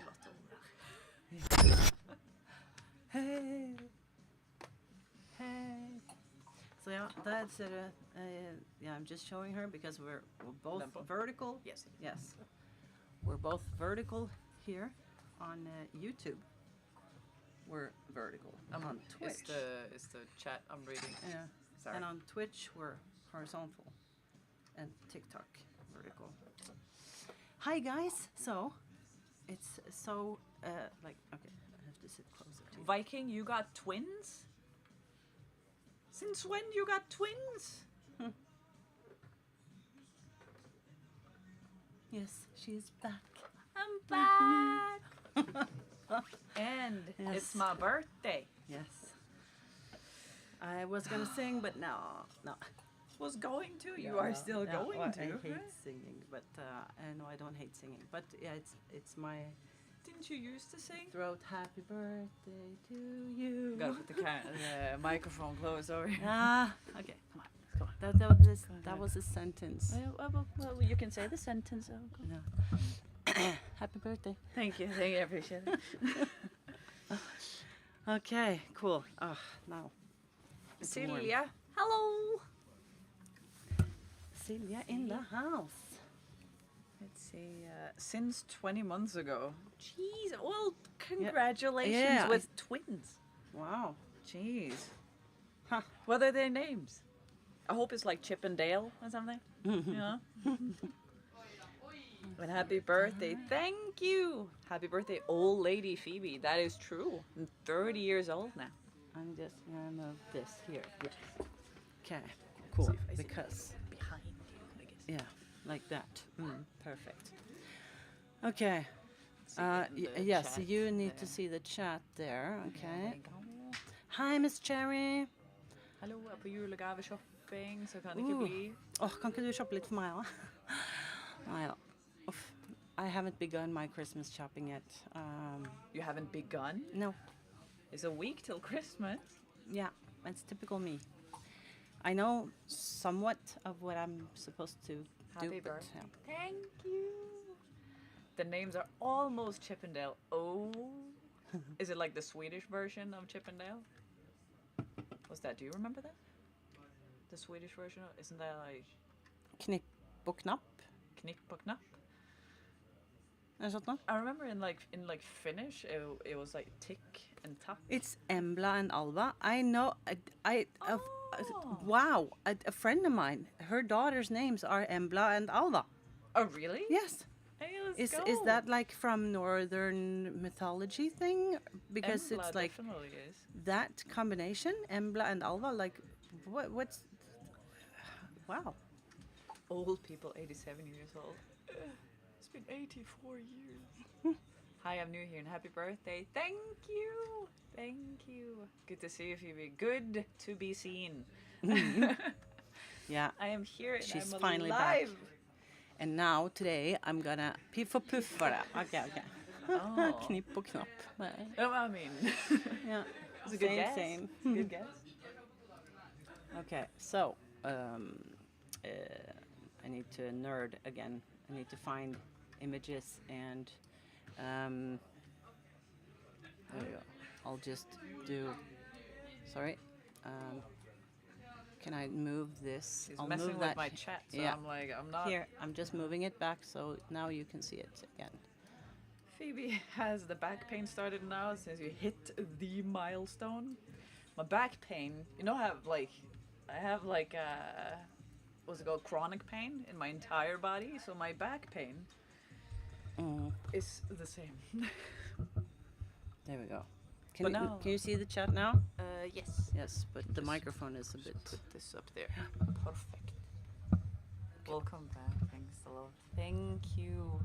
veldig godt ord. Hey. Hey. So yeah, that's yeah, I'm just showing her because we're both vertical. Yes. Yes. We're both vertical here on YouTube. We're vertical on Twitch. It's the chat I'm reading. Yeah. Sorry. And on Twitch we're horizontal, and TikTok vertical. Hi guys. So it's so like okay, I have to sit closer to you. Viking, you got twins? Since when you got twins? Yes, she's back. I'm back. And Yes. it's my birthday. Yes. I was gonna sing, but no. Was going to. You are still going well, to. I hate right? singing, but no, I don't hate singing. But yeah, it's my Didn't you used to sing? throat. Happy birthday to you. Gotta put the microphone close over here. Okay. Come on. That was a sentence. Well, you can say the sentence. Yeah. Happy birthday. Thank you. I appreciate it. Okay, cool. Now. it's warm. Silja, hello. Silja in the house. Let's see. Since 20 months ago. Jeez. Well, congratulations Yeah, with twins. Wow. Jeez. Huh. What are their names? I hope it's like Chip and Dale or something. Yeah. But happy birthday. Thank you. Happy birthday, old lady Phoebe. That is true. I'm 30 years old now. I'm just gonna move this here. Yes. Okay. Cool. See if I see Because behind you, I guess. yeah, like that. Perfect. Okay. See it in the Yes, chat you need to there. see the chat there. Okay. There we go. Hi, Miss Cherry. Hallo, jeg er på julegaveshopping, så kan det ikke bli. Kan ikke du shoppe litt for meg da? Nei da. Uff. I haven't begun my Christmas shopping yet. You haven't begun? No. It's a week till Christmas. Yeah, it's typical me. I know somewhat of what I'm supposed to do. Happy but, birthday. Thank you. The names are almost Chip and Dale. Oh. Is it like the Swedish version of Chip and Dale? What's that? Do you remember that? The Swedish version? Isn't that like Knipp og knapp. Knipp og knapp? Er det sånt noe? I remember in like Finnish, it was like tick and tap. It's Embla and Alva. I know. Oh. Wow. A friend of mine, her daughter's names are Embla and Alva. Oh, really? Yes. Hey, let's Is go. that like from Northern mythology thing? Because Embla it's like definitely is. that combination, Embla and Alva. Like, what's? Wow. Old people, 87 years old. It's been 84 years. Hi, I'm new here and happy birthday. Thank you. Thank you. Good to see you, Phoebe. Good to be seen. Yeah. I am here and She's I'm finally alive. back. And now, today, I'm gonna piff og puff for det. Okay. Oh. Knipp og knapp. Nei. I mean, Yeah. it's a good guess. Same. It's a good guess. Okay, so I need to nerd again. I need to find images and there you go. I'll just do. Sorry. Can I move this? He's I'll messing move with that my chat, so yeah. I'm like, I'm not. Here. I'm just moving it back so now you can see it again. Phoebe has the back pain started now since you hit the milestone. My back pain, you know, I have like what's it called, chronic pain in my entire body. So my back pain is the same. There we go. But now- Can you see the chat now? Yes. Yes, but the Just microphone is a bit. Put this up there. Perfect. Welcome back. Gangstahlove. Thank you.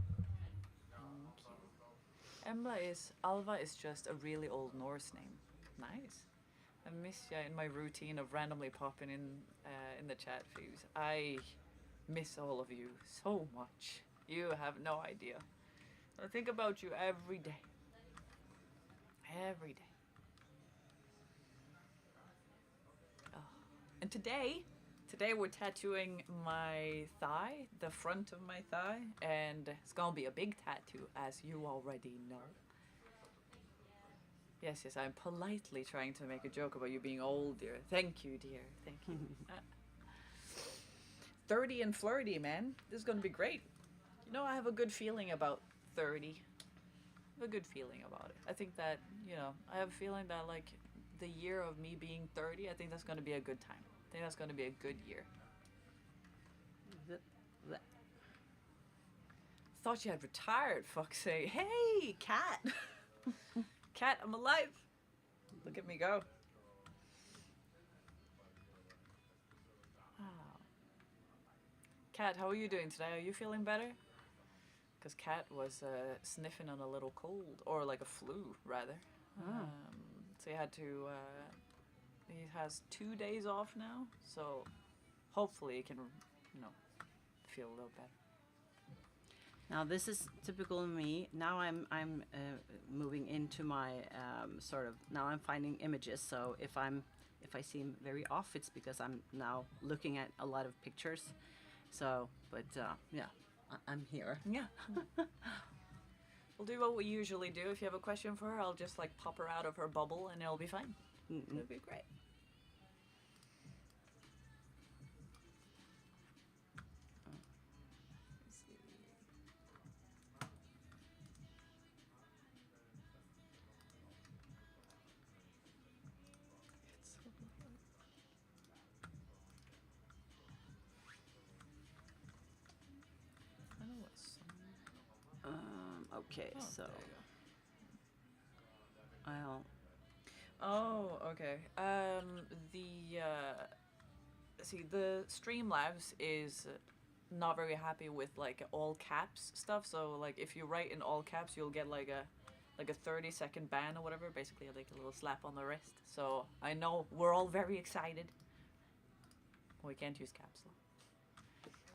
Thank you. Alva is just a really old Norse name. Nice. I miss you in my routine of randomly popping in the chat feeds. I miss all of you so much. You have no idea. I think about you every day. Every day. Oh. And today Today we're tattooing my thigh, the front of my thigh, and it's gonna be a big tattoo, as you already know. Yes, yes, I'm politely trying to make a joke about you being old, dear. Thank you, dear. Thank you. 30 and flirty, man. This is gonna be great. You know, I have a good feeling about 30. I have a good feeling about it. I think that, you know, I have a feeling that, like, the year of me being 30, I think that's gonna be a good time. I think that's gonna be a good year. Thought you had retired, fuck's sake. Hey, cat! Cat, I'm alive! Look at me go. Oh. Cat, how are you doing today? Are you feeling better? Because Cat was sniffing on a little cold, or like a flu, rather. Oh. So he had to, he has 2 days off now, so hopefully he can, you know, feel a little better. Now this is typical of me. Now I'm moving into my sort of, now I'm finding images. So if I seem very off, it's because I'm now looking at a lot of pictures. So, but yeah, I'm here. Yeah. We'll do what we usually do. If you have a question for her, I'll just like pop her out of her bubble and it'll be fine. It'll be great. Let's see. It's so I know what song. Okay, Oh, so there you go. I'll. Oh, okay. The Streamlabs is not very happy with like all caps stuff. So like if you write in all caps, you'll get like a 30-second ban or whatever. Basically like a little slap on the wrist. So I know we're all very excited. We can't use caps though.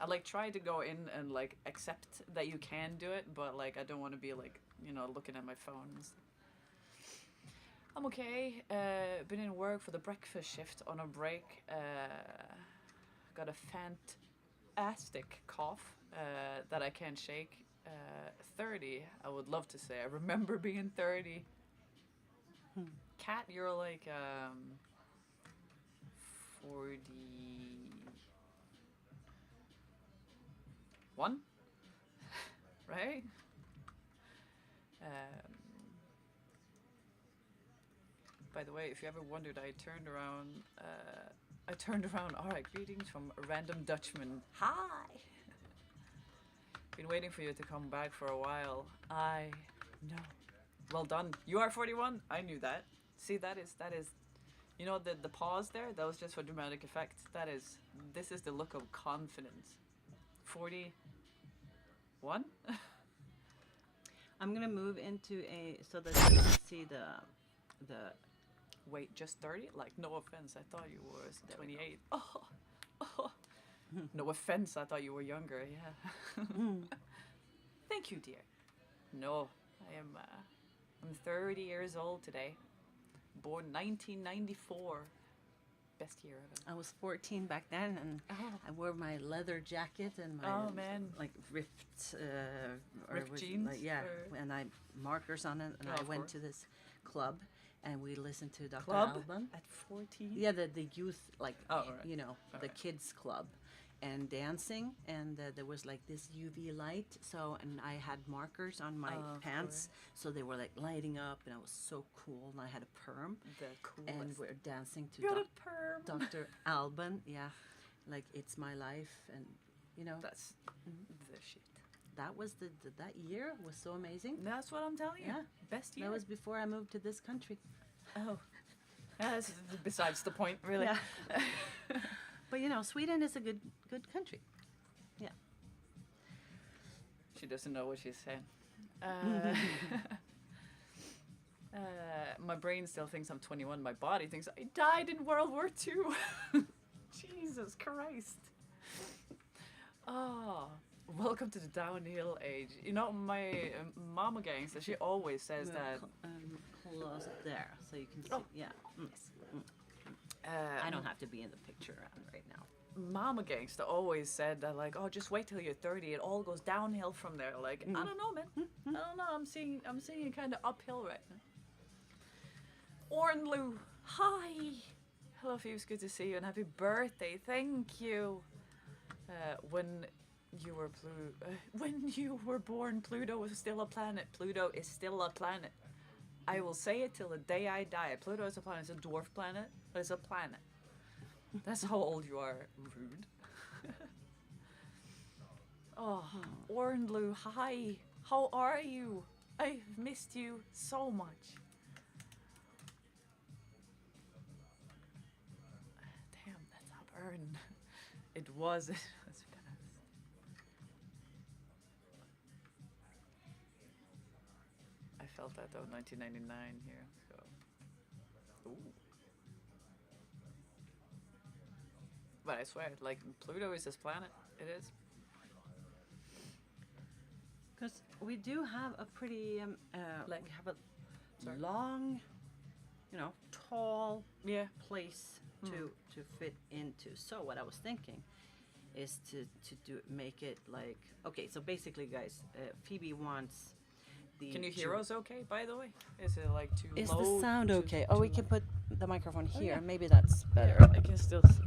I like try to go in and like accept that you can do it, but like I don't want to be like, you know, looking at my phone and stuff. I'm okay. Been in work for the breakfast shift on a break. Got a fantastic cough that I can't shake. 30, I would love to say. I remember being 30. Kat, you're like 41? Right? By the way, if you ever wondered, I turned around. All right, greetings from a random Dutchman. Hi. Been waiting for you to come back for a while. I know. Well done. You are 41. I knew that. See, that is. You know the pause there. That was just for dramatic effect. This is the look of confidence. 41. I'm gonna move into so that you can see the. Wait, just 30? Like, no offense, I thought you were 28. Oh. No offense, I thought you were younger, yeah. Thank you, dear. No, I'm 30 years old today. Born 1994. Best year ever. I was 14 back then, and I wore my leather jacket and my like ripped jeans. Like, yeah, or... and I markers on it, and I went course. to this club, and we listened to Dr. Club? Alban. At 14? Yeah, the youth, like, right. you know, the kids club, and dancing, and there was like this UV light, so, and I had markers on my pants, so they were like lighting up, and I was so cool, and I had a perm, the coolest. and we're dancing to Dr. Alban, yeah, like It's My Life, and you know, that's the shit. That was that year was so amazing. That's what I'm telling you. Yeah, best year. That was before I moved to this country. Oh, that's besides the point, really. Yeah. But you know, Sweden is a good country. Yeah. She doesn't know what she's saying. My brain still thinks I'm 21. My body thinks I died in World War II. Jesus Christ. Oh, welcome to the downhill age. You know, my mama gangster, she always says that. Close it there so you can see. Oh. Yeah. Yes. I don't have to be in the picture right now. Mama Gangsta always said that, like, oh, just wait till you're 30. It all goes downhill from there. Like, I don't know, man. I don't know. I'm seeing it kind of uphill right now. Ornlu, hi. Hello, Phoebes. Good to see you, and happy birthday. Thank you. When you were born, Pluto was still a planet. Pluto is still a planet. I will say it till the day I die. Pluto is a planet. It's a dwarf planet, but it's a planet. That's how old you are. Rude. Oh, Ornlu, hi. How are you? I've missed you so much. Damn, that's a burn. It was fast. I felt that though, 1999 here. So, ooh. But I swear, like, Pluto is this planet. It is. Because we do have a pretty, Like- we have a Sorry. long, tall Yeah. place to fit into. So what I was thinking is to make it like, okay, so basically, guys, Phoebe wants the. Can you hear us okay, by the way? Is it like too Is low? the sound too- okay? Oh, we too can low? put the microphone Oh, here. yeah. Maybe that's better. Yeah, I can still see.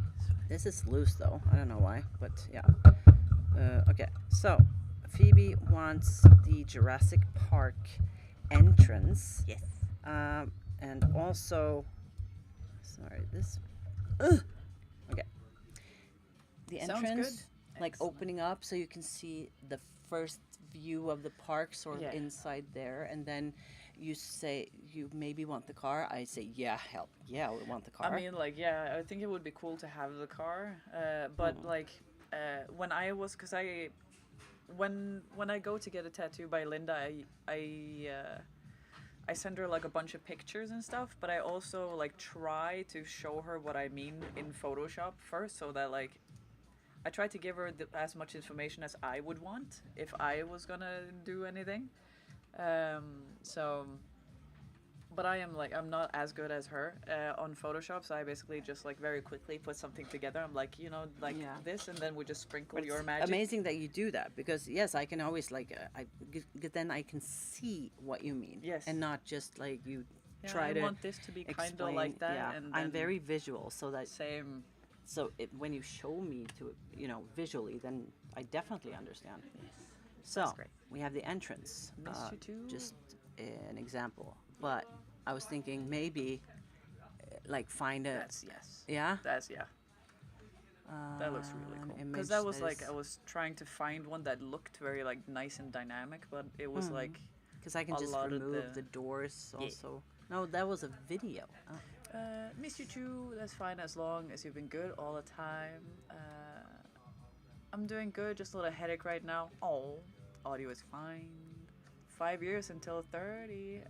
This is loose though. I don't know why, but yeah. Okay, so Phoebe wants the Jurassic Park entrance. Yes. And also, sorry, this. Ugh! Okay. The Sounds entrance, good. like Excellent. opening up so you can see the first view of the park sort of Yeah. inside there, and then you say you maybe want the car. I say, yeah, hell, yeah, we want the car. I mean, like, yeah, I think it would be cool to have the car, but like, when I was, cause when I go to get a tattoo by Linda, I send her like a bunch of pictures and stuff, but I also like try to show her what I mean in Photoshop first, so that like I try to give her as much information as I would want if I was gonna do anything. So, but I'm not as good as her on Photoshop, so I basically just like very quickly put something together. I'm like, like Yeah. this, and then we just sprinkle But your it's magic. amazing that you do that, because yes, I can always like then I can see what you mean. Yes. And not just like you Yeah, try I to want this to be kind of explain. like that. Yeah, And I'm then very visual, so that same. when you show me to visually, then I definitely understand. So That's great. we have the entrance. Miss you too. Just an example, but I was thinking maybe like find a That's yes. yeah. That's yeah. That looks really an cool. image Because that was that like is- I was trying to find one that looked very like nice and dynamic, but it was like Because I can a just lot of remove the- the doors Yeah. also. No, that was a video. Oh. miss you too. That's fine as long as you've been good all the time. I'm doing good. Just a little headache right now. Oh, audio is fine. 5 years until 30.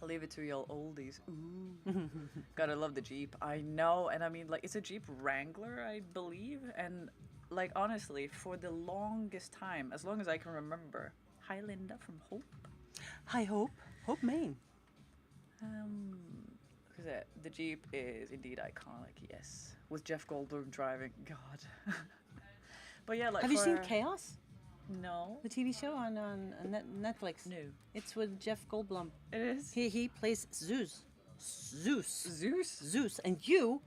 I'll leave it to y'all oldies. Ooh. Gotta love the Jeep. I know. And I mean, like, it's a Jeep Wrangler, I believe. And, like, honestly, for the longest time, as long as I can remember. Hi, Linda from Hope. Hi, Hope. Hope, Maine. Look at that. The Jeep is indeed iconic, yes. With Jeff Goldblum driving. God. But yeah, like, Have you seen for- Chaos? No. The TV show on Netflix. No. It's with Jeff Goldblum. It is? He plays Zeus. Zeus? And you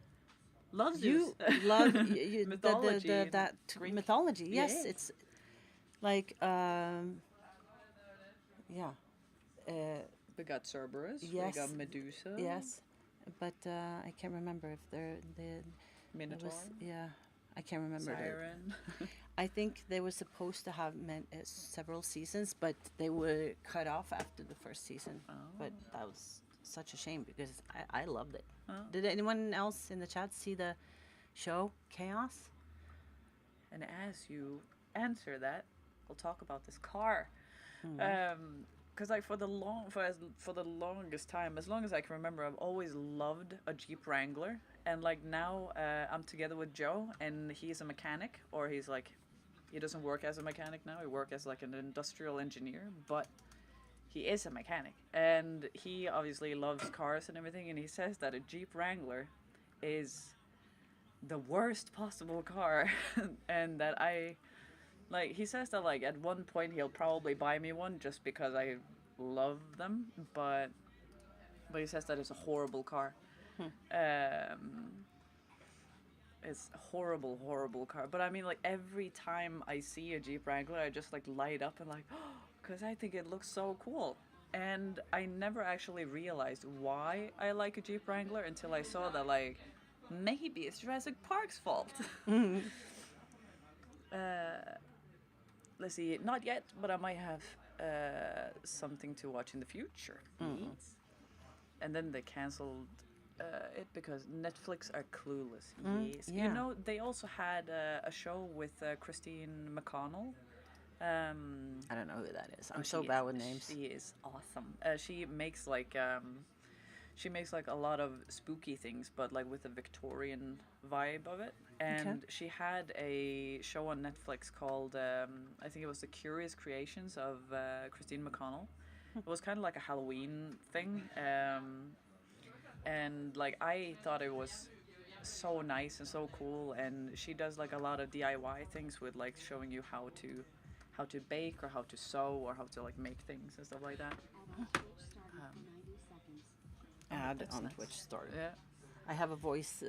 Love you Zeus. love Mythology and that Greek. mythology. Yes, Yeah. it's like yeah. We got Cerberus. Yes. We got Medusa. Yes, but I can't remember if they're it Minotaur. was yeah. I can't remember. Siren. I think they were supposed to have several seasons, but they were cut off after the first season. Oh. But that was such a shame because I loved it. Oh. Did anyone else in the chat see the show Chaos? And as you answer that, we'll talk about this car. Mm-hmm. Because like for the longest time, as long as I can remember, I've always loved a Jeep Wrangler. And like now, I'm together with Joe, and he's a mechanic, or he doesn't work as a mechanic now. He works as like an industrial engineer, but he is a mechanic, and he obviously loves cars and everything. And he says that a Jeep Wrangler is the worst possible car, and that I like. He says that like at one point he'll probably buy me one just because I love them, but he says that it's a horrible car. Um, it's a horrible, horrible car. But I mean, like every time I see a Jeep Wrangler, I just like light up and like, because I think it looks so cool. And I never actually realized why I like a Jeep Wrangler until I saw that like maybe it's Jurassic Park's fault. uh, let's see, not yet, but I might have something to watch in the future. Yes. And then they canceled it because Netflix are clueless. Yes. Yeah. You know, they also had a show with Christine McConnell. I don't know who that is. I'm She so bad is- with names. She is awesome. She makes like a lot of spooky things, but like with a Victorian vibe of it. And she had a show on Netflix called I think it was The Curious Creations of Christine McConnell. It was kind of like a Halloween thing, and like I thought it was so nice and so cool. And she does like a lot of DIY things with like showing you how to bake or how to sew or how to like make things and stuff like that. Ad that's on nice. Twitch started. Yeah. I have a voice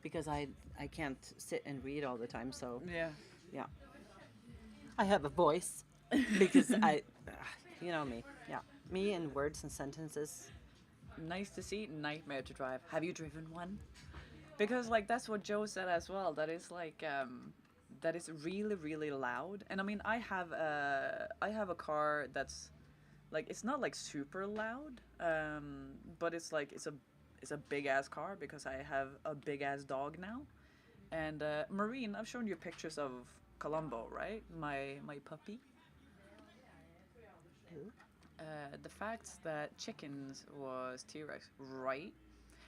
because I can't sit and read all the time, so Yeah. yeah. I have a voice because you know me. Yeah, me and words and sentences. Nice to see, nightmare to drive. Have you driven one? Because like that's what Joe said as well. That is like that is really really loud. And I mean I have a car that's like it's not like super loud, but it's like it's a big ass car because I have a big ass dog now. And Marine, I've shown you pictures of Colombo, right? My puppy. The fact that chickens was T-Rex, right?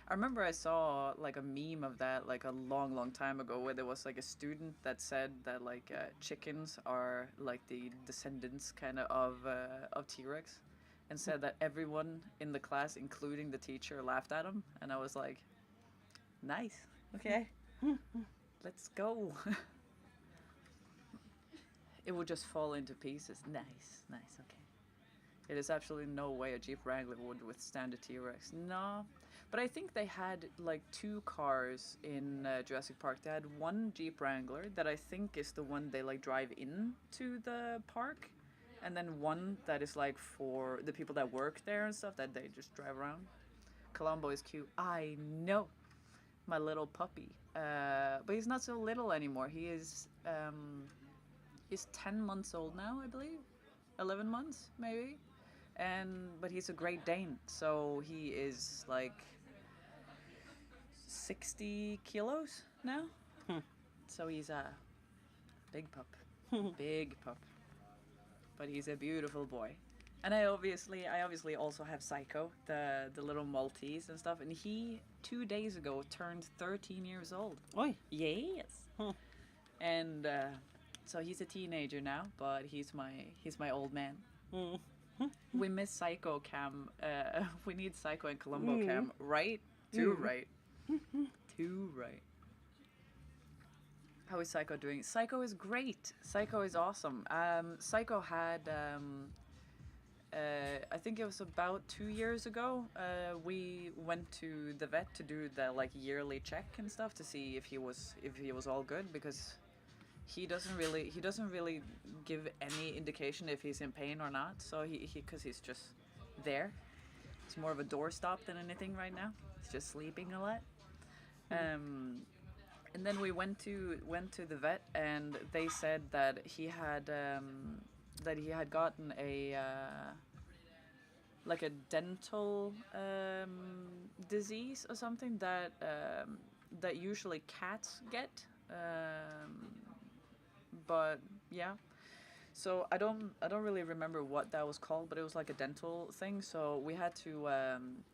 I remember I saw like a meme of that like a long time ago where there was like a student that said that like chickens are like the descendants kind of T-Rex, and said that everyone in the class, including the teacher, laughed at him, and I was like, nice, okay, let's go. It would just fall into pieces. Nice, okay. It is absolutely no way a Jeep Wrangler would withstand a T-Rex. No. But I think they had like two cars in Jurassic Park. They had one Jeep Wrangler that I think is the one they like drive in to the park. And then one that is like for the people that work there and stuff that they just drive around. Colombo is cute. I know. My little puppy. But he's not so little anymore. He's 10 months old now, I believe. 11 months, maybe. But he's a Great Dane, so he is like 60 kilos now. So he's a big pup. Big pup. But he's a beautiful boy. And I obviously also have Psycho, the little Maltese and stuff, and he 2 days ago turned 13 years old. Oi. Yes. And so he's a teenager now, but he's my old man. We miss Psycho Cam. We need Psycho and Colombo Cam, right? Too right. Too right. How is Psycho doing? Psycho is great. Psycho is awesome. Psycho had, I think it was about 2 years ago. We went to the vet to do the like yearly check and stuff to see if he was all good, because he doesn't really give any indication if he's in pain or not. So because he's just there. He's more of a doorstop than anything right now. He's just sleeping a lot. And then we went to the vet, and they said that he had gotten a like a dental disease or something that usually cats get. But yeah, so I don't really remember what that was called, but it was like a dental thing. So we had to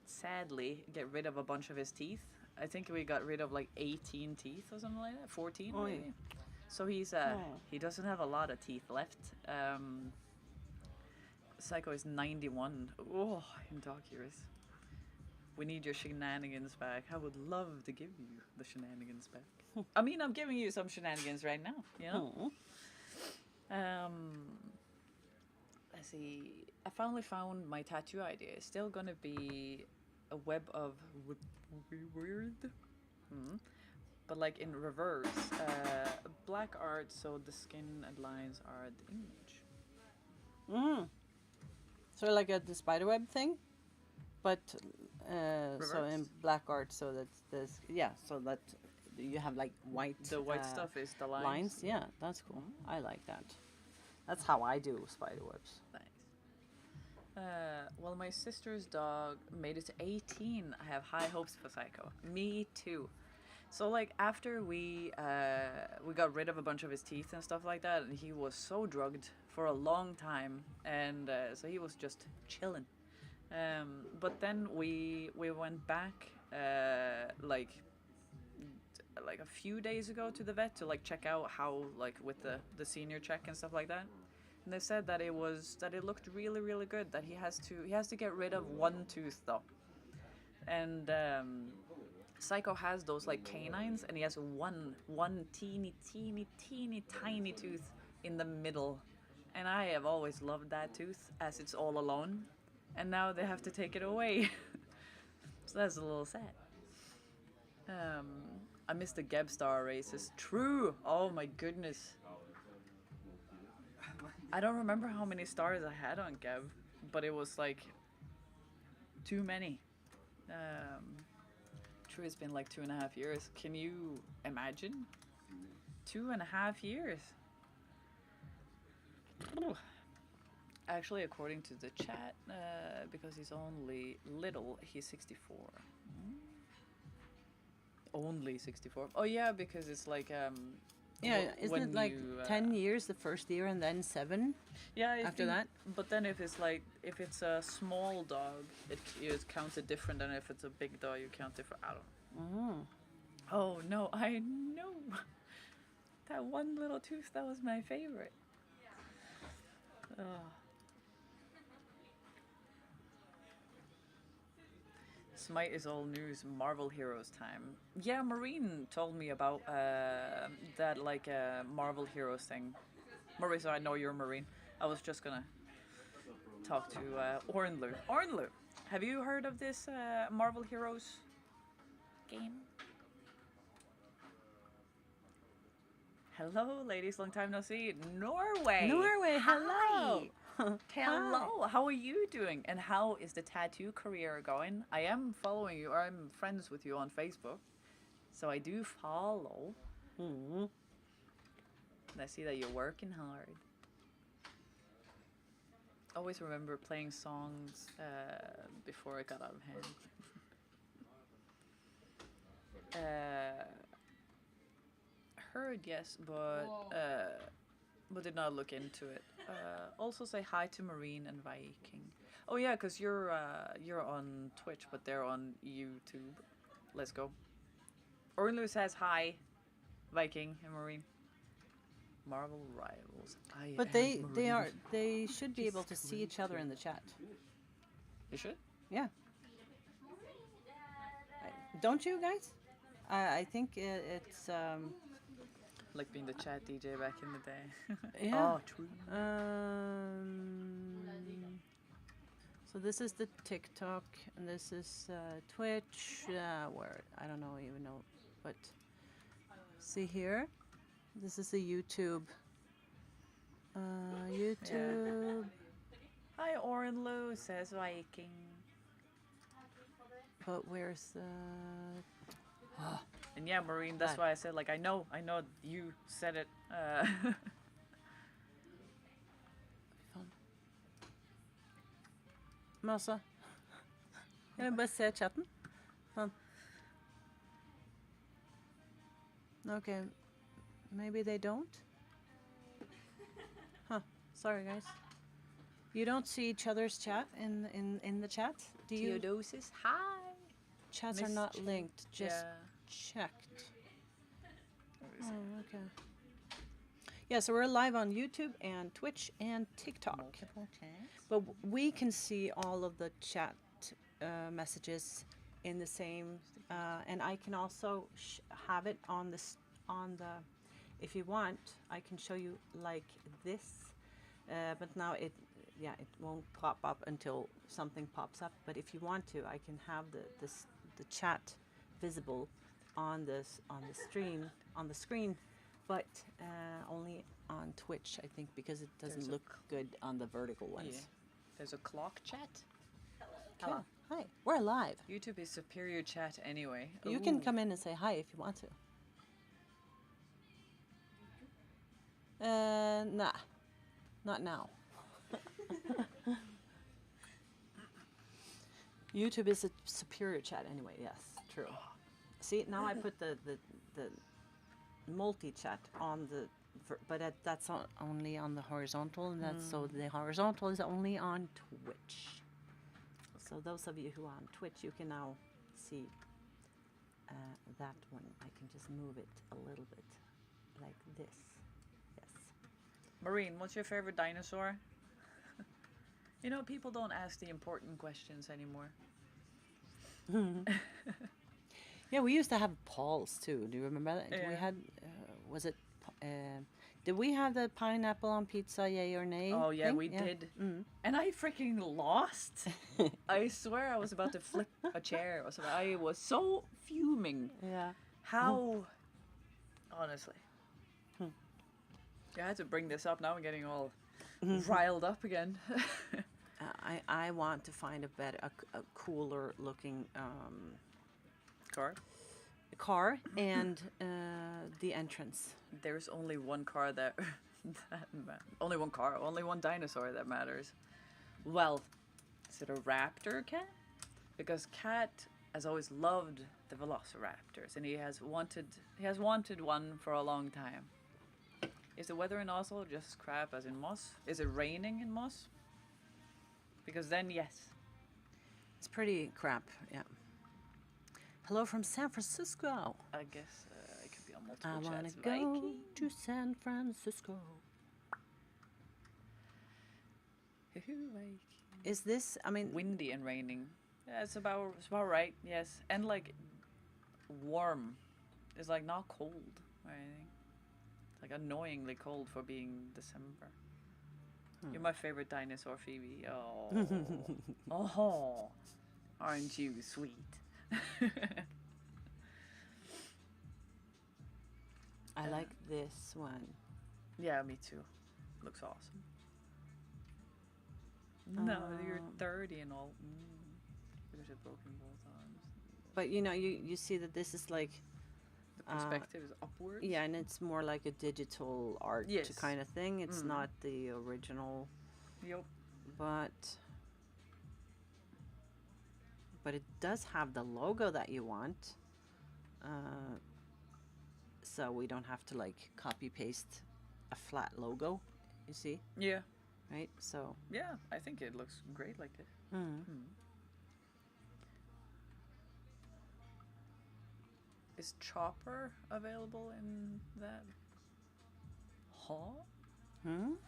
sadly get rid of a bunch of his teeth. I think we got rid of like 18 teeth or something like that, 14 maybe. So he doesn't have a lot of teeth left. Psycho is 91. Oh, in dog years. We need your shenanigans back. I would love to give you the shenanigans back. I mean, I'm giving you some shenanigans right now, you know? Let's see. I finally found my tattoo idea. It's still gonna be a web of weird, but like in reverse. Black art, so the skin and lines are the image. So like the spiderweb thing, but so in black art, so that's this. Yeah, so that you have like white. The white stuff is the lines. Lines, yeah, that's cool. I like that. That's how I do spiderwebs. Nice. Well, my sister's dog made it to 18. I have high hopes for Psycho. Me too. So like after we got rid of a bunch of his teeth and stuff like that, and he was so drugged for a long time, and so he was just chilling. But then we went back like a few days ago to the vet to like check out how like with the senior check and stuff like that. And they said that it looked really, really good. That he has to get rid of one tooth though. And Psycho has those like canines, and he has one teeny tiny tooth in the middle. And I have always loved that tooth as it's all alone. And now they have to take it away. So that's a little sad. I missed the Gebstar races. True. Oh my goodness. I don't remember how many stars I had on Geb, but it was like too many. True, it's been like 2.5 years. Can you imagine? 2.5 years. Actually, according to the chat, because he's only little, he's 64. Only 64. Oh yeah, because it's like yeah, isn't it like 10 years the first year and then 7? Yeah, after that. But then if it's a small dog, it is counted different than if it's a big dog. You count different. I don't know. Oh no, I know. That one little tooth, that was my favorite. Smite is all news. Marvel Heroes time. Yeah, Marine told me about that like Marvel Heroes thing. Marisa, I know you're Marine. I was just gonna talk to Ornlu. Ornlu, have you heard of this Marvel Heroes game? Hello, ladies. Long time no see. Norway. Norway. Hello. Hello. How are you doing? And how is the tattoo career going? I am following you, or I'm friends with you on Facebook, so I do follow. And I see that you're working hard. Always remember playing songs before it got out of hand. Heard yes, but did not look into it. Also say hi to Marine and Viking. Oh yeah, because you're on Twitch, but they're on YouTube. Let's go. Orlu says hi, Viking and Marine. Marvel rivals. But they should be able to see each other in the chat. They should? Yeah. Don't you guys? I think it's like being the chat DJ back in the day. Yeah. Oh, true. So this is the TikTok, and this is Twitch. Where I don't know even know, but see here. This is the YouTube. YouTube. Yeah. Hi, Ornlu, says Viking. But where's the... And yeah, Marine, that's why I said, like, I know you said it. Men altså, jeg vil bare se chatten. Sånn. Okay, maybe they don't. Huh, sorry guys. You don't see each other's chat in the chat? Do you? Theodosis, hi. Chats are not linked, just yeah. checked. Oh, okay. Yeah, so we're live on YouTube and Twitch and TikTok. But we can see all of the chat messages in the same, and I can also have it on this on the. If you want, I can show you like this, but now it won't pop up until something pops up. But if you want to, I can have the chat visible on the screen, but only on Twitch, I think, because it doesn't look good on the vertical ones. Yeah. There's a clock chat. Hello. Hi. We're live. YouTube is superior chat anyway. You can come in and say hi if you want to. Nah. Not now. YouTube is a superior chat anyway. Yes, true. See, now I put the multi-chat on the... But that's only on the horizontal, and that's so the horizontal is only on Twitch. So those of you who are on Twitch, you can now see that one. I can just move it a little bit like this. Yes. Marine, what's your favorite dinosaur? You know, people don't ask the important questions anymore. Yeah, we used to have Paul's too. Do you remember that? Yeah. We had, was it, did we have the pineapple on pizza, yay or nay? Oh yeah, thing? we did. And I freaking lost. I swear I was about to flip a chair or something. I was so fuming. Yeah. How, honestly. I had to bring this up. Now I'm getting all riled up again. I want to find a cooler looking car and the entrance. There's only one car that, only one dinosaur that matters. Well, is it a raptor cat? Because Cat has always loved the velociraptors, and he has wanted one for a long time. Is the weather in Oslo just crap as in Moss? Is it raining in Moss? Because then yes. It's pretty crap, yeah. Hello from San Francisco. I guess I could be on multiple I want chats. to go to San Francisco. Is this, I mean... Windy and raining. Yeah, it's about right, yes. And like warm. It's like not cold or anything. It's like annoyingly cold for being December. You're my favorite dinosaur, Phoebe. Oh. Oh. Aren't you sweet? I like this one. Yeah, me too. Looks awesome. No, you're 30 and all. There's a broken both arms. But you know, you see that this is like... The perspective is upwards? Yeah, and it's more like a digital art Yes. kind of thing. It's not the original. Yep. But it does have the logo that you want. So we don't have to like copy paste a flat logo, you see? Yeah. Right? So... Yeah, I think it looks great like this. Is Chopper available in that? Huh? I don't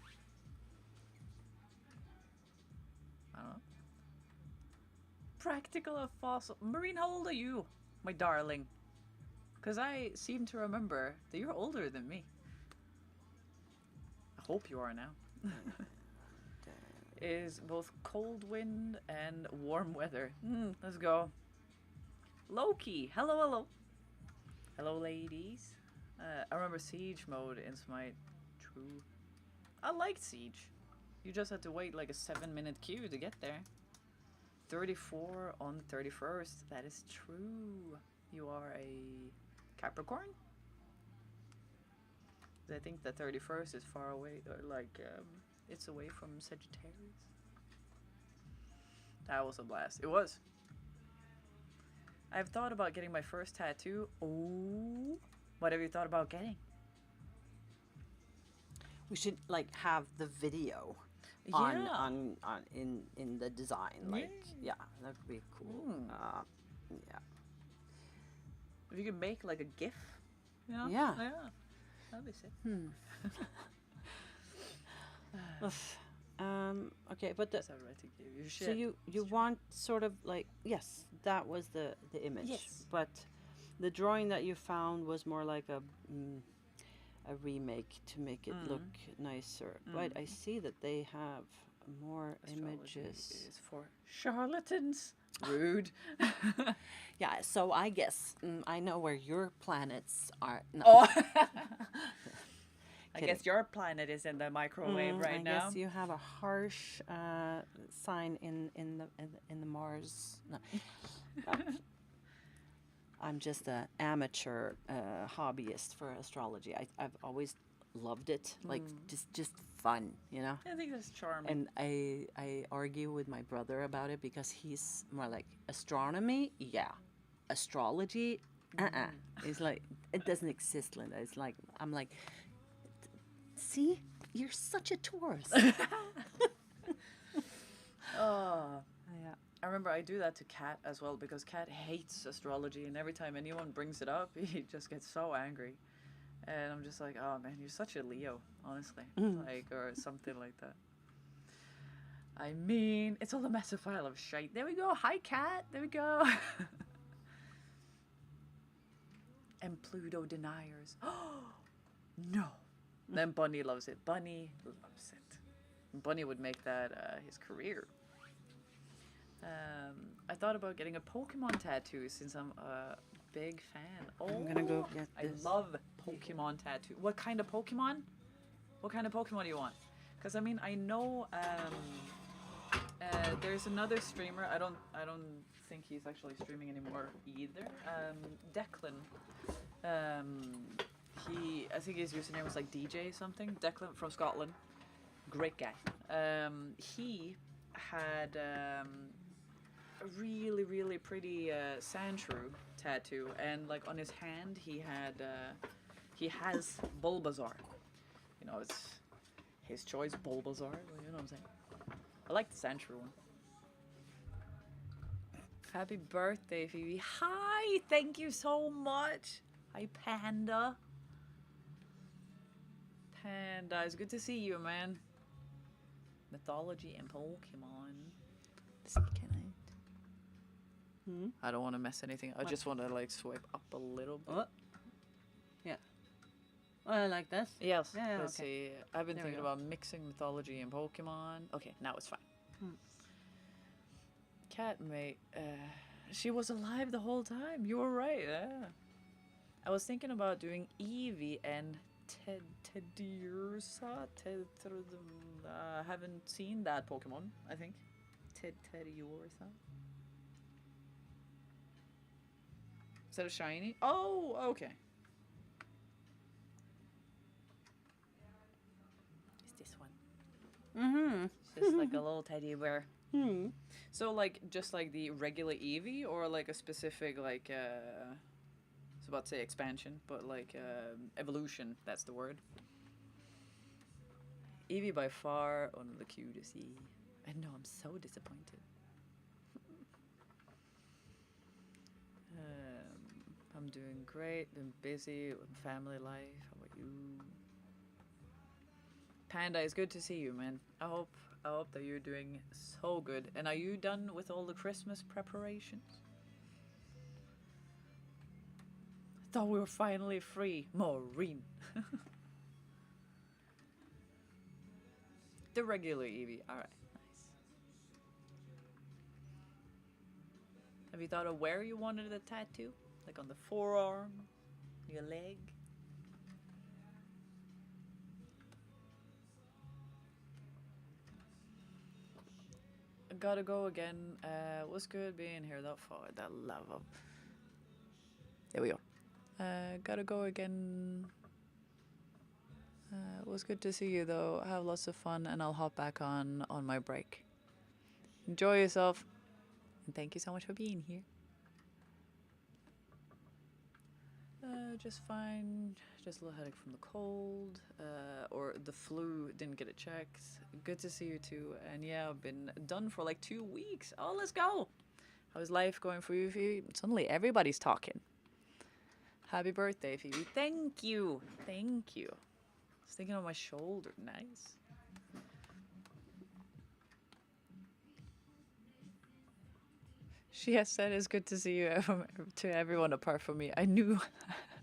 know. Practical of fossil. Marine, how old are you, my darling? Because I seem to remember that you're older than me. I hope you are now. Is both cold wind and warm weather. Let's go. Loki. Hello, hello. Hello, ladies. I remember Siege mode in Smite. True. I liked Siege. You just had to wait like a 7-minute queue to get there. 34 on the 31st. That is true. You are a Capricorn? I think the 31st is far away, or like it's away from Sagittarius. That was a blast. It was. I've thought about getting my first tattoo. Oh, what have you thought about getting? We should like have the video on in the design. Like yeah, that would be cool. Yeah. If you could make like a GIF, you know? Yeah. Yeah. That'd be sick. Okay, but the, Yes, I already gave you so shit. you want sort of like, yes, that was the image. Yes. But the drawing that you found was more like a remake to make it look nicer. Right, I see that they have more Astrology images. is for charlatans. Rude. Yeah, so I guess I know where your planets are. No. Oh. I Kidding. guess your planet is in the microwave right I now. guess you have a harsh sign in the Mars. No. I'm just an amateur hobbyist for astrology. I've always loved it, like just fun, you know. I think that's charming. And I argue with my brother about it because he's more like astronomy, yeah, astrology, It's like it doesn't exist, Linda. It's like I'm like, see, you're such a Taurus. Oh. Yeah. I remember I do that to Kat as well because Kat hates astrology, and every time anyone brings it up, he just gets so angry. And I'm just like, oh man, you're such a Leo, honestly. Like, or something like that. I mean, it's all a massive pile of shite. There we go. Hi, Kat. There we go. And Pluto deniers. No. Then Bunny loves it. Bunny loves it. Bunny would make that his career. I thought about getting a Pokemon tattoo since I'm a big fan. Oh, I'm gonna go get this. I love Pokemon tattoo. What kind of Pokemon? What kind of Pokemon do you want? Because I mean, I know there's another streamer. I don't think he's actually streaming anymore either. Declan. I think his username was like DJ something. Declan from Scotland. Great guy. He had a really, really pretty Sandshrew tattoo, and like on his hand he has Bulbasaur. You know, it's his choice, Bulbasaur. You know what I'm saying? I like the Sandshrew one. Happy birthday, Phoebe. Hi, thank you so much. Hi, Panda. Panda, it's good to see you, man. Mythology and Pokemon. Can I? I don't want to mess anything. I just want to like swipe up a little bit. Oh. Yeah. Oh, like this? Yes. Yeah, Let's okay. see. I've been There we thinking go. about mixing mythology and Pokemon. Okay, now it's fine. Cat mate, she was alive the whole time. You were right. Yeah. I was thinking about doing Eevee and Teddiursa. Haven't seen that Pokemon, I think. Teddiursa. Is that a shiny? Oh, okay. It's this one. Mm-hmm. It's just like a little teddy bear. So like just like the regular Eevee, or like a specific like I was about to say expansion, but like evolution, that's the word. Eevee by far one of the cutest. I know, I'm so disappointed. I'm doing great, been busy with family life. How about you? Panda, it's good to see you, man. I hope that you're doing so good. And are you done with all the Christmas preparations? I thought we were finally free. Maureen. The regular Eevee. Alright, nice. Have you thought of where you wanted the tattoo? Like on the forearm? Your leg? Gotta go again. Was good being here that far. That love of. There we go. Gotta go again. Was good to see you though. Have lots of fun, and I'll hop back on my break. Enjoy yourself, and thank you so much for being here. Just fine. Just a little headache from the cold, or the flu. Didn't get it checked. Good to see you too. And yeah, I've been done for like 2 weeks. Oh, let's go. How's life going for you, Phoebe? Suddenly everybody's talking. Happy birthday, Phoebe. Thank you. Thank you. I was thinking on my shoulder. Nice. She has said it's good to see you to everyone apart from me. I knew,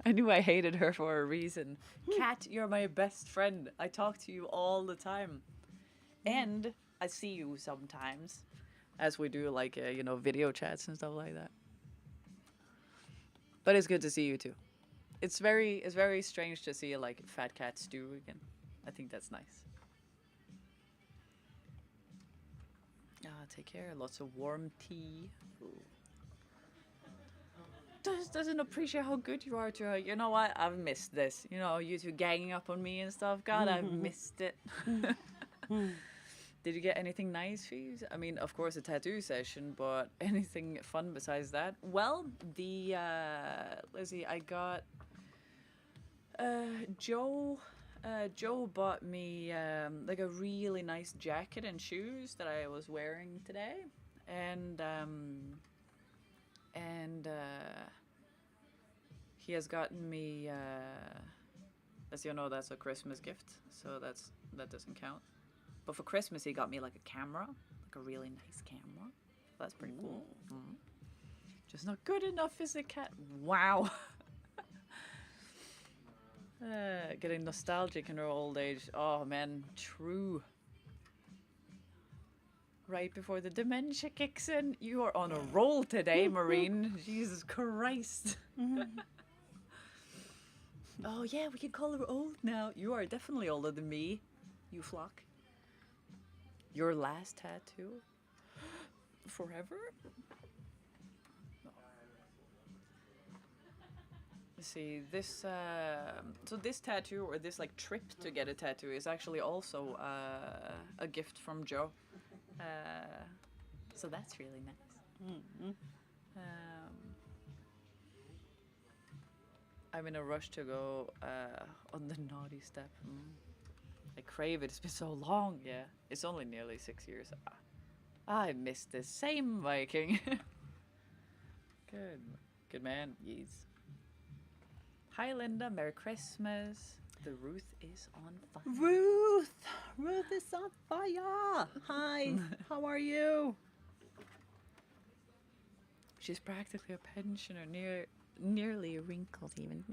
I knew I hated her for a reason. Kat, you're my best friend. I talk to you all the time, and I see you sometimes, as we do like video chats and stuff like that. But it's good to see you too. It's very strange to see like Fat Cat stew again. I think that's nice. Take care. Lots of warm tea. Ooh. Doesn't appreciate how good you are to her. You know what? I've missed this. You two ganging up on me and stuff. God, I've missed it. Did you get anything nice for you? I mean, of course, a tattoo session, but anything fun besides that? Well, let's see. I got Joe. Joe bought me like a really nice jacket and shoes that I was wearing today, and he has gotten me. As you know, that's a Christmas gift, so that doesn't count. But for Christmas, he got me like a camera, like a really nice camera. That's pretty cool. Mm. Just not good enough, is it, Cat? Wow. Getting nostalgic in her old age. Oh man, true. Right before the dementia kicks in. You are on a roll today, Marine. Jesus Christ. Oh yeah, we can call her old now. You are definitely older than me, you flock. Your last tattoo? Forever? See this so this tattoo, or this like trip to get a tattoo, is actually also a gift from Joe, so that's really nice. I'm in a rush to go on the naughty step. I crave it. It's been so long. Yeah, it's only nearly 6 years. I missed the same Viking. Good man. Yes. Hi, Linda. Merry Christmas. The Ruth is on fire. Ruth is on fire. Hi, how are you? She's practically a pensioner, nearly wrinkled even.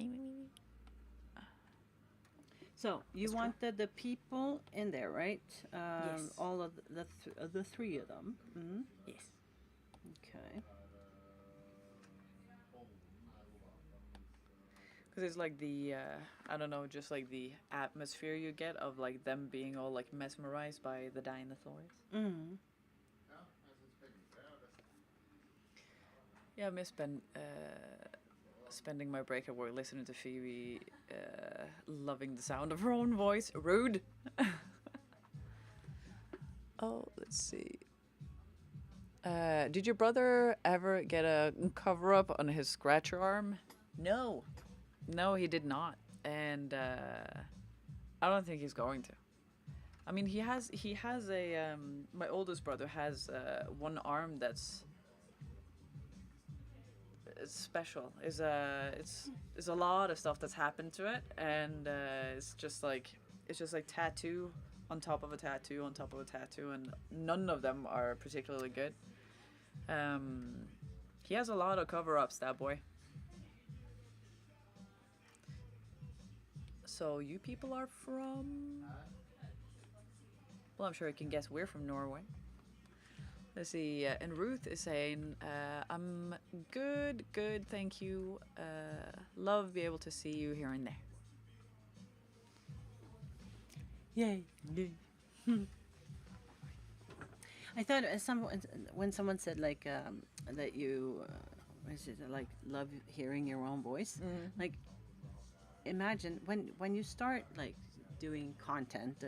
So you wanted the people in there, right? Yes. All of the three of them. Mm-hmm. Yes. Okay. Because it's like the, I don't know, just like the atmosphere you get of like them being all like mesmerized by the dinosaurs. Mm-hmm. Yeah, I miss spending my break at work listening to Phoebe, loving the sound of her own voice. Rude. Oh, let's see. Did your brother ever get a cover up on his scratcher arm? No. No, he did not. And I don't think he's going to. I mean, he has a, my oldest brother has one arm that's it's special. It's a lot of stuff that's happened to it, and it's just like tattoo on top of a tattoo on top of a tattoo, and none of them are particularly good. He has a lot of cover-ups, that boy. So you people are from? Well, I'm sure you can guess we're from Norway. Let's see, and Ruth is saying, I'm good, thank you. Love be able to see you here and there. Yay. I thought when someone said like that you, what is it, like love hearing your own voice, like imagine when you start like doing content,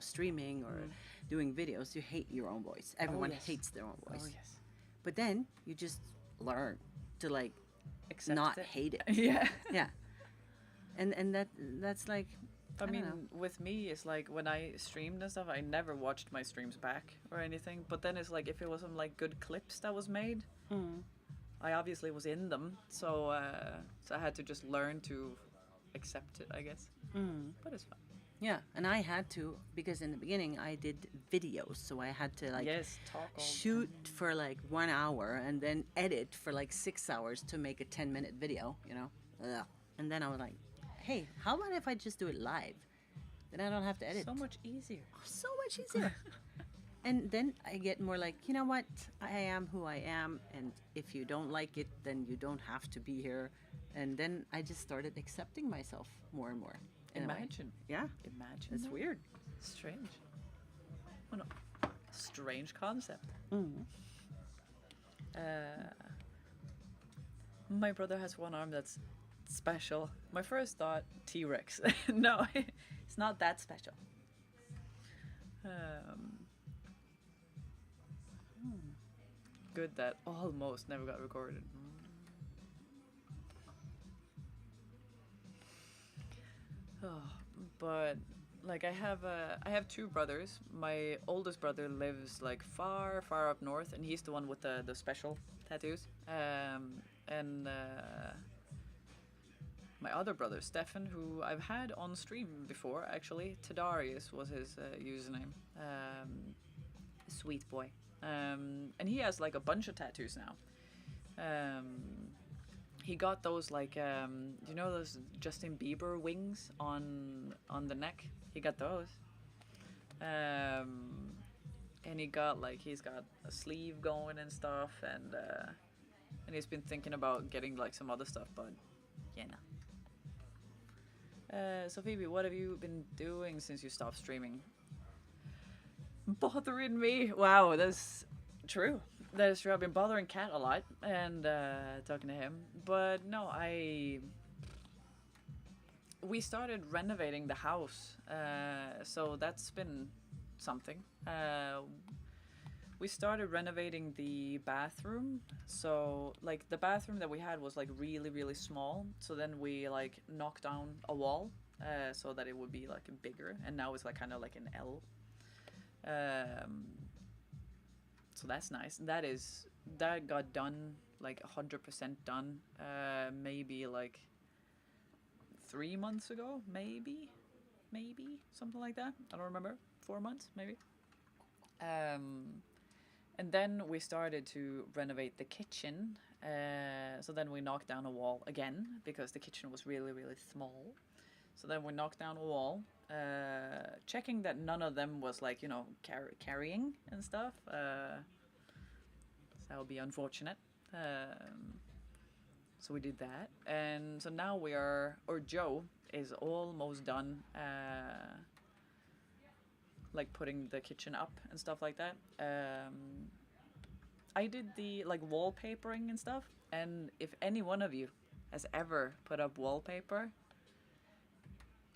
streaming or doing videos, you hate your own voice. Everyone hates their own voice. Oh yes. But then you just learn to like Accept not it. hate it. Yeah. Yeah. And that's like I mean, know. with me, it's like when I streamed and stuff, I never watched my streams back or anything. But then it's like if it was some like good clips that was made, I obviously was in them, so I had to just learn to accept it, I guess. But it's fine. Yeah, and I had to, because in the beginning I did videos, so I had to like Yes, talk all the shoot for like 1 hour and then edit for like 6 hours to make a 10-minute video, you know? Ugh. And then I was like, hey, how about if I just do it live? Then I don't have to edit. So much easier. So much easier. And then I get more like, you know what? I am who I am, and if you don't like it, then you don't have to be here. And then I just started accepting myself more and more. in a way. Imagine. Yeah, Imagine. it's that. weird. Strange. Oh, no. Strange concept. Mm. My brother has one arm that's special. My first thought, T-Rex. No, it's not that special. Good that almost never got recorded. Oh, but like I have two brothers. My oldest brother lives like far, far up north, and he's the one with the special tattoos. And my other brother, Stefan, who I've had on stream before, actually. Tadarius was his username. Sweet boy. And he has like a bunch of tattoos now. He got those like you know those Justin Bieber wings on the neck. He got those. And he got like he's got a sleeve going and stuff, and he's been thinking about getting like some other stuff, but yeah, no. So Phoebe, what have you been doing since you stopped streaming? Bothering me. Wow, that's true. That is true. I've been bothering Kat a lot and talking to him. But no, we started renovating the house. So that's been something. We started renovating the bathroom. So like the bathroom that we had was like really, really small. So then we like knocked down a wall so that it would be like bigger. And now it's like kind of like an L. So that's nice. That got done like 100% done. Maybe like 3 months ago, maybe something like that. I don't remember. 4 months, maybe. And then we started to renovate the kitchen. So then we knocked down a wall again because the kitchen was really, really small. So then we knocked down a wall, checking that none of them was like, you know, carrying and stuff. So that would be unfortunate. So we did that. And so now Joe is almost done, like putting the kitchen up and stuff like that. I did the like wallpapering and stuff. And if any one of you has ever put up wallpaper,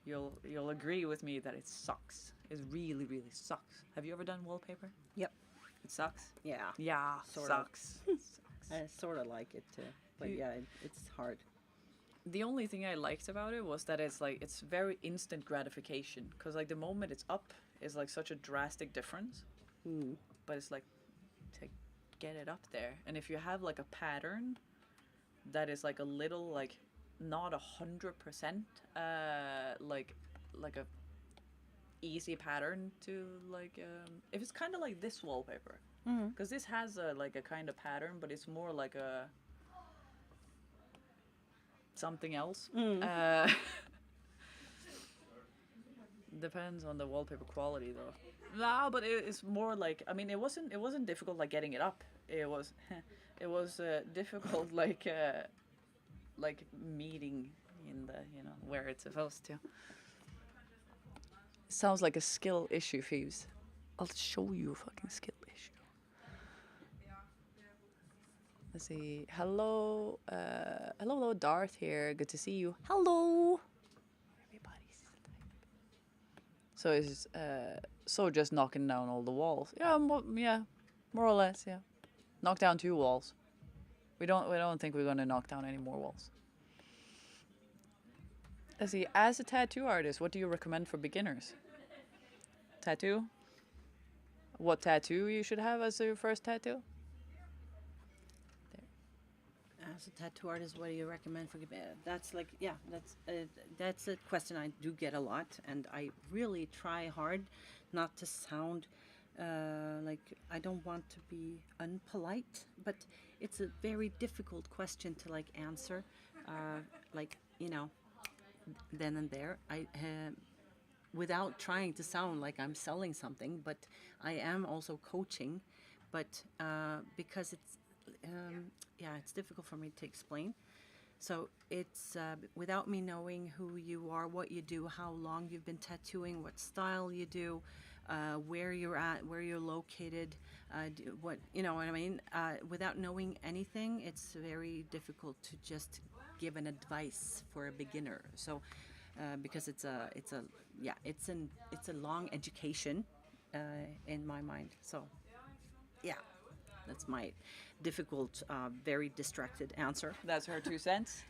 you'll agree with me that it sucks. It really, really sucks. Have you ever done wallpaper? Yep. It sucks? Yeah. Yeah, Sort of. sucks. I sort of like it too. But yeah, it's hard. The only thing I liked about it was that it's very instant gratification. Because like the moment it's up is like such a drastic difference. Mm. But it's like to get it up there. And if you have like a pattern that is like a little like not 100% like a easy pattern to like if it's kind of like this wallpaper because this has a like a kind of pattern, but it's more like a something else. Depends on the wallpaper quality though. No, but it's more like, I mean, it wasn't difficult like getting it up. It was difficult like meeting in the, you know, where it's supposed to. Sounds like a skill issue, Phoebes. I'll show you a fucking skill issue. Let's see. Hello, hello, Darth here. Good to see you. Hello. Everybody's so it's so just knocking down all the walls. Yeah, more or less. Yeah, knock down 2 walls. We don't think we're gonna knock down any more walls. Let's see. As a tattoo artist, what do you recommend for beginners? Tattoo? What tattoo you should have as your first tattoo? as a tattoo artist, what do you recommend for? That's like, yeah, that's a question I do get a lot, and I really try hard not to sound like I don't want to be unpolite, but it's a very difficult question to like answer, like then and there. I without trying to sound like I'm selling something, but I am also coaching, but because it's yeah, it's difficult for me to explain. So it's without me knowing who you are, what you do, how long you've been tattooing, what style you do, where you're at, where you're located, what you know what I mean. Without knowing anything, it's very difficult to just give an advice for a beginner. So because it's a yeah, it's a long education in my mind. So yeah, that's my difficult, very distracted answer. That's her 2 cents.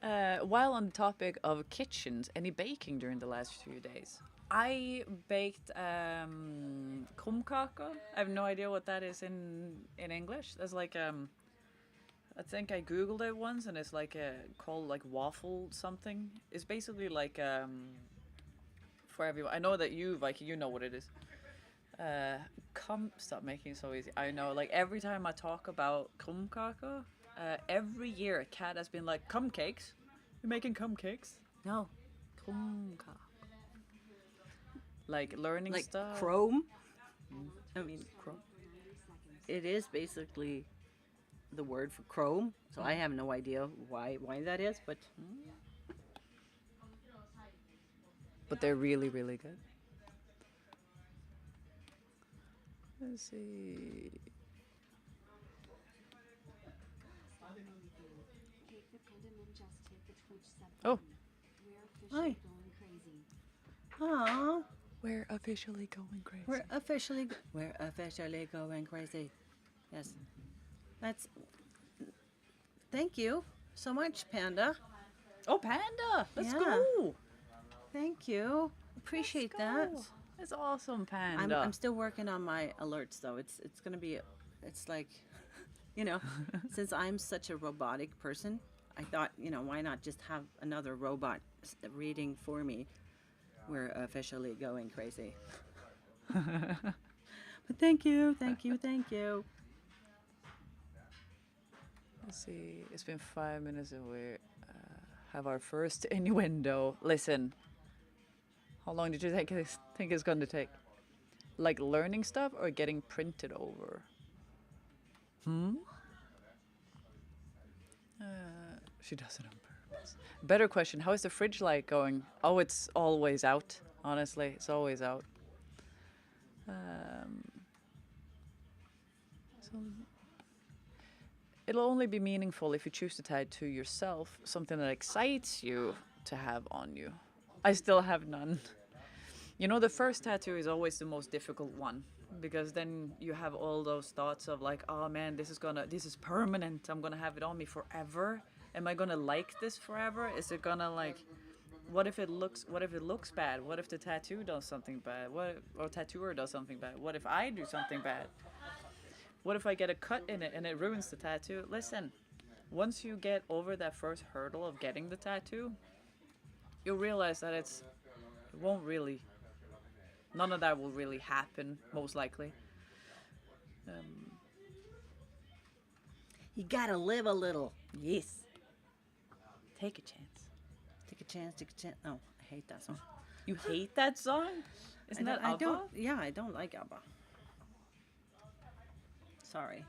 While on the topic of kitchens, any baking during the last few days? I baked krumkake. I have no idea what that is in English. That's like I think I googled it once, and it's like called like waffle something. It's basically like for everyone. I know that you, Viking, you know what it is. Stop making it so easy. I know, like every time I talk about krumkake, every year Kat has been like, cupcakes? You're making cupcakes? No, krumkake. Like learning Like stuff. Chrome. I mean, Chrome. It is basically the word for Chrome. So I have no idea why that is, but But they're really, really good. Let's see. Oh. hi. Aw, We're officially going crazy. we're officially going crazy. Yes, that's. Thank you so much, Panda. Oh, Panda! Let's Yeah. go! Thank you. Appreciate that. Go. That's awesome, Panda. I'm still working on my alerts though. It's gonna be, it's like, since I'm such a robotic person, I thought, why not just have another robot reading for me? We're officially going crazy. But thank you. Let's see. It's been 5 minutes and we have our first innuendo. Listen. How long did you think it's going to take? Like learning stuff or getting printed over? She does it on purpose. Better question. How is the fridge light going? Oh, it's always out. Honestly, it's always out. So it'll only be meaningful if you choose to tattoo yourself something that excites you to have on you. I still have none. The first tattoo is always the most difficult one because then you have all those thoughts of like, oh man, this is permanent. I'm gonna have it on me forever. Am I gonna like this forever? Is it gonna like, what if it looks bad? What if the tattoo does something bad? Or tattooer does something bad? What if I do something bad? What if I get a cut in it and it ruins the tattoo? Listen, once you get over that first hurdle of getting the tattoo, you'll realize that it won't really, none of that will really happen, most likely. You gotta live a little. Yes. Take a chance. Take a chance. Oh, I hate that song. You hate that song? Isn't that ABBA? I don't like ABBA. Sorry.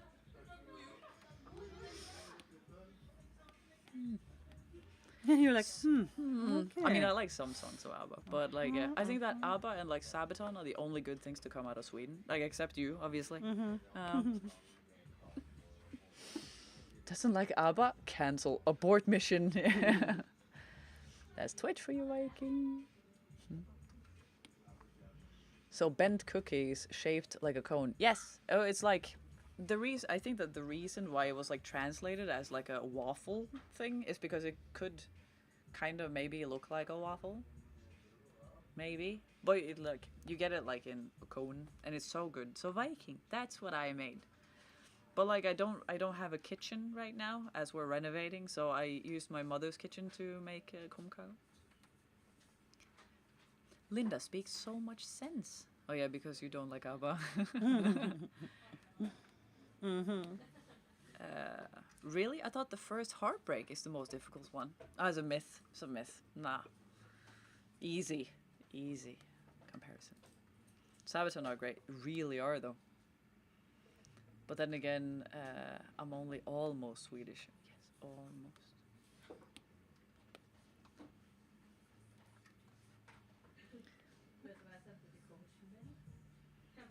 You're like, okay. I mean, I like some songs of ABBA, but like, I think that ABBA and like Sabaton are the only good things to come out of Sweden. Like, except you, obviously. Doesn't like ABBA? Cancel. Abort mission. That's Twitch for you, Viking. So bent cookies shaped like a cone. Yes. Oh, it's like I think that the reason why it was like translated as like a waffle thing is because it could kind of maybe look like a waffle. Maybe. But you get it like in a cone and it's so good. So Viking, that's what I made. But like I don't have a kitchen right now as we're renovating, so I used my mother's kitchen to make kumkao. Linda speaks so much sense. Oh yeah, because you don't like ABBA. Really? I thought the first Heartbreak is the most difficult one. Ah, it's a myth. It's a myth. Nah. Easy. Easy comparison. Sabaton are great. Really are, though. But then again, I'm only almost Swedish. Yes, almost.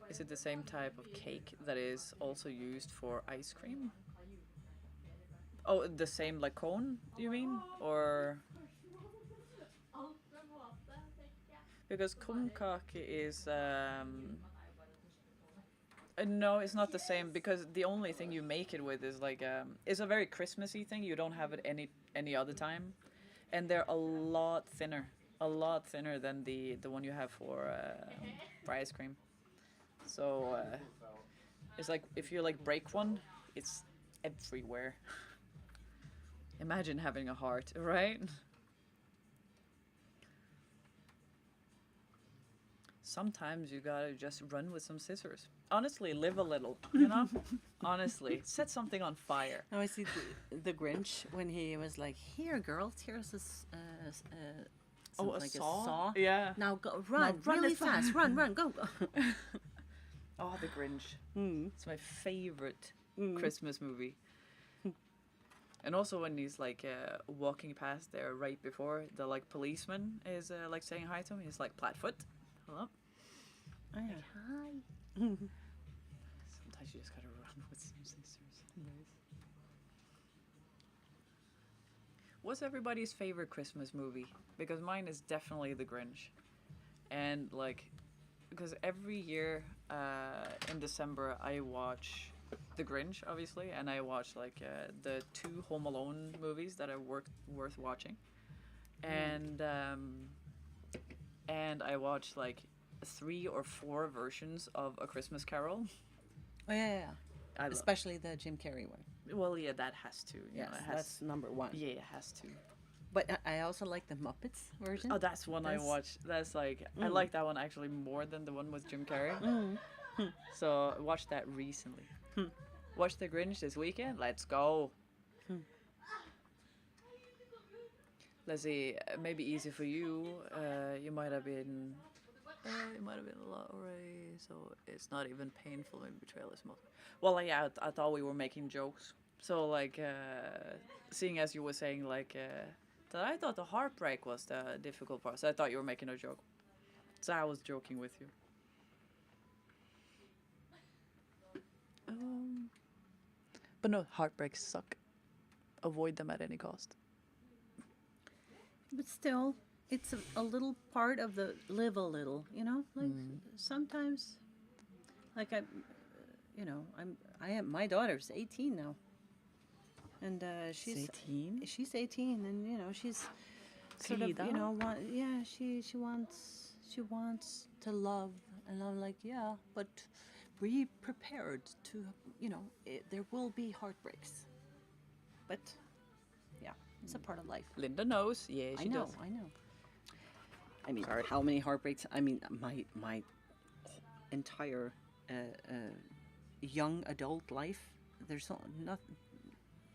Is it the same type of cake that is also used for ice cream? Oh, the same like cone, you mean? Or because kumkake is no, it's not the same because the only thing you make it with is like it's a very Christmassy thing. You don't have it any other time, and they're a lot thinner than the one you have for ice cream. So it's like if you like break one, it's everywhere. Imagine having a heart, right? Sometimes you gotta just run with some scissors. Honestly, live a little, you know? Honestly, set something on fire. Now I see the Grinch when he was like, "Here, girls, here's Oh, like saw? Yeah. Now go run run really it fast. fast. Run, go." Oh, The Grinch. It's my favorite Christmas movie. And also when he's like walking past there right before the like policeman is like saying hi to him, he's like Platfoot. Hello. Oh, yeah. Like, hi. Sometimes you just gotta run with some scissors. Nice. What's everybody's favorite Christmas movie? Because mine is definitely The Grinch. And like, because every year in December I watch The Grinch, obviously, and I watch like the 2 Home Alone movies that are worth watching, and I watch like 3 or 4 versions of A Christmas Carol. Oh yeah. Especially the Jim Carrey one. Well, yeah, that has to. Yes, that's number 1. Yeah, it has to. But I also like the Muppets version. Oh, that's one I watched. That's like I like that one actually more than the one with Jim Carrey. So I watched that recently. Watch The Grinch this weekend. Let's go. Let's see. Maybe easy for you. You might have been. It might have been a lot already, so it's not even painful. Maybe betrayal is most. Well, yeah, I thought we were making jokes. So like, seeing as you were saying like. That I thought the heartbreak was the difficult part. So I thought you were making a joke. So I was joking with you. But no, heartbreaks suck. Avoid them at any cost. But still, it's a little part of the live a little, you know? Like sometimes, like I am my daughter's 18 now. And she's 18. She's 18, and you know she's sort of she wants to love, and I'm like but be prepared to there will be heartbreaks, but yeah, it's a part of life. Linda knows. Yeah, she does. I know. I mean, how many heartbreaks? I mean, my entire young adult life. There's nothing.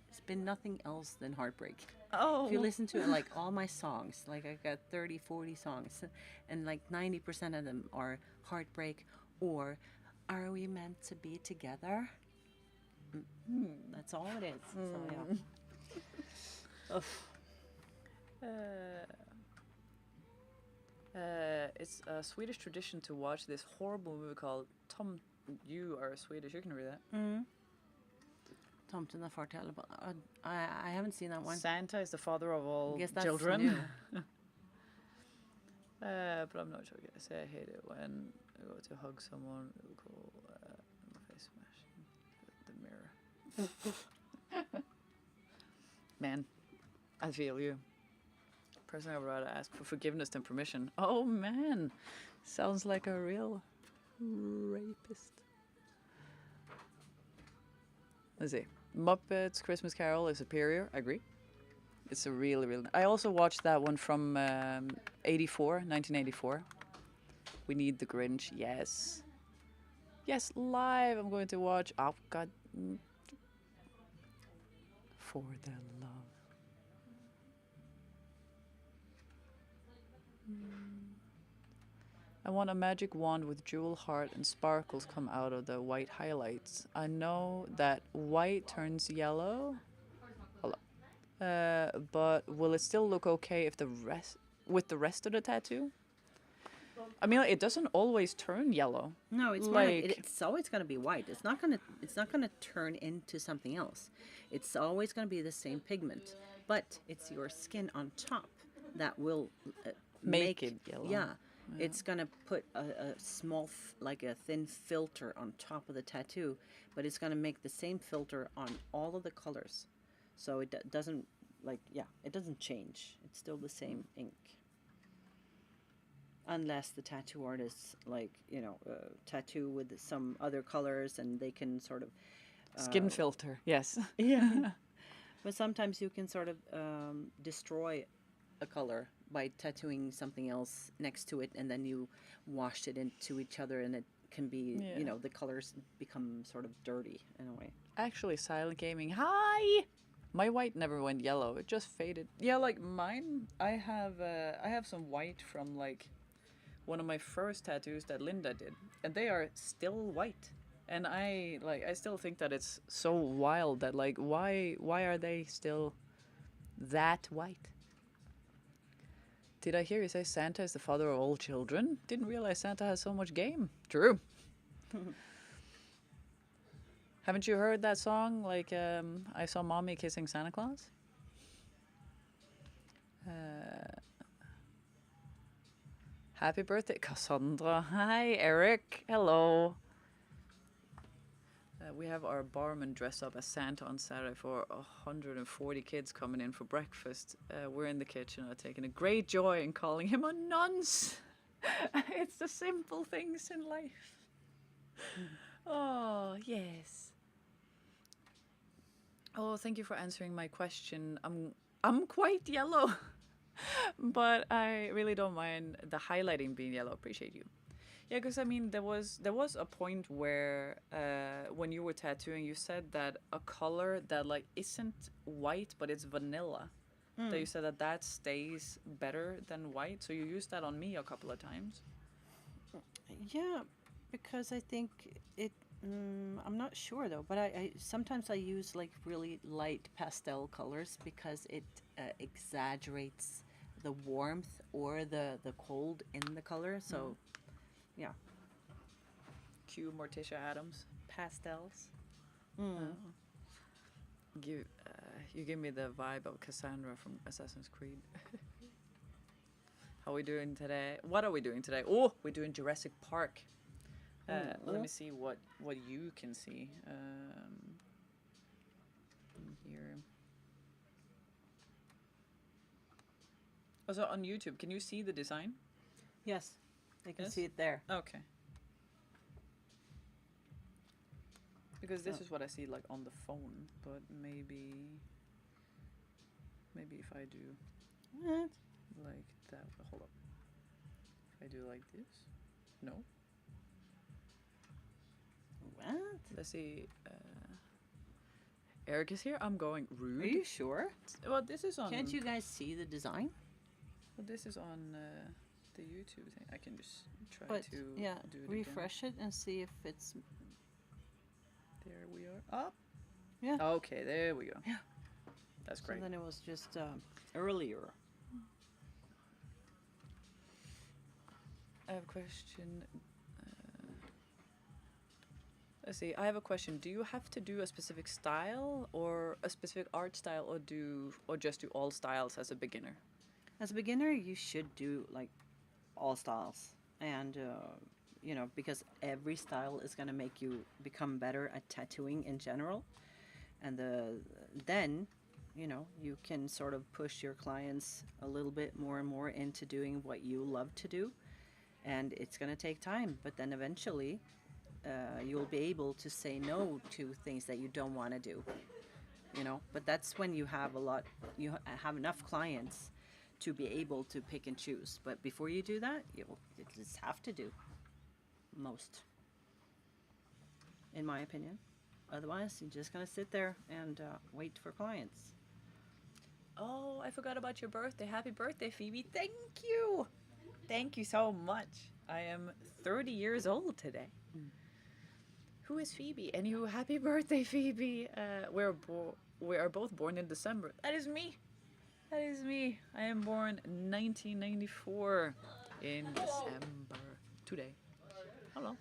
It's been nothing else than heartbreak. Oh. If you listen to like all my songs, like I got 30, 40 songs, and like 90% of them are heartbreak or are we meant to be together? That's all it is. So yeah. It's a Swedish tradition to watch this horrible movie called Tom. You are Swedish. You can read that. Tomten far till I haven't seen that one. Santa is the father of all that's children. New. But I'm not sure. I say I hate it when I go to hug someone. It will call my face smashing the mirror. Man, I feel you. Personally, I would rather ask for forgiveness than permission. Oh man, sounds like a real rapist. Let's see. Muppets Christmas Carol is superior. I agree. It's a really, really. I also watched that one from 1984. We Need the Grinch. Yes. Yes, live. I'm going to watch. Oh, God. For the love. I want a magic wand with jewel heart and sparkles come out of the white highlights. I know that white turns yellow. Hold up. But will it still look okay if the rest with the rest of the tattoo? I mean, it doesn't always turn yellow. No, it's more like it's always going to be white. It's not going to. It's not going to turn into something else. It's always going to be the same pigment, but it's your skin on top that will make it yellow. Yeah, it's going to put a small, like a thin filter on top of the tattoo, but it's going to make the same filter on all of the colors, so it doesn't it doesn't change. It's still the same ink. Unless the tattoo artists tattoo with some other colors and they can sort of skin filter. Yes. Yeah. But sometimes you can sort of destroy a color by tattooing something else next to it, and then you wash it into each other, and it can be the colors become sort of dirty in a way. Actually, Silent Gaming. Hi. My white never went yellow. It just faded. Yeah, like mine. I have some white from like one of my first tattoos that Linda did, and they are still white. And I still think that it's so wild that like why are they still that white? Did I hear you say Santa is the father of all children? Didn't realize Santa has so much game. True. Haven't you heard that song? Like I saw mommy kissing Santa Claus. Happy birthday, Cassandra. Hi, Eric. Hello. We have our barman dress up as Santa on Saturday for 140 kids coming in for breakfast. We're in the kitchen taking a great joy in calling him a nonce. It's the simple things in life. Oh, yes. Oh, thank you for answering my question. I'm quite yellow. But I really don't mind the highlighting being yellow. Appreciate you. Yeah, because I mean, there was a point where when you were tattooing, you said that a color that like isn't white but it's vanilla. That you said that stays better than white. So you used that on me a couple of times. Yeah, because I think it. I'm not sure though, but I sometimes I use like really light pastel colors because it exaggerates the warmth or the cold in the color. So, yeah. Q Morticia Adams pastels. You give me the vibe of Cassandra from Assassin's Creed. How are we doing today? What are we doing today? Oh, we're doing Jurassic Park. Let me see what you can see here. Also on YouTube, can you see the design? Yes, I can see it there. Okay. Because this is what I see like on the phone, but maybe if I do like that. Hold up. If I do like this, no. What? Let's see. Eric is here. I'm going rude. Are you sure? Well, this is on. Can't you guys see the design? Well, this is on the YouTube thing. I can just try to do it refresh again. It and see if it's. There we are. Up. Yeah. Okay, there we go. Yeah. That's great. So then it was just earlier. I have a question. Let's see. I have a question. Do you have to do a specific style or a specific art style, or just do all styles as a beginner? As a beginner, you should do like all styles, and because every style is going to make you become better at tattooing in general, and then you can sort of push your clients a little bit more and more into doing what you love to do, and it's going to take time, but then eventually you'll be able to say no to things that you don't want to do. You know, but that's when you have have enough clients to be able to pick and choose. But before you do that, you just have to do most, in my opinion. Otherwise, you're just gonna sit there and wait for clients. Oh, I forgot about your birthday. Happy birthday, Phoebe. Thank you. Thank you so much. I am 30 years old today. Who is Phoebe? And you, happy birthday, Phoebe. We are both born in December. That is me. That is me. I am born 1994 in December. Today. Hello.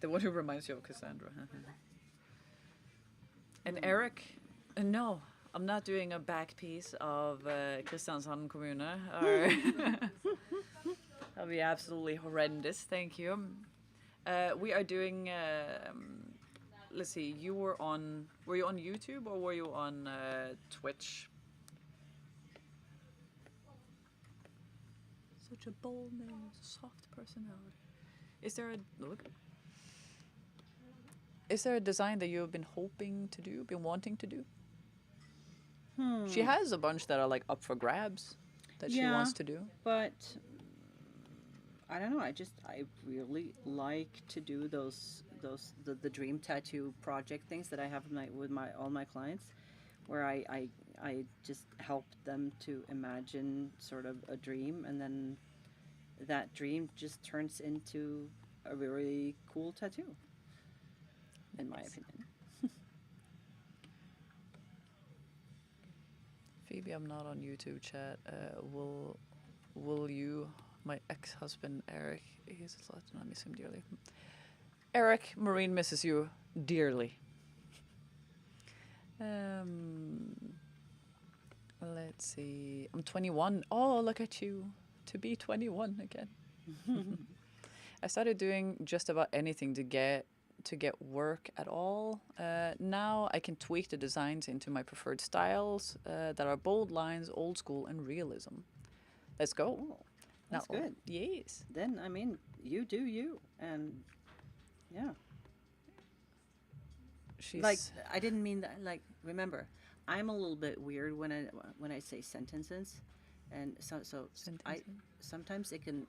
The one who reminds you of Cassandra. And Eric, no, I'm not doing a back piece of Kristiansand kommune. That'll be absolutely horrendous. Thank you. We are doing. Let's see. Were you on YouTube or were you on Twitch? Such a bold name, soft personality. Is there a design that you have been hoping to do, been wanting to do? She has a bunch that are like up for grabs that she wants to do. But I don't know. I really like to do the dream tattoo project things that I have with all my clients, where I just help them to imagine sort of a dream, and then that dream just turns into a really cool tattoo, in my opinion. Phoebe, I'm not on YouTube chat. Will you, my ex-husband Eric, he's a slut and I miss him dearly. Eric, Maureen misses you dearly. Let's see. I'm 21. Oh, look at you. To be 21 again. I started doing just about anything to get work at all. Now I can tweak the designs into my preferred styles that are bold lines, old school, and realism. Let's go. Oh, that's good. Yes. Then, I mean, you do you. And, yeah. She's like, I didn't mean that. Like, remember, I'm a little bit weird when I say sentences. And sometimes it can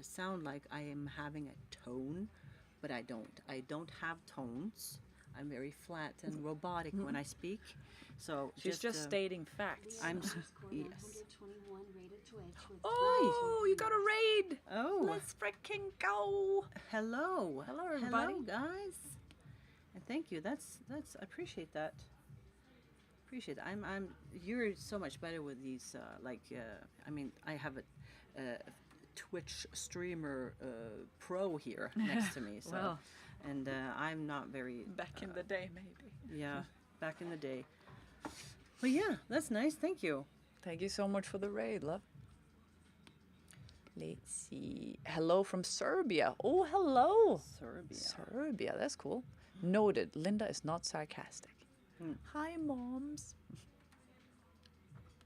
sound like I am having a tone, but I don't. I don't have tones. I'm very flat and robotic when I speak. So she's just stating facts. I'm yes. Oh, you got a raid! Oh, let's freaking go! Hello, everybody. Hello, guys. And thank you. That's I appreciate that. Appreciate it. You're so much better with these. I mean, I have a Twitch streamer pro here next to me. So, well, and I'm not very. Back in the day, maybe. Yeah, back in the day. Well, yeah, that's nice. Thank you. Thank you so much for the raid, love. Let's see. Hello from Serbia. Oh, hello. Serbia. That's cool. Noted. Linda is not sarcastic. Hi, moms.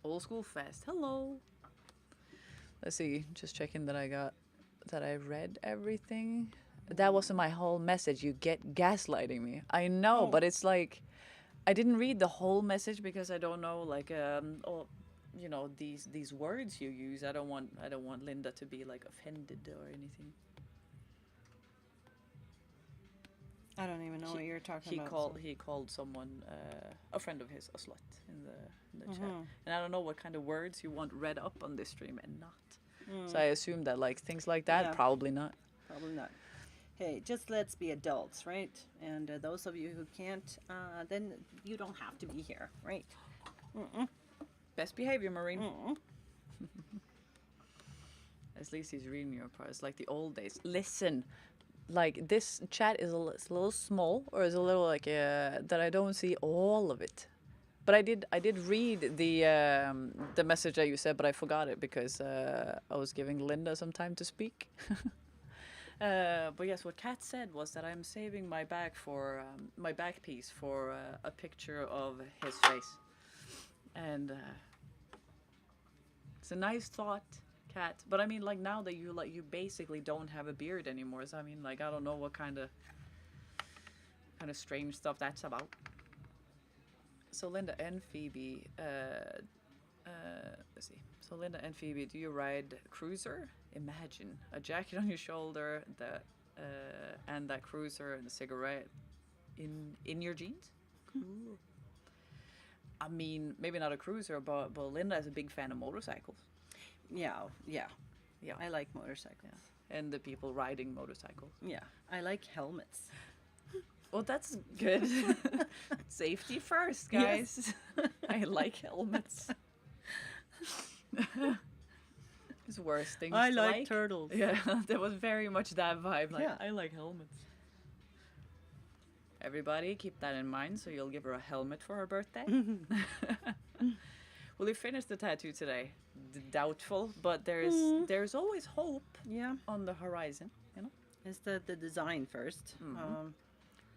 Old School Fest. Hello. Let's see. Just checking that I read everything. That wasn't my whole message. You get gaslighting me. I know, but it's like I didn't read the whole message because I don't know, like, these words you use. I don't want Linda to be like offended or anything. I don't even know what you're talking about. He called someone, a friend of his, a slut in the chat, and I don't know what kind of words you want read up on this stream and not. So I assume that like things like that, probably not. Probably not. Hey, just let's be adults, right? And those of you who can't, then you don't have to be here, right? Best behavior, Maureen. At least he's reading your part. It's like the old days. Listen. Like, this chat is a little small, or is a little like that I don't see all of it. But I did read the message that you said, but I forgot it because I was giving Linda some time to speak. But yes, what Kat said was that I'm saving my back piece for a picture of his face, and it's a nice thought. cat. But I mean, like now that you basically don't have a beard anymore. So I mean, like I don't know what kind of strange stuff that's about. So Linda and Phoebe, let's see. So Linda and Phoebe, do you ride cruiser? Imagine a jacket on your shoulder, and that cruiser and the cigarette in your jeans. Cool. I mean, maybe not a cruiser, but Linda is a big fan of motorcycles. Yeah, yeah. Yeah. I like motorcycles. Yeah. And the people riding motorcycles. Yeah, I like helmets. Well, that's good. Safety first, guys. Yes. I like helmets. It's worse things. I like turtles. Yeah, there was very much that vibe. Like, yeah. I like helmets. Everybody, keep that in mind. So you'll give her a helmet for her birthday. Will you finish the tattoo today? Doubtful, but there's always hope. Yeah. On the horizon, you know. It's the design first. Mm-hmm.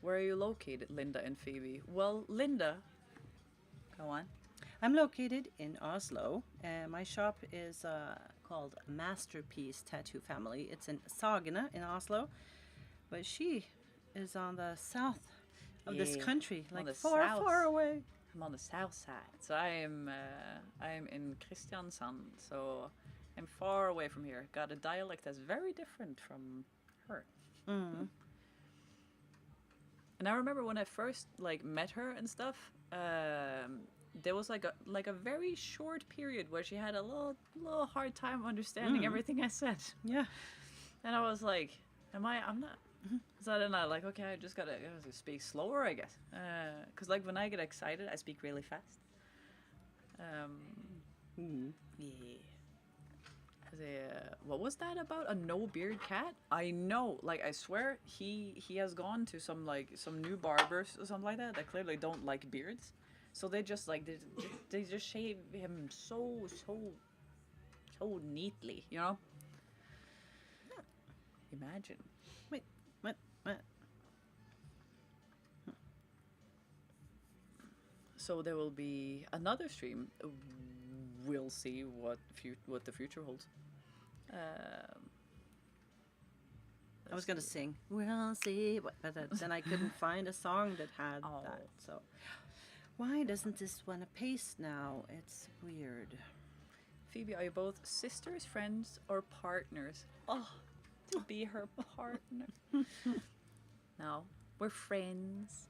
Where are you located, Linda and Phoebe? Well, Linda, go on. I'm located in Oslo. My shop is called Masterpiece Tattoo Family. It's in Sagene in Oslo, but she is on the south of this country, like far away. I'm on the south side, so I'm in Kristiansand, so I'm far away from here. Got a dialect that's very different from her. Mm. And I remember when I first met her and stuff. There was like a very short period where she had a little hard time understanding everything I said. Yeah, and I was like, I'm not. So then I okay, I just gotta speak slower, I guess. Cause when I get excited, I speak really fast. Yeah. What was that about? A no beard cat? I know. I swear he has gone to some new barbers or something like that clearly don't like beards. So they just they just shave him so neatly, you know? Imagine. Wait, what? So there will be another stream. We'll see what the future holds. I was gonna sing. We'll see, but then I couldn't find a song that had that. So why doesn't this one paste now? It's weird. Phoebe, are you both sisters, friends, or partners? Oh, to be her partner. No, we're friends.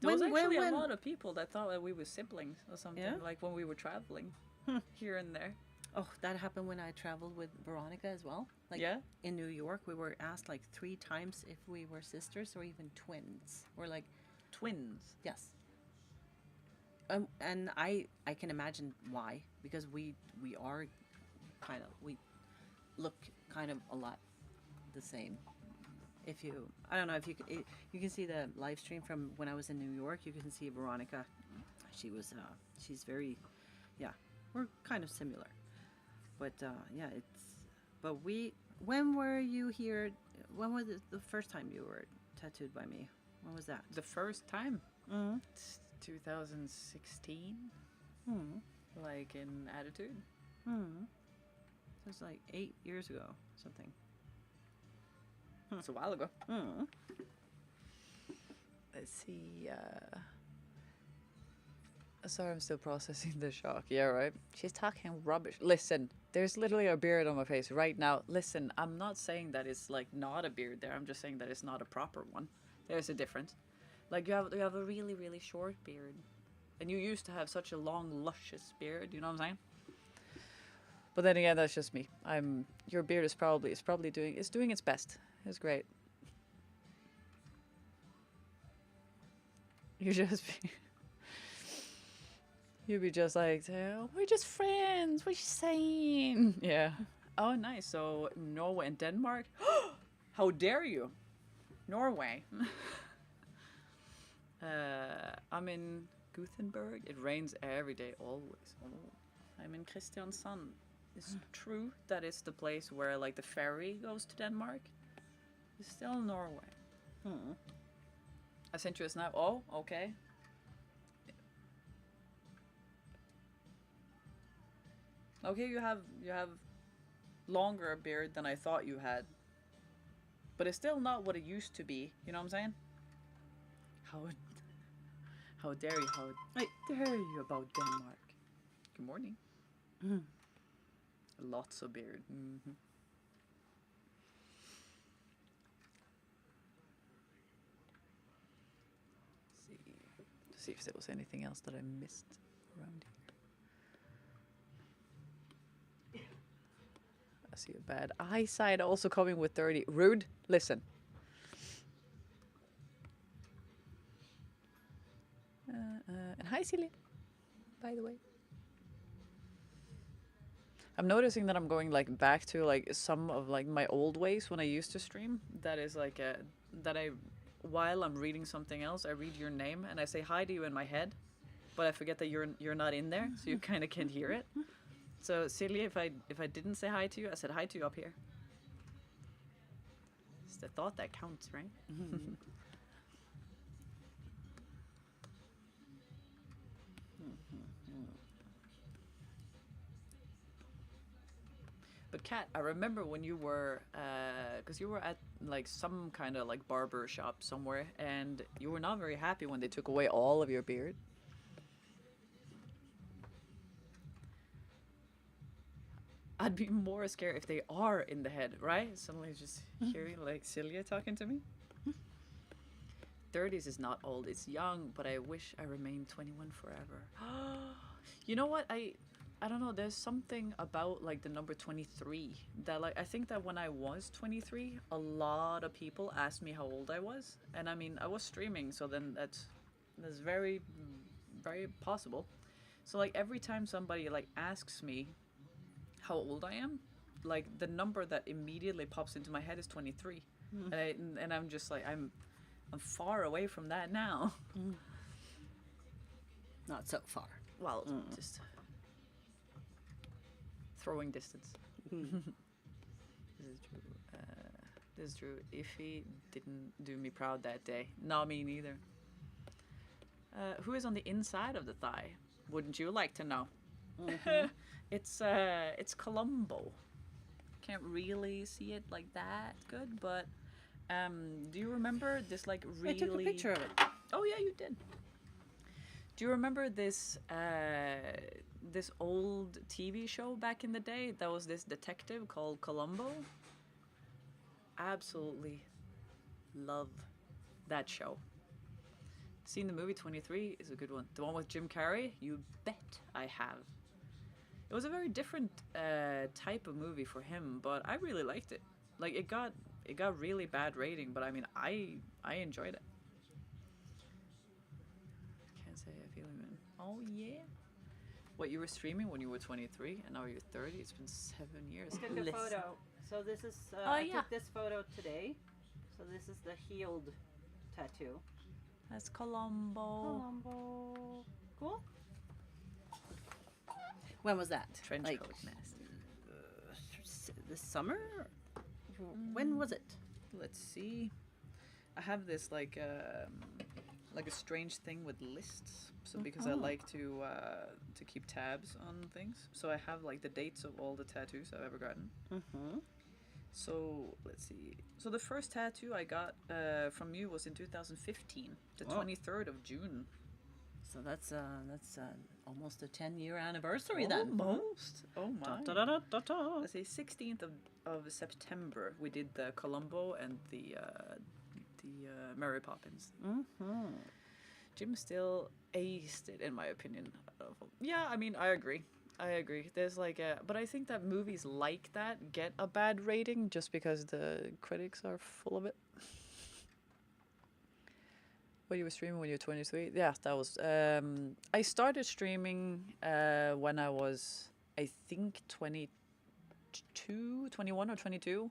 There was actually a lot of people that thought that we were siblings or something, when we were traveling here and there. Oh, that happened when I traveled with Veronica as well. In New York, we were asked 3 times if we were sisters or even twins. We're like... Twins? Yes. And I can imagine why, because we are we look kind of a lot the same. If you, I don't know if you can see the live stream from when I was in New York. You can see Veronica. She's very, we're kind of similar. But when were you here? When was it the first time you were tattooed by me? When was that? The first time? Mm-hmm. 2016. In Attitude. It was 8 years ago, something. It's a while ago. Let's see. Sorry, I'm still processing the shock. Yeah, right. She's talking rubbish. Listen, there's literally a beard on my face right now. Listen, I'm not saying that it's not a beard there. I'm just saying that it's not a proper one. There's a difference. You have a really, really short beard, and you used to have such a long, luscious beard. You know what I'm saying? But then again, that's just me. Your beard is probably doing its best. It's great. You'd be just we're just friends. What you saying? Yeah. Oh, nice. So Norway and Denmark. How dare you? Norway. I'm in Gothenburg. It rains every day, always. Oh. I'm in Kristiansand. It's true that it's the place where the ferry goes to Denmark. It's still Norway. I sent you a snap. Oh, okay. Okay, you have longer beard than I thought you had. But it's still not what it used to be. You know what I'm saying? How dare you? How dare you about Denmark? Good morning. Mm. Lots of beard. Mm-hmm. See if there was anything else that I missed around here. I see a bad eyesight also coming with 30. Rude. Listen. And hi, Celia, by the way. I'm noticing that I'm going like back to like some of like my old ways when I used to stream. That is like that I, while I'm reading something else, I read your name and I say hi to you in my head, but I forget that you're not in there, so you kind of can't hear it. So Celia, if I didn't say hi to you, I said hi to you up here. It's the thought that counts, right? Mm-hmm. But Kat, I remember when you were, because you were at like some kind of like barber shop somewhere, and you were not very happy when they took away all of your beard. I'd be more scared if they are in the head, right? Suddenly just hearing like Celia talking to me. 30s is not old, it's young, but I wish I remained 21 forever. You know what? I don't know, there's something about like the number 23 that like I think that when I was 23, a lot of people asked me how old I was. And I mean, I was streaming, so then that's very very possible. So like every time somebody like asks me how old I am, like the number that immediately pops into my head is 23. And I'm just like I'm far away from that now. Not so far. Well, just throwing distance. This is true. This is true. Iffy didn't do me proud that day. Not me neither. Who is on the inside of the thigh? Wouldn't you like to know? It's Colombo. Can't really see it like that good, but do you remember this like really? I took a picture of it. Oh yeah, you did. Do you remember this this old TV show back in the day? That was this detective called Columbo. Absolutely love that show. Seen the movie 23 is a good one. The one with Jim Carrey, you bet I have. It was a very different type of movie for him, but I really liked it. Like it got really bad rating, but I mean I enjoyed it. Can't say I feel it. Oh yeah. What, you were streaming when you were 23 and now you're 30? It's been 7 years. I took a photo. So this is I took this photo today. So this is the healed tattoo. That's Colombo. Colombo. Cool. When was that? Trench like, coat nasty. This summer? When was it? Let's see. I have this like a strange thing with lists. So because I like to keep tabs on things, so I have like the dates of all the tattoos I've ever gotten. So let's see. So the first tattoo I got from you was in 2015, the 23rd of June. So that's almost a 10-year anniversary then. Almost. Oh my. Da, da, da, da, da. Let's say 16th of September we did the Colombo and the Mary Poppins. Jim still aced it in my opinion. Yeah, I mean I agree. There's like but I think that movies like that get a bad rating just because the critics are full of it. What, you were streaming when you were 23? Yeah, that was. I started streaming when I was, I think, 21 or 22.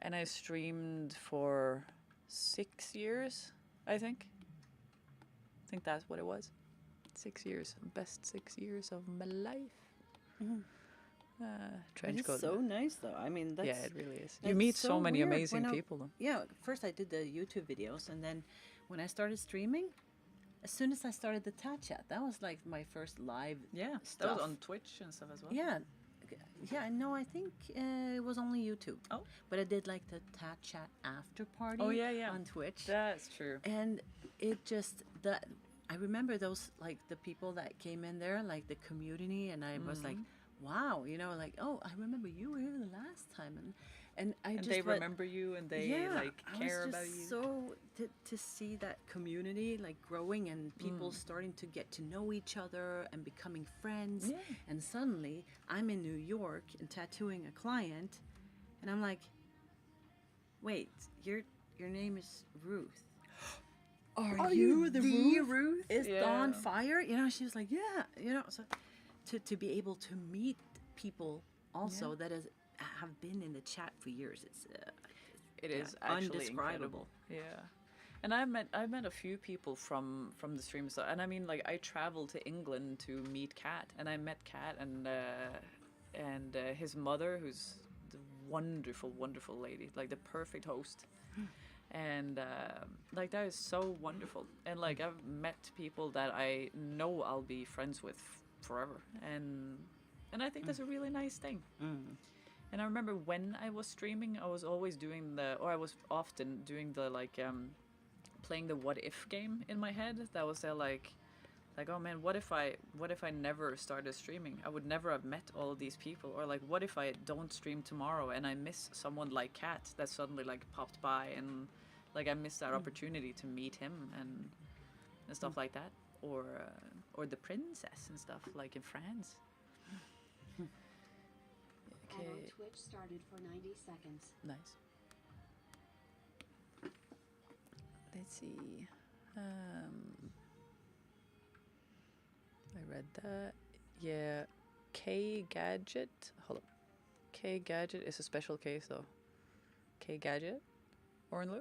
And I streamed for 6 years, I think. I think that's what it was. 6 years. Best 6 years of my life. Trench coat. It's so nice though. I mean, that's, yeah, it really is. You meet so many amazing people though. Yeah, first I did the YouTube videos, and then when I started streaming, as soon as I started the Tat Chat, that was like my first live Yeah, that stuff. was on Twitch and stuff as well. Yeah. Yeah, no, I think it was only YouTube. Oh. But I did like the Tat Chat after party Oh, yeah. on Twitch. That's true. And it just, that I remember those, like the people that came in there, like the community, and I was like, wow, you know, like, oh, I remember you were here the last time. And I And just they felt- remember you and they yeah, like care I was about just you. so to see that community like growing and people starting to get to know each other and becoming friends. Yeah. And suddenly I'm in New York and tattooing a client, and I'm like, wait, your name is Ruth. Are you the Ruth? Is Yeah. on fire? You know, she was like, yeah. You know, so to be able to meet people also that have been in the chat for years, It is actually undescribable. incredible. Yeah. And I met a few people from the stream stuff, and I mean, like, I traveled to England to meet Kat, and I met Kat and his mother, who's the wonderful lady, like the perfect host, and like that is so wonderful. And like I've met people that I know I'll be friends with forever, and I think that's a really nice thing. And I remember when I was streaming, I was always doing I was often doing the like playing the what if game in my head. That was like, oh man, what if I never started streaming? I would never have met all of these people. Or like, what if I don't stream tomorrow and I miss someone like Kat that suddenly like popped by, and like I missed that opportunity to meet him and stuff like that, or the princess and stuff like in France. And on Twitch started for 90 seconds. Nice. Let's see. I read that. Yeah. K Gadget. Hold up. K Gadget is a special case though. K Gadget? Ornlu?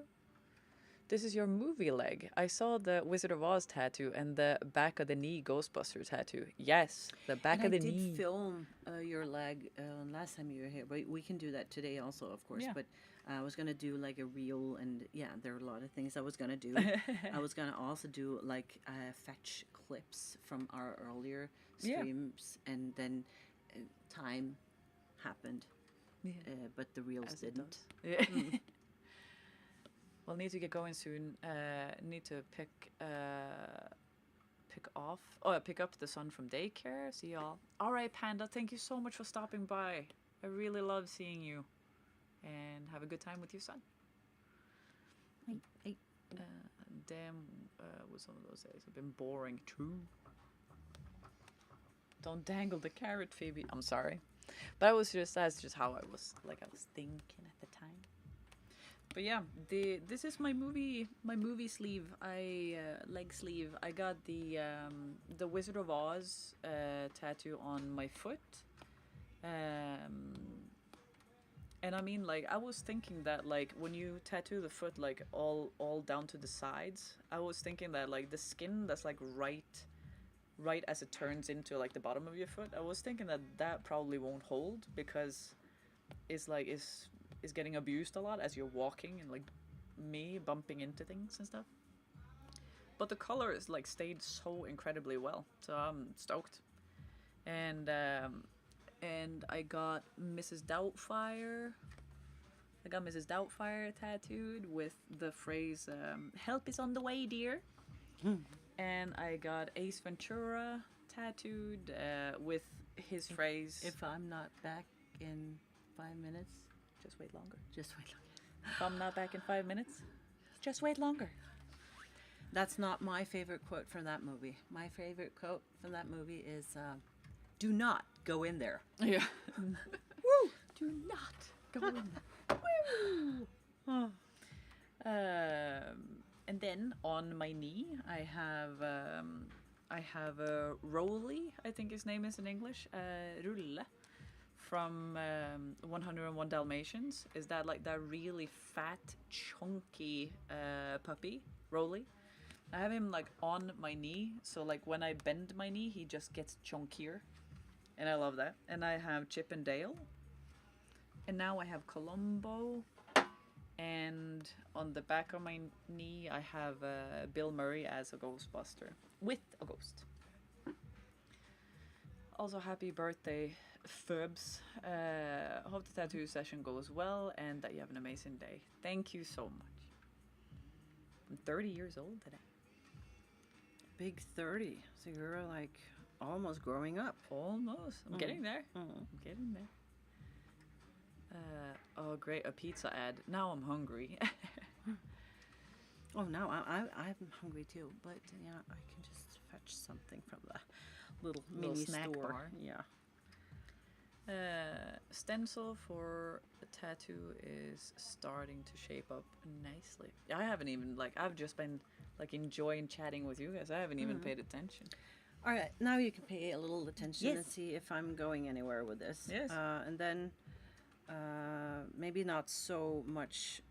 This is your movie leg. I saw the Wizard of Oz tattoo and the back of the knee Ghostbuster tattoo. Yes, the back of the I did knee. film your leg last time you were here, but we can do that today also, of course. Yeah. But I was gonna do like a reel, and yeah, there are a lot of things I was gonna do. I was gonna also do like fetch clips from our earlier Yeah. streams, and then time happened, Yeah. but the reels As it didn't. does. Yeah. We'll need to get going soon. Need to pick up the son from daycare. See y'all. All right, Panda. Thank you so much for stopping by. I really love seeing you, and have a good time with your son. Hey. Damn, was some of those days have been boring. True. Don't dangle the carrot, Phoebe. I'm sorry, but that's just how I was thinking at the time. But yeah, this is my movie sleeve. Leg sleeve. I got the Wizard of Oz tattoo on my foot, and I mean, like, I was thinking that like when you tattoo the foot like all down to the sides, I was thinking that like the skin that's like right as it turns into like the bottom of your foot, I was thinking that probably won't hold because it's getting abused a lot as you're walking, and like me bumping into things and stuff. But the color is like stayed so incredibly well, so I'm stoked. And I got Mrs. Doubtfire. I got Mrs. Doubtfire tattooed with the phrase "Help is on the way, dear." And I got Ace Ventura tattooed with his phrase, If I'm not back in 5 minutes, just wait longer. just wait longer. If I'm not back in 5 minutes, just wait longer. That's not my favorite quote from that movie. My favorite quote from that movie is, "Do not go in there." Yeah. Woo! Do not go in there. And then on my knee, I have a Rolly, I think his name is in English, Rulle, from 101 Dalmatians. Is that like that really fat, chunky puppy, Rolly? I have him like on my knee, so like when I bend my knee, he just gets chunkier, and I love that. And I have Chip and Dale, and now I have Columbo, and And on the back of my knee, I have Bill Murray as a Ghostbuster with a ghost. Also, happy birthday, Phoebs. Hope the tattoo session goes well and that you have an amazing day. Thank you so much. I'm 30 years old today. Big 30. So you're like almost growing up. Almost. I'm getting there. Mm. I'm getting there. Oh, great. A pizza ad. Now I'm hungry. Oh, now I'm hungry too. But yeah, I can just fetch something from the little mini snack store. bar. Yeah. Stencil for a tattoo is starting to shape up nicely. I haven't even I've just been enjoying chatting with you guys. I haven't even paid attention. All right, now you can pay a little attention Yes. and see if I'm going anywhere with this. Yes. And then maybe not so much,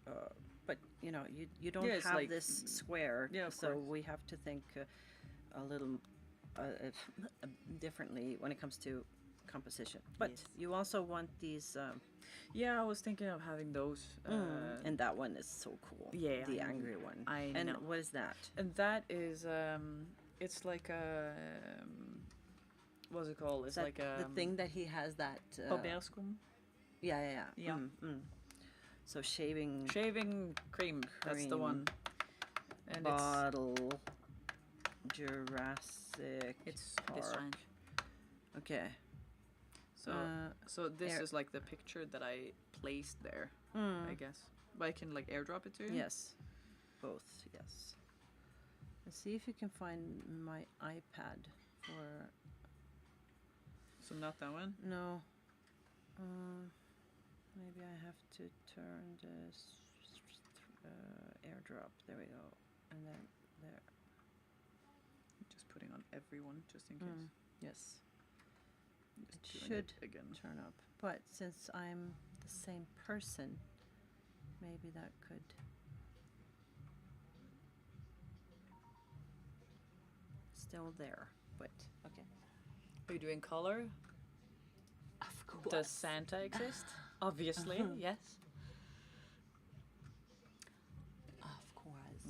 but you know, you don't Yes, have this square, Yeah, of so course. we have to think a little differently when it comes to composition. But Yes. you also want these, Yeah, I was thinking of having those. and that one is so cool. Yeah, the I know. angry one. I and know. what is that? And that is it's like a what's it called? It's Is that like a the thing that he has that. Barberskum. Yeah. Yeah. So shaving Shaving cream. That's the Cream. one. And bottle Jurassic it's Park. this one. Okay. So Uh, so this air- is like the picture that I placed there, I guess. But I can airdrop it to you. Yes. Both, yes. Let's see if you can find my iPad for So not that one. no. Maybe I have to turn this airdrop. There we go. And then there. Just putting on everyone just in case. Yes. Just It doing should again. turn up. But since I'm the same person, maybe that could. Still there, but okay. Are you doing color? Of course. Does Santa exist? Obviously, yes. Of course.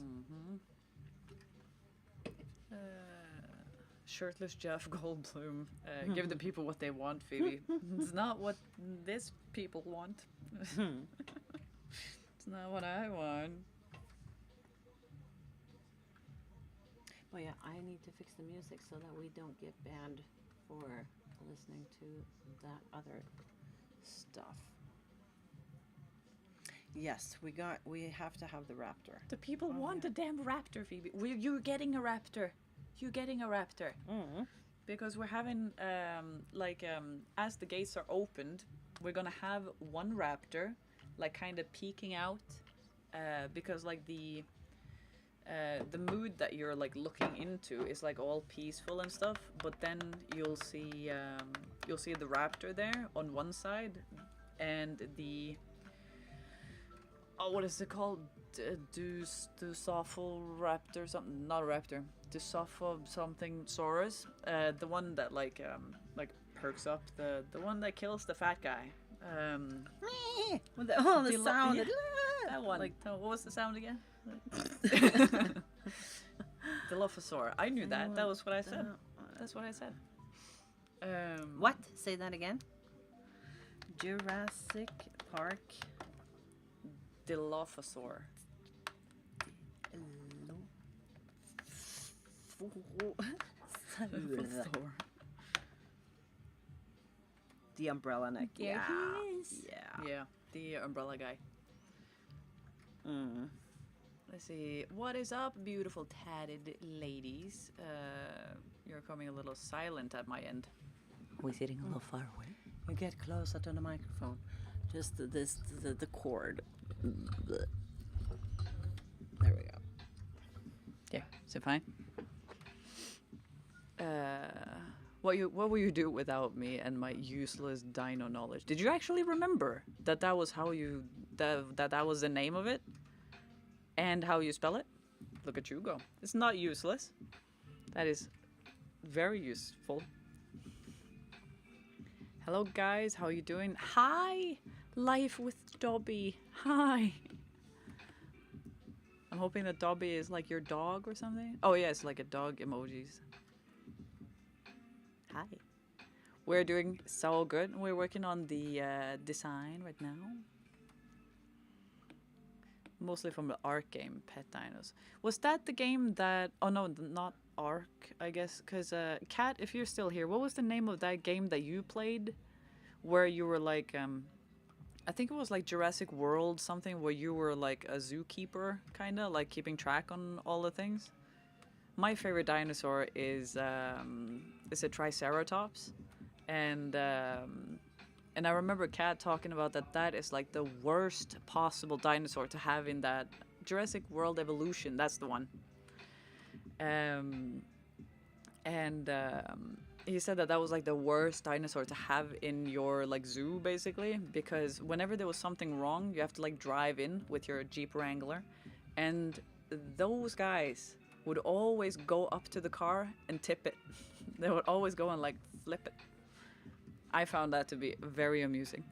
Shirtless Jeff Goldblum. Give the people what they want, Phoebe. It's not what this people want. It's not what I want. Well, yeah, I need to fix the music so that we don't get banned for listening to that other stuff. Yes, we have to have the raptor. The people want a damn raptor, Phoebe. You're getting a raptor. You're getting a raptor. Because we're having, as the gates are opened, we're gonna have one raptor, kind of peeking out, because the mood that you're looking into is all peaceful and stuff, but then you'll see the raptor there on one side, and the what is it called? Dusophil raptor, something, not a raptor. Dusophil something saurus. The one that perks up, the one that kills the fat guy. With the Dilo- sound. yeah, that one. What was the sound again? Dilophosaur. I knew that. That was what I said. That's what I said. What? Say that again. Jurassic Park. Dilophosaur. Dilophosaur. The umbrella neck. Yeah, Yeah. he is. Yeah, the umbrella guy. Let's see. What is up, beautiful tatted ladies? You're coming a little silent at my end. We're sitting a little far away. You get closer to the microphone. Just the cord. There we go. Yeah, is it fine? What will you do without me and my useless dino knowledge? Did you actually remember that was how you that was the name of it, and how you spell it? Look at you go. It's not useless. That is very useful. Hello guys, how you doing? Hi, Life with Dobby. Hi. I'm hoping that Dobby is like your dog or something. Oh yeah, it's like a dog emojis. Hi. We're doing so good. We're working on the design right now. Mostly from the Ark game, Pet Dinos. Was that the game that... Oh no, not Ark, I guess. Because, Kat, if you're still here, what was the name of that game that you played? Where you were like... I think it was like Jurassic World, something where you were like a zookeeper, kind of, like keeping track on all the things. My favorite dinosaur is a Triceratops. And I remember Kat talking about that is like the worst possible dinosaur to have in that Jurassic World Evolution. That's the one. He said that was like the worst dinosaur to have in your like zoo, basically, because whenever there was something wrong, you have to like drive in with your Jeep Wrangler, and those guys would always go up to the car and tip it. They would always go and like flip it. I found that to be very amusing.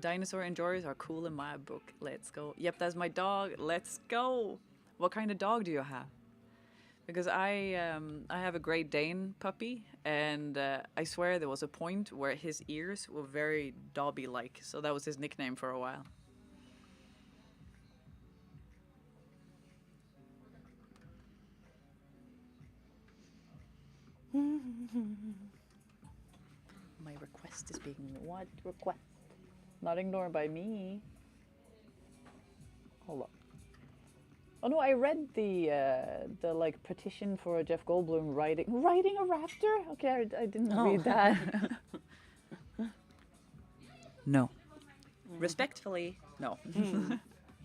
Dinosaur enjoyers are cool in my book. Let's go. Yep, that's my dog. Let's go. What kind of dog do you have? Because I have a Great Dane puppy, and I swear there was a point where his ears were very Dobby-like, so that was his nickname for a while. My request is being... What request? Not ignored by me. Hold on. Oh no, I read the like petition for Jeff Goldblum riding a raptor. Okay, I didn't read that. No. Respectfully, no.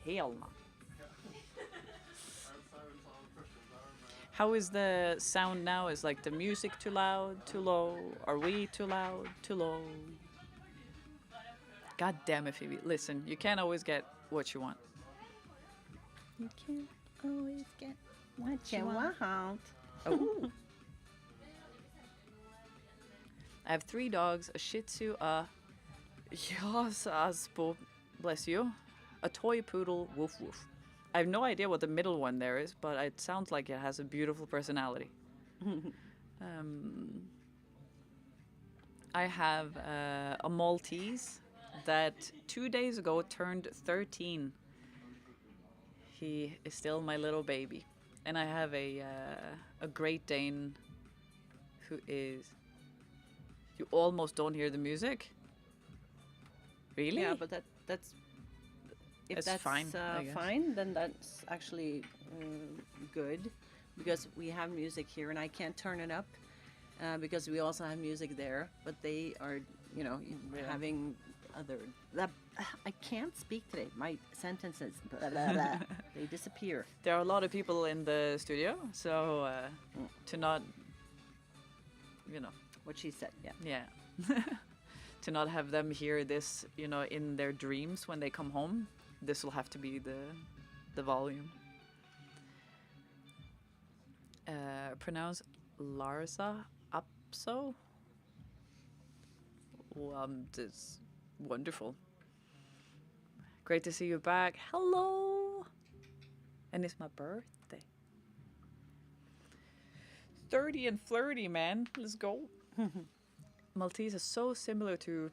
Hell no. How is the sound now? Is like the music too loud, too low? Are we too loud, too low? God damn it, Phoebe. Listen, you can't always get what you want. You can't always get what you want. Oh. I have 3 dogs, a Shih Tzu, bless you, a toy poodle, woof woof. I have no idea what the middle one there is, but it sounds like it has a beautiful personality. I have a Maltese that 2 days ago turned 13. He is still my little baby. And I have a Great Dane who is... You almost don't hear the music? Really? Yeah, but that's... If that's fine, I guess. fine, then that's actually good. Because we have music here and I can't turn it up. Because we also have music there. But they are, having other... I can't speak today. My sentences, blah, blah, blah, they disappear. There are a lot of people in the studio, so to not, What she said, yeah. Yeah, to not have them hear this, in their dreams when they come home, this will have to be the volume. Pronounce Larsa Apso. That's wonderful. Great to see you back. Hello! And it's my birthday. 30 and flirty, man. Let's go. Maltese is so similar to,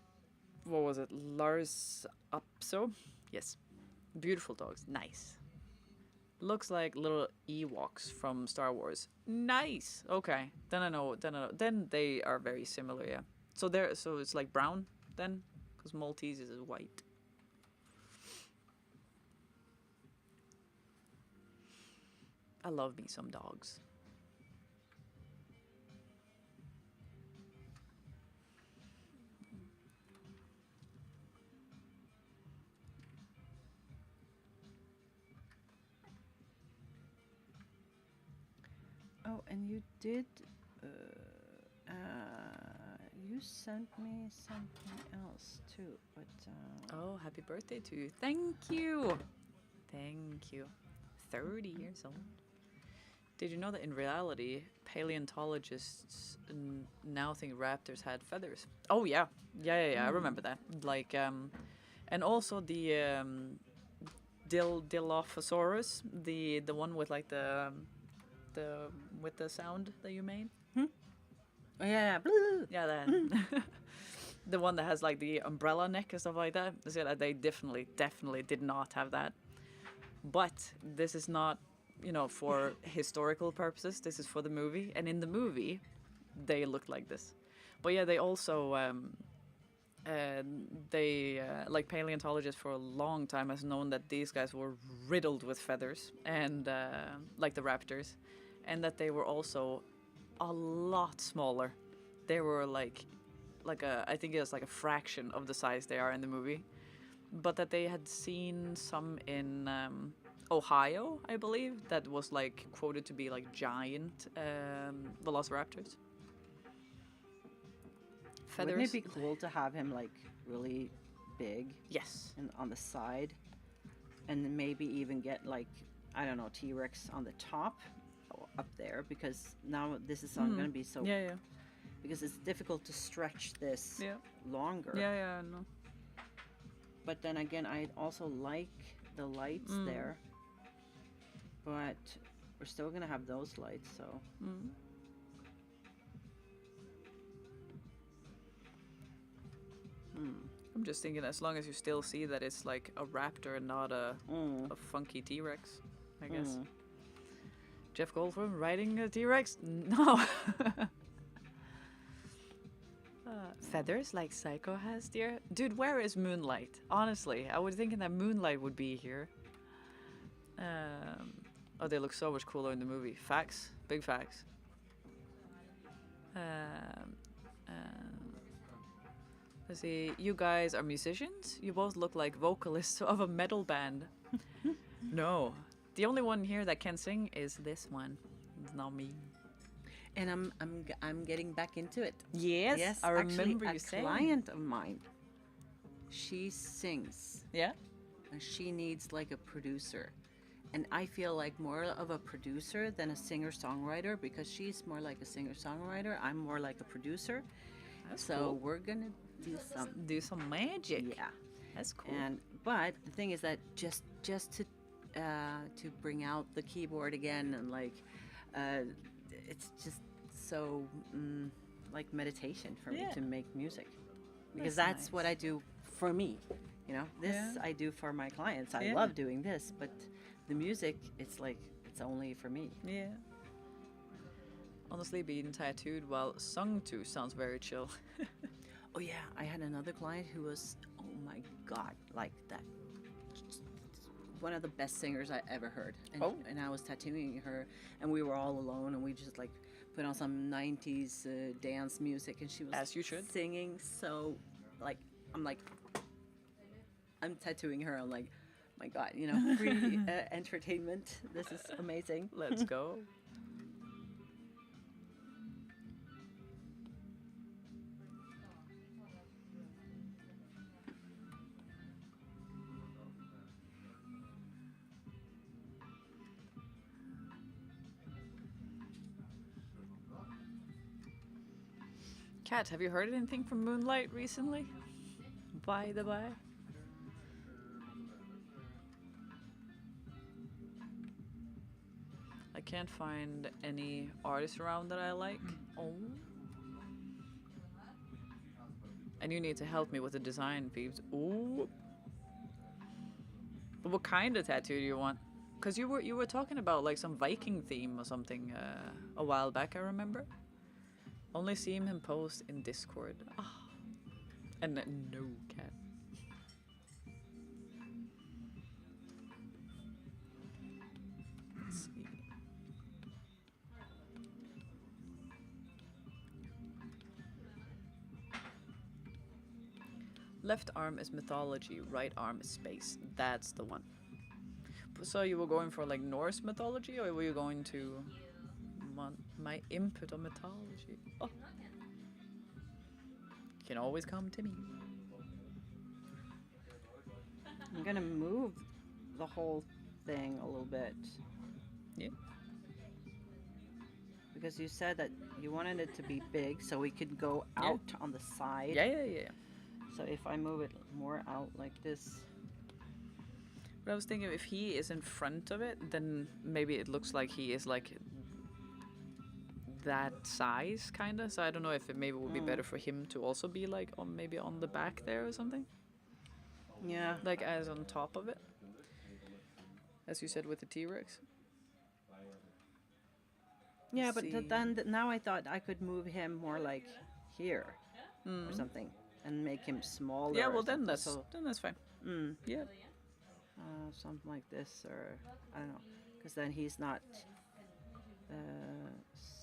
what was it, Lars Apso? Yes. Beautiful dogs. Nice. Looks like little Ewoks from Star Wars. Nice. Okay. Then I know. Then they are very similar, yeah. So it's like brown then? Because Maltese is white. I love me some dogs. Oh, and you did... you sent me something else too, but... Oh, happy birthday to you. Thank you. Thank you. 30 years old. Did you know that in reality, paleontologists now think raptors had feathers? Oh, yeah. Yeah, I remember that. Like, and also Dilophosaurus, the one with like the with the sound that you made. Oh, yeah. Blue. Yeah, that. The one that has like the umbrella neck and stuff like that. So that they definitely did not have that. But this is not, for historical purposes. This is for the movie, and in the movie, they looked like this. But yeah, they also like paleontologists for a long time has known that these guys were riddled with feathers and like the raptors, and that they were also a lot smaller. They were like I think it was like a fraction of the size they are in the movie, but that they had seen some in Ohio, I believe, that was like quoted to be like giant velociraptors. Feathers. Wouldn't it be cool to have him like really big Yes. and on the side, and then maybe even get like, I don't know, T-Rex on the top up there, because now this is not going to be so, Yeah. because it's difficult to stretch this Yeah. longer. Yeah. No. But then again, I also like the lights there, but we're still gonna have those lights, so. I'm just thinking, as long as you still see that it's like a raptor and not a funky T-Rex, I guess. Jeff Goldblum riding a T-Rex? No. Feathers like Psycho has, dear. Dude, where is Moonlight? Honestly, I was thinking that Moonlight would be here. Oh, they look so much cooler in the movie. Facts, big facts. Let's see, you guys are musicians? You both look like vocalists of a metal band. No. The only one here that can sing is this one. It's not me. And I'm getting back into it. Yes, I remember you saying. A client of mine, she sings. Yeah? And she needs like a producer. And I feel like more of a producer than a singer-songwriter, because she's more like a singer-songwriter. I'm more like a producer. That's so cool. we're gonna Do some magic. Yeah. That's cool. But the thing is that just to bring out the keyboard again, and like it's just so like meditation for me to make music, because that's nice. what I do for me. This I do for my clients. I love doing this, but the music, it's like, it's only for me. Yeah. Honestly, being tattooed while sung to sounds very chill. Oh yeah, I had another client who was, oh my god, like that, one of the best singers I ever heard. And I was tattooing her, and we were all alone, and we just like put on some 90s dance music, and she was, as you should, singing so like, I'm tattooing her, I'm like, my god, free entertainment, this is amazing. Let's go. Kat, have you heard anything from Moonlight recently? By the by. I can't find any artists around that I like. Oh. And you need to help me with the design, peeps. Ooh. But what kind of tattoo do you want? Because you were talking about like some Viking theme or something a while back, I remember. Only seeing him post in Discord. Oh. And no, Cat. Let's see. Left arm is mythology, right arm is space. That's the one. So you were going for like Norse mythology, or were you going to my input on mythology? Oh. You can always come to me. I'm gonna move the whole thing a little bit. Yeah. Because you said that you wanted it to be big, so we could go out on the side. Yeah. So if I move it more out like this. But I was thinking if he is in front of it, then maybe it looks like he is like that size, kind of. So I don't know if it maybe would be better for him to also be like on maybe on the back there or something, Yeah. like as on top of it, as you said with the T-Rex. Yeah, but See. then now I thought I could move him more like here or something and make him smaller. Yeah, or well then something. that's fine. Mm, Yeah. something like this, or I don't know, because then he's not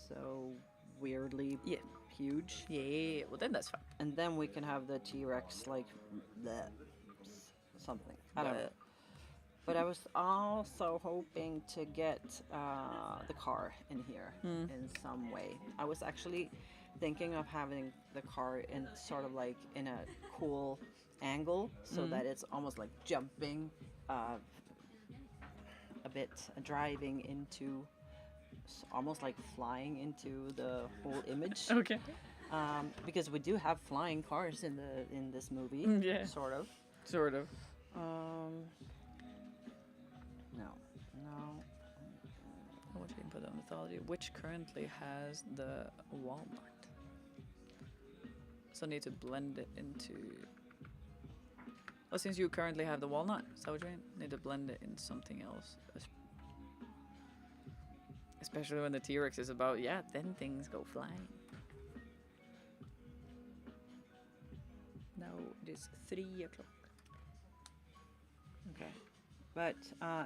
so weirdly Yeah. huge. Yeah. Well then that's fine. And then we can have the T-Rex like that, something. I don't know. But I was also hoping to get the car in here in some way. I was actually thinking of having the car in sort of like in a cool angle, so that it's almost like jumping a bit, driving into, almost like flying into the whole image. Okay. Because we do have flying cars in this movie. Yeah. Sort of. Sort of. No. What you can put on mythology? Which currently has the walnut? So I need to blend it into. Oh, since you currently have the walnut, is that what you mean? Need to blend it in something else. Especially when the T-Rex is about, yeah, then things go flying. Now it is 3 o'clock. Okay. But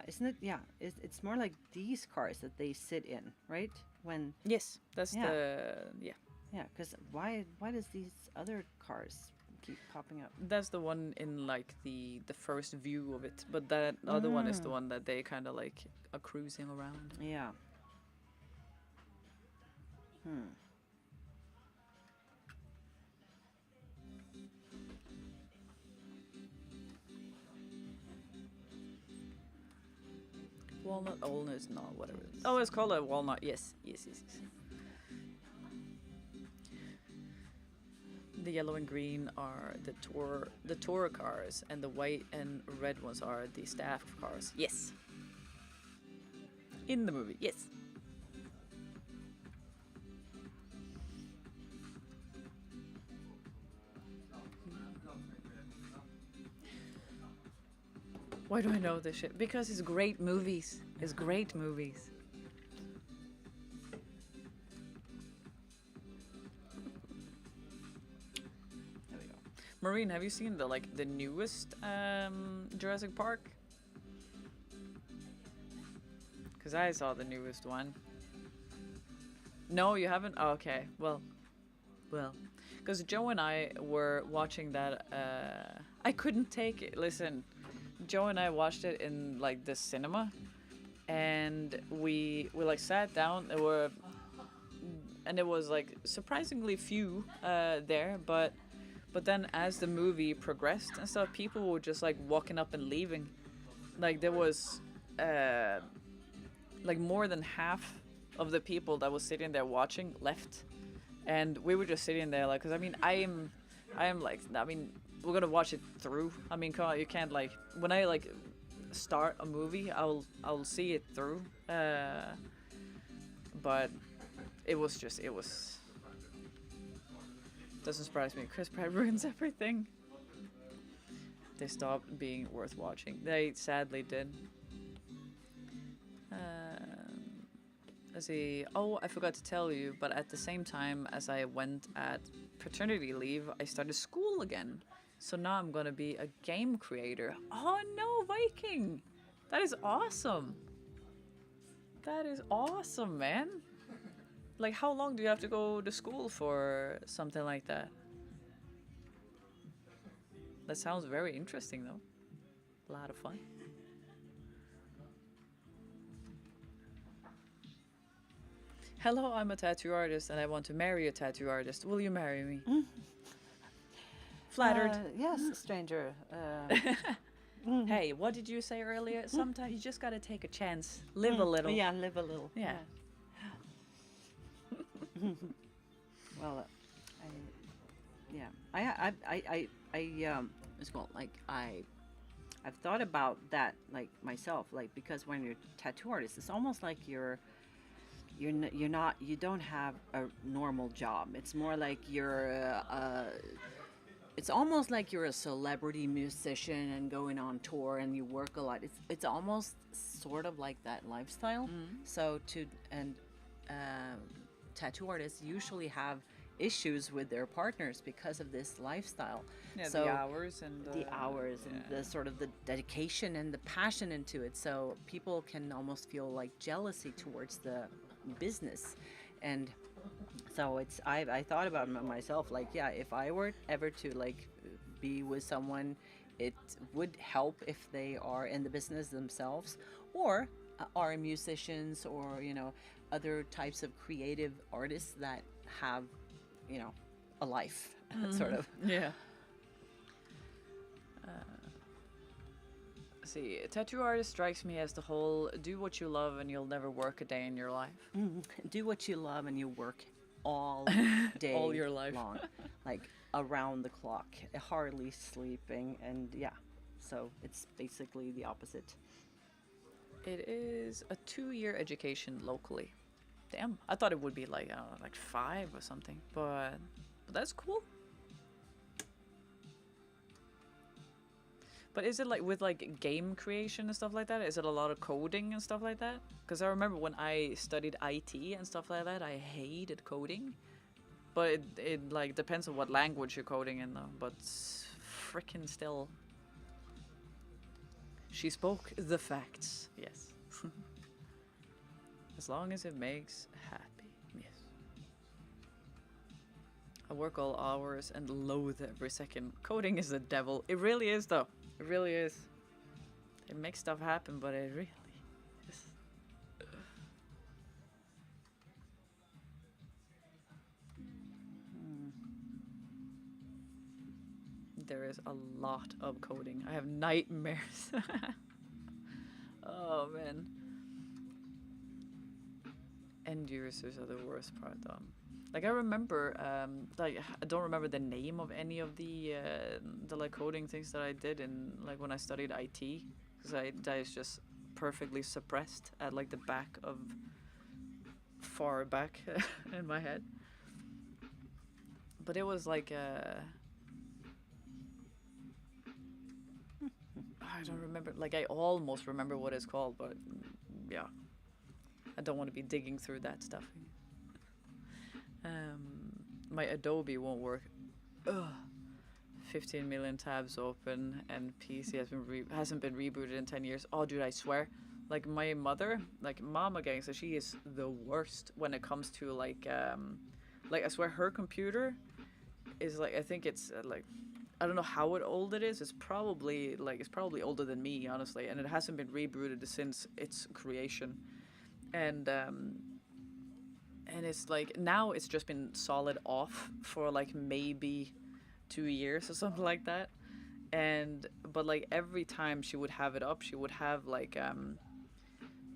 isn't it? Yeah, it's more like these cars that they sit in, right? When Yes, that's Yeah. Because why does these other cars keep popping up? That's the one in like the first view of it, but that other one is the one that they kind of like are cruising around. Yeah. Walnut oldness, no, whatever it is. Oh, it's called a walnut. Yes. The yellow and green are the tour cars, and the white and red ones are the staff cars. Yes. In the movie, yes. Why do I know this shit? Because it's great movies. It's great movies. There we go. Maureen, have you seen the newest Jurassic Park? Because I saw the newest one. No, you haven't? Oh, okay. Well. Because Joe and I were watching that. I couldn't take it. Listen, Joe and I watched it in like the cinema, and we like sat down. It was like surprisingly few there, but then as the movie progressed and stuff, people were just like walking up and leaving. Like there was like more than half of the people that was sitting there watching left, and we were just sitting there like, because I mean I am like, I mean, we're gonna watch it through. I mean, come on, you can't like, when I like start a movie, I'll see it through. But it was doesn't surprise me. Chris Pratt ruins everything. They stopped being worth watching. They sadly did. Let's see. Oh, I forgot to tell you, but at the same time as I went at paternity leave, I started school again. So now I'm gonna be a game creator. Oh no, Viking! That is awesome. That is awesome, man. Like, how long do you have to go to school for something like that? That sounds very interesting, though. A lot of fun. Hello, I'm a tattoo artist and I want to marry a tattoo artist. Will you marry me? Flattered. Yes, stranger. Hey, what did you say earlier? Sometimes you just gotta take a chance. Live a little. Yeah, live a little. Yeah. Well, it's called like I I've thought about that like myself, like because when you're a tattoo artist, it's almost like you don't have a normal job. It's more like it's almost like you're a celebrity musician and going on tour and you work a lot. It's almost sort of like that lifestyle. So tattoo artists usually have issues with their partners because of this lifestyle. Yeah, So the hours and the sort of the dedication and the passion into it. So people can almost feel like jealousy towards the business. And so I thought about myself, like, yeah, if I were ever to like be with someone, it would help if they are in the business themselves, or are musicians, or other types of creative artists that have a life, sort of. Yeah. See, a tattoo artist strikes me as the whole do what you love and you'll never work a day in your life. Do what you love and you work all day, All your life. long, like around the clock, hardly sleeping, and yeah, so it's basically the opposite. It is a 2-year education locally. Damn, I thought it would be like, I don't know, like 5 or something, but that's cool. But is it like with like game creation and stuff like that? Is it a lot of coding and stuff like that? Because I remember when I studied IT and stuff like that, I hated coding. But it like depends on what language you're coding in though. But freaking still. She spoke the facts. Yes. As long as it makes happy. Yes. I work all hours and loathe every second. Coding is the devil. It really is though. It really is. It makes stuff happen, but it really is. There is a lot of coding. I have nightmares. Oh man. End users are the worst part though. Like I remember, like I don't remember the name of any of the like coding things that I did in like when I studied IT, because that is just perfectly suppressed at like the back of far back in my head. But it was like I don't remember. Like I almost remember what it's called, but yeah, I don't want to be digging through that stuff. My Adobe won't work. Ugh. 15 million tabs open and PC hasn't been rebooted in 10 years. Oh, dude, I swear. Like my mother, like Mama Gangsta, she is the worst when it comes to like I swear her computer is like, I think it's like, I don't know how old it is. It's probably older than me, honestly, and it hasn't been rebooted since its creation. And it's like now it's just been solid off for like maybe 2 years or something like that. But like every time she would have it up, she would have like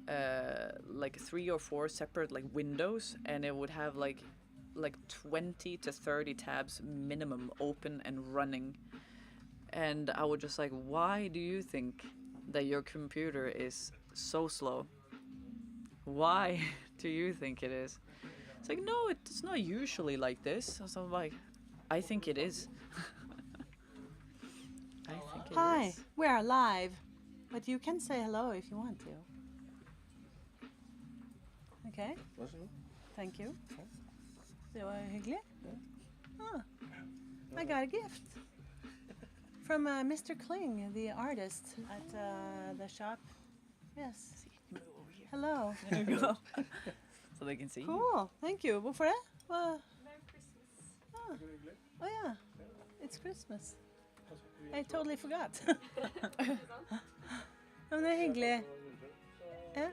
3 or 4 separate like windows, and it would have like 20 to 30 tabs minimum open and running. And I would just like, why do you think that your computer is so slow? Why do you think it is? It's like, no, it's not usually like this. So I'm like, I think it is. I think it is. Hi, we are live, but you can say hello if you want to. Okay, thank you. Det var hyggelig. Ah, I got a gift from Mr. Kling, the artist at the shop. Yes. Hello. There you go. So they can see. Cool. Thank you. Hvorfor det? Merry Christmas. Oh yeah, it's Christmas. I totally forgot. Men det er hyggelig. Ja,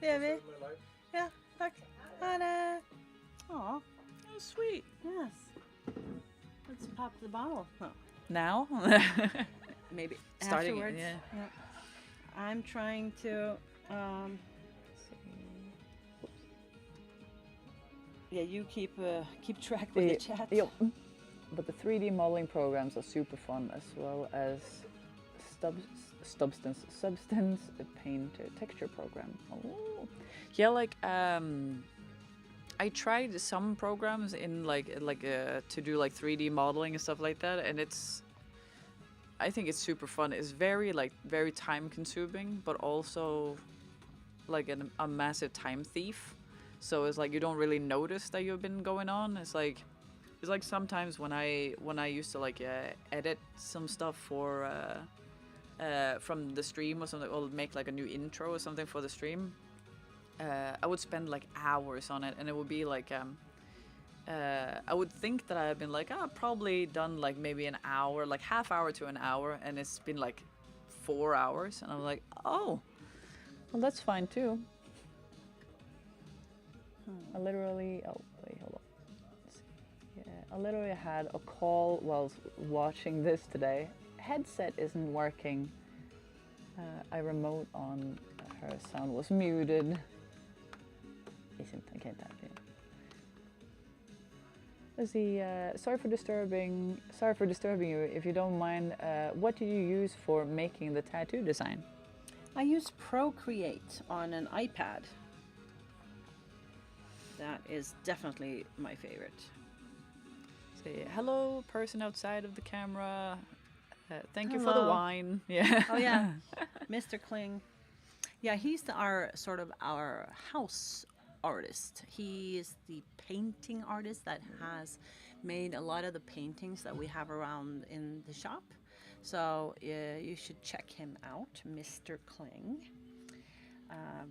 det gjør vi. Ja, takk. Ha det. Aw, Oh, sweet. yes. Let's pop the bottle. Oh, Now? maybe Starting it, afterwards. yeah. I'm trying to. Yeah, you keep track with the chat. But the 3D modeling programs are super fun, as well as substance paint texture program. Oh, yeah, like I tried some programs in to do like 3D modeling and stuff like that, and I think it's super fun. It's very time consuming, but also like a massive time thief. So it's like you don't really notice that you've been going on. It's like sometimes when I used to edit some stuff for from the stream or something, or make like a new intro or something for the stream. I would spend like hours on it, and it would be like I would think that I had been like I've probably done like maybe an hour, like half hour to an hour, and it's been like 4 hours, and I'm like, oh, well that's fine too. I literally hold on. Let's see. Yeah, I literally had a call while watching this today. Headset isn't working. I remote on. Her sound was muted. I can't type it. Let's see. Sorry for disturbing you. If you don't mind, what did you use for making the tattoo design? I use Procreate on an iPad. That is definitely my favorite. Say hello, person outside of the camera. Thank you for the wine. Yeah. Oh yeah, Mr. Kling. Yeah, he's our house artist. He is the painting artist that has made a lot of the paintings that we have around in the shop. So you should check him out, Mr. Kling.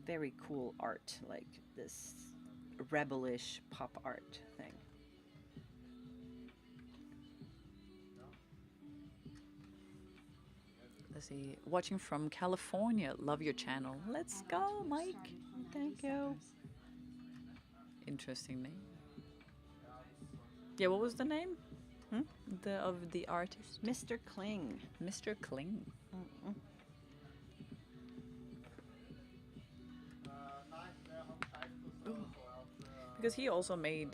Very cool art, like this rebellish pop art thing. Let's see. Watching from California. Love your channel. Let's go, Mike. Thank you. Interesting name. Yeah, what was the name? Of the artist? Mr. Kling. Mr. Kling. Mm-mm. Because he also made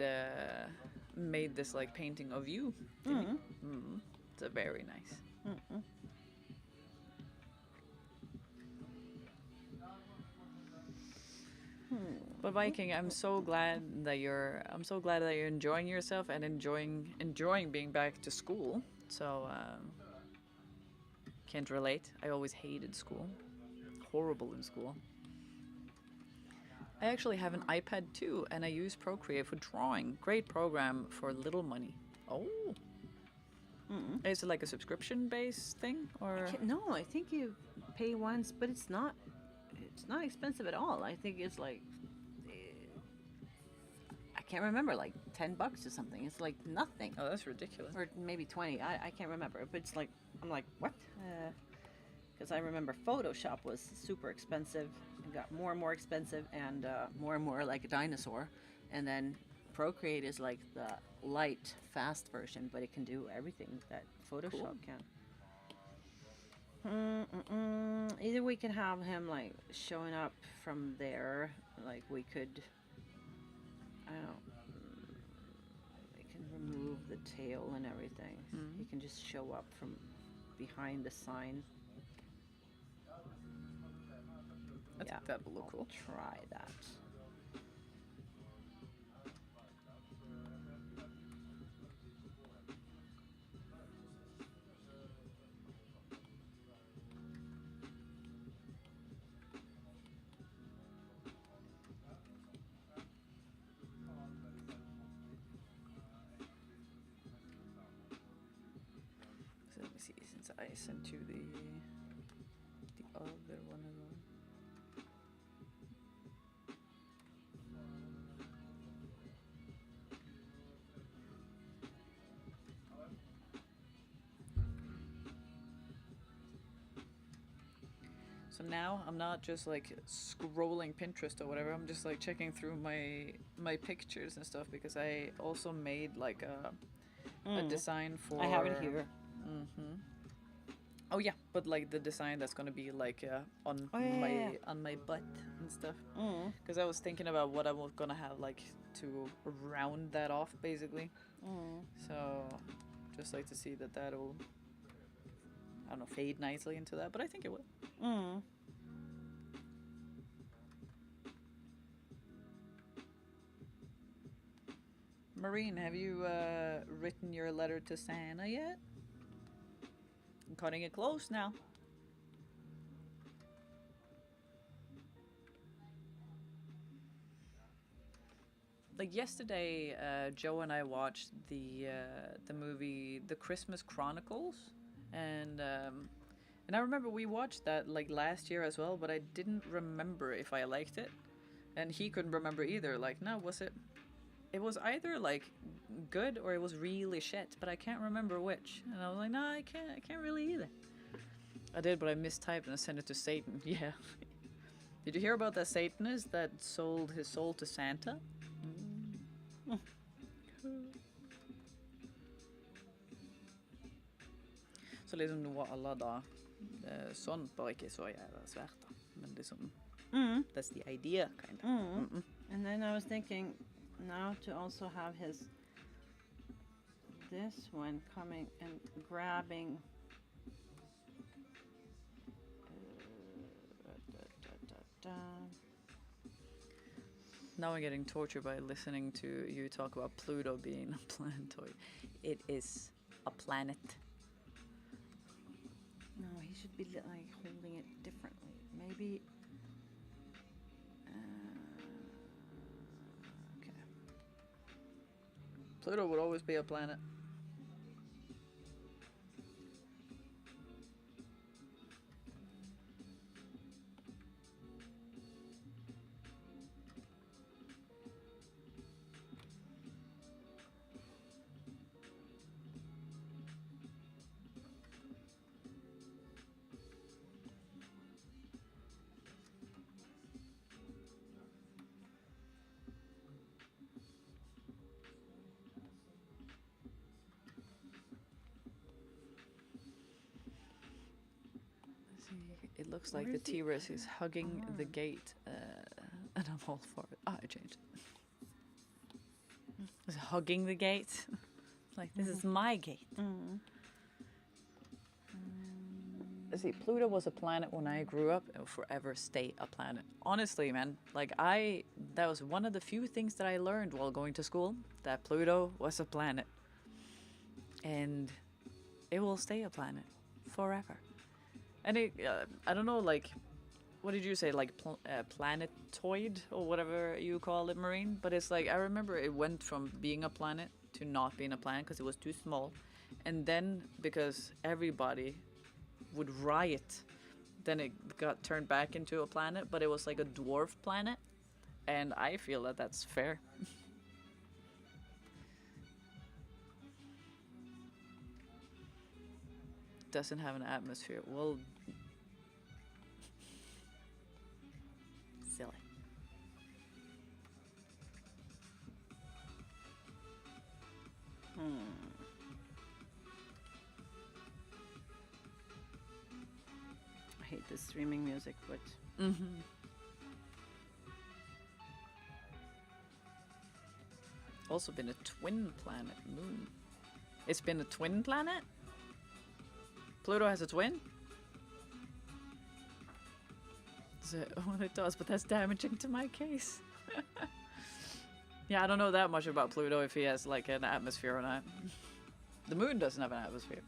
this like painting of you. It's a very nice. But Viking, I'm so glad that you're enjoying yourself and enjoying being back to school. So can't relate. I always hated school. Horrible in school. I actually have an iPad too, and I use Procreate for drawing. Great program for little money. Oh. Is it like a subscription-based thing, or? No, I think you pay once, but it's not expensive at all. I think it's like I can't remember, like $10 or something. It's like nothing. Oh, that's ridiculous. Or maybe 20. I can't remember. But it's like I'm like what? Because I remember Photoshop was super expensive. It got more and more expensive, and more like a dinosaur. And then Procreate is like the light, fast version, but it can do everything that Photoshop can. Either we can have him like showing up from there, like we could, I don't know, we can remove the tail and everything. He can just show up from behind the sign. I think that will look cool. Try that. So let me see, since I sent you the other one as well. So now I'm not just like scrolling Pinterest or whatever. I'm just like checking through my pictures and stuff, because I also made like a design for. I have it here. Oh yeah, but like the design that's gonna be like on my butt and stuff. Because I was thinking about what I was gonna have like to round that off basically. So just like to see that that'll I don't know, fade nicely into that, but I think it will. Mm. Marine, have you written your letter to Santa yet? I'm cutting it close now. Like yesterday, Joe and I watched the movie The Christmas Chronicles, and I remember we watched that like last year as well, but I didn't remember if I liked it, and he couldn't remember either. Like, no, was it? It was either like good or it was really shit, but I can't remember which. And I was like, no, I can't really either. I did, but I mistyped and I sent it to Satan. Yeah. Did you hear about that Satanist that sold his soul to Santa? Så liksom noe alla da sånn, bare ikke så jævla svært da. Men liksom, that's the idea, kind of. And then I was thinking now to also have this one coming and grabbing. Now I'm getting tortured by listening to you talk about Pluto being a planetoid. It is a planet. No, he should be like holding it differently. Maybe. Okay. Pluto would always be a planet. It looks like the T-Rex is hugging the gate, and I'm all for it. I changed it. It's hugging the gate. Like, this is my gate. See, Pluto was a planet when I grew up. It will forever stay a planet. Honestly, man, like that was one of the few things that I learned while going to school, that Pluto was a planet. And it will stay a planet forever. And I don't know, like, what did you say, like planetoid or whatever you call it, Marine? But it's like, I remember it went from being a planet to not being a planet because it was too small. And then because everybody would riot, then it got turned back into a planet, but it was like a dwarf planet. And I feel that that's fair. Doesn't have an atmosphere. Well, silly. I hate this streaming music, but Also been a twin planet, Moon. It's been a twin planet? Pluto has a twin? Well, it does, but that's damaging to my case. Yeah, I don't know that much about Pluto, if he has like an atmosphere or not. The moon doesn't have an atmosphere.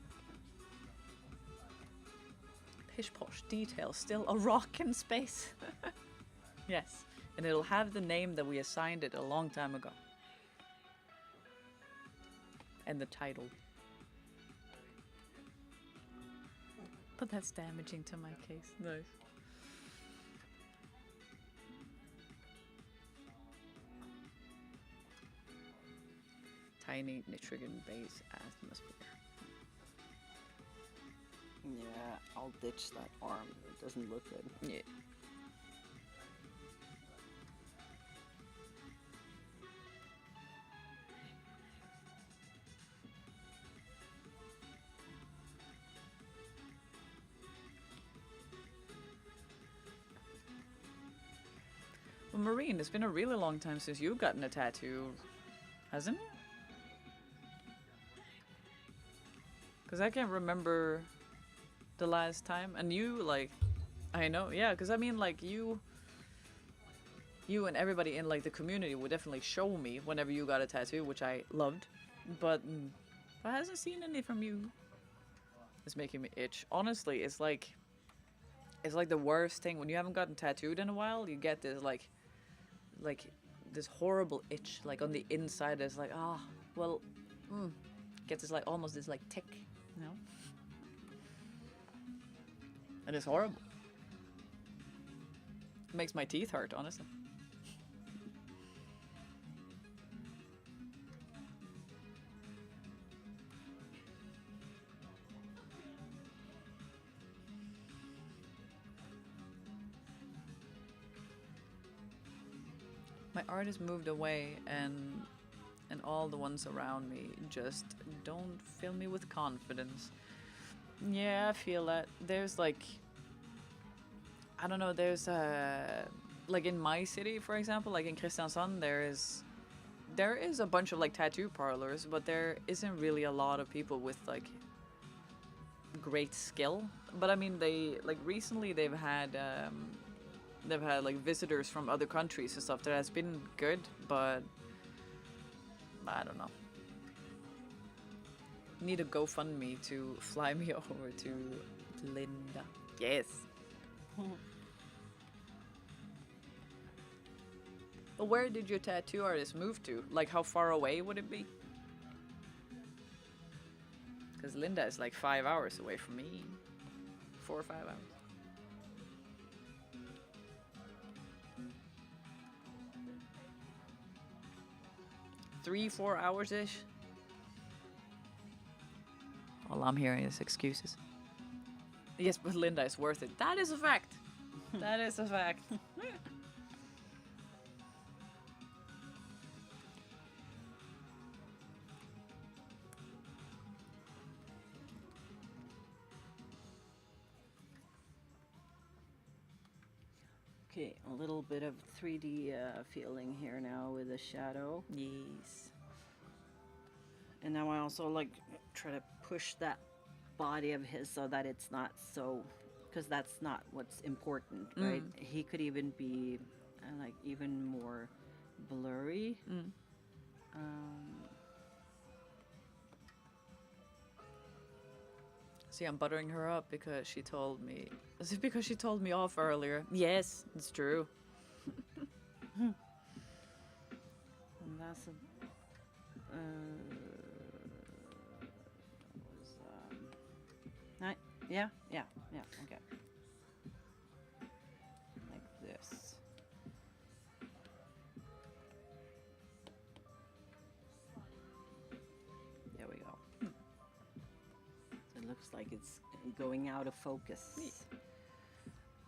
Pish posh details, still a rock in space. Yes, and it'll have the name that we assigned it a long time ago. And the title. But that's damaging to my case. Nice. Tiny nitrogen base atmosphere. yeah, I'll ditch that arm. It doesn't look good. Yeah. Well, Marine, it's been a really long time since you've gotten a tattoo, hasn't it? Because I can't remember the last time, and you like, I know, yeah, because I mean like you and everybody in like the community would definitely show me whenever you got a tattoo, which I loved, but I hasn't seen any from you. It's making me itch. Honestly, it's like the worst thing when you haven't gotten tattooed in a while. You get this like this horrible itch like on the inside. It's like get this like almost this like tick, you know, and it's horrible. It makes my teeth hurt, honestly. My artist moved away, and all the ones around me just don't fill me with confidence. Yeah, I feel that. There's like, I don't know, there's like in my city, for example, like in Kristiansand, there is a bunch of like tattoo parlors, but there isn't really a lot of people with like great skill. But I mean, they like recently they've had like visitors from other countries and stuff that has been good, but I don't know. Need a GoFundMe to fly me over to Linda. Yes. But where did your tattoo artist move to? Like, how far away would it be? Because Linda is like 5 hours away from me. 4 or 5 hours. 3-4 hours ish. All I'm hearing is excuses. Yes, but Linda is worth it. That is a fact. That is a fact. Okay, a little bit of 3D feeling here now with the shadow. Yes. And now I also like try to push that body of his so that it's not so, because that's not what's important, right? He could even be like even more blurry. See, I'm buttering her up because she told me. Is it because she told me off earlier? Yes, it's true. And that's a. Yeah, okay. Like this. There we go. It looks like it's going out of focus.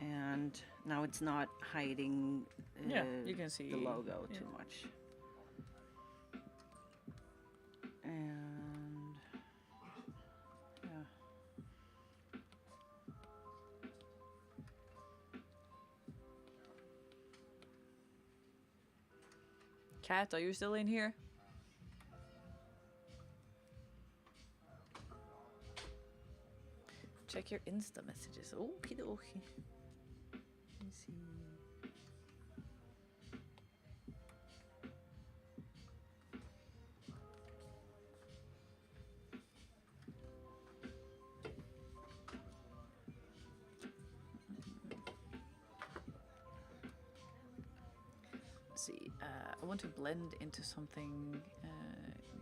And now it's not hiding you can see the logo too much. And Kat, are you still in here? Check your Insta messages. Okie dokie. Let me see. See, I want to blend into something.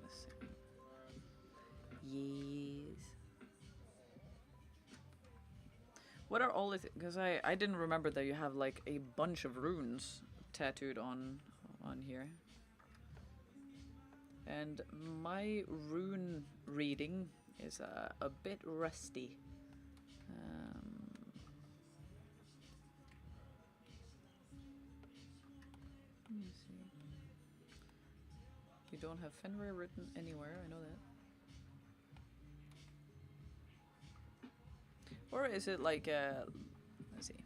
Let's see. Yes. What are all the? Because I didn't remember that you have like a bunch of runes tattooed on here. And my rune reading is a bit rusty. Let me see. You don't have Fenrir written anywhere, I know that. Or is it like let's see.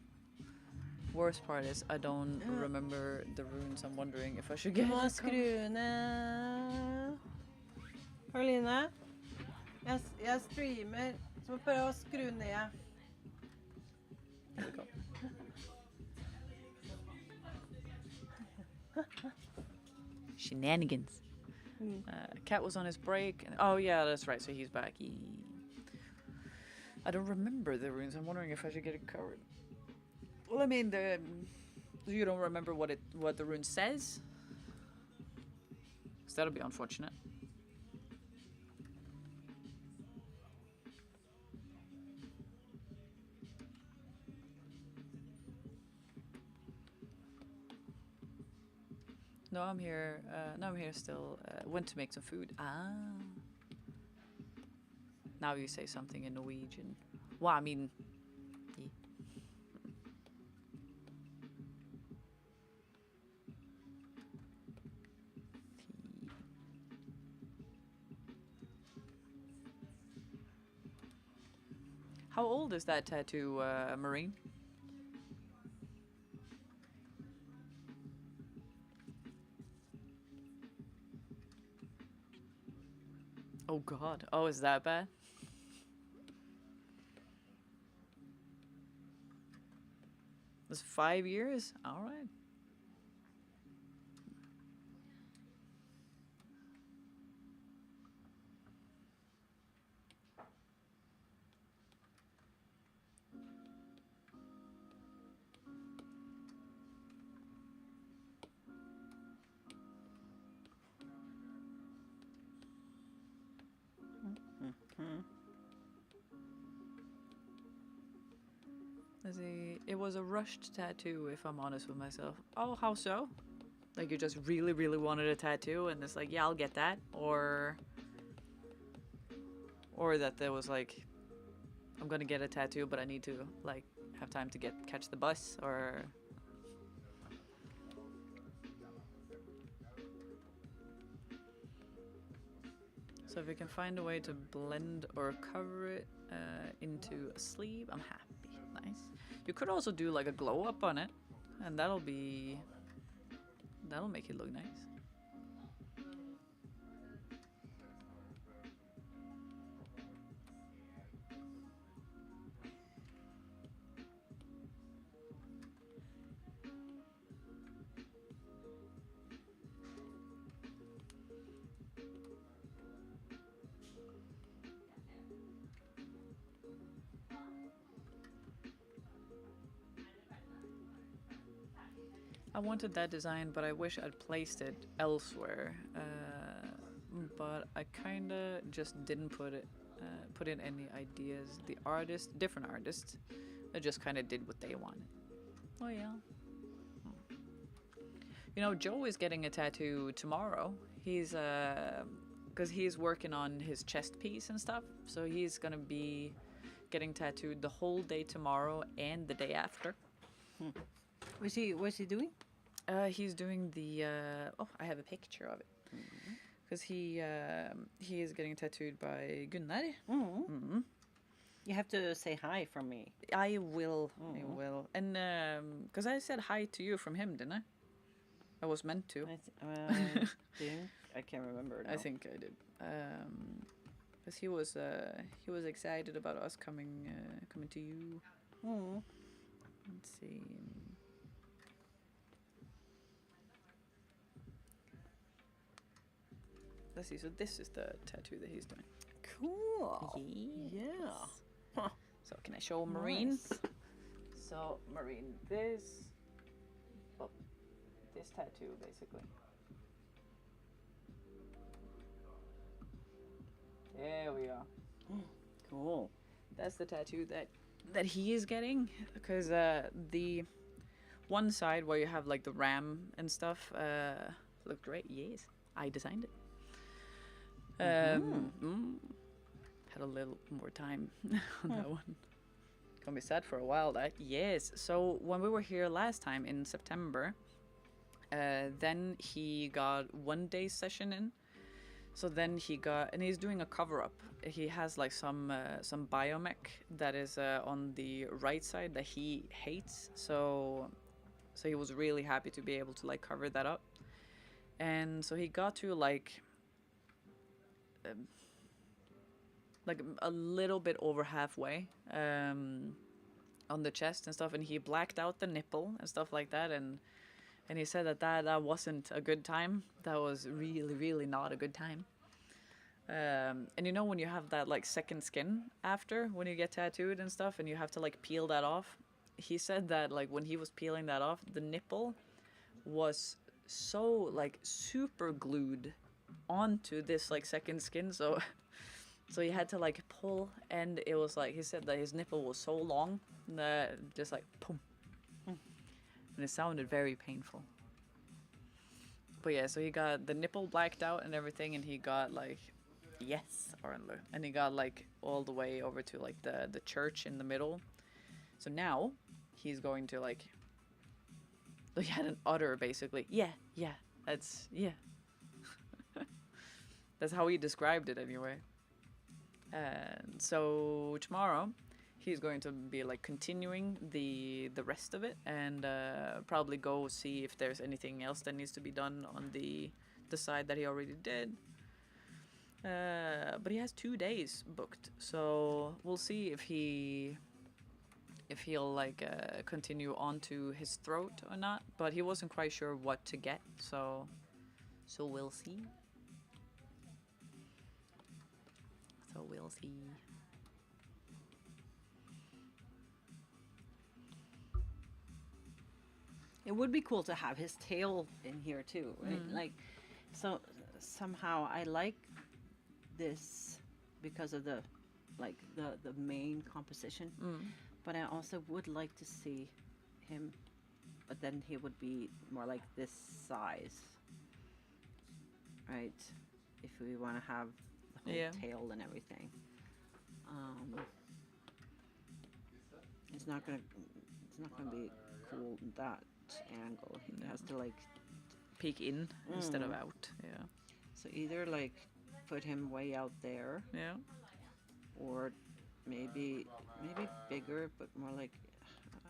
Worst part is I don't remember the runes. I'm wondering if I should get må skru ned. Karoline, jeg streamer, så må prøve å skru ned Here we go. Shenanigans. Cat was on his break. And, oh yeah, that's right. So he's back. I don't remember the runes. I'm wondering if I should get it covered. Well, I mean, you don't remember what the rune says? So that'll be unfortunate. No, I'm here. No, I'm here still. Went to make some food. Ah. Now you say something in Norwegian. Well, I mean. Yeah. How old is that tattoo, Marine? Oh God. Oh, is that bad? It's 5 years? All right. Let's see. It was a rushed tattoo, if I'm honest with myself. Oh, how so? Like you just really, really wanted a tattoo, and it's like, yeah, I'll get that, or that there was like, I'm gonna get a tattoo, but I need to like have time to catch the bus, or. So if we can find a way to blend or cover it into a sleeve, I'm happy. Nice. You could also do like a glow up on it, and that'll make it look nice. I wanted that design, but I wish I'd placed it elsewhere. But I kinda just didn't put in any ideas. Different artists, they just kind of did what they wanted. Oh yeah. You know, Joe is getting a tattoo tomorrow. He's because he's working on his chest piece and stuff, so he's gonna be getting tattooed the whole day tomorrow and the day after. What's he doing? He's doing the. Oh, I have a picture of it. Because he is getting tattooed by Gunnar. You have to say hi from me. I will. I will. And because I said hi to you from him, didn't I? I was meant to. I can't remember now. I think I did. Because he was excited about us coming to you. Let's see. Let's see. So this is the tattoo that he's doing. Cool. Yes. Yeah. Huh. So can I show Marine? Nice. So Marine, this tattoo basically. There we are. Cool. That's the tattoo that he is getting, because the one side where you have like the ram and stuff looked great. Yes, I designed it. Had a little more time on that one. Gonna be sad for a while. That yes. So when we were here last time in September, then he got 1 day session in. So then and he's doing a cover up. He has like some biomech that is on the right side that he hates. So he was really happy to be able to like cover that up. And so he got to like a little bit over halfway. on the chest and stuff, and he blacked out the nipple and stuff like that, and he said that wasn't a good time. That was really not a good time. And you know when you have that like second skin after when you get tattooed and stuff, and you have to like peel that off. He said that like when he was peeling that off, the nipple was so like super glued onto this like second skin, so so he had to like pull, and it was like he said that his nipple was so long that just like boom, and it sounded very painful. But yeah, so he got the nipple blacked out and everything, and he got like yes, Arnler, and he got like all the way over to like the church in the middle. So now he's going to like he had an udder basically. Yeah, that's yeah. That's how he described it anyway. And so tomorrow he's going to be like continuing the rest of it, and probably go see if there's anything else that needs to be done on the side that he already did. But he has 2 days booked, so we'll see if he'll like continue on to his throat or not. But he wasn't quite sure what to get, so we'll see. So we'll see. It would be cool to have his tail in here too, right? Like, so somehow I like this because of the like the main composition, but I also would like to see him, but then he would be more like this size, right? If we want to have the whole tail and everything, it's not gonna be cool that angle. He has to like Peek in instead of out. Yeah. So either like put him way out there, Yeah. or maybe bigger, but more like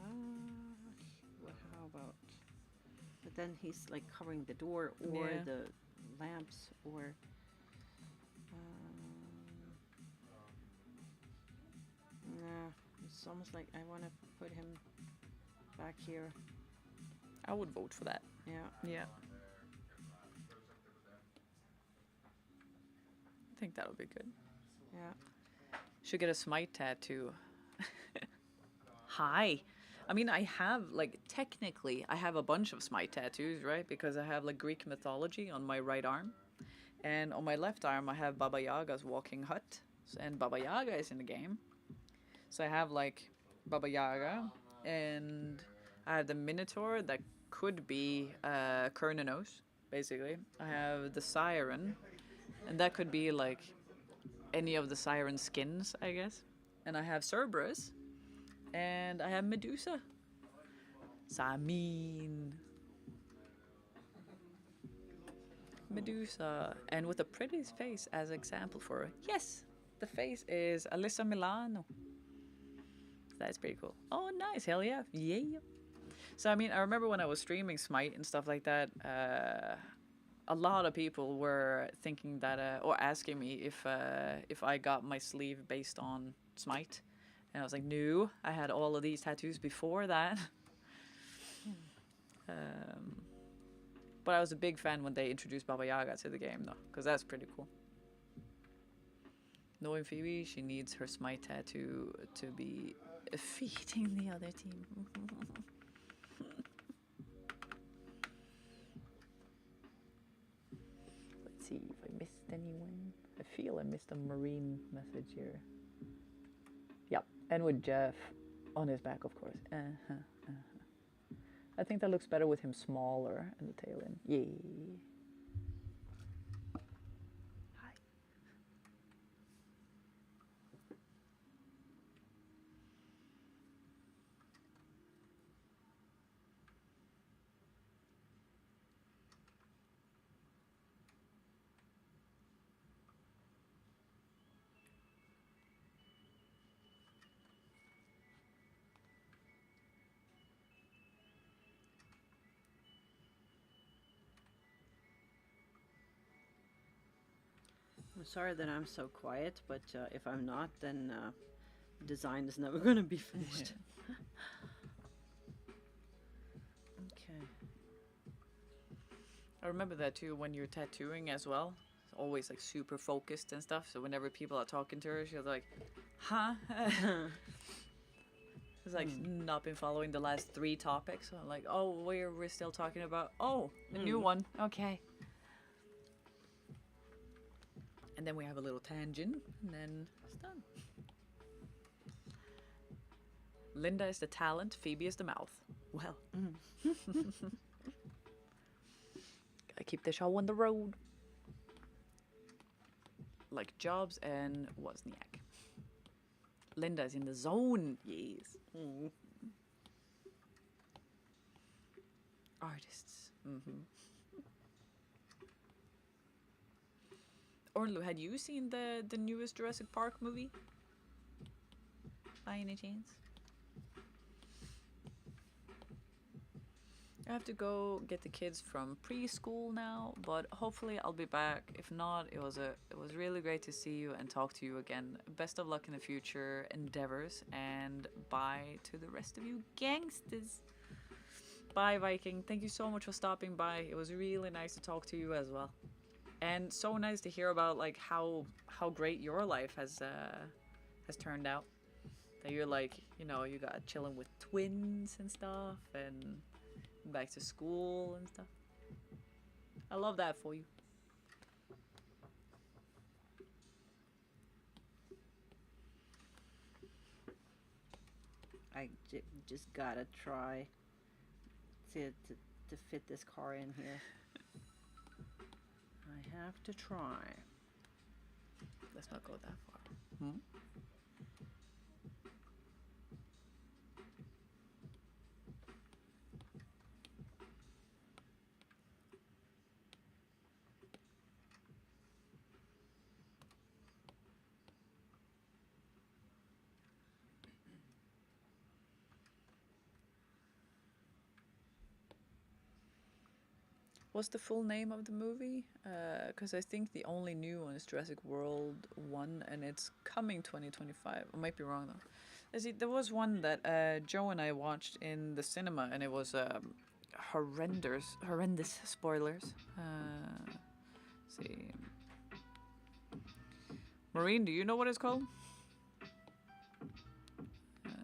how about? But then he's like covering the door or the lamps, or nah. It's almost like I want to put him back here. I would vote for that. Yeah. Yeah. I think that would be good. Yeah. Should get a Smite tattoo. Hi. I mean, I have, like, technically, I have a bunch of Smite tattoos, right? Because I have, like, Greek mythology on my right arm. And on my left arm, I have Baba Yaga's walking hut. And Baba Yaga is in the game. So I have, like, Baba Yaga. And I have the Minotaur that could be Kernanos, basically. I have the Siren. And that could be, like, any of the Siren skins, I guess. And I have Cerberus. And I have Medusa. Samin. Medusa. And with a pretty face as example for her. Yes, the face is Alyssa Milano. That's pretty cool. Oh, nice. Hell yeah. Yeah. So, I mean, I remember when I was streaming Smite and stuff like that, a lot of people were thinking that, or asking me if I got my sleeve based on Smite. And I was like, no, I had all of these tattoos before that. But I was a big fan when they introduced Baba Yaga to the game, though, because that's pretty cool. Knowing Phoebe, she needs her Smite tattoo to be feeding the other team. Let's see if I missed anyone. I feel I missed a Marine message here. Yep, and with Jeff on his back, of course. I think that looks better with him smaller and the tail in. Yay. Hi. I'm sorry that I'm so quiet, but if I'm not, then design is never gonna be finished. Okay. I remember that too when you're tattooing as well. It's always like super focused and stuff. So whenever people are talking to her, she's like, huh? It's like not been following the last 3 topics. So I'm like, oh, we're still talking about, oh, the new one. Okay. And then we have a little tangent, and then it's done. Linda is the talent, Phoebe is the mouth. Well. Gotta keep the show on the road. Like Jobs and Wozniak. Linda is in the zone. Yes. Artists. Orlu, had you seen the newest Jurassic Park movie? By any chance? I have to go get the kids from preschool now, but hopefully I'll be back. If not, it was really great to see you and talk to you again. Best of luck in the future endeavors, and bye to the rest of you gangsters. Bye, Viking. Thank you so much for stopping by. It was really nice to talk to you as well. And so nice to hear about like how great your life has turned out. That you're like, you know, you got chilling with twins and stuff, and back to school and stuff. I love that for you. I just gotta try to fit this car in here. I have to try. Let's not go that far. What's the full name of the movie? Because I think the only new one is Jurassic World 1, and it's coming 2025. I might be wrong though. See, there was one that Joe and I watched in the cinema, and it was horrendous spoilers. Let's see. Maureen, do you know what it's called?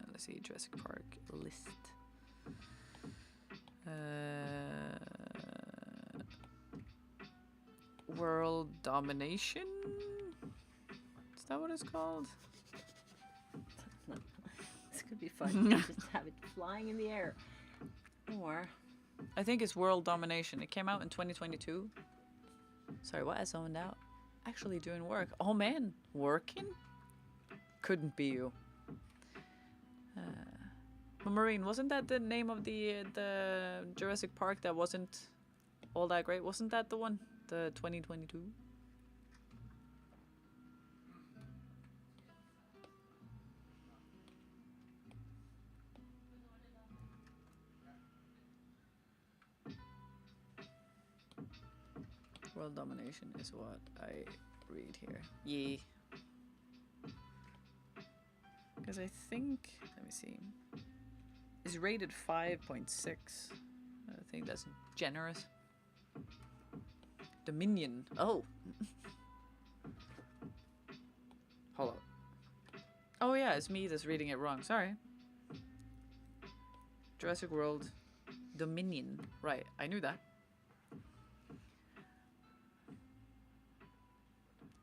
Let's see, Jurassic Park list. World Domination? Is that what it's called? This could be fun. Just have it flying in the air. Or I think it's World Domination. It came out in 2022. Sorry, what? I zoned out. Actually doing work. Oh man, working? Couldn't be you. But Marine, wasn't that the name of the Jurassic Park that wasn't all that great? Wasn't that the one? The 2022? World Domination is what I read here. Yeah. Because I think, let me see, it's rated 5.6. I think that's generous. Dominion. Oh. Hold on. Oh yeah, it's me that's reading it wrong. Sorry. Jurassic World Dominion. Right, I knew that.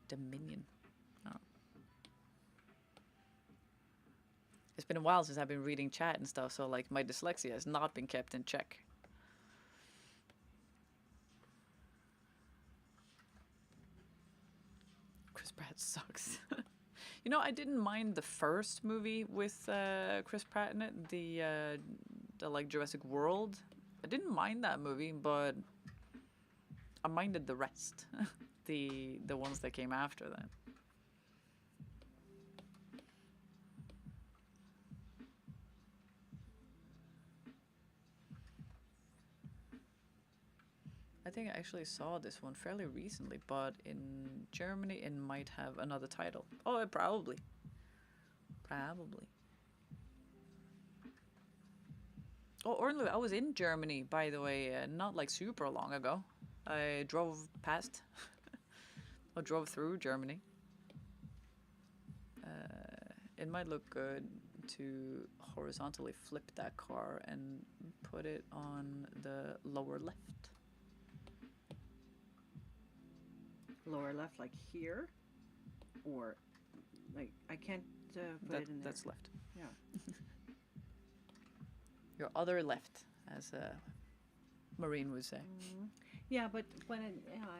Dominion. Oh. It's been a while since I've been reading chat and stuff, so like my dyslexia has not been kept in check. Chris Pratt sucks. You know, I didn't mind the first movie with Chris Pratt in it, the like Jurassic World. I didn't mind that movie, but I minded the rest. the ones that came after that. I think I actually saw this one fairly recently, but in Germany it might have another title. Oh, it probably. Probably. Oh, Ornlu, I was in Germany, by the way, not like super long ago. I drove past, or drove through Germany. It might look good to horizontally flip that car and put it on the lower left. Lower left, like here, or like I can't put it in there. That's left. Yeah. Your other left, as Marine would say. Mm-hmm. Yeah, but when it,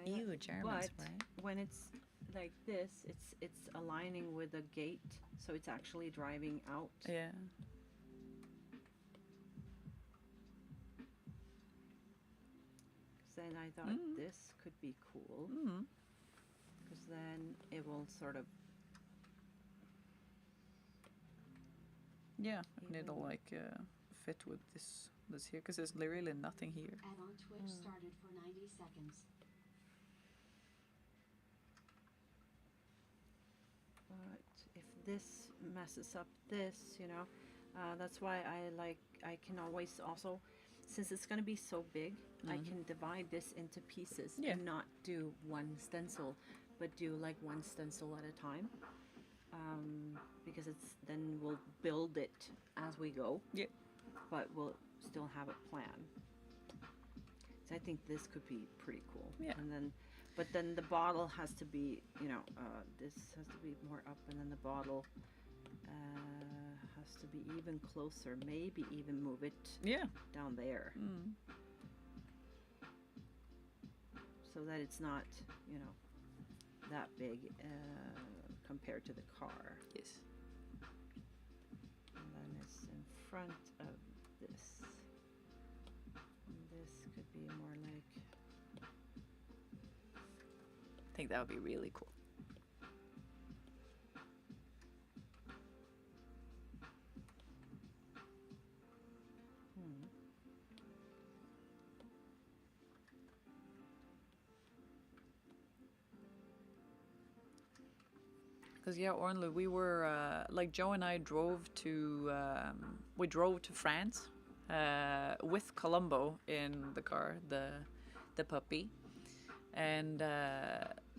You Germans, but right? when it's like this, it's aligning with the gate, so it's actually driving out. Yeah. Then I thought this could be cool, because then it will sort of. Yeah, and it'll like fit with this here, because there's really nothing here. Ad on Twitch started for 90 seconds. But if this messes up this, that's why I can always also, since it's going to be so big, I can divide this into pieces and not do one stencil, but do like one stencil at a time. Because then we'll build it as we go. Yeah. But we'll still have a plan. So I think this could be pretty cool. Yeah. But then the bottle has to be, this has to be more up, and then the bottle has to be even closer. Maybe even move it down there. So that it's not, that big compared to the car. Yes. And then it's in front of this. And this could be more like... I think that would be really cool. Because Ornlu, we were like Joe and I drove to France with Columbo in the car, the puppy, and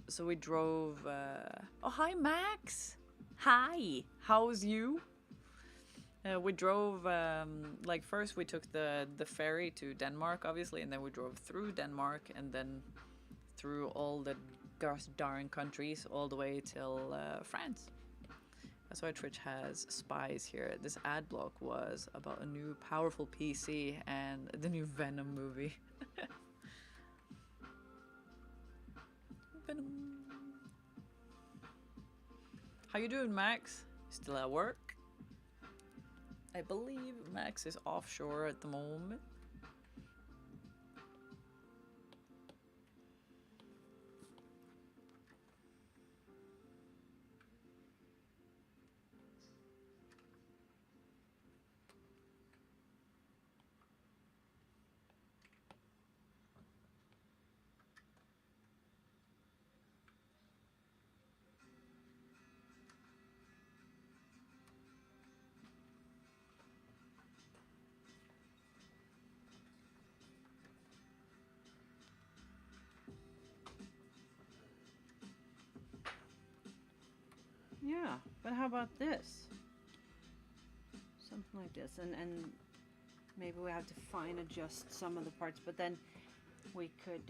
so we drove. Oh, hi Max. Hi. How's you? We drove like first we took the ferry to Denmark, obviously, and then we drove through Denmark and then through all the gosh darn countries all the way till France. That's why Twitch has spies here. This ad block was about a new powerful PC and the new Venom movie. Venom. How you doing, Max? Still at work? I believe Max is offshore at the moment. Yeah, but how about this? Something like this, and maybe we have to fine adjust some of the parts, but then we could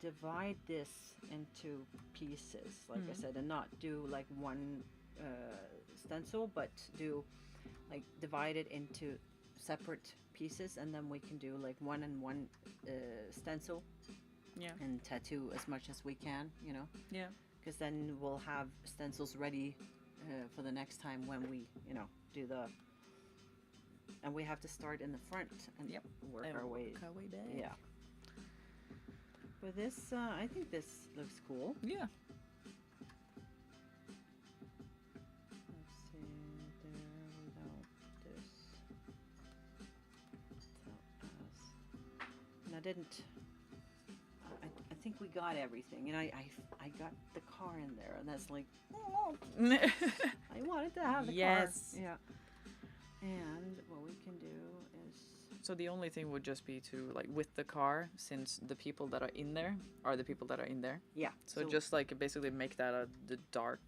divide this into pieces, like I said, and not do like one stencil, but do like divide it into separate pieces, and then we can do like one and one stencil. Yeah. And tattoo as much as we can, Yeah. because then we'll have stencils ready for the next time when we, do the... And we have to start in the front and work our way back. Yeah. But this, I think this looks cool. Yeah. Let's see, there without this. And I didn't... I think we got everything, and I got the car in there, and that's like, I wanted to have the car. Yes. Yeah. And what we can do is So the only thing would just be to like with the car, since the people that are in there are the people that are in there. yeah. So just like basically make that the dark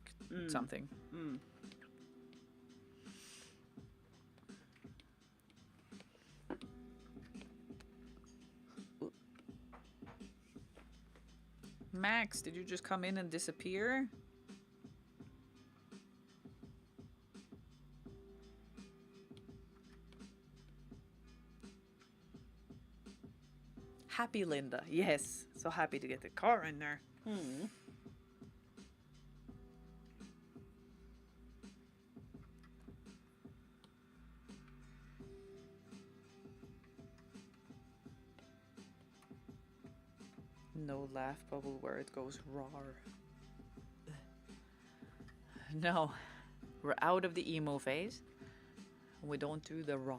something. Mm. Max, did you just come in and disappear? Happy Linda, yes. So happy to get the car in there. Hmm. No laugh bubble where it goes rawr. No, we're out of the emo phase. We don't do the raw.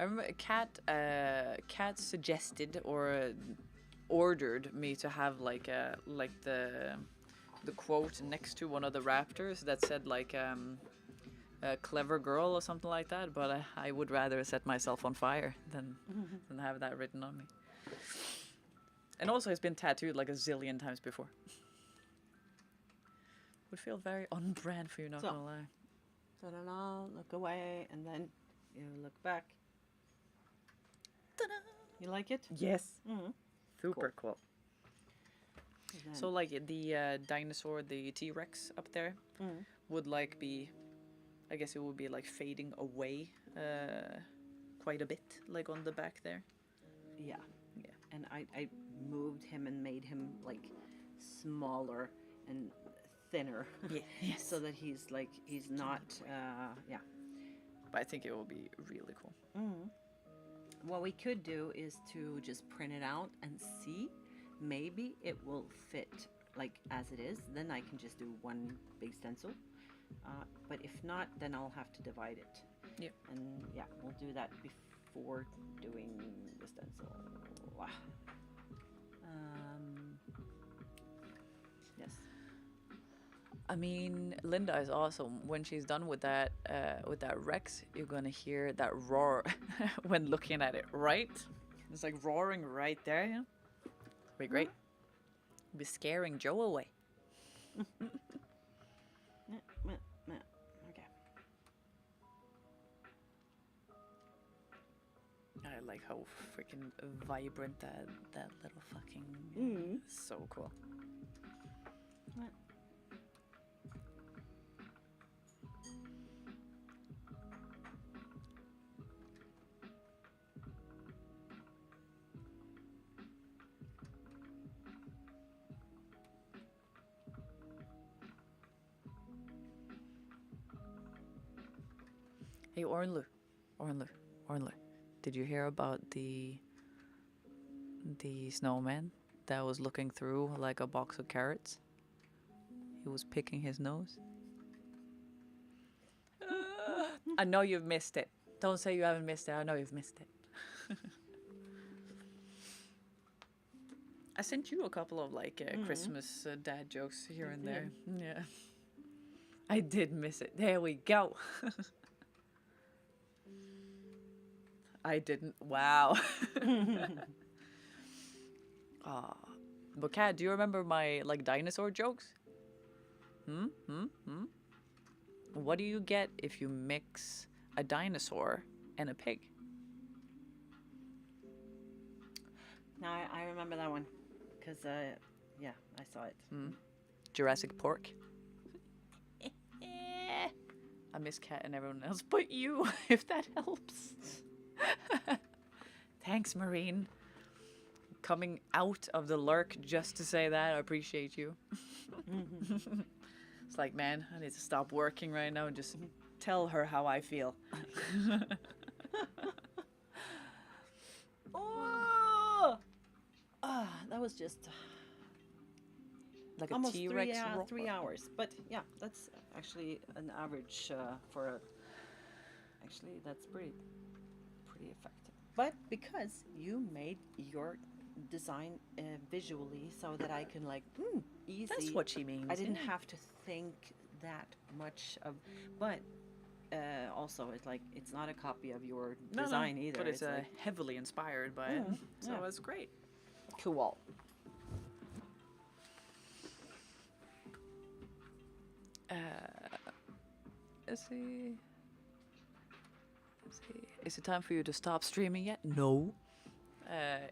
I remember Cat suggested or ordered me to have like the quote next to one of the raptors that said like a clever girl or something like that, but I would rather set myself on fire than have that written on me. And also it's been tattooed like a zillion times before. Would feel very on brand for you, not So. gonna lie. Ta-da-da, look away, and then you look back. Ta-da! You like it? Yes. Mm. Super cool. And then- So like the dinosaur, the T-Rex up there Mm. would like be, I guess it would be like fading away quite a bit, like on the back there. Yeah. Yeah. And I moved him and made him like smaller and thinner. Yeah. Yes. So that he's not, yeah. But I think it will be really cool. Mm. What we could do is to just print it out and see. Maybe it will fit like as it is. Then I can just do one big stencil. But if not, then I'll have to divide it. Yeah. And yeah, we'll do that before doing the stencil. Yes. I mean, Linda is awesome. When she's done with that Rex, you're gonna hear that roar when looking at it, right? It's like roaring right there. Yeah. It'll be great. It'll be scaring Joe away. Okay. I like how freaking vibrant that little fucking so cool. Hey Ornlu, did you hear about the snowman that was looking through like a box of carrots? He was picking his nose. I know you've missed it. Don't say you haven't missed it. I know you've missed it. I sent you a couple of like Christmas dad jokes here and there. Yeah. I did miss it. There we go. I didn't. Wow. But Kat, do you remember my like dinosaur jokes? What do you get if you mix a dinosaur and a pig? No, I remember that one. Because, yeah, I saw it. Jurassic Park. I miss Kat and everyone else but you, if that helps. Thanks, Marine. Coming out of the lurk just to say that. I appreciate you. It's like, man, I need to stop working right now and just tell her how I feel. Oh! That was just like a almost T-Rex roar? 3 hours. But yeah, that's actually an average for a. Actually, that's pretty effective. But because you made your design visually, so that I can like easy. That's what she means. I didn't yeah. have to think that much of, but also it's like it's not a copy of your No, design no, either. but it's like, heavily inspired by it, so yeah. that's great. cool. Let's see. Is it time for you to stop streaming yet? No.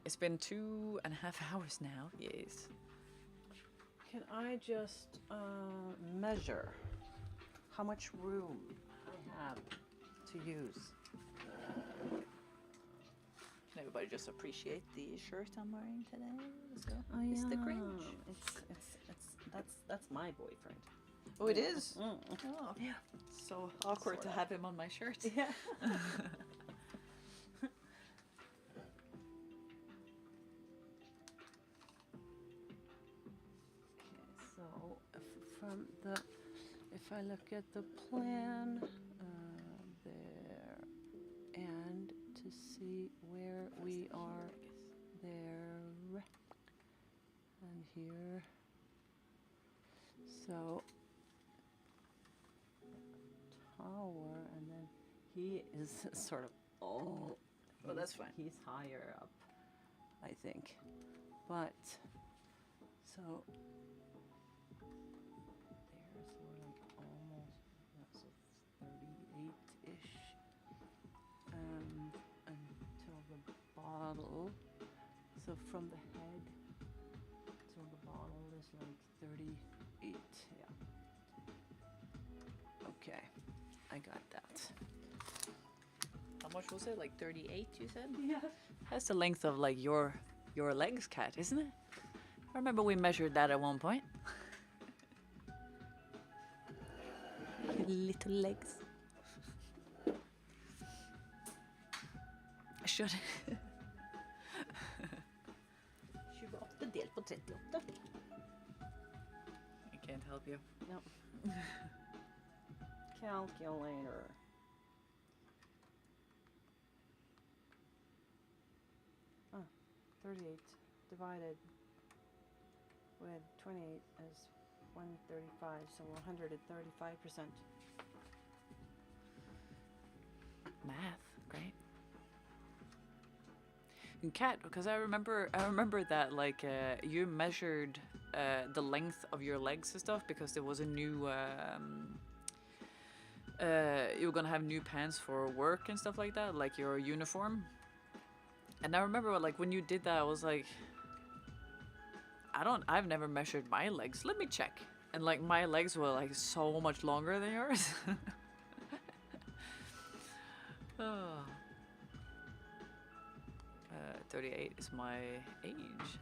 It's been 2.5 hours now. Yes. Can I just measure how much room I have to use? Can everybody just appreciate the shirt I'm wearing today? So, Oh, it's the yeah. cringe. That's my boyfriend. Oh, it is? Mm. Oh, yeah. So awkward to Sorta. have him on my shirt. Yeah. So if I look at the plan there, and to see where we are there and here, so tower, and then he is sort of that's fine. He's higher up, I think, but so. There's we're like almost, yeah, so 38-ish, until the bottle. So from the head till the bottle is like 38. Yeah. Okay, I got that. How much was it? Like 38, you said? Yeah. That's the length of like your legs, Cat, isn't it? I remember we measured that at one point. Little legs. I should. 28 delt på 38. I can't help you. No. Calculator. Oh, 38 divided with 28 is 135, so 135%. Math, great. And Cat, because I remember that like you measured the length of your legs and stuff because there was a new you were gonna have new pants for work and stuff like that, like your uniform. And I remember like when you did that, I was like, I've never measured my legs. Let me check. And like my legs were like so much longer than yours. Oh. 38 is my age.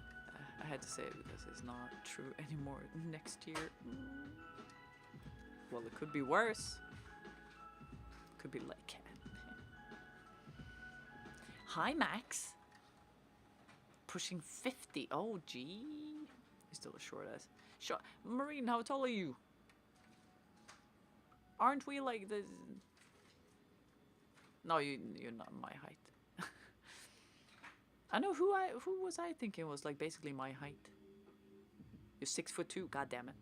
I had to say it because it's not true anymore next year. Well, it could be worse. Could be like Cat. Hi, Max. Pushing 50. Oh, gee. You're still a short ass. Short. Marine, how tall are you? Aren't we like the... No, you're not my height. I know who was I thinking was like basically my height. You're 6'2". God damn it.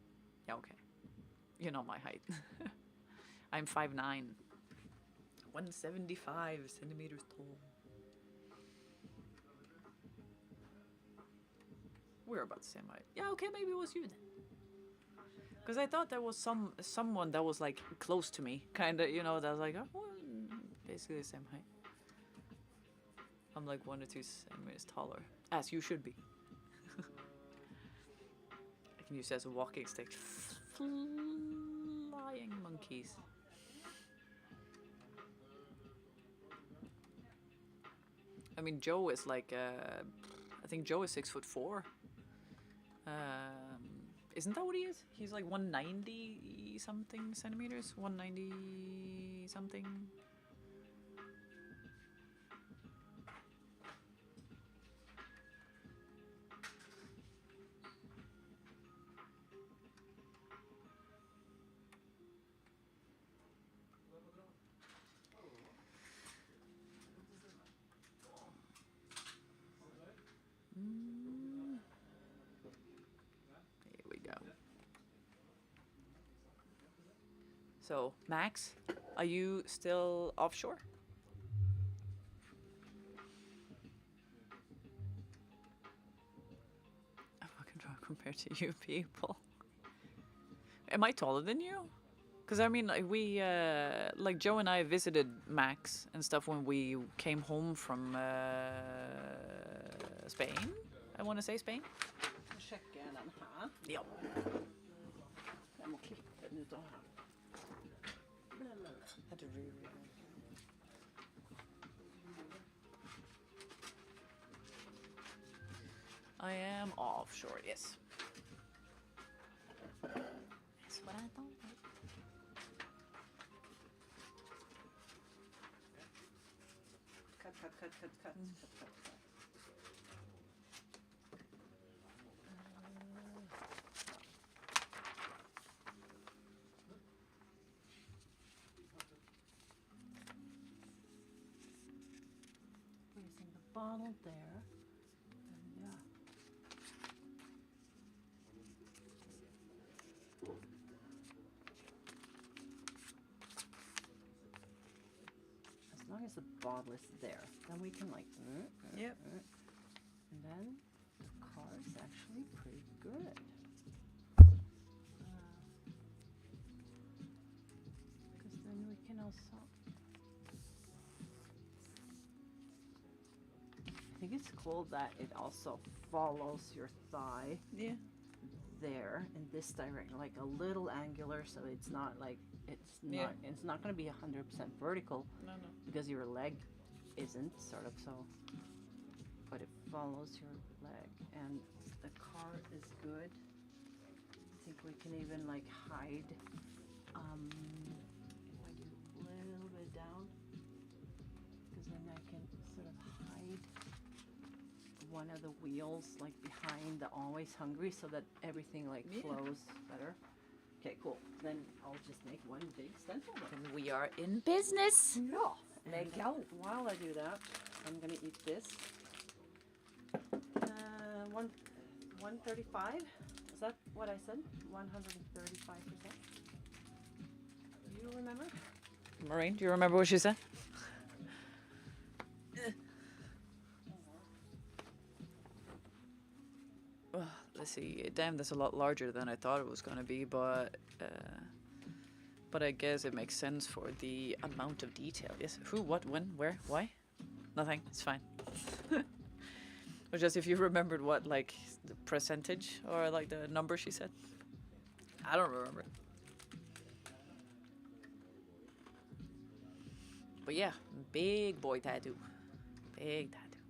Yeah, okay. You're not my height. I'm 5'9". 175 centimeters tall. We're about the same height. Yeah, okay, maybe it was you then. Because I thought there was someone that was like close to me, kind of, you know, that was like, oh, well, basically the same height. I'm like 1 or 2 centimeters taller, as you should be. I can use it as a walking stick. Flying monkeys. I mean, Joe is like, I think Joe is 6'4". Isn't that what he is? He's like 190 something centimeters, 190 something. So, Max, are you still offshore? I'm fucking trying to compare to you people. Am I taller than you? Because I mean, like, like Joe and I visited Max and stuff when we came home from Spain. I want to say Spain. Sjekker den her. Ja. Jeg må klippe den ut av her. I am offshore, yes. That's what I thought. Cut. Placing the bottle there. And yeah. As long as the bottle is there, then we can like. Yep. And then the car is actually pretty good. Because then we can also. I think it's cool that it also follows your thigh Yeah. there in this direction, like a little angular, so it's not like it's Yeah. not going to be 100% vertical No. because your leg isn't sort of so, but it follows your leg, and the car is good. I think we can even like hide. If I do a little bit down, because then I can sort of hide one of the wheels like behind the Always Hungry, so that everything like Yeah. flows better. Okay, cool. Then I'll just make one big stencil. And we are in business. Yeah. And while I do that, I'm gonna eat this. 135. Is that what I said? 135%. Do you remember? Maureen, do you remember what she said? Let's see. Damn, that's a lot larger than I thought it was gonna be, but I guess it makes sense for the amount of detail. Yes. Who? What? When? Where? Why? Nothing. It's fine. Or just if you remembered what, like, the percentage or like the number she said. I don't remember. But yeah, big boy tattoo. Big tattoo.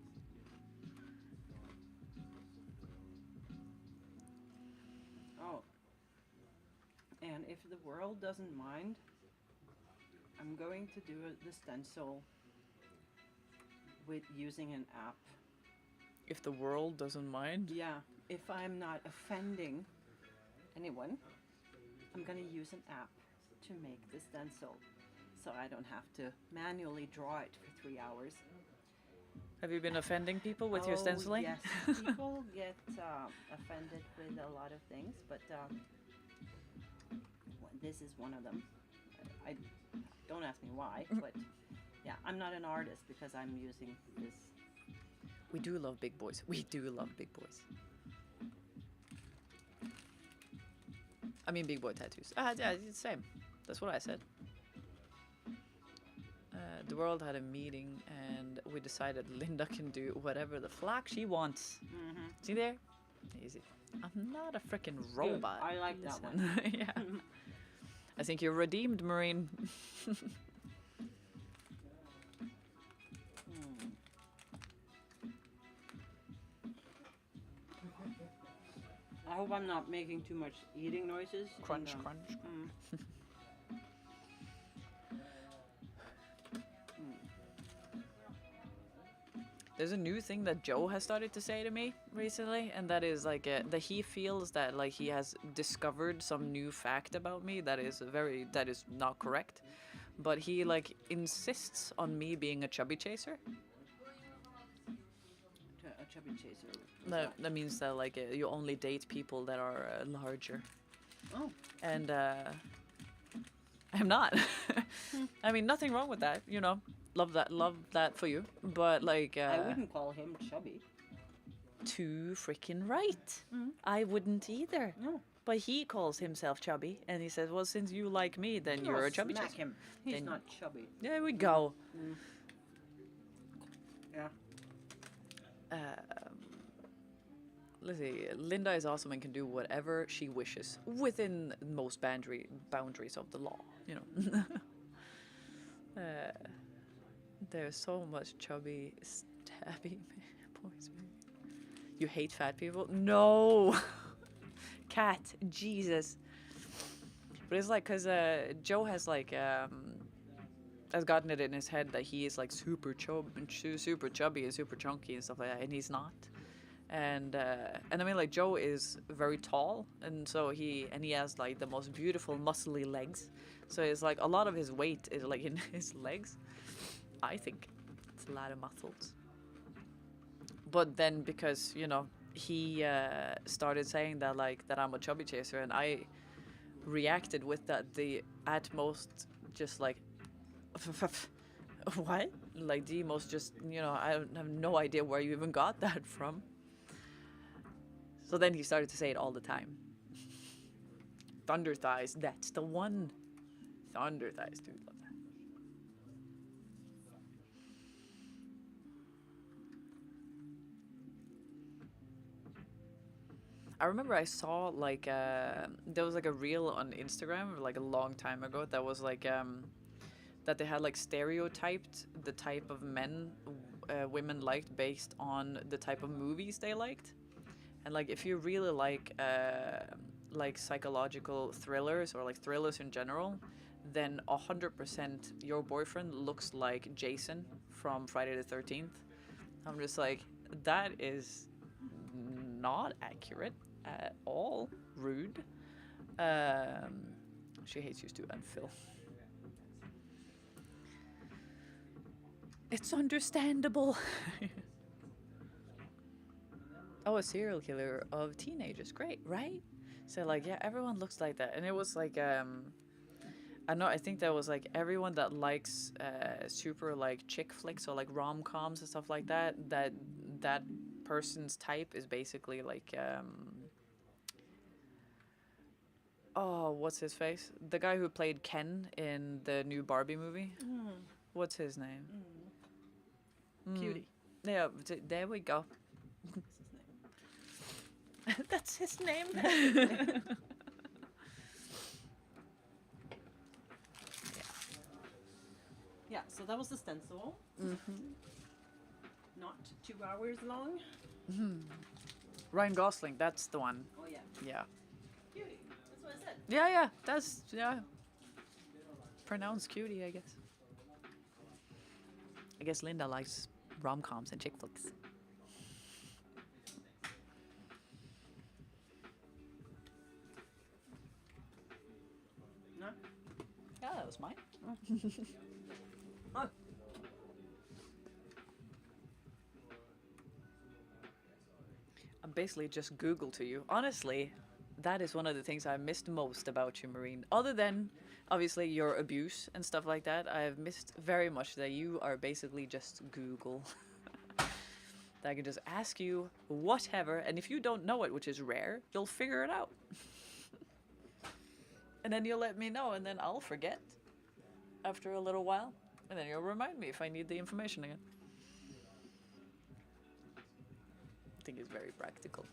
Oh. And if the world doesn't mind, I'm going to do the stencil with using an app. If the world doesn't mind. Yeah, if I'm not offending anyone, I'm gonna use an app to make the stencil, so I don't have to manually draw it for 3 hours. Have you been offending people with your stenciling? Yes, people get offended with a lot of things, but this is one of them. I don't ask me why, but yeah, I'm not an artist because I'm using this. We do love big boys. We do love big boys. I mean, big boy tattoos. Yeah, it's the same. That's what I said. The world had a meeting and we decided Linda can do whatever the fuck she wants. Mm-hmm. See there? Easy. I'm not a freaking robot. I like that Listen. one. Yeah. I think you're redeemed, Marine. I hope I'm not making too much eating noises. Crunch, and, crunch. There's a new thing that Joe has started to say to me recently, and that is like that he feels that like he has discovered some new fact about me that is not correct, but he like insists on me being a chubby chaser. A chubby chaser. That means that like you only date people that are larger. Oh. And I'm not. I mean, nothing wrong with that, you know. Love that for you. But like, I wouldn't call him chubby. too freaking right. I wouldn't either. No. But he calls himself chubby, and he says, "Well, since you like me, then you're a chubby Smack chaser." him. He's Then- not chubby. There we go. Yeah. Let's see. Linda is awesome and can do whatever she wishes within most boundaries of the law. You know. There's so much chubby, stabby boys. You hate fat people? No. Cat, Jesus. But it's like, cause Joe has like has gotten it in his head that he is like super chubby and super chunky and stuff like that, and he's not. And I mean, like, Joe is very tall, and so he has like the most beautiful muscly legs. So it's like a lot of his weight is like in his legs. I think it's a lot of muscles. But then because, you know, he started saying that like that I'm a chubby chaser, and I reacted with that the at most just like what? Like the most just, you know, I have no idea where you even got that from. So then he started to say it all the time. Thunder thighs, that's the one. Thunder thighs, dude, love that. I remember I saw like there was like a reel on Instagram like a long time ago that was like that they had like stereotyped the type of men women liked based on the type of movies they liked. And like if you really like psychological thrillers or like thrillers in general, then 100% your boyfriend looks like Jason from Friday the 13th. I'm just like, that is not accurate at all. Rude. She hates you too, and Phil. It's understandable. Oh, a serial killer of teenagers. Great, right? So like, yeah, everyone looks like that. And it was like I know, I think that was like everyone that likes super like chick flicks or like rom-coms and stuff like that, that person's type is basically like oh, what's his face? The guy who played Ken in the new Barbie movie. What's his name? Cutie. Yeah, there we go. That's his name. Yeah, so that was the stencil. Not 2 hours long. Ryan Gosling, that's the one. Oh yeah. Yeah. Cutie. That's what I said. Yeah, that's, yeah. Pronounced cutie, I guess. I guess Linda likes rom-coms and chick flicks. No? Yeah, that was mine. Oh. I'm basically just Google to you. Honestly, that is one of the things I missed most about you, Marine. Other than, obviously, your abuse and stuff like that, I've missed very much that you are basically just Google. That I can just ask you whatever, and if you don't know it, which is rare, you'll figure it out. And then you'll let me know, and then I'll forget after a little while. And then you'll remind me if I need the information again. I think it's very practical.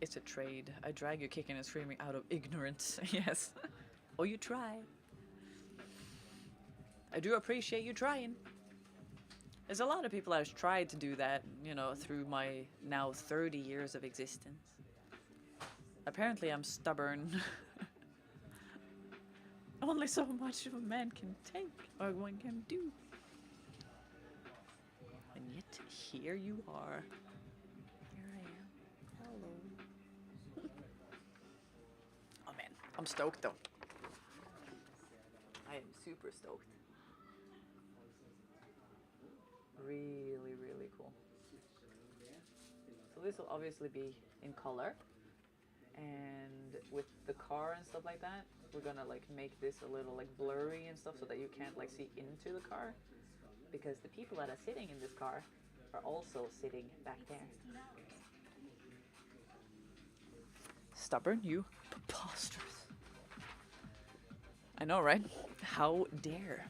It's a trade. I drag you kicking and screaming out of ignorance. Yes. Oh, you try. I do appreciate you trying. There's a lot of people that have tried to do that, you know, through my now 30 years of existence. Apparently I'm stubborn. Only so much a man can take, or one can do. And yet, here you are. Here I am. Hello. Oh man, I'm stoked though. I am super stoked. Really, really cool. So this will obviously be in color. And with the car and stuff like that, we're gonna like make this a little like blurry and stuff so that you can't like see into the car, because the people that are sitting in this car are also sitting back there. Stubborn, you preposterous. I know, right? How dare.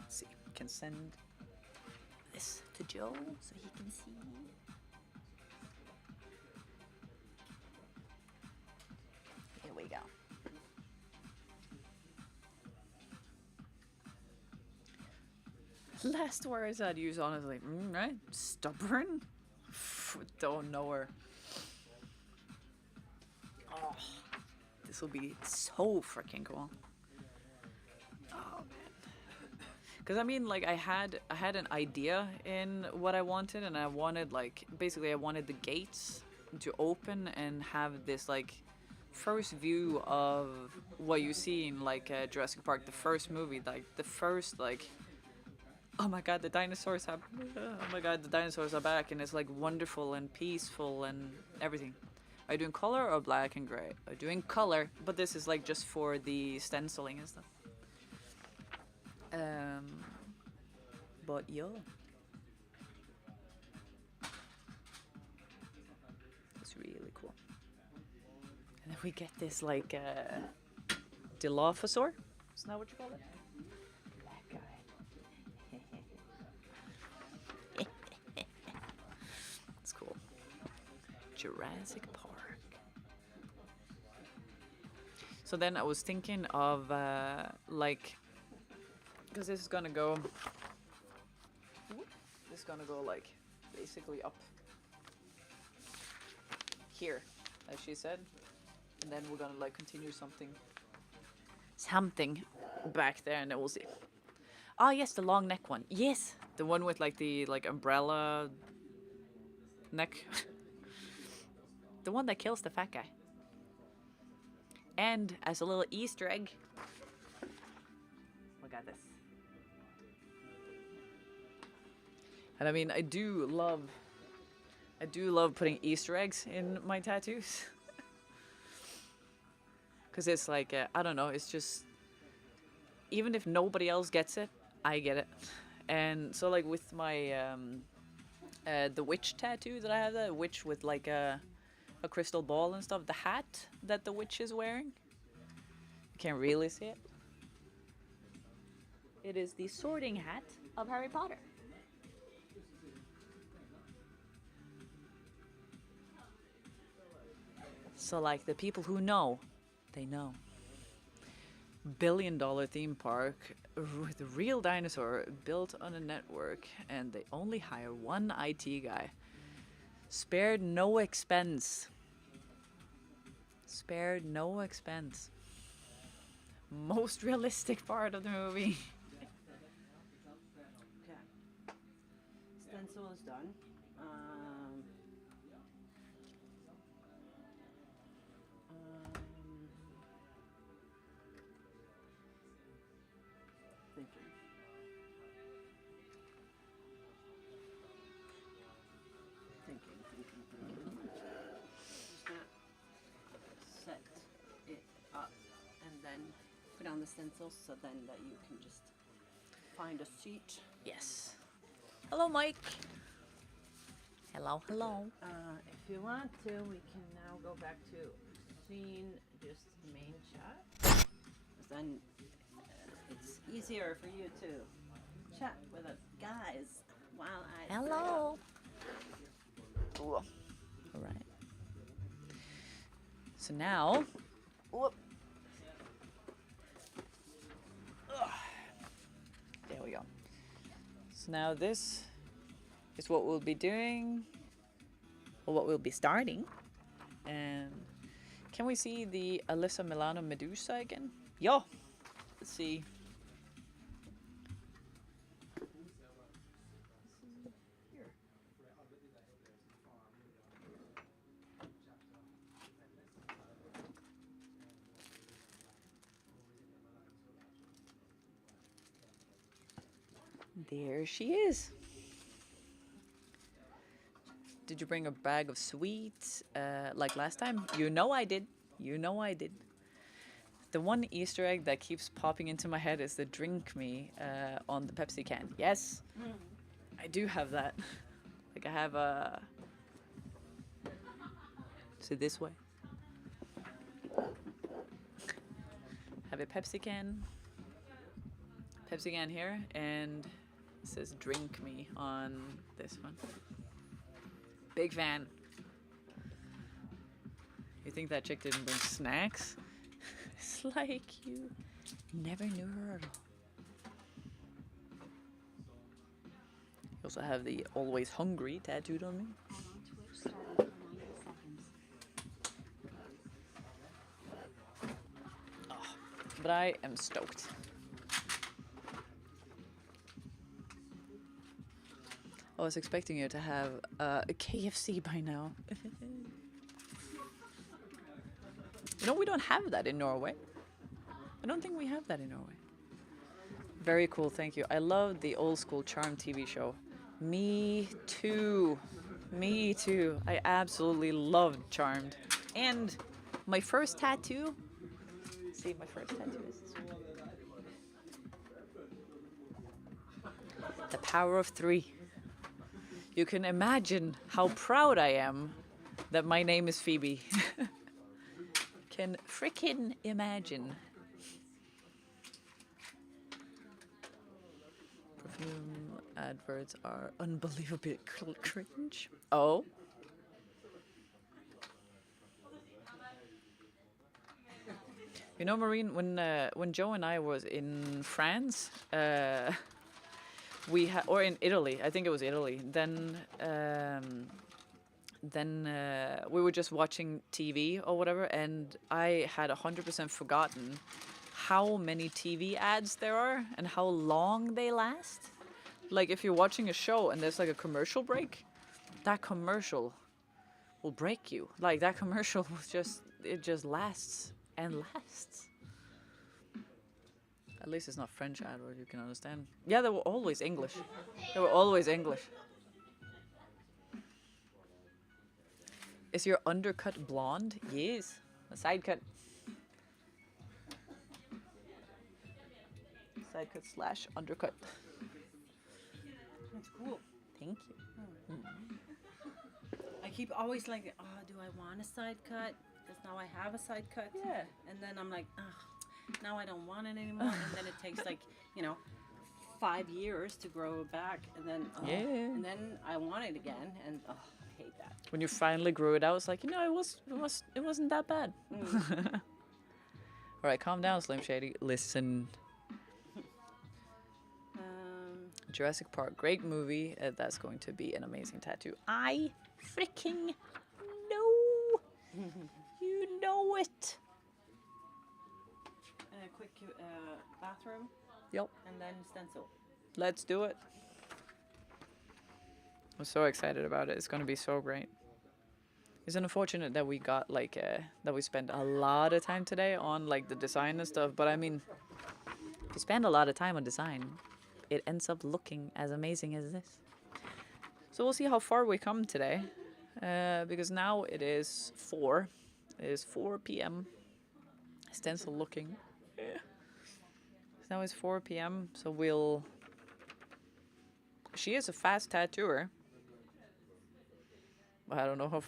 Let's see, can send this to Joe so he can see. Here we go. Last words I'd use, honestly. Right? Stubborn? Don't know her. Oh, this will be so freaking cool. Oh man. Because I mean, like I had an idea in what I wanted, and I wanted like basically I wanted the gates to open and have this like first view of what you see in like Jurassic Park, the first movie, like the first like. Oh my god, the dinosaurs have. Oh my god, the dinosaurs are back, and it's like wonderful and peaceful and everything. Are you doing color or black and gray? I'm doing color, but this is like just for the stenciling and stuff. But yeah. It's really cool. And then we get this like Dilophosaur. Isn't that what you call it? It's cool. Jurassic Park. So then I was thinking of like, because this is gonna go like basically up here, as she said, and then we're gonna like continue something back there, and then we'll see. Oh yes, the long neck one. Yes, the one with like the like umbrella neck. The one that kills the fat guy. And as a little Easter egg, look at this. And I mean, I do love putting Easter eggs in my tattoos. Because it's like, I don't know, it's just, even if nobody else gets it, I get it. And so like with my, the witch tattoo that I have, the witch with like a crystal ball and stuff, the hat that the witch is wearing, you can't really see it. It is the sorting hat of Harry Potter. So like the people who know, they know. $1 billion theme park with a real dinosaur built on a network, and they only hire one IT guy. Spared no expense. Spared no expense. Most realistic part of the movie. Okay. Stencil is done. Thinking. Just gonna set it up and then put on the stencils so then that you can just find a seat. Yes. Hello, Mike. Hello, hello. If you want to, we can now go back to scene, just main chat. Then it's easier for you to chat with us guys while I Hello. Cool. All right. So now, whoop. There we go. So now this is what we'll be doing, or what we'll be starting. And can we see the Alyssa Milano Medusa again? Yo, let's see. There she is. Did you bring a bag of sweets like last time? You know I did. You know I did. The one Easter egg that keeps popping into my head is the drink me on the Pepsi can. Yes, I do have that. Like I have a... So this way. Have a Pepsi can here, and it says drink me on this one. Big fan. You think that chick didn't bring snacks? It's like you never knew her at all. You also have the always hungry tattooed on me. Ad on Twitch started for 90 seconds. But I am stoked. I was expecting you to have a KFC by now. You know, we don't have that in Norway. I don't think we have that in Norway. Very cool, thank you. I love the old school Charm TV show. Me too. Me too. I absolutely loved Charmed. And my first tattoo. See, my first tattoo is this one. The power of 3. You can imagine how proud I am that my name is Phoebe. Can frickin' imagine. Perfume adverts are unbelievably cringe. Oh. You know, Maureen, when Joe and I was in France, or in Italy, I think it was Italy. Then we were just watching TV or whatever, and I had 100% forgotten how many TV ads there are and how long they last. Like if you're watching a show and there's like a commercial break, that commercial will break you. Like that commercial was it just lasts and lasts. At least it's not French ad where you can understand. Yeah, they were always English. They were always English. Is your undercut blonde? Yes. A side cut. Side cut / undercut. That's cool. Thank you. I keep always like, oh, do I want a side cut? Because now I have a side cut. Yeah. And then I'm like, now I don't want it anymore. And then it takes 5 years to grow it back. And then, and then I want it again. And I hate that. When you finally grew it out, it's like, it wasn't that bad. All right, calm down, Slim Shady. Listen. Jurassic Park, great movie. That's going to be an amazing tattoo. I freaking know. You know it. Quick bathroom. Yep. And then stencil. Let's do it. I'm so excited about it. It's going to be so great. It's unfortunate that we got that we spent a lot of time today on the design and stuff. But I mean, if you spend a lot of time on design, it ends up looking as amazing as this. So we'll see how far we come today, because now it is 4. It is 4 p.m. Stencil looking. Yeah. So now it's 4 p.m. So we'll. She is a fast tattooer. I don't know how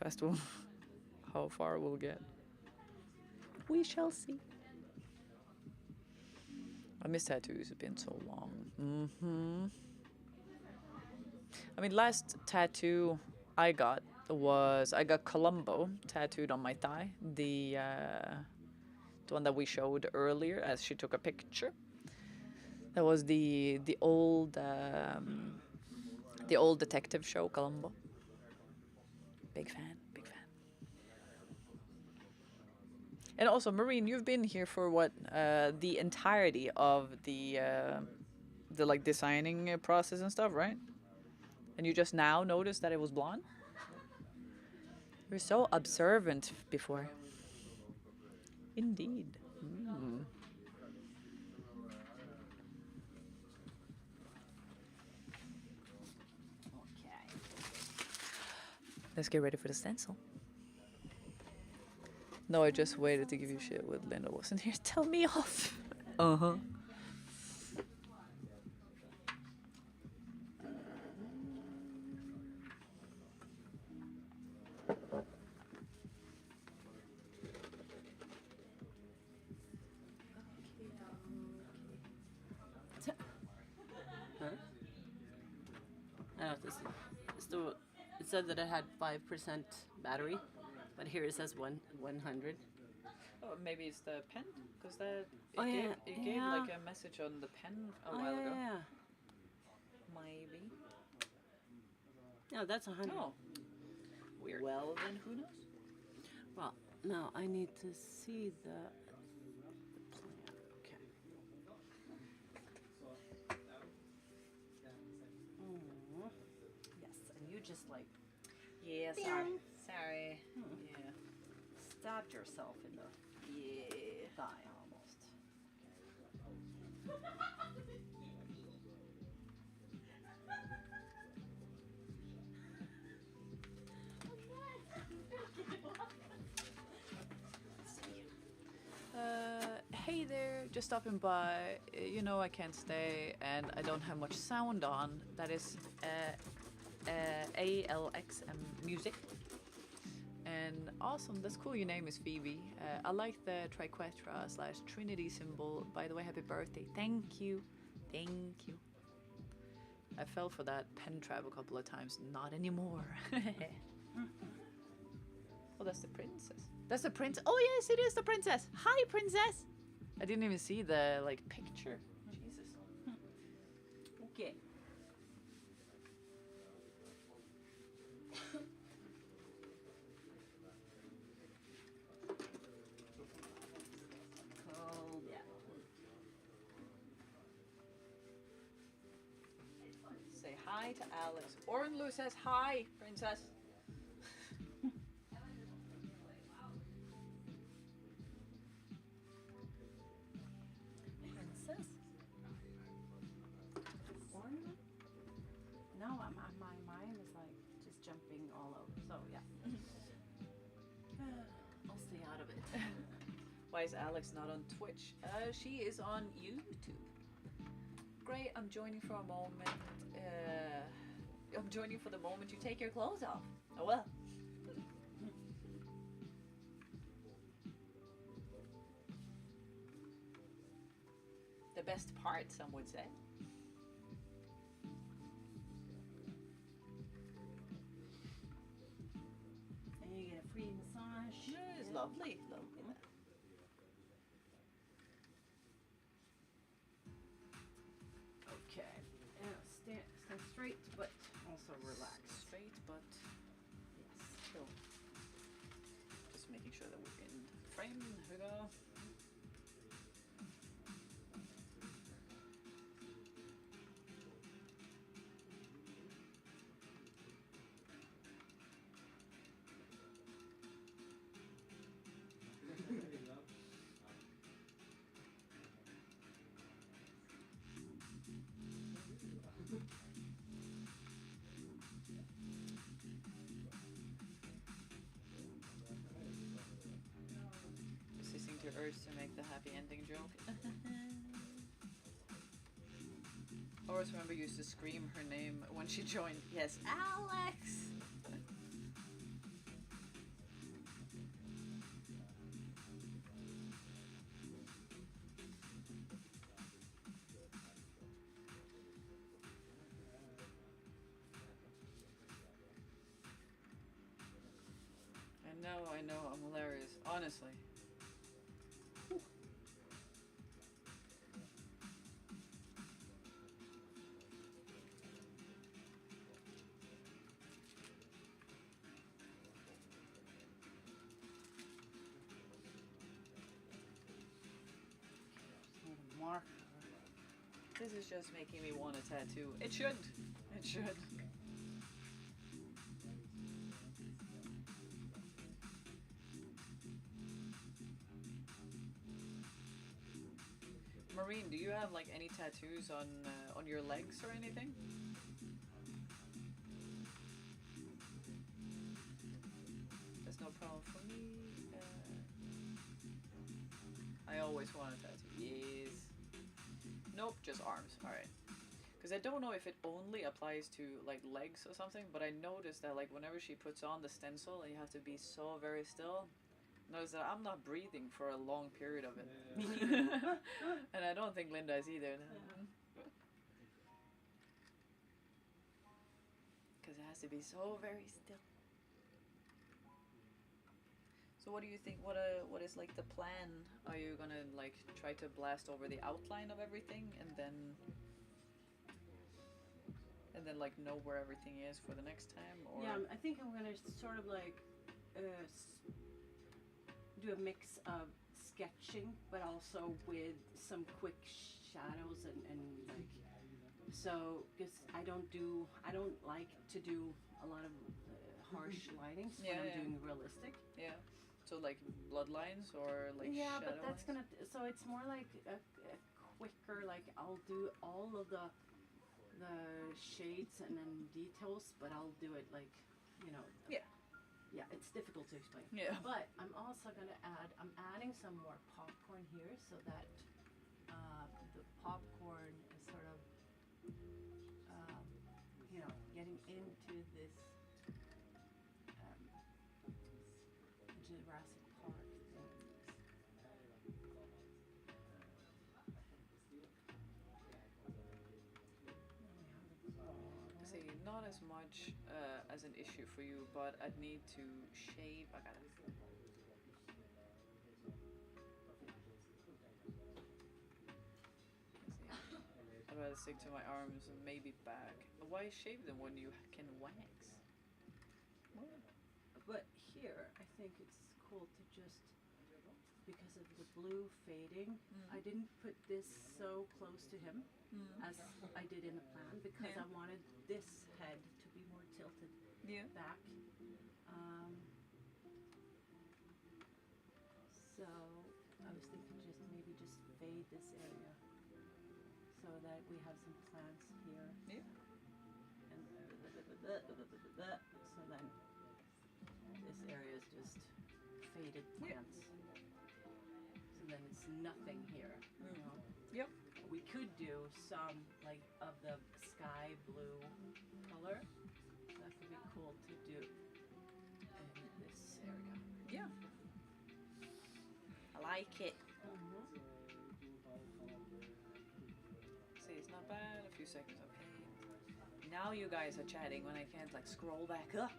far we'll get. We shall see. I miss tattoos. It's been so long. I mean, last tattoo I got Columbo tattooed on my thigh. The one that we showed earlier, as she took a picture. That was the old detective show, Columbo. Big fan. And also, Maureen, you've been here for what the entirety of the designing process and stuff, right? And you just now noticed that it was blonde? You were so observant before. Indeed. Let's get ready for the stencil. No, I just waited to give you shit with Linda wasn't here. Tell me off. Uh-huh. It said that it had 5% battery, but here it says 100. Oh, maybe it's the pen, because that it gave yeah. like a message on the pen a while ago. Yeah. Maybe. No, that's 100. Oh. Weird. Well, then who knows? Well, now I need to see the plan. Okay. Yes, and you just like Yeah, sorry. Sorry. Yeah. Stabbed yourself in the thigh almost. Hey there, just stopping by. You know I can't stay, and I don't have much sound on. That is ALXM Music. And awesome, that's cool. Your name is Phoebe. I like the triquetra / Trinity symbol. By the way, happy birthday. Thank you. Thank you. I fell for that pen trap a couple of times. Not anymore. Oh, that's the princess. That's the prince. Oh, yes, it is the princess. Hi, princess. I didn't even see the like picture. Jesus. Okay. Cold, yeah. Say hi to Alex. Orenlu says hi, princess. Princess? No, my mind is like just jumping all over. So yeah. I'll stay out of it. Why is Alex not on Twitch? She is on YouTube. Great, I'm joining for a moment. I'm joining for the moment you take your clothes off. Oh well. The best part, some would say. And you get a free massage. Yeah, it's lovely. Lovely. Okay. Stand straight, but also relax. Straight, but Yes. still. Just making sure that we're in frame. Here we go. Resisting to urge to make the happy ending joke. I always remember you used to scream her name when she joined. Yes, Alex! I know, I'm hilarious. Honestly. Mark. This is just making me want a tattoo. It should. It should. Maureen, do you have like any tattoos on your legs or anything? always want a tattoo. Yes. Nope, just arms. Alright. Because I don't know if it only applies to like legs or something, but I noticed that like whenever she puts on the stencil and you have to be so very still, notice that I'm not breathing for a long period of it. And I don't think Linda is either. Because it has to be so very still. So what do you think? What is like the plan? Are you gonna like try to blast over the outline of everything and then like know where everything is for the next time? Or Yeah, I think I'm gonna sort of like do a mix of sketching, but also with some quick shadows and like so because I don't like to do a lot of harsh linings when I'm doing realistic. Yeah. So like bloodlines or like yeah, shadow but that's lines? so it's more like a quicker, like I'll do all of the shades and then details, but I'll do it like, you know. Yeah. Yeah, it's difficult to explain. Yeah. But I'm also gonna I'm adding some more popcorn here so that the popcorn is sort of, you know, getting into this Jurassic Park thing. See, not as much as an issue for you, but I'd need to shave. I gotta. I'd rather stick to my arms and maybe back. Why shave them when you can wax? But here, I think it's cool to just, because of the blue fading, I didn't put this so close to him as I did in the plan because I wanted this head to be more tilted back. So I was thinking just maybe just fade this area so that we have some plants here. Yeah. And so then this area is just faded plants. So then it's nothing here. You know? Yep. We could do some like of the sky blue color. That could be cool to do in this area. Yeah. I like it. See, it's not bad. A few seconds, okay. Now you guys are chatting when I can't like scroll back up.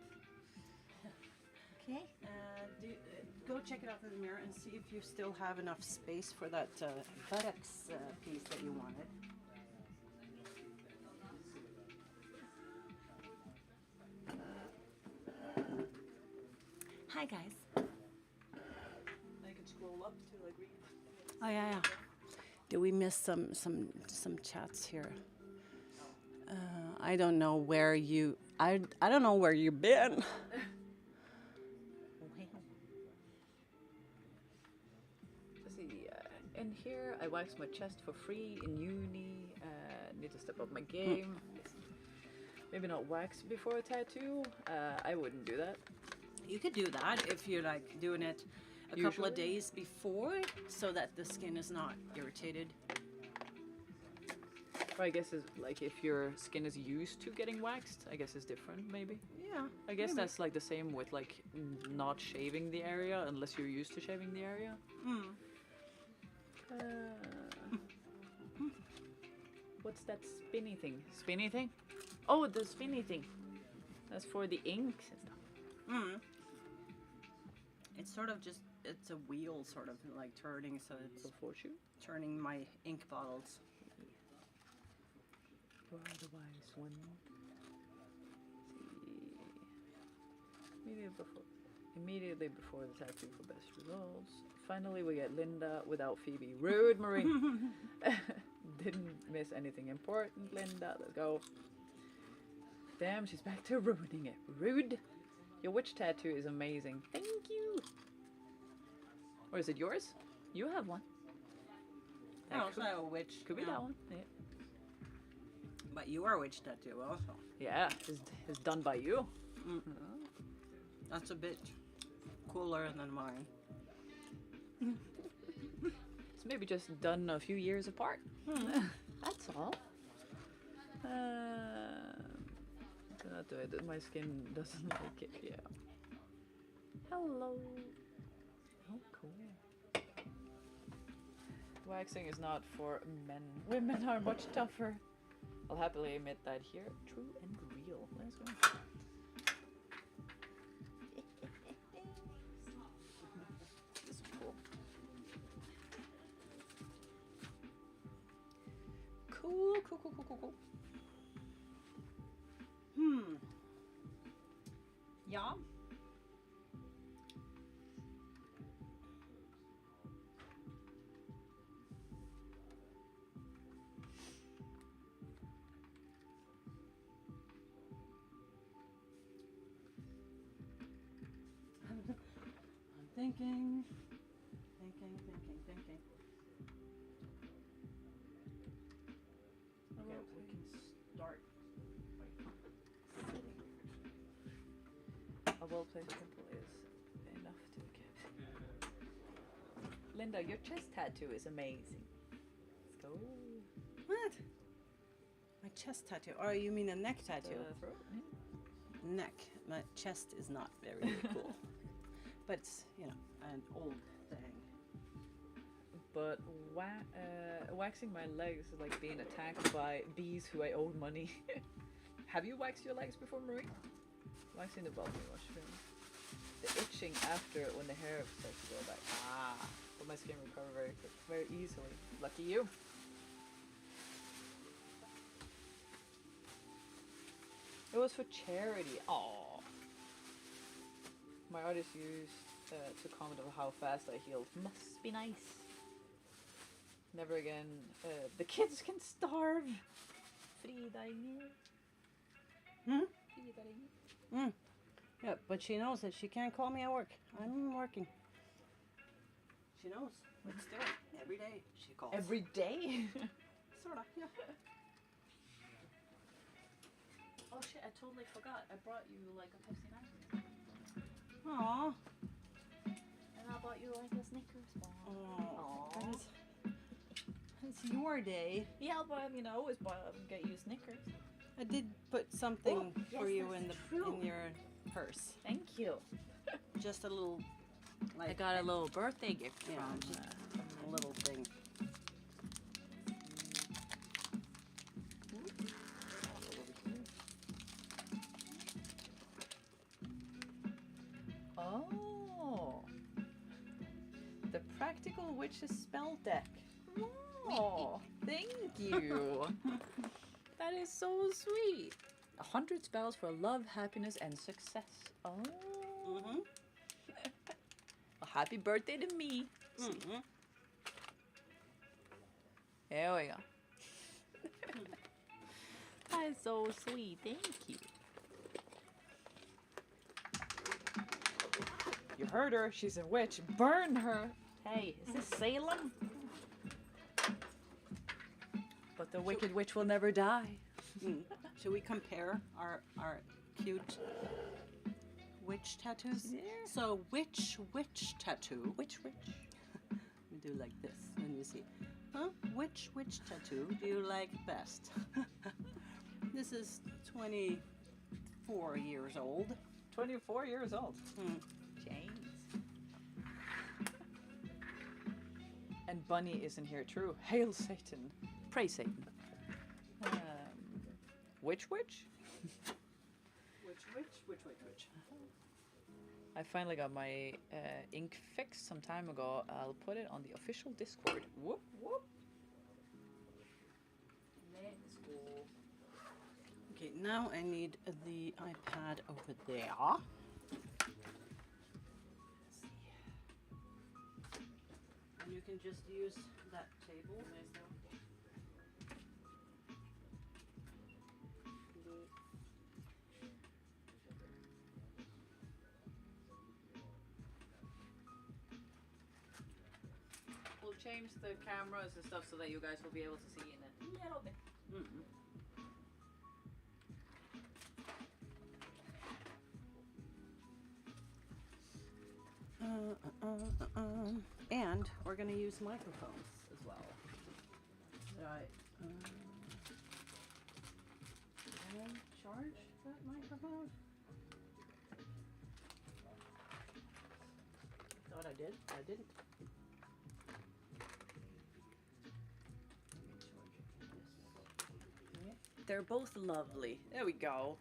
Okay. Go check it out in the mirror and see if you still have enough space for that buttocks piece that you wanted. Hi guys. I can scroll up to like read. Oh yeah. Did we miss some chats here? I don't know where you. I don't know where you've been. In here, I wax my chest for free in uni. Need to step up my game. Maybe not wax before a tattoo. I wouldn't do that. You could do that if you're like doing it a couple of days before, so that the skin is not irritated. Or I guess it's like if your skin is used to getting waxed, I guess it's different maybe. Yeah. I guess that's like the same with like not shaving the area unless you're used to shaving the area. What's that spinny thing? Spinny thing? Oh, the spinny thing. That's for the inks and stuff. It's sort of just, it's a wheel sort of like turning, so it's turning my ink bottles. For otherwise one. Immediately before the tattoo for best results. Finally, we get Linda without Phoebe. Rude, Marie. Didn't miss anything important, Linda. Let's go. Damn, she's back to ruining it. Rude. Your witch tattoo is amazing. Thank you. Or is it yours? You have one. I also have a witch. Could be that one. Yeah. But you are a witch tattoo also. Yeah, it's done by you. That's a bit cooler than mine. It's maybe just done a few years apart. That's all. Cannot do it. My skin doesn't like it. Yeah. Hello. Oh, cool. Waxing is not for men. Women are much tougher. I'll happily admit that here. True and real. Let's go. This is cool. Cool, cool, cool, cool, cool, cool. Ja. I'm thinking. Okay, we can start by sitting. A well-placed pimple is enough to give. Linda, your chest tattoo is amazing. Let's go. What? My chest tattoo? Oh, you mean a neck tattoo? Throat. Yeah. Neck. My chest is not very cool. But it's, you know, an old thing. But waxing my legs is like being attacked by bees who I owe money. Have you waxed your legs before, Marie? Waxing the body wash. The itching after when the hair starts to go back. But my skin recover very easily. Lucky you. It was for charity. Aww. My artist used to comment on how fast I healed. Must be nice. Never again. The kids can starve. Frida Inger. Frida Inger. Yeah, but she knows that she can't call me at work. I'm working. She knows. But still, every day she calls. Every day? Sorta, yeah. Oh shit, I totally forgot. I brought you like a Pepsi Max. Aww. And I bought you like a Snickers bar. Oh. It's your day. Yeah, but you know, always get you Snickers. I did put something for yes, you that's in true. your purse. Thank you. Just a little, like, I got a little birthday gift yeah, from just a little thing. Oh, the Practical Witches spell deck. Oh, thank you. That is so sweet. 100 spells for love, happiness, and success. Oh. Mm-hmm. Well, happy birthday to me. Mm-hmm. There we go. That is so sweet. Thank you. You heard her. She's a witch. Burn her. Hey, is this Salem? But the wicked witch will never die. Should we compare our cute witch tattoos? Yeah. So, which witch tattoo? Witch. We do like this when you see. Huh? Which witch tattoo do you like best? This is 24 years old. 24 years old. James. And Bunny isn't here. True. Hail Satan. Pray Satan. Which? Which? I finally got my ink fixed some time ago. I'll put it on the official Discord. Whoop, whoop. Let's go. Okay, now I need the iPad over there. And you can just use that table. We'll change the cameras and stuff so that you guys will be able to see in a little bit. And we're gonna use microphones as well. Right. Can I charge that microphone? Thought I did. I didn't. They're both lovely. There we go.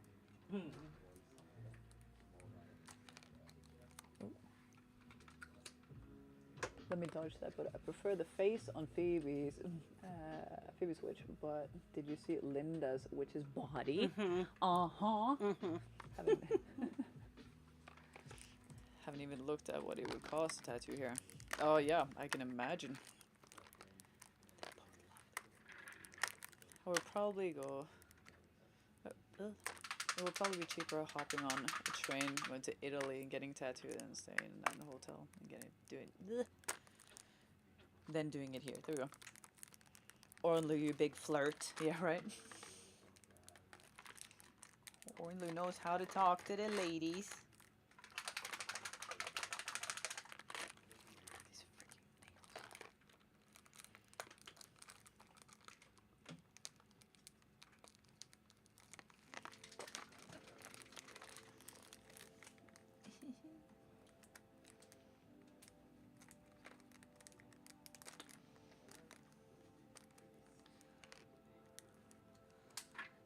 Let me dodge that, but I prefer the face on Phoebe's witch. But did you see Linda's witch's body? Haven't, haven't even looked at what it would cost to tattoo here. Oh yeah, I can imagine. I would probably go. It would probably be cheaper hopping on a train, going to Italy and getting tattooed and staying in a hotel and then doing it here. There we go. Orlu, you big flirt. Yeah, right. Orlu knows how to talk to the ladies.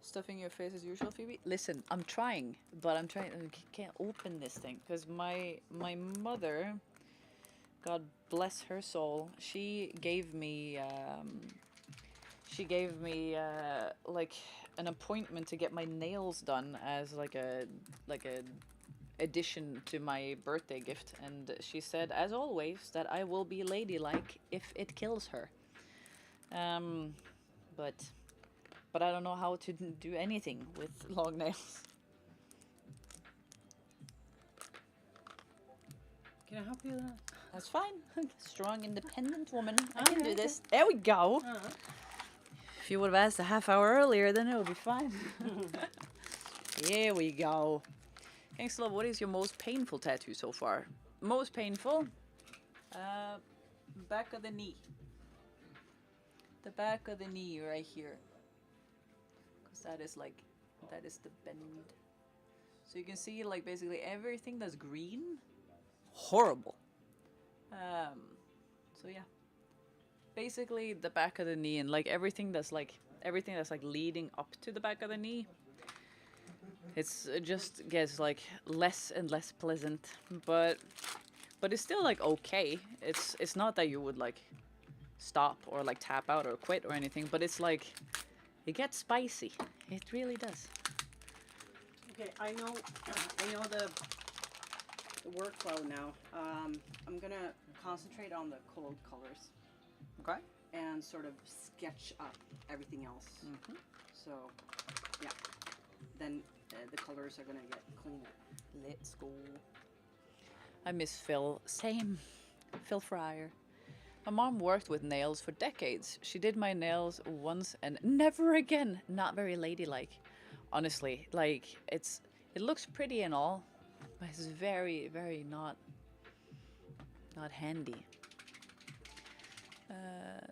Stuffing your face as usual, Phoebe? Listen, I'm trying, but I'm trying. I can't open this thing because my mother, God bless her soul, she gave me like an appointment to get my nails done as like a addition to my birthday gift, and she said, as always, that I will be ladylike if it kills her. But I don't know how to do anything with long nails. Can I help you with that? That's fine. Strong, independent woman. I can do this. There we go. If you would have asked a half hour earlier, then it would be fine. Here we go. Gangstahlove, what is your most painful tattoo so far? Most painful? Back of the knee. The back of the knee right here. That is the bend. So you can see like basically everything that's green, horrible. So yeah, basically the back of the knee and like everything that's like leading up to the back of the knee. It just gets like less and less pleasant, but it's still like okay. It's not that you would like stop or like tap out or quit or anything, but it's like. It gets spicy. It really does. Okay, I know the workflow now. I'm gonna concentrate on the cold colors. Okay. And sort of sketch up everything else. So, yeah. Then the colors are gonna get cleaner. Let's go. I miss Phil. Same. Phil Fryer. My mom worked with nails for decades. She did my nails once and never again. Not very ladylike. Honestly, like it looks pretty and all, but it's very, very not handy.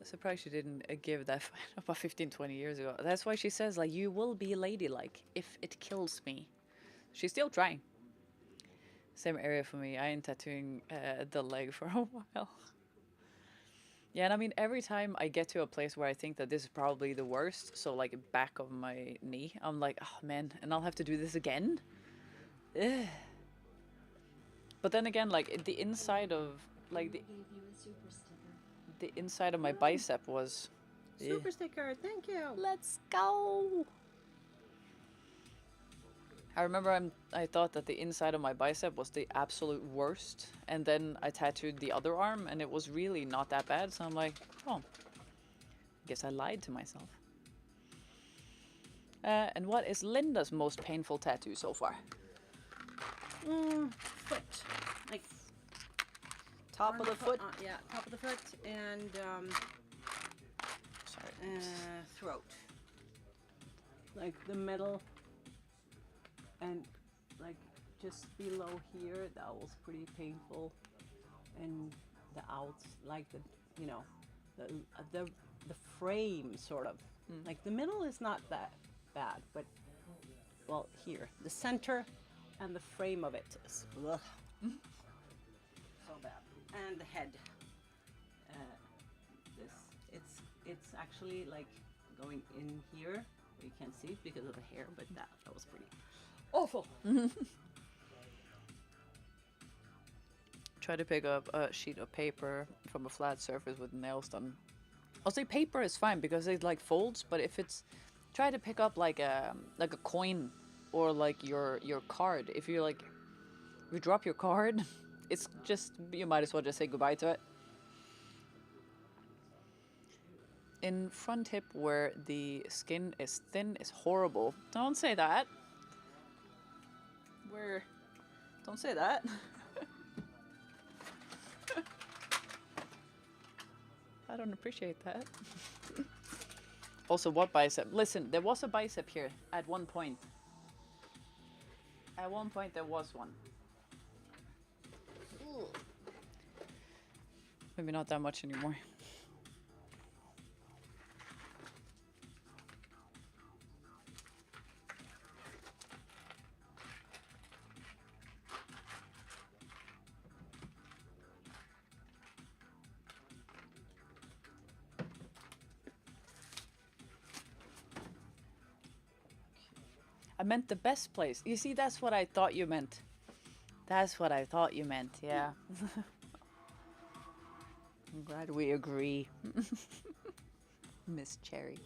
Surprised she didn't give that about 15, 20 years ago. That's why she says like you will be ladylike if it kills me. She's still trying. Same area for me. I ain't tattooing the leg for a while. Yeah, and I mean, every time I get to a place where I think that this is probably the worst, so like back of my knee, I'm like, oh man, and I'll have to do this again? Ugh. But then again, like the inside of, like the inside of my bicep was... Super sticker, thank you! Let's go! I remember I thought that the inside of my bicep was the absolute worst, and then I tattooed the other arm, and it was really not that bad, so I'm like, oh, I guess I lied to myself. And what is Linda's most painful tattoo so far? Foot. Like, top of the foot? Yeah, top of the foot, and Sorry. Throat. Like the middle. And like just below here, that was pretty painful. And the outs, like the, you know, the frame sort of. Like the middle is not that bad, but well, here the center and the frame of it is ugh, so bad. And the head. It's actually like going in here. You can't see it because of the hair, but that was pretty awful. Try to pick up a sheet of paper from a flat surface with nails done. I'll say paper is fine because it like folds, but if it's try to pick up like a coin or like your card. If you like you drop your card, it's just you might as well just say goodbye to it. In front hip where the skin is thin is horrible. Don't say that. Don't say that. I don't appreciate that. Also, what bicep? Listen, there was a bicep here at one point. At one point there was one. Maybe not that much anymore. I meant the best place. You see, that's what I thought you meant. That's what I thought you meant, yeah. I'm glad we agree. Miss Cherry.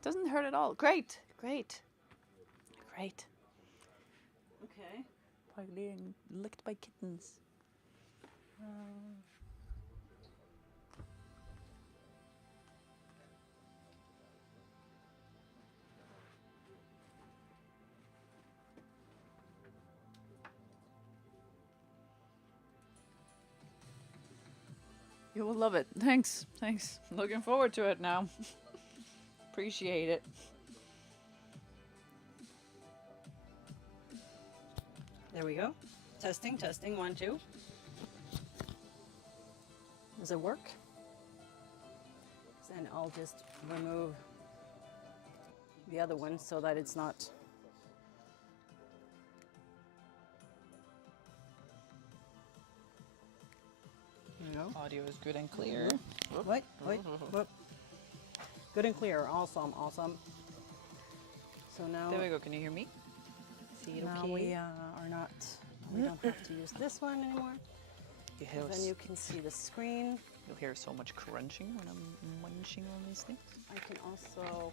Doesn't hurt at all. Great, great, great. Okay. By being licked by kittens. You will love it. Thanks. Thanks. Looking forward to it now. Appreciate it. There we go. Testing, testing, 1, 2. Does it work? Then I'll just remove the other one so that it's not. No. Audio is good and clear. Wait. Good and clear. Awesome, awesome. So now. There we go. Can you hear me? See it Now okay? we are not. We don't have to use this one anymore. You hear, Then you can see the screen. you'll hear so much crunching when I'm munching on these things. I can also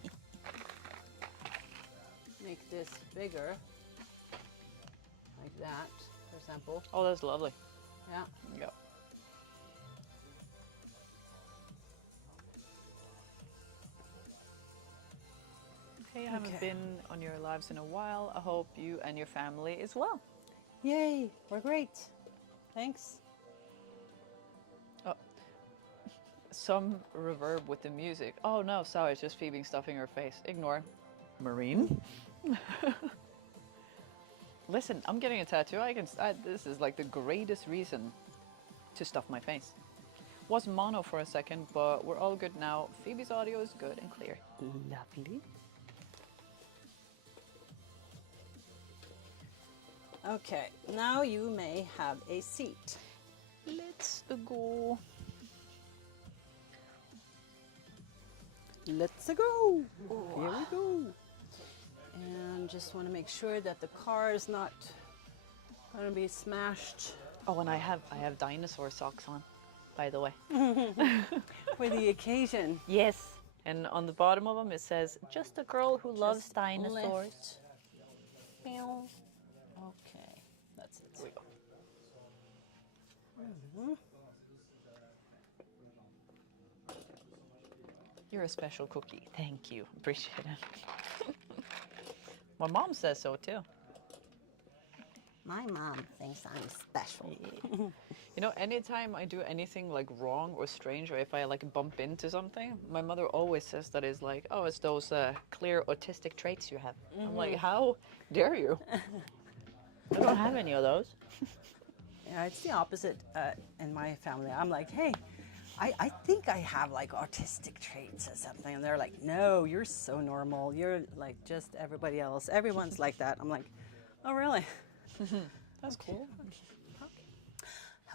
make this bigger, like that, for example. Oh, that's lovely. Yeah. Yep. Hey, I haven't Okay. been on your lives in a while. I hope you and your family as well. Yay! We're great. Thanks. Some reverb with the music. Oh no, sorry, it's just Phoebe stuffing her face. Ignore. Marine? Listen, I'm getting a tattoo. This is like the greatest reason to stuff my face. Was mono for a second, but we're all good now. Phoebe's audio is good and clear. Lovely. Okay, now you may have a seat. Let's go. Let's go. Here we go. And just want to make sure that the car is not going to be smashed. Oh, and I have dinosaur socks on, by the way. For the occasion. Yes. And on the bottom of them it says, "Just a girl who loves dinosaurs." Lift. Meow. Okay, that's it. There we go. Mhm. You're a special cookie. Thank you. Appreciate it. My mom says so too. My mom thinks I'm special. You know, anytime I do anything like wrong or strange, or if I like bump into something, my mother always says that is like, "Oh, it's those clear autistic traits you have." I'm like, how dare you? I don't have any of those. Yeah, it's the opposite in my family. I'm like, hey, I think I have like autistic traits or something. And they're like, no, you're so normal. You're like just everybody else. Everyone's like that. I'm like, oh, really? That's cool.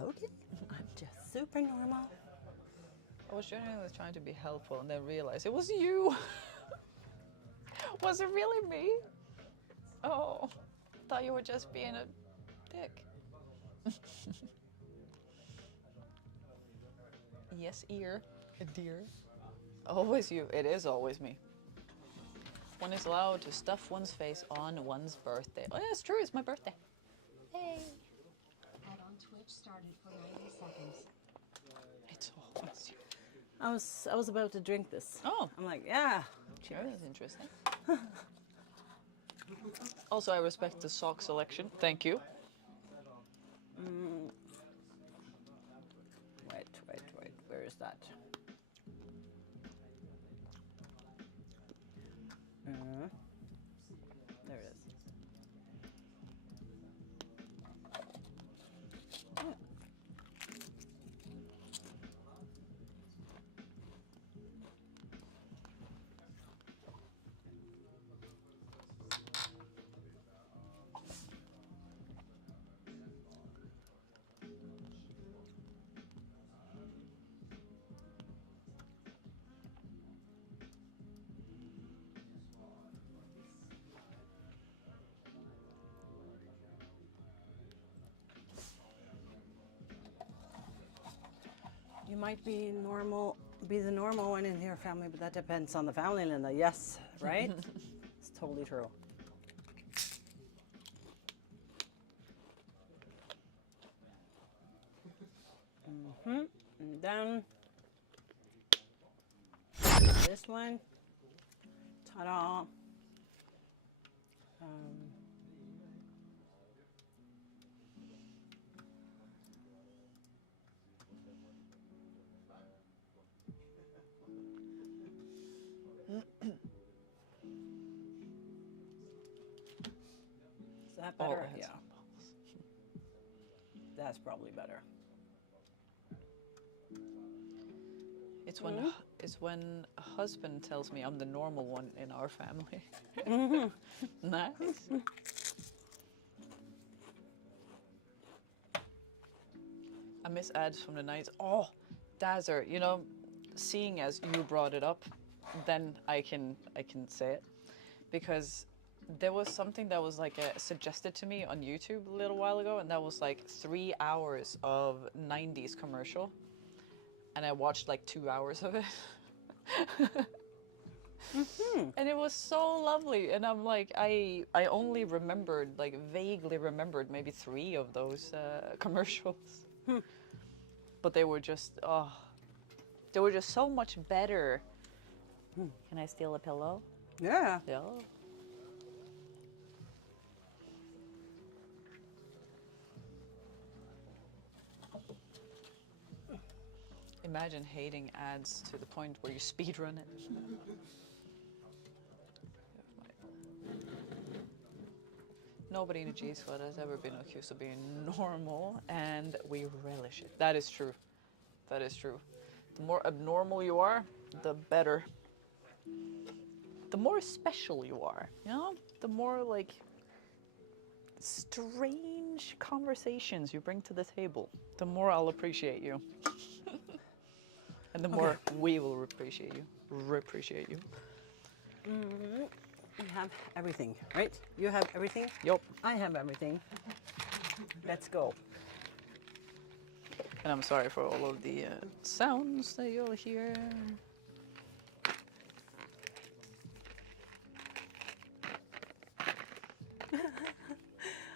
Okay. I'm just super normal. I was genuinely trying to be helpful and then realized it was you. Was it really me? Oh, thought you were just being a dick. Yes, ear, a dear. Always you. It is always me. One is allowed to stuff one's face on one's birthday. Oh, yeah, it's true. It's my birthday. Hey. Ad on Twitch started for 90 seconds. It's always you. I was about to drink this. Oh, I'm like, yeah. sure, that's interesting. Also, I respect the sock selection. Thank you. Wait. Where is that? There it is. You might be the normal one in your family, but that depends on the family, Linda. Yes, right? It's totally true. And then this one. Ta-da. Is that better? Oh, Yeah. That's probably better. It's when a husband tells me I'm the normal one in our family. Nice. I miss ads from the nights. Oh, Dazzer, you know, seeing as you brought it up, then I can say it, because there was something that was like suggested to me on YouTube a little while ago, and that was like 3 hours of 90s commercial, and I watched like 2 hours of it. And it was so lovely, and I'm like, I only remembered, like vaguely remembered maybe 3 of those commercials. But they were just so much better. Can I steal a pillow? Yeah. Yeah. Imagine hating ads to the point where you speedrun it. Nobody in a G Squad has ever been accused of being normal, and we relish it. That is true. That is true. The more abnormal you are, the better. The more special you are, you know? The more, like, strange conversations you bring to the table, the more I'll appreciate you. And the more we will appreciate you. Reappreciate you. We have everything, right? You have everything? Yup. I have everything. Let's go. And I'm sorry for all of the sounds that you'll hear.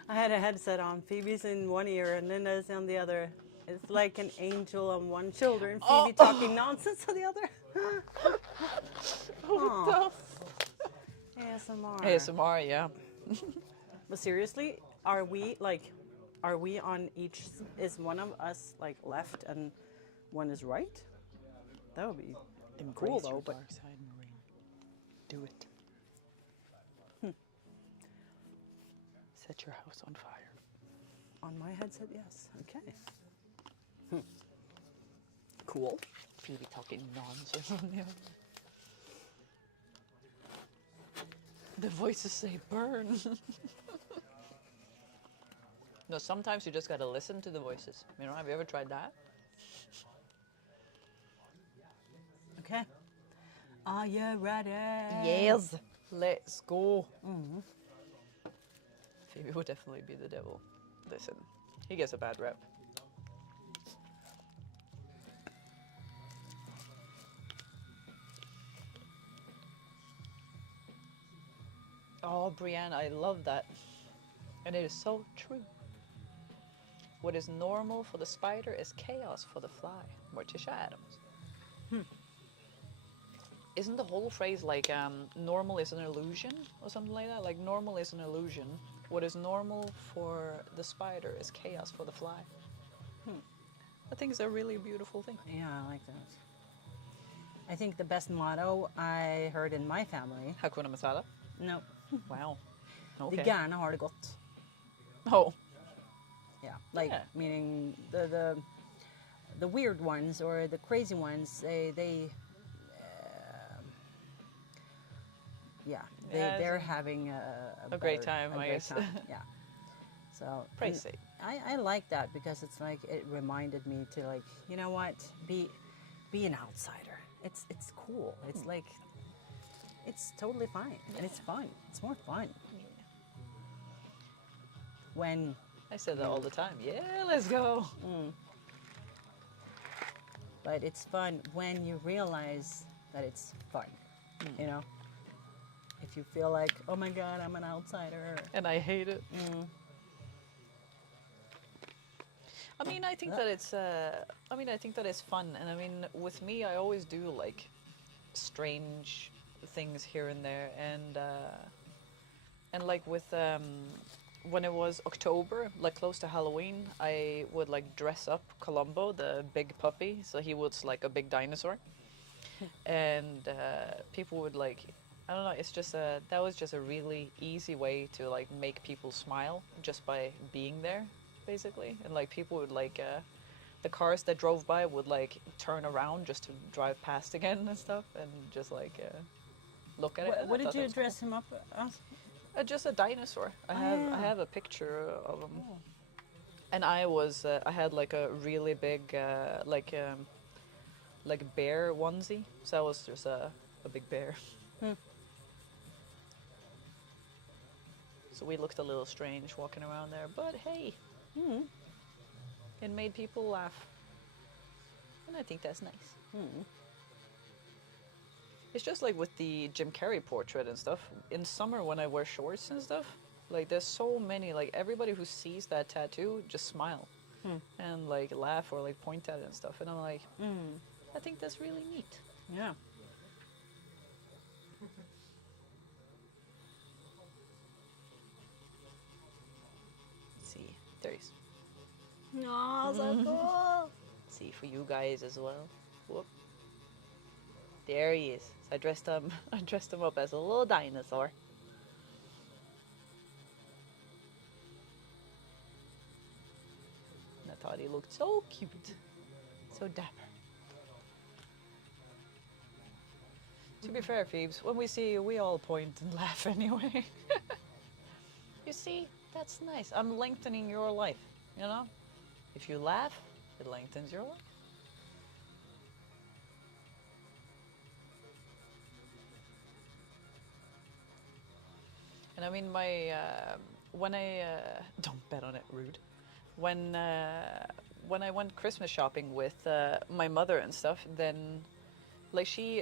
I had a headset on. Phoebe's in one ear and Linda's on the other. It's like an angel on one shoulder and Phoebe talking nonsense on the other. What ASMR. the? ASMR, yeah. But seriously, are we on each? Is one of us like left and one is right? That would be cool Embrace though. your But dark side, Marine. Do it. Set your house on fire. On my headset, yes. Okay. Cool. Phoebe talking nonsense on the other. The voices say burn. No, sometimes you just gotta listen to the voices. You know, have you ever tried that? Okay. Are you ready? Yes. Let's go. Phoebe would definitely be the devil. Listen, he gets a bad rep. Oh, Brienne, I love that. And it is so true. What is normal for the spider is chaos for the fly. Morticia Adams. Isn't the whole phrase like normal is an illusion or something like that? Like normal is an illusion. What is normal for the spider is chaos for the fly. I think it's a really beautiful thing. Yeah, I like that. I think the best motto I heard in my family. Hakuna Matata? No. Wow. De Okay. gärna har det gott. Oh. Yeah, like Yeah. meaning the weird ones or the crazy ones. Yeah, Yeah, they're it's having a great better- time, a I great guess. time, yeah. So Praise and it. I like that because it's like it reminded me to like, you know what, be an outsider. It's cool. It's like it's totally fine and it's fun. It's more fun when I said that all the time. Yeah, let's go. but it's fun when you realize that it's fun. You know, if you feel like, oh my god, I'm an outsider. And I hate it. I mean, I think that it's. I think that it's fun, and I mean, with me, I always do like strange things here and there, and like with when it was October, like close to Halloween, I would like dress up Columbo, the big puppy, so he was like a big dinosaur, and people would like. I don't know. It's just that was just a really easy way to like make people smile just by being there, basically. And like people would like the cars that drove by would like turn around just to drive past again and stuff, and just like look at it. And I What did thought that you was cool. dress him up as? Just a dinosaur. I yeah. have a picture of him, and I was I had like a really big like bear onesie, so I was just a big bear. So we looked a little strange walking around there, but hey, it made people laugh, and I think that's nice. It's just like with the Jim Carrey portrait and stuff. In summer when I wear shorts and stuff, like there's so many, like everybody who sees that tattoo just smile and like laugh or like point at it and stuff, and I'm like, I think that's really neat. Yeah. See, there he is. No, so cool. See, for you guys as well. Whoop. There he is. So I dressed him. I dressed him up as a little dinosaur. And I thought he looked so cute, so dapper. To be fair, Phoebes, when we see you, we all point and laugh anyway. You see, that's nice. I'm lengthening your life, you know? If you laugh, it lengthens your life. And I mean, when I don't bet on it, rude. When I went Christmas shopping with my mother and stuff, then like she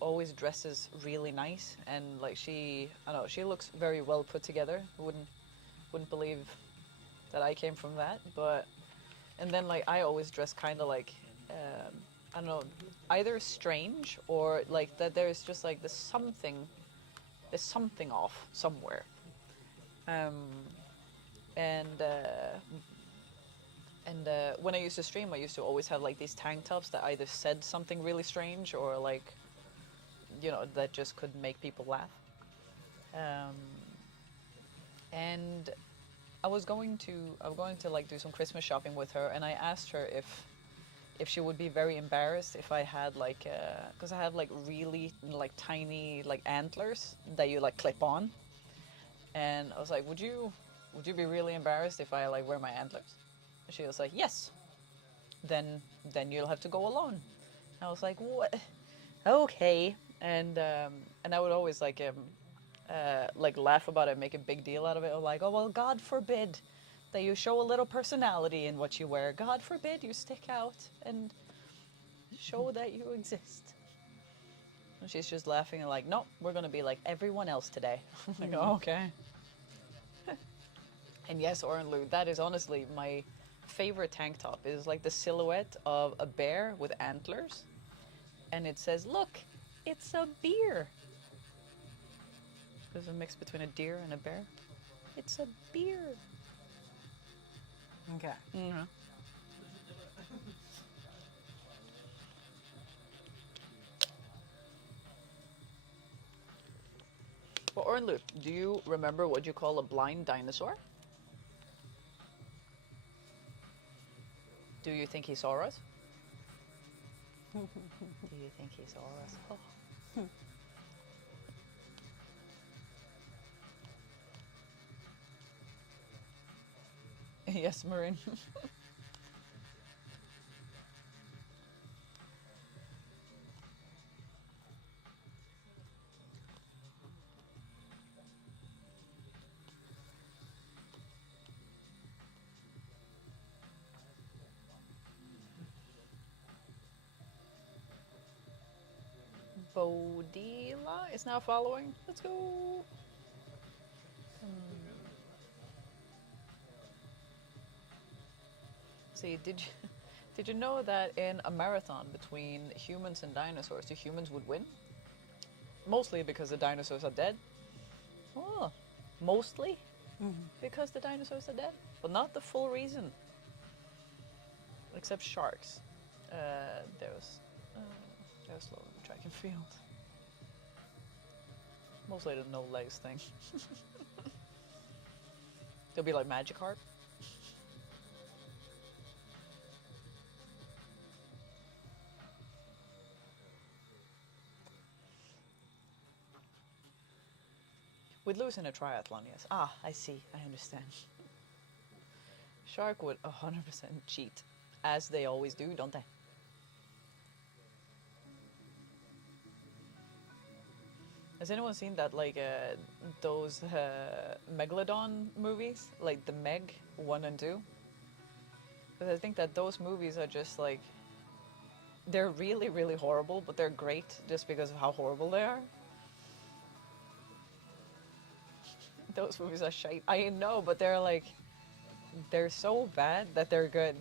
always dresses really nice, and like I don't know, she looks very well put together. Wouldn't believe that I came from that, but and then like I always dress kind of like I don't know, either strange or like that there's just like there's something off somewhere. And when I used to stream, I used to always have like these tank tops that either said something really strange or like, you know, that just could make people laugh. And I was going to like do some Christmas shopping with her, and I asked her if she would be very embarrassed if I had like, because I have like really like tiny like antlers that you like clip on, and I was like, would you be really embarrassed if I like wear my antlers? And she was like, yes. Then you'll have to go alone. I was like, what? Okay. And I would always like laugh about it, make a big deal out of it. Like, oh well, God forbid that you show a little personality in what you wear. God forbid you stick out and show that you exist. And she's just laughing and like, no, we're gonna be like everyone else today. I'm like, oh, okay. And yes, Orenlu, that is honestly my favorite tank top. It is like the silhouette of a bear with antlers, and it says, "Look, it's a beer." There's a mix between a deer and a bear. It's a beer. Okay. Mm-hmm. Well, Orenlu, do you remember what you call a blind dinosaur? Do you think he saw us? Do you think he saw us? Oh. Yes, Marin. Bodila is now following. Let's go. See, did you know that in a marathon between humans and dinosaurs, the humans would win? Mostly because the dinosaurs are dead. Oh, mostly because the dinosaurs are dead, but not the full reason. Except sharks. They're slow in the track and field. Mostly the no legs thing. They'll be like Magikarp. We'd lose in a triathlon, yes. Ah, I see. I understand. Shark would 100% cheat, as they always do, don't they? Has anyone seen that, like, those Megalodon movies? Like the Meg 1 and 2? Because I think that those movies are just, like, they're really, really horrible, but they're great just because of how horrible they are. Those movies are shite. I know, but they're, like, they're so bad that they're good.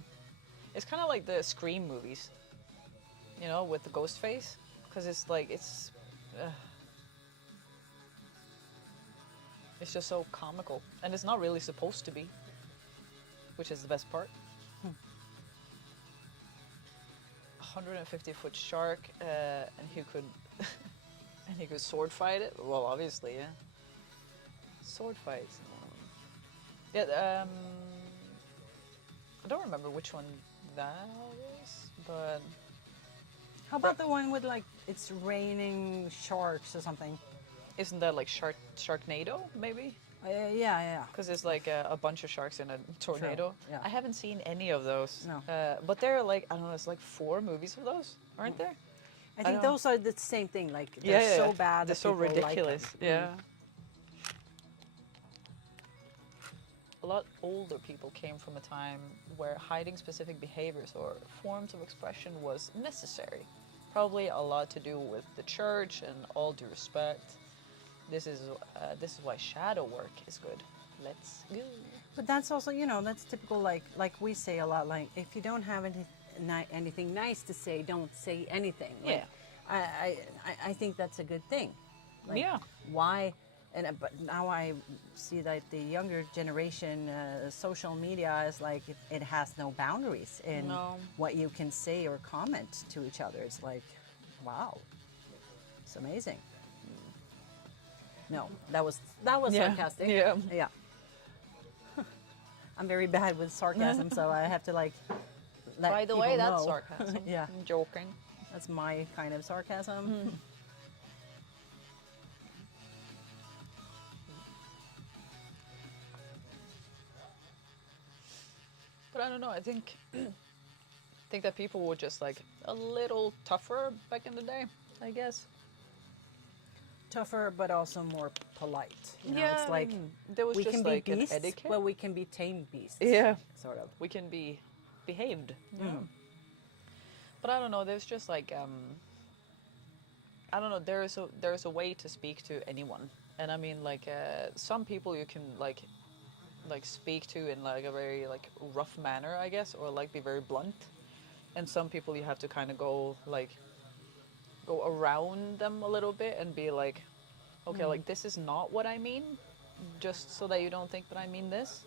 It's kind of like the Scream movies, you know, with the ghost face. Because it's, like, it's just so comical. And it's not really supposed to be, which is the best part. 150-foot shark, and he could and he could sword fight it. Well, obviously, yeah. Sword fights. Yeah. I don't remember which one that is, but How about the one with like it's raining sharks or something? isn't that like Sharknado? Maybe. Yeah. Because it's like a bunch of sharks in a tornado. yeah. I haven't seen any of those. No. But there are like, I don't know, it's like 4 movies of those, aren't there? I think don't- those are the same thing. Like they're so bad. They're that so people like them. ridiculous. Yeah. A lot older people came from a time where hiding specific behaviors or forms of expression was necessary. Probably a lot to do with the church, and all due respect, this is why shadow work is good. Let's go. But that's also, that's typical. Like we say a lot. Like if you don't have anything nice to say, don't say anything. Like, Yeah. I think that's a good thing. Like, Yeah. Why? But now I see that the younger generation, social media is like it has no boundaries in No. what you can say or comment to each other. It's like, wow, it's amazing. No, that was Yeah, sarcastic. yeah. Yeah. I'm very bad with sarcasm, so I have to like let By the people way, that's know. sarcasm. Yeah. I'm joking. That's my kind of sarcasm. But I don't know. I think that people were just like a little tougher back in the day, I guess. Tougher, but also more polite. You know, Yeah, it's like there was we just can like be an beasts, etiquette. but we can be tame beasts. Yeah, Sort of. we can be behaved. Yeah. But I don't know. There's just like I don't know. There's a way to speak to anyone, and I mean like some people you can like speak to in like a very like rough manner, I guess, or like be very blunt, and some people you have to kind of go around them a little bit and be like, okay, like this is not what I mean, just so that you don't think that I mean this,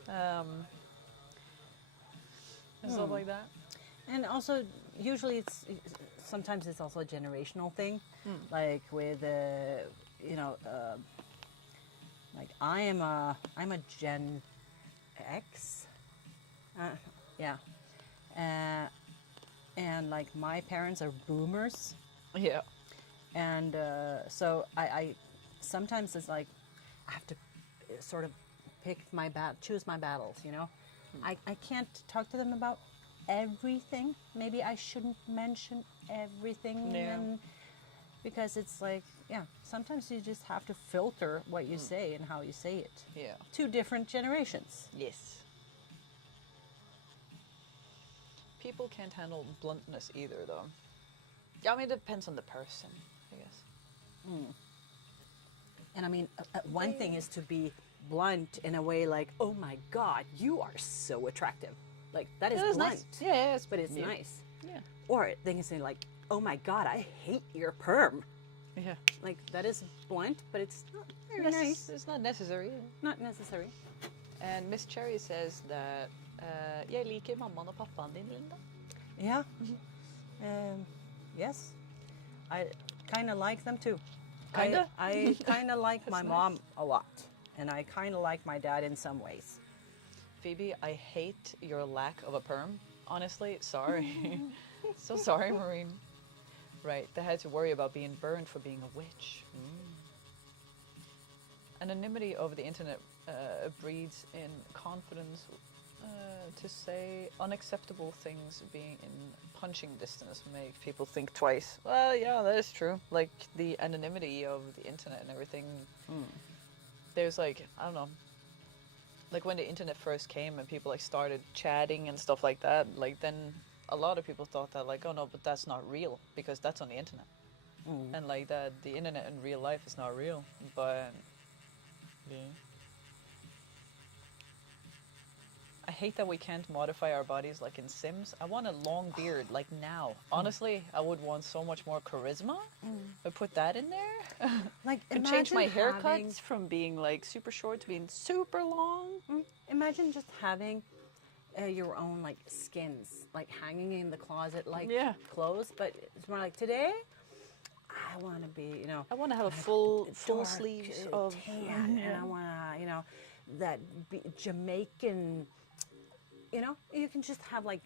and stuff like that. And also, usually sometimes it's also a generational thing, like with like I'm a Gen X, yeah, and like my parents are boomers, Yeah. and so I sometimes it's like I have to sort of choose my battles, you know. I can't talk to them about everything. Maybe I shouldn't mention everything, Yeah. and because it's like, yeah, sometimes you just have to filter what you say and how you say it. Yeah. Two different generations. Yes. People can't handle bluntness either, though. Yeah, I mean, it depends on the person, I guess. And I mean, one thing is to be blunt in a way like, oh my God, you are so attractive. Like, that is That's blunt. nice. Yeah, But it's yeah. nice. Yeah. Or they can say like, oh my God, I hate your perm. Yeah. Like, that is blunt, but it's not very nice. It's not necessary. Not necessary. And Miss Cherry says that jeg liker mammaen og pappaen din, Linda. Yeah. Yes. I kind of like them too. Kinda? I kind of like my That's mom a lot. And I kind of like my dad in some ways. Phoebe, I hate your lack of a perm. Honestly, sorry. So sorry, Maureen. Right, they had to worry about being burned for being a witch. Anonymity over the internet breeds in confidence to say unacceptable things. Being in punching distance make people think twice. Well, yeah, that is true. Like the anonymity of the internet and everything. There's like, I don't know, like when the internet first came and people like started chatting and stuff like that, like then a lot of people thought that like, oh no, but that's not real because that's on the internet. And like that the internet in real life is not real. But yeah. I hate that we can't modify our bodies like in Sims. I want a long beard like now. Honestly, I would want so much more charisma. I put that in there. Like, Could change my imagine haircuts having- from being like super short to being super long. Imagine just having your own like skins, like hanging in the closet, like Yeah. clothes. But it's more like today, I want to be, you know, I want to have a full dark, sleeves of tan, and I want to, you know, that Jamaican. You know, you can just have like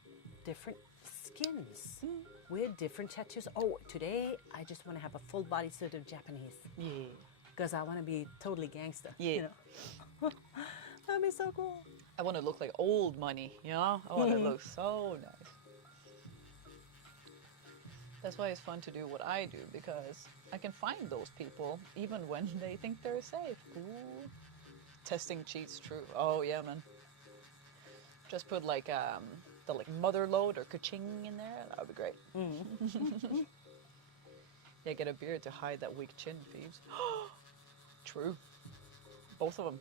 different skins with different tattoos. Oh, today I just want to have a full bodysuit of Japanese. Yeah. Because I want to be totally gangsta. Yeah. You know? That'd be so cool. I want to look like old money, you know? I want to look so nice. That's why it's fun to do what I do, because I can find those people even when they think they're safe. Ooh. Testing cheats true. Oh yeah, man. Just put like the like mother load or ka-ching in there. That would be great. Yeah, get a beard to hide that weak chin, Phoebes. True. Both of them.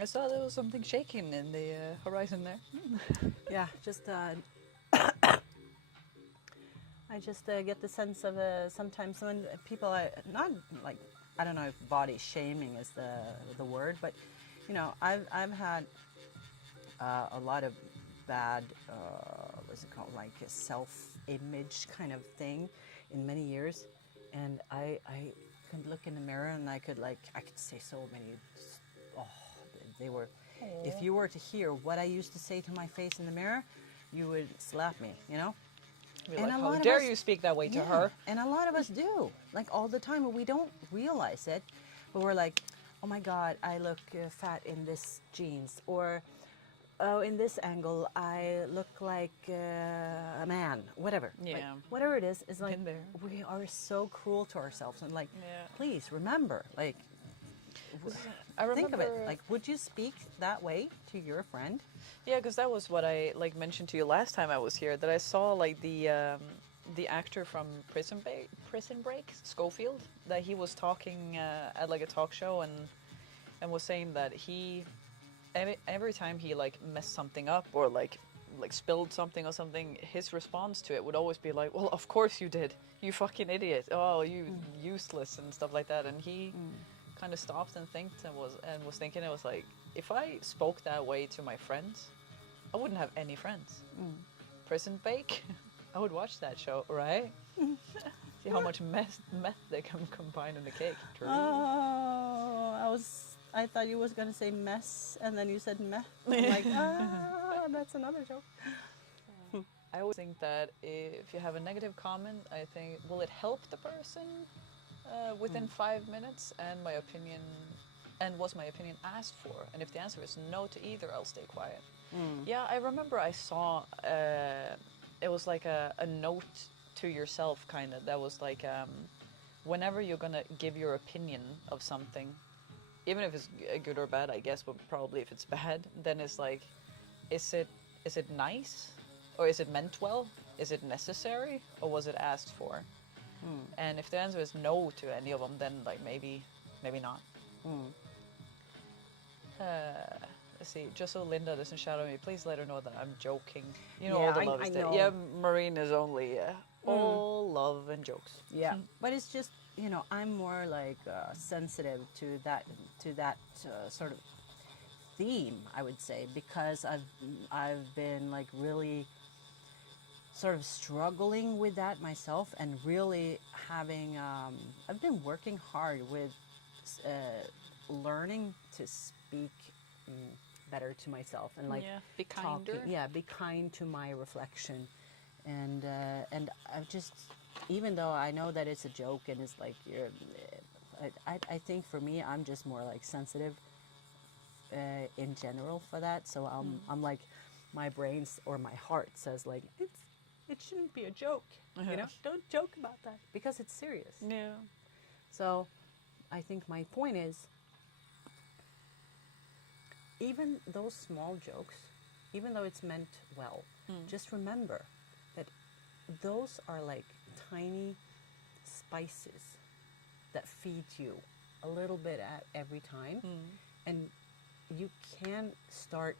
I saw there was something shaking in the horizon there. Yeah, just I just get the sense of sometimes when people are not like, I don't know if body shaming is the word, but you know, I've had a lot of bad what's it called, like a self-image kind of thing in many years, and I could look in the mirror and I could say so many They were, if you were to hear what I used to say to my face in the mirror, you would slap me, you know? Be And like, a how lot of dare us- you speak that way to Yeah, her? and a lot of us do, like all the time, but we don't realize it. But we're like, oh my God, I look fat in this jeans, or oh, in this angle, I look like a man, whatever. Like, Yeah. whatever it is like Been there. we are so cruel to ourselves, and like, Yeah. please remember, like, I remember, think of it, like, would you speak that way to your friend? yeah, because that was what I like mentioned to you last time I was here. That I saw like the actor from Prison Break, Schofield. That he was talking at like a talk show and was saying that he every time he like messed something up or like spilled something or something, his response to it would always be like, "Well, of course you did. You fucking idiot. Oh, you useless," and stuff like that. And he kind of stopped and was thinking, it was like, if I spoke that way to my friends, I wouldn't have any friends. Prison Bake, I would watch that show, right? See how much meth they can combine in the cake. True. Oh, I thought you was gonna say mess, and then you said meh. I'm like, that's another joke. I always think that if you have a negative comment, I think, will it help the person within 5 minutes? And was my opinion asked for? And if the answer is no to either, I'll stay quiet. Yeah, I remember I saw it was like a note to yourself, kind of, that was like, whenever you're gonna give your opinion of something, even if it's good or bad, I guess, but probably if it's bad, then it's like, is it nice, or is it meant well? Is it necessary, or was it asked for? And if the answer is no to any of them, then like maybe not. Let's see. Just so Linda doesn't shout at me, please let her know that I'm joking. You know, Yeah, all the I love is there. know. Yeah, Marine is only all love and jokes. Yeah, but it's just, you know, I'm more like sensitive to that sort of theme, I would say, because I've been like really sort of struggling with that myself, and really having I've been working hard with learning to speak better to myself, and like be kinder. be kind to my reflection, and I've just, even though I know that it's a joke and it's like I think for me, I'm just more like sensitive in general for that. So I'm like, my brain's or my heart says like, it shouldn't be a joke, you know, don't joke about that because it's serious. Yeah. So I think my point is, even those small jokes, even though it's meant well, just remember that those are like tiny spices that feed you a little bit at every time, and you can start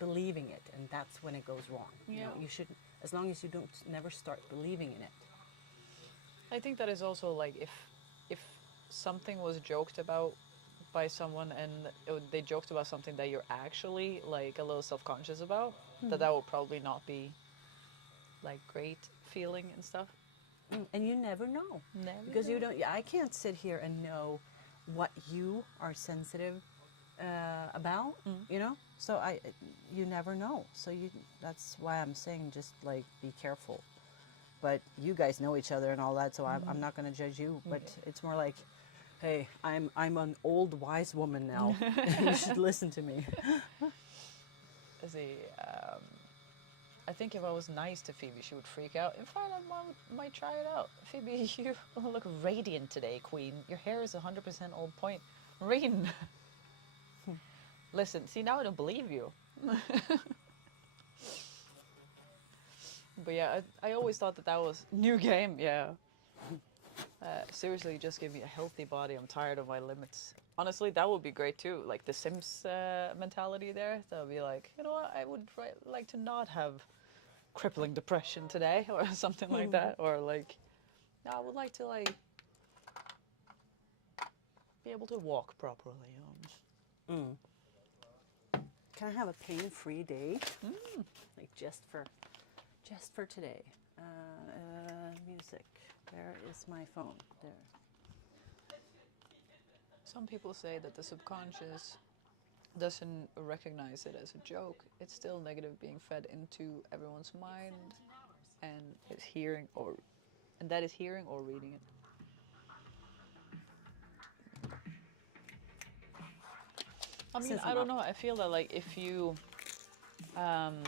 believing it, and that's when it goes wrong. You know, you shouldn't, as long as you don't never start believing in it. I think that is also like, if something was joked about by someone and they joked about something that you're actually like a little self-conscious about, that will probably not be like great feeling and stuff. And you never know. Because you don't, I can't sit here and know what you are sensitive about, you know? So you never know. So that's why I'm saying, just like, be careful. But you guys know each other and all that, so I'm not going to judge you. But it's more like, hey, I'm an old wise woman now. You should listen to me. Let's see. I think if I was nice to Phoebe, she would freak out. In fact, I might try it out. Phoebe, you look radiant today, Queen. Your hair is 100% on point. Marine. Listen, see, now I don't believe you. But yeah, I always thought that was new game. Yeah. Seriously, just give me a healthy body. I'm tired of my limits. Honestly, that would be great too. Like the Sims mentality there. That would be like, you know what? I would like to not have crippling depression today, or something like that. Or like, no, I would like to like be able to walk properly. Can I have a pain-free day? Like just for today. Music. Where is my phone? There. Some people say that the subconscious doesn't recognize it as a joke, it's still negative being fed into everyone's mind, and is hearing or and that is hearing or reading it. I mean, Since I I'm don't up. know. I feel that like if you, um,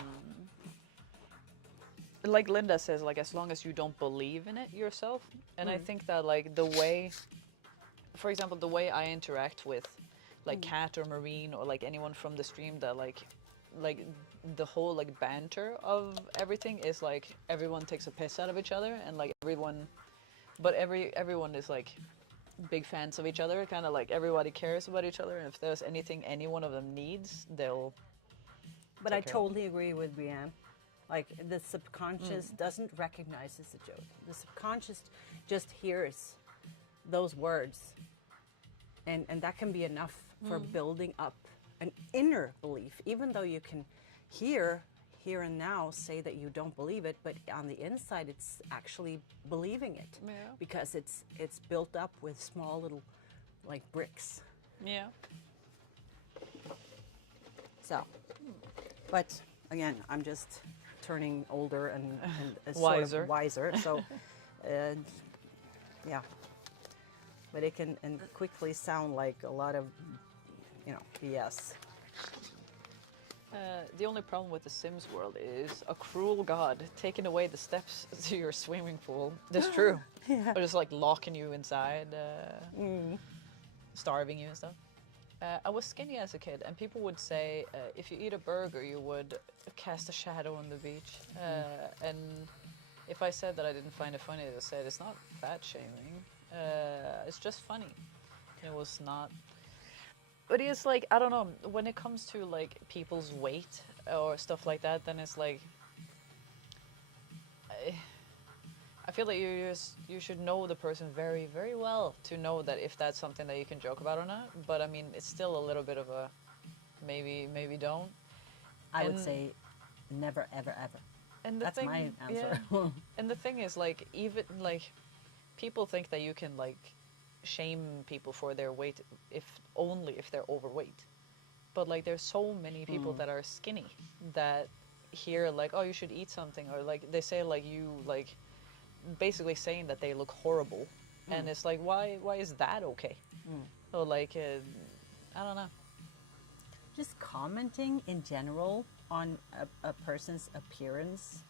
like Linda says, like as long as you don't believe in it yourself, and I think that like the way, for example, the way I interact with like Kat or Marine or like anyone from the stream, that like the whole like banter of everything is like everyone takes a piss out of each other, and like everyone, but everyone is like big fans of each other, kind of like everybody cares about each other, and if there's anything any one of them needs, they'll But I take care of it. totally agree with Brienne. Like the subconscious doesn't recognize it's a joke. The subconscious just hears those words, and that can be enough for building up an inner belief, even though you can hear here and now say that you don't believe it, but on the inside it's actually believing it. Yeah. Because it's built up with small little like bricks. Yeah. So, but again, I'm just turning older and Wiser. sort of wiser. So, yeah. But it can and quickly sound like a lot of, BS. The only problem with the Sims world is a cruel god taking away the steps to your swimming pool. That's true. Yeah. Or just like locking you inside, starving you and stuff. I was skinny as a kid, and people would say if you eat a burger, you would cast a shadow on the beach. And if I said that I didn't find it funny, they said it's not fat shaming. It's just funny. It was not. But it's like, I don't know, when it comes to like people's weight or stuff like that, then it's like I feel like you should know the person very, very well to know that if that's something that you can joke about or not. But I mean, it's still a little bit of a maybe don't. I would And- say never, ever, ever. And the That's thing, my answer. yeah. And the thing is, like, even like people think that you can like shame people for their weight if only if they're overweight. But like there's so many people that are skinny that hear like, oh, you should eat something, or like they say like you like basically saying that they look horrible, and it's like why is that okay? Or like I don't know. Just commenting in general on a person's appearance,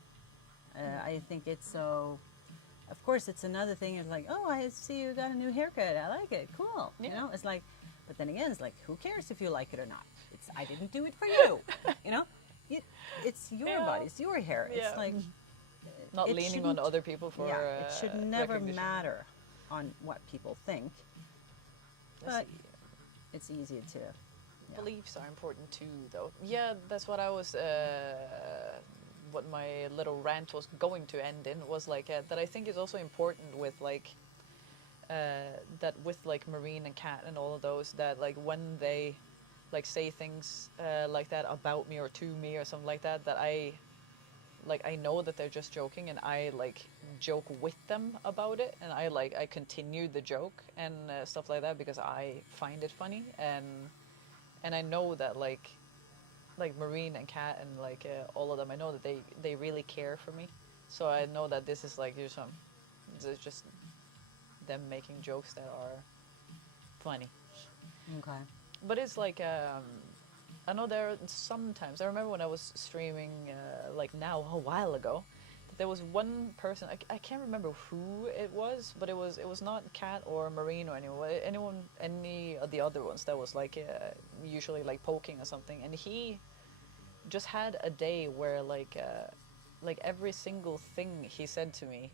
I think it's so. Of course, it's another thing. It's like, oh, I see you got a new haircut. I like it. Cool. You Yeah. know, it's like, but then again, it's like, who cares if you like it or not? It's I didn't do it for you. You know, it's your Yeah. body. It's your hair. Yeah. It's like Not it leaning on shouldn't- other people for yeah. It should never recognition. matter on what people think. Let's But see. it's easy to. Yeah. Beliefs are important too, though. Yeah, that's what I was. What my little rant was going to end in was like that. I think is also important with like that with like Marine and Kat and all of those, that like when they like say things like that about me or to me or something like that, that I know that they're just joking, and I like joke with them about it, and I continue the joke and stuff like that because I find it funny, and I know that like Marine and Kat and like all of them, I know that they really care for me, so I know that this is like it's just them making jokes that are funny. Okay. But it's like I know there are sometimes, I remember when I was streaming like now a while ago, that there was one person, I can't remember who it was, but it was not Kat or Marine or any of the other ones that was like usually like poking or something, and he just had a day where like every single thing he said to me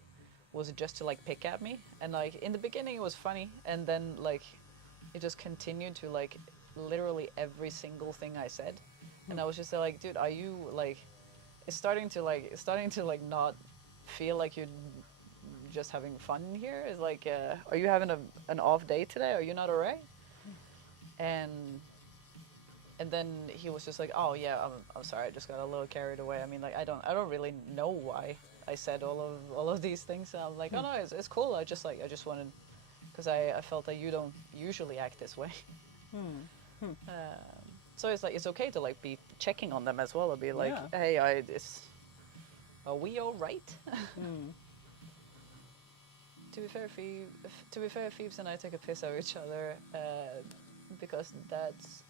was just to like pick at me, and like in the beginning it was funny, and then like it just continued to like literally every single thing I said, and I was just like, dude, are you like, it's starting to like not feel like you're just having fun here. It's like, are you having an off day today? Are you not alright? And then he was just like, oh yeah, I'm sorry, I just got a little carried away. I mean, like I don't really know why I said all of these things. And I'm like, oh no, it's cool. I just wanted, because I felt that you don't usually act this way. So it's like it's okay to like be checking on them as well, and be like, Yeah. hey, are we all right? Mm. To be fair, Phoebes and I take a piss out of each other because that's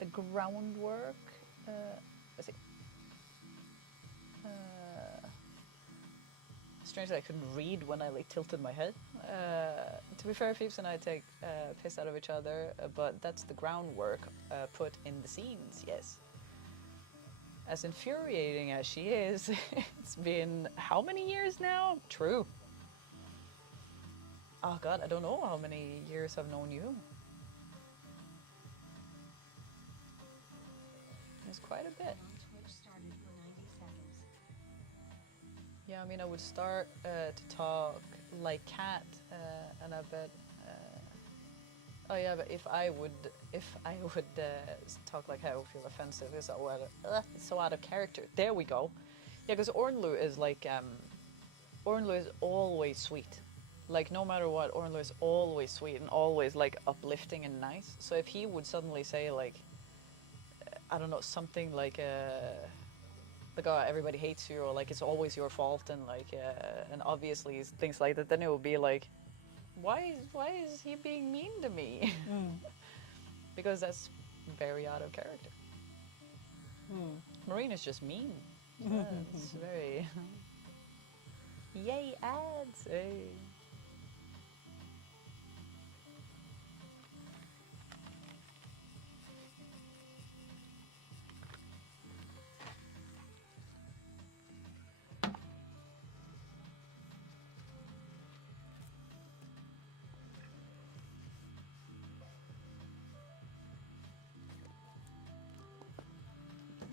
the groundwork. Let's see. Strange that I couldn't read when I like tilted my head. To be fair, Phoebes and I take piss out of each other, but that's the groundwork put in the scenes. Yes. As infuriating as she is, it's been how many years now? True. Oh God, I don't know how many years I've known you. It's quite a bit. On Twitch started for 90 seconds. Yeah, I mean, I would start to talk like Cat, and I bet. Oh yeah, but if I would talk like how I would feel offensive, it's so out of character. There we go. Yeah, because Ornlu is like Ornlu is always sweet. Like no matter what, Ornlu is always sweet and always like uplifting and nice. So if he would suddenly say like, I don't know, something like oh, everybody hates you, or like it's always your fault, and like and obviously things like that, then it would be like, why is he being mean to me? Mm. Because that's very out of character. Mm. Marine is just mean. It's very yay ads. Hey.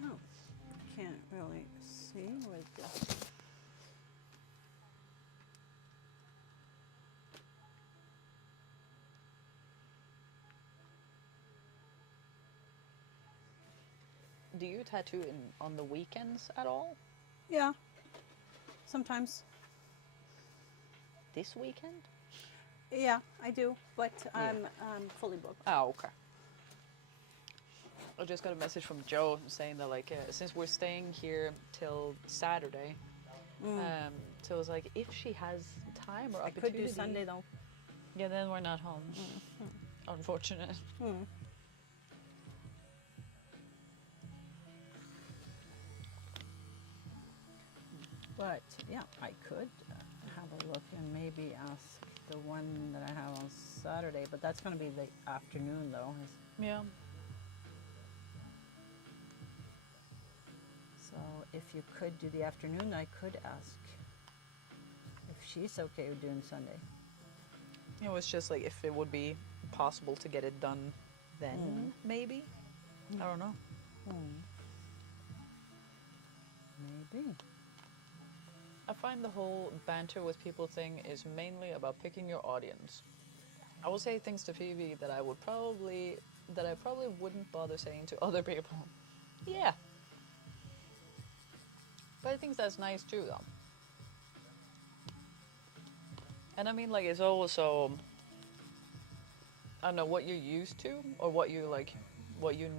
Oh, can't really see with the. Do you tattoo on the weekends at all? Yeah, sometimes. This weekend? Yeah, I do, but Yeah. I'm fully booked. Oh, okay. I just got a message from Joe saying that like since we're staying here till Saturday, so it was like if she has time or I opportunity. could do Sunday though. Yeah, then we're not home. Unfortunate. Mm. But yeah, I could have a look and maybe ask the one that I have on Saturday, but that's going to be the afternoon though. Yeah. So if you could do the afternoon, I could ask if she's okay with doing Sunday. It was just like if it would be possible to get it done then, maybe. I don't know. Maybe. I find the whole banter with people thing is mainly about picking your audience. I will say things to Phoebe that I probably wouldn't bother saying to other people. Yeah. But I think that's nice too, though. And I mean, like, it's also, I don't know, what you're used to, or what you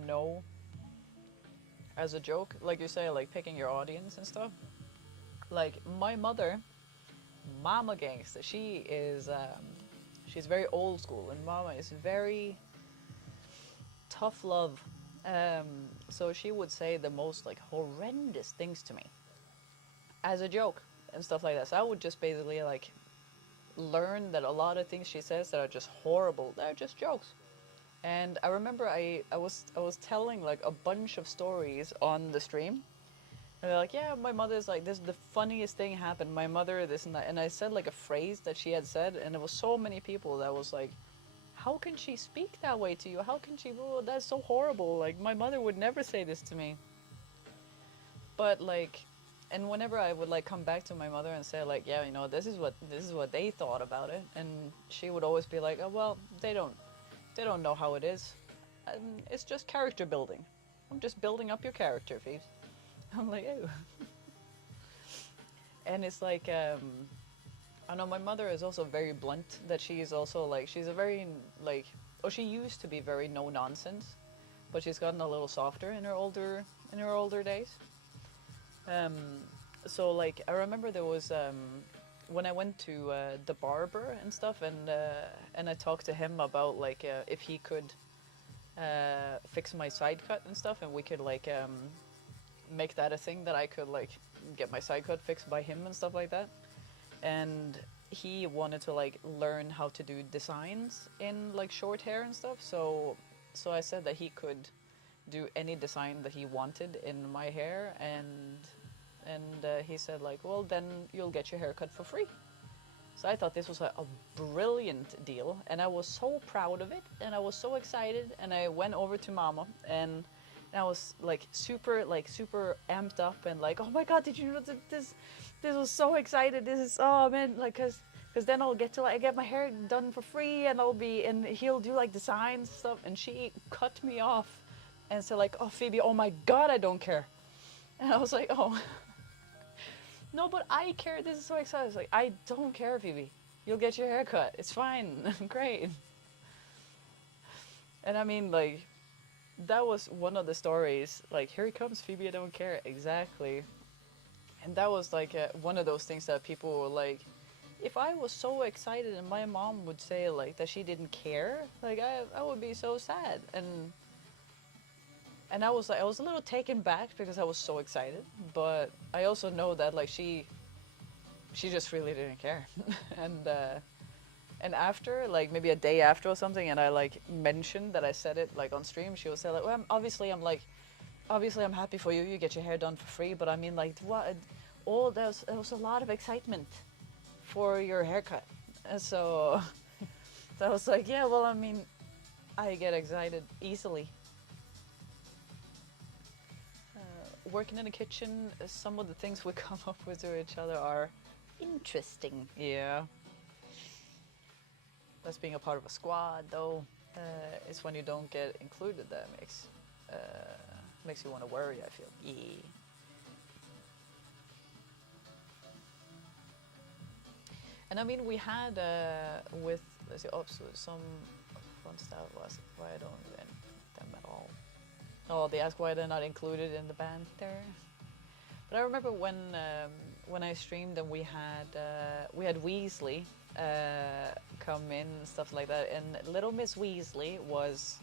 know as a joke. Like you say, like, picking your audience and stuff. Like, my mother, Mama Gangsta, she is, she's very old school, and Mama is very tough love. So she would say the most, like, horrendous things to me as a joke and stuff like that. So I would just basically, like, learn that a lot of things she says that are just horrible, they're just jokes. And I remember I was telling, like, a bunch of stories on the stream. And they're like, yeah, my mother's like, this is the funniest thing happened. My mother, this and that. And I said like a phrase that she had said, and there was so many people that was like, how can she speak that way to you? How can she, oh, that's so horrible. Like, my mother would never say this to me. But like, and whenever I would like come back to my mother and say like, yeah, you know, this is what they thought about it. And she would always be like, oh, well, they don't know how it is. And it's just character building. I'm just building up your character, Phoebes. I'm like, oh. And it's like, I know my mother is also very blunt, that she is also like, she's a very, like, or she used to be very no nonsense. but she's gotten a little softer in her older days. So like I remember there was when I went to the barber and stuff, and I talked to him about like if he could fix my side cut and stuff, and we could like make that a thing that I could like get my side cut fixed by him and stuff like that. And he wanted to like learn how to do designs in like short hair and stuff. So I said that he could do any design that he wanted in my hair, and he said like, well, then you'll get your haircut for free. So I thought this was a brilliant deal, and I was so proud of it, and I was so excited, and I went over to Mama, and I was like super amped up, and like, oh my God, did you know that this was so excited? This is, oh man, like, cause then I'll get to like get my hair done for free, and he'll do like designs and stuff. And she cut me off and said like, oh Phoebe, oh my God, I don't care. And I was like, oh. No, but I care. This is so exciting. I was like, I don't care, Phoebe. You'll get your hair cut. It's fine. Great. And I mean, like, that was one of the stories. Like, here it comes, Phoebe, I don't care. Exactly. And that was, like, one of those things that people were like, if I was so excited and my mom would say, like, that she didn't care, like, I would be so sad. And I was like, I was a little taken back because I was so excited, but I also know that like she just really didn't care. And after, like maybe a day after or something, and I like mentioned that I said it like on stream, she would say like, well, obviously I'm happy for you. You get your hair done for free, but I mean like what? There was a lot of excitement for your haircut, and so I was like, yeah, well, I mean, I get excited easily. Working in the kitchen, some of the things we come up with to each other are interesting. Yeah. That's being a part of a squad, though. It's when you don't get included that makes you want to worry, I feel. Yeah. And I mean, we had with, let's see, so some fun stuff was why I don't invent them at all. Oh, they ask why they're not included in the band there. But I remember when I streamed and we had Weasley come in and stuff like that, and little Miss Weasley was,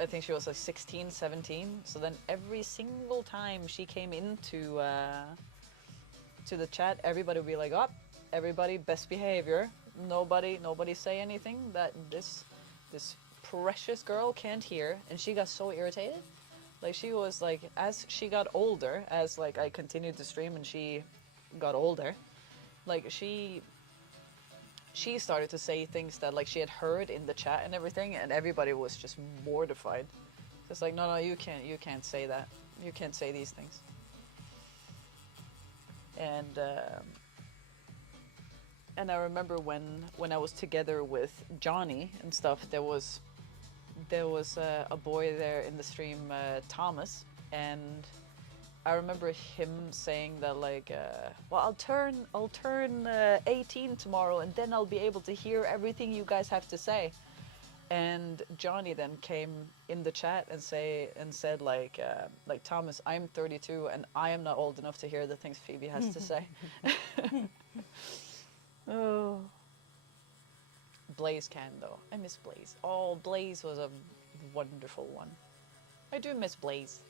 I think she was like 16, 17. So then every single time she came into to the chat, everybody would be like, "Oh, everybody, best behavior. Nobody say anything that this precious girl can't hear." And she got so irritated. Like she was like, as she got older, as like I continued to stream and she got older, like she started to say things that like she had heard in the chat and everything, and everybody was just mortified. It's like, no, you can't say that. You can't say these things. And I remember when I was together with Johnny and stuff, there was a boy there in the stream, Thomas, and I remember him saying that like, well, I'll turn 18 tomorrow, and then I'll be able to hear everything you guys have to say. And Johnny then came in the chat and said like Thomas, I'm 32 and I am not old enough to hear the things Phoebe has to say. Oh. Blaze can though. I miss Blaze. Oh, Blaze was a wonderful one. I do miss Blaze.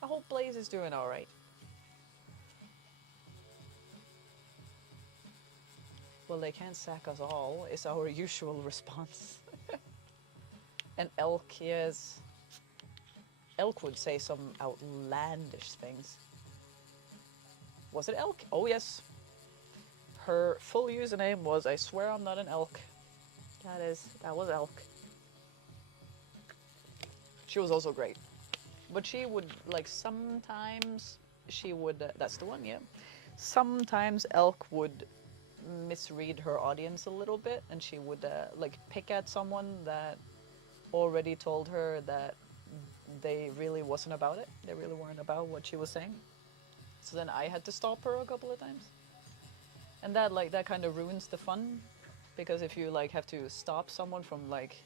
I hope Blaze is doing alright. Well, they can't sack us all, is our usual response. And Elk, yes. Elk would say some outlandish things. Was it Elk? Oh, yes. Her full username was, I swear I'm not an elk. That was Elk. She was also great. But she would, like, sometimes she would, that's the one, yeah. Sometimes Elk would misread her audience a little bit, and she would, like, pick at someone that already told her that they really wasn't about it. They really weren't about what she was saying. So then I had to stop her a couple of times. And that, like, that kind of ruins the fun, because if you, like, have to stop someone from, like,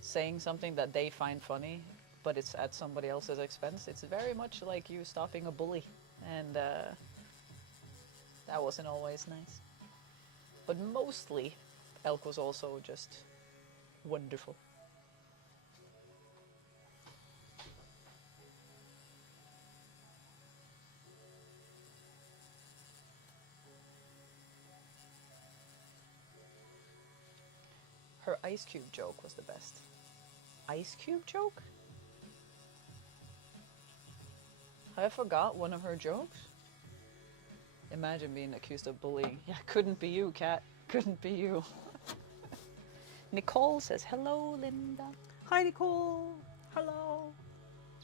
saying something that they find funny, but it's at somebody else's expense. It's very much like you stopping a bully, and that wasn't always nice. But mostly, Elk was also just wonderful. Her ice cube joke was the best. Ice cube joke? I forgot one of her jokes. Imagine being accused of bullying. Yeah, couldn't be you, Kat. Couldn't be you. Nicole says, hello, Linda. Hi, Nicole. Hello.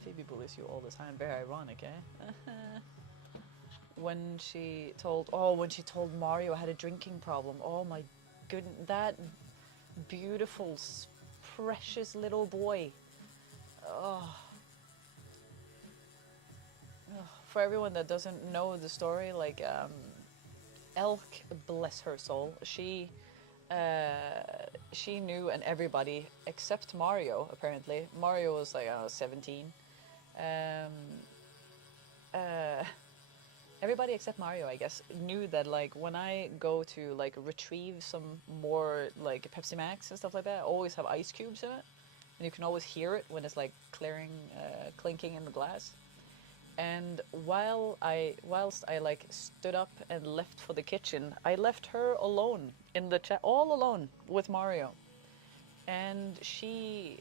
Phoebe bullies you all the time. Very ironic, eh? When she told Mario had a drinking problem. Oh my goodness, that beautiful, precious little boy. Oh. For everyone that doesn't know the story, like Elk, bless her soul, she knew, and everybody except Mario, apparently. Mario was like, I don't know, 17. Everybody except Mario, I guess, knew that like when I go to like retrieve some more like Pepsi Max and stuff like that, I always have ice cubes in it, and you can always hear it when it's like clinking in the glass. And whilst I like stood up and left for the kitchen, I left her alone in the chat, all alone with Mario, and she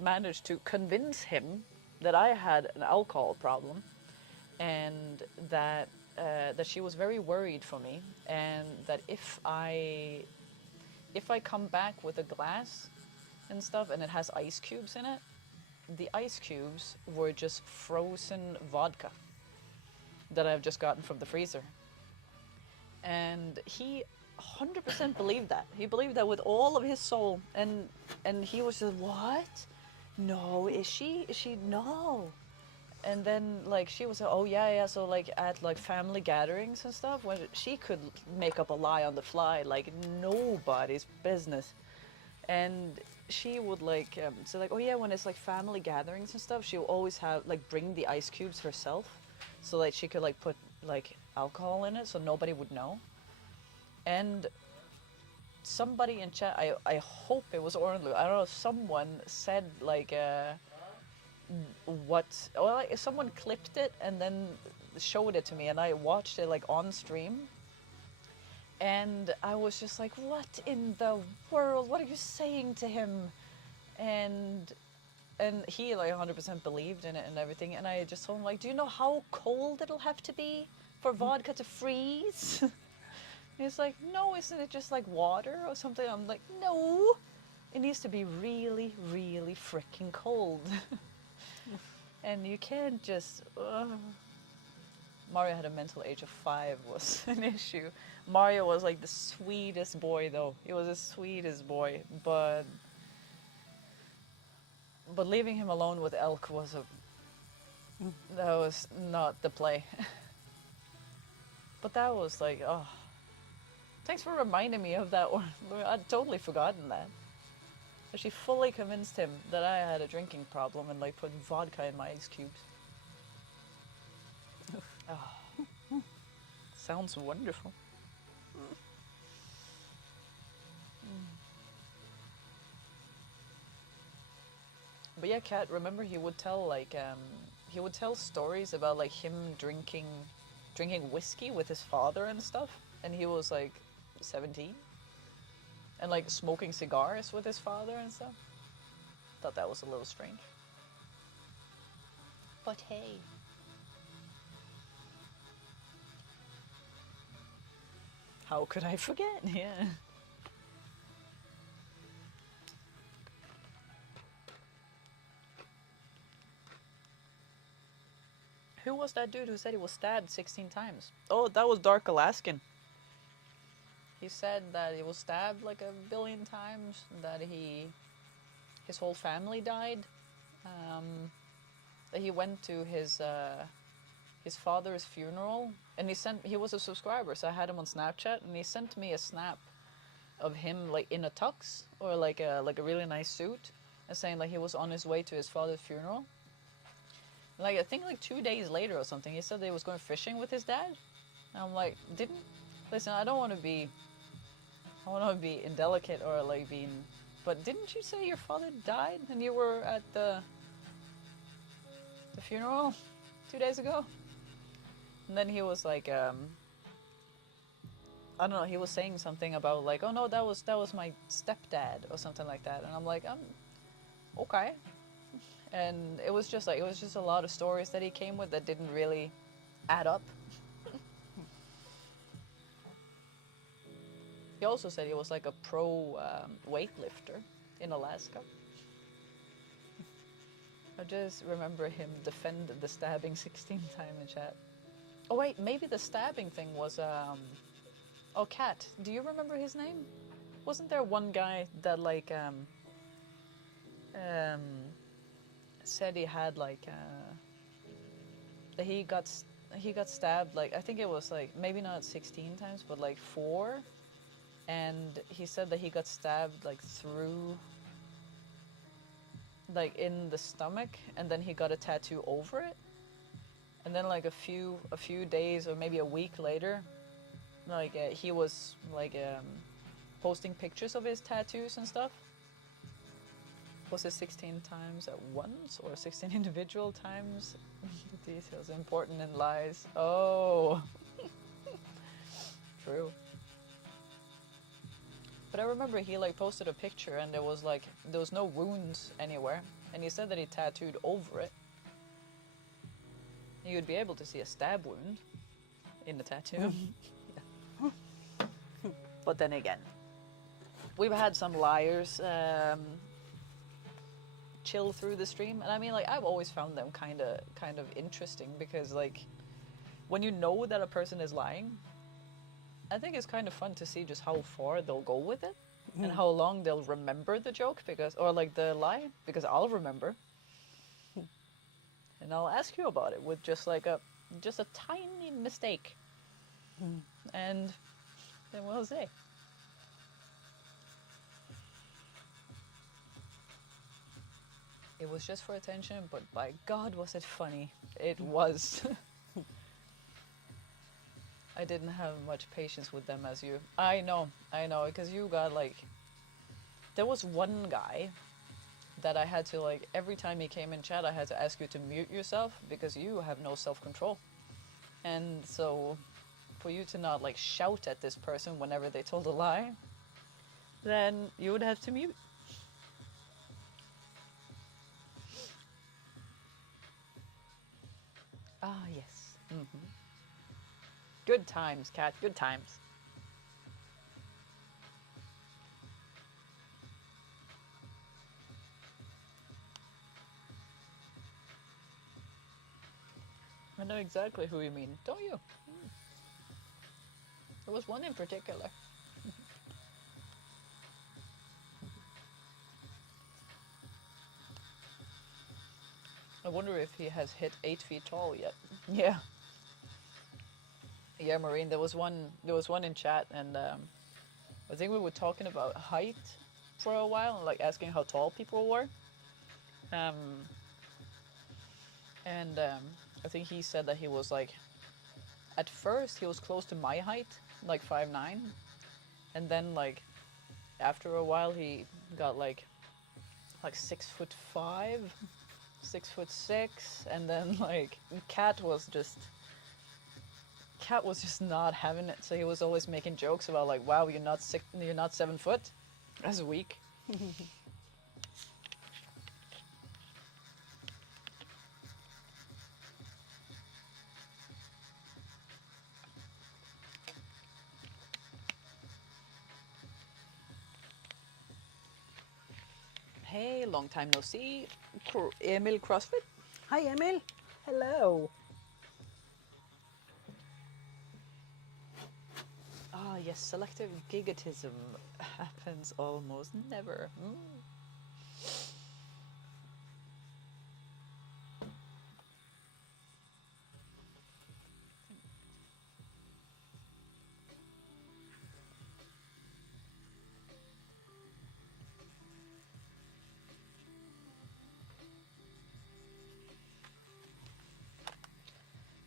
managed to convince him that I had an alcohol problem, and that she was very worried for me, and that if I come back with a glass and stuff and it has ice cubes in it, the ice cubes were just frozen vodka that I've just gotten from the freezer. And he 100% believed that. He believed that with all of his soul, and he was just, what? No, is she no? And then like she was like, oh yeah, so like at like family gatherings and stuff, when she could make up a lie on the fly like nobody's business. And she would like so like, oh yeah, when it's like family gatherings and stuff, she'll always have like bring the ice cubes herself, so like she could like put like alcohol in it so nobody would know. And somebody in chat, I hope it was Ornlu, I don't know, someone said like someone clipped it and then showed it to me, and I watched it like on stream. And I was just like, what in the world? What are you saying to him? And he like 100% believed in it and everything. And I just told him like, do you know how cold it'll have to be for vodka to freeze? He's like, no, isn't it just like water or something? I'm like, no, it needs to be really, really freaking cold. And you can't just... Mario had a mental age of 5 was an issue. Mario was like the sweetest boy though. He was the sweetest boy, but leaving him alone with Elk was that was not the play. But that was like, oh, thanks for reminding me of that one. I'd totally forgotten that. But she fully convinced him that I had a drinking problem and like put vodka in my ice cubes. Oh, sounds wonderful. But yeah, Kat, remember he would tell like he would tell stories about like him drinking whiskey with his father and stuff, and he was like 17, and like smoking cigars with his father and stuff. Thought that was a little strange. But hey. How could I forget? Yeah. Who was that dude who said he was stabbed 16 times? Oh, that was Dark Alaskan. He said that he was stabbed like 1 billion times, that his whole family died, that he went to his father's funeral, and he was a subscriber, so I had him on Snapchat, and he sent me a snap of him like in a tux or like a really nice suit, and saying like he was on his way to his father's funeral. Like I think like 2 days later or something, he said that he was going fishing with his dad. And I'm like, listen, I don't want to be indelicate or like being, but didn't you say your father died and you were at the funeral 2 days ago? And then he was like, I don't know, he was saying something about like, oh no, that was my stepdad or something like that. And I'm like, okay. And it was just a lot of stories that he came with that didn't really add up. He also said he was like a pro weightlifter in Alaska. I just remember him defend the stabbing 16 times in chat. Oh wait, maybe the stabbing thing was oh, Kat, do you remember his name? Wasn't there one guy that like said he had like that he got stabbed, like I think it was like maybe not 16 times but like 4, and he said that he got stabbed like through, like in the stomach, and then he got a tattoo over it, and then like a few days or maybe a week later, like he was like posting pictures of his tattoos and stuff. Was it 16 times at once or 16 individual times? The details important in lies. Oh, true. But I remember he like posted a picture and there was no wounds anywhere, and he said that he tattooed over it. You'd be able to see a stab wound in the tattoo. Yeah. But then again, we've had some liars chill through the stream, and I mean, like, I've always found them kind of interesting, because like when you know that a person is lying, I think it's kind of fun to see just how far they'll go with it, and how long they'll remember the joke, or like the lie, because I'll remember. And I'll ask you about it with just a tiny mistake. And then we'll say. It was just for attention, but by God was it funny. It was. I didn't have much patience with them as you. I know, because you got like... There was one guy that I had to, like, every time he came in chat, I had to ask you to mute yourself, because you have no self-control. And so, for you to not, like, shout at this person whenever they told a lie, then you would have to mute. Ah, yes. Mm-hmm. Good times, Kat, good times. I know exactly who you mean, don't you? There was one in particular. I wonder if he has hit 8 feet tall yet. Yeah. Yeah, Maureen, there was one in chat, and I think we were talking about height for a while, and like asking how tall people were. I think he said that he was like, at first he was close to my height, like 5'9", and then like after a while he got like 6'5", 6'6", and then like Cat was just not having it, so he was always making jokes about like, wow, you're not 7 foot. That's weak. Hey, long time no see. Emil CrossFit. Hi, Emil. Hello. Ah, yes, selective gigotism happens almost never.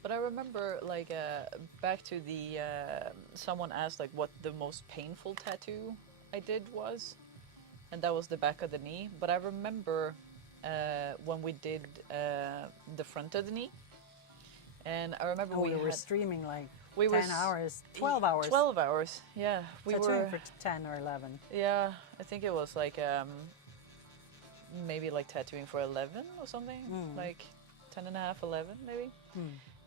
But I remember, like, back to the someone asked like what the most painful tattoo I did was, and that was the back of the knee. But I remember when we did the front of the knee, and I remember Oh, we were had streaming like we were 10 hours, 12 hours. 12 hours, yeah. We Tattooing were for 10 or 11. yeah. I think it was like maybe like tattooing for 11 or something, like 10 and a half, 11 maybe.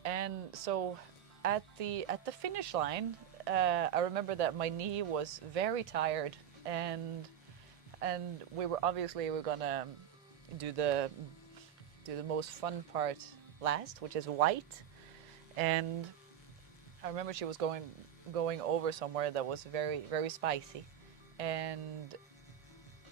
And so at the finish line, I remember that my knee was very tired, and we were gonna do the most fun part last, which is white. And I remember she was going over somewhere that was very, very spicy, and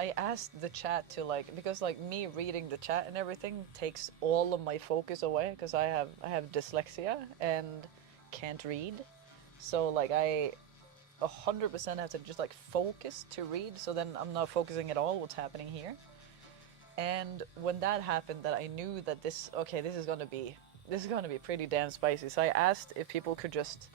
I asked the chat to, like, because like me reading the chat and everything takes all of my focus away, because I have dyslexia and can't read, so like I 100% have to just like focus to read, so then I'm not focusing at all what's happening here. And when that happened, that I knew that this is gonna be pretty damn spicy. So I asked if people could just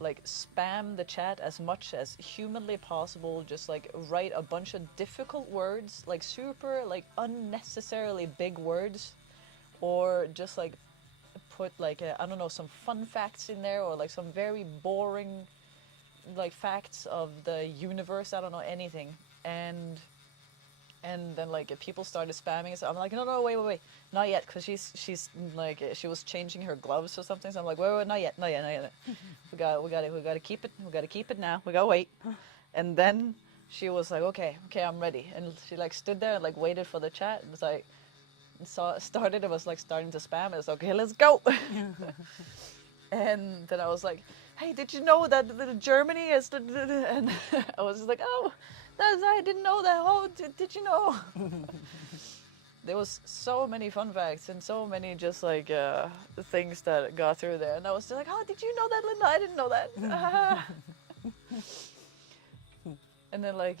like spam the chat as much as humanly possible, just like write a bunch of difficult words, like super like unnecessarily big words, or just like put like I don't know, some fun facts in there, or like some very boring like facts of the universe, I don't know, anything. And then like if people started spamming, so I'm like, no, wait, not yet, because she's like she was changing her gloves or something. So I'm like, wait, not yet. we gotta keep it now. We gotta wait. And then she was like, okay, I'm ready. And she like stood there and like waited for the chat. It was like it was like starting to spam. It was okay, let's go. And then I was like, hey, did you know that Germany is and I was just like, oh, I didn't know that. Oh, did you know? There was so many fun facts and so many just like things that got through there, and I was just like, oh, did you know that, Linda? I didn't know that. And then like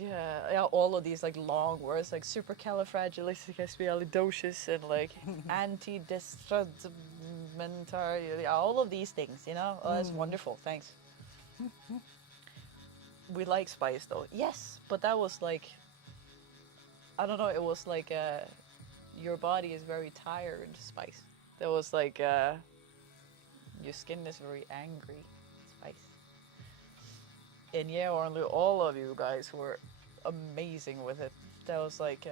all of these like long words like supercalifragilisticexpialidocious and like anti-destructimentary, all of these things, you know. Oh, that's wonderful. Thanks. We like spice though. Yes, but that was like, I don't know, it was like your body is very tired spice. That was like your skin is very angry spice. And yeah, all of you guys were amazing with it. That was like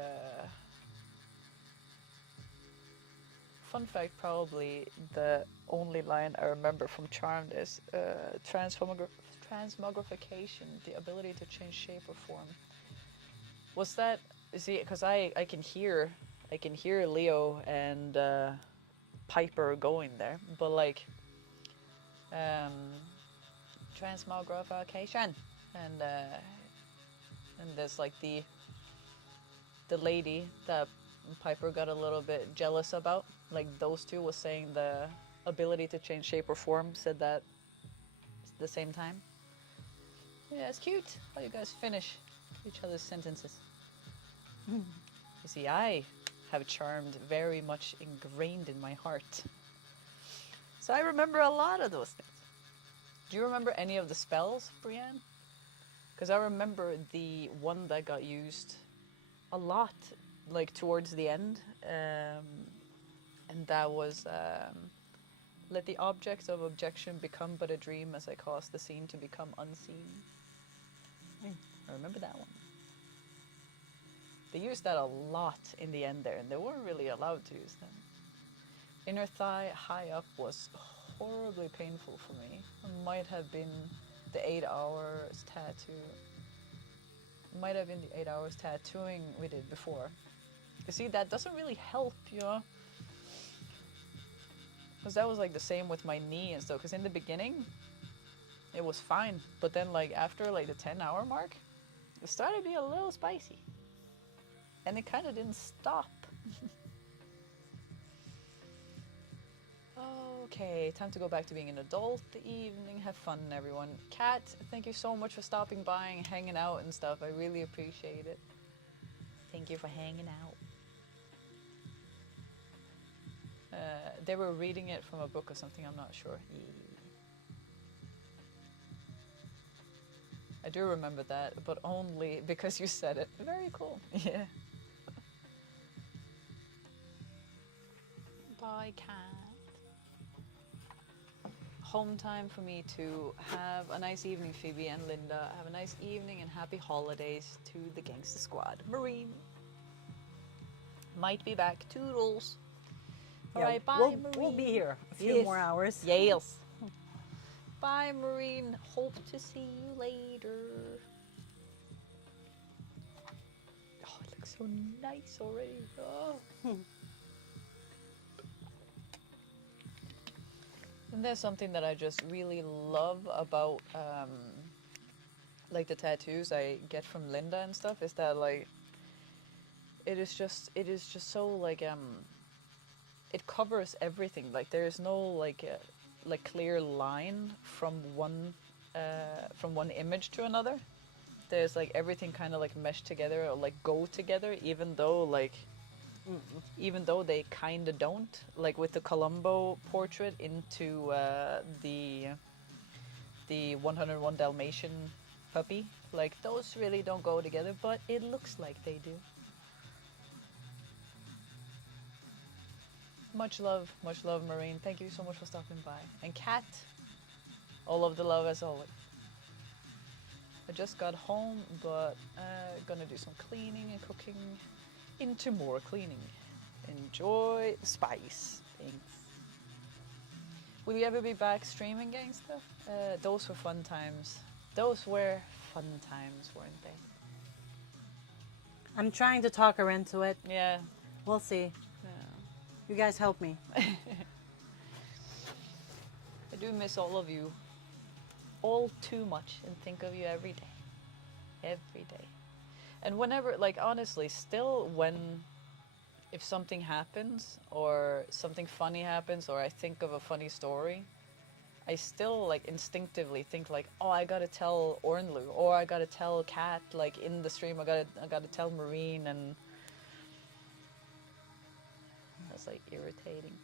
fun fact, probably the only line I remember from Charmed is transmogrification, the ability to change shape or form. Was that, see, because I can hear Leo and Piper going there, but like transmogrification, and there's like the lady that Piper got a little bit jealous about, like those two was saying the ability to change shape or form, said that at the same time. Yeah, it's cute how you guys finish each other's sentences. You see, I have Charmed very much ingrained in my heart, so I remember a lot of those things. Do you remember any of the spells, Brienne? Because I remember the one that got used a lot, like towards the end, and that was let the object of objection become but a dream as I cause the scene to become unseen. I remember that one. They used that a lot in the end there, and they weren't really allowed to use them. Inner thigh high up was horribly painful for me. It might have been the 8 hours tattoo. Might have been the 8 hours tattooing we did before. You see, that doesn't really help, you know? Because that was like the same with my knee and stuff. Because in the beginning, it was fine. But then like after like the 10-hour mark, it started to be a little spicy. And it kind of didn't stop. Okay, time to go back to being an adult. The evening, have fun, everyone. Kat, thank you so much for stopping by and hanging out and stuff. I really appreciate it. Thank you for hanging out. They were reading it from a book or something, I'm not sure. I do remember that, but only because you said it. Very cool. Yeah. Bye, cat. Home time for me to have a nice evening, Phoebe and Linda. Have a nice evening and happy holidays to the Gangsta Squad. Marine. Might be back. Toodles. Yeah, Alright, bye, we'll, Marine. we'll be here a few Yes. more hours. Yes. Bye, Marine. Hope to see you later. Oh, it looks so nice already. Oh. And there's something that I just really love about like the tattoos I get from Linda and stuff is that like it is just so like it covers everything. Like there is no like clear line from one image to another. There's like everything kind of like meshed together or like go together, even though they kind of don't. Like with the Columbo portrait into the 101 Dalmatian puppy, like those really don't go together, but it looks like they do. Much love, Marine. Thank you so much for stopping by. And Kat, all of the love as always. I just got home, but gonna do some cleaning and cooking into more cleaning. Enjoy the spice. Thanks. Will you ever be back streaming, Gangsta? Those were fun times. Those were fun times, weren't they? I'm trying to talk her into it. Yeah. We'll see. Yeah. You guys help me. I do miss all of you all too much and think of you every day. Every day. And whenever, like honestly, still if something happens or something funny happens or I think of a funny story, I still like instinctively think like, oh, I gotta tell Ornlu or I gotta tell Kat like in the stream. I gotta tell Marine, and that's like irritating.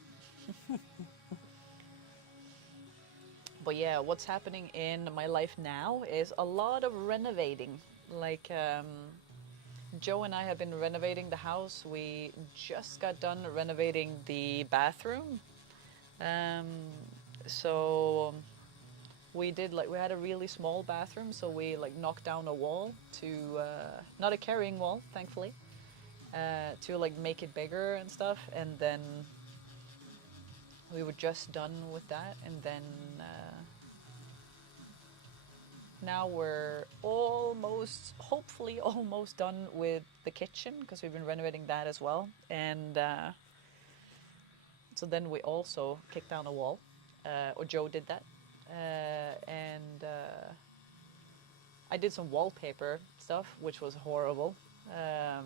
But yeah, what's happening in my life now is a lot of renovating. Like Joe and I have been renovating the house. We just got done renovating the bathroom. So we had a really small bathroom, so we like knocked down a wall to not a carrying wall, thankfully, to like make it bigger and stuff. And then we were just done with that, and then now we're hopefully almost done with the kitchen, because we've been renovating that as well. And so then we also kicked down a wall, or Joe did that, and I did some wallpaper stuff, which was horrible. I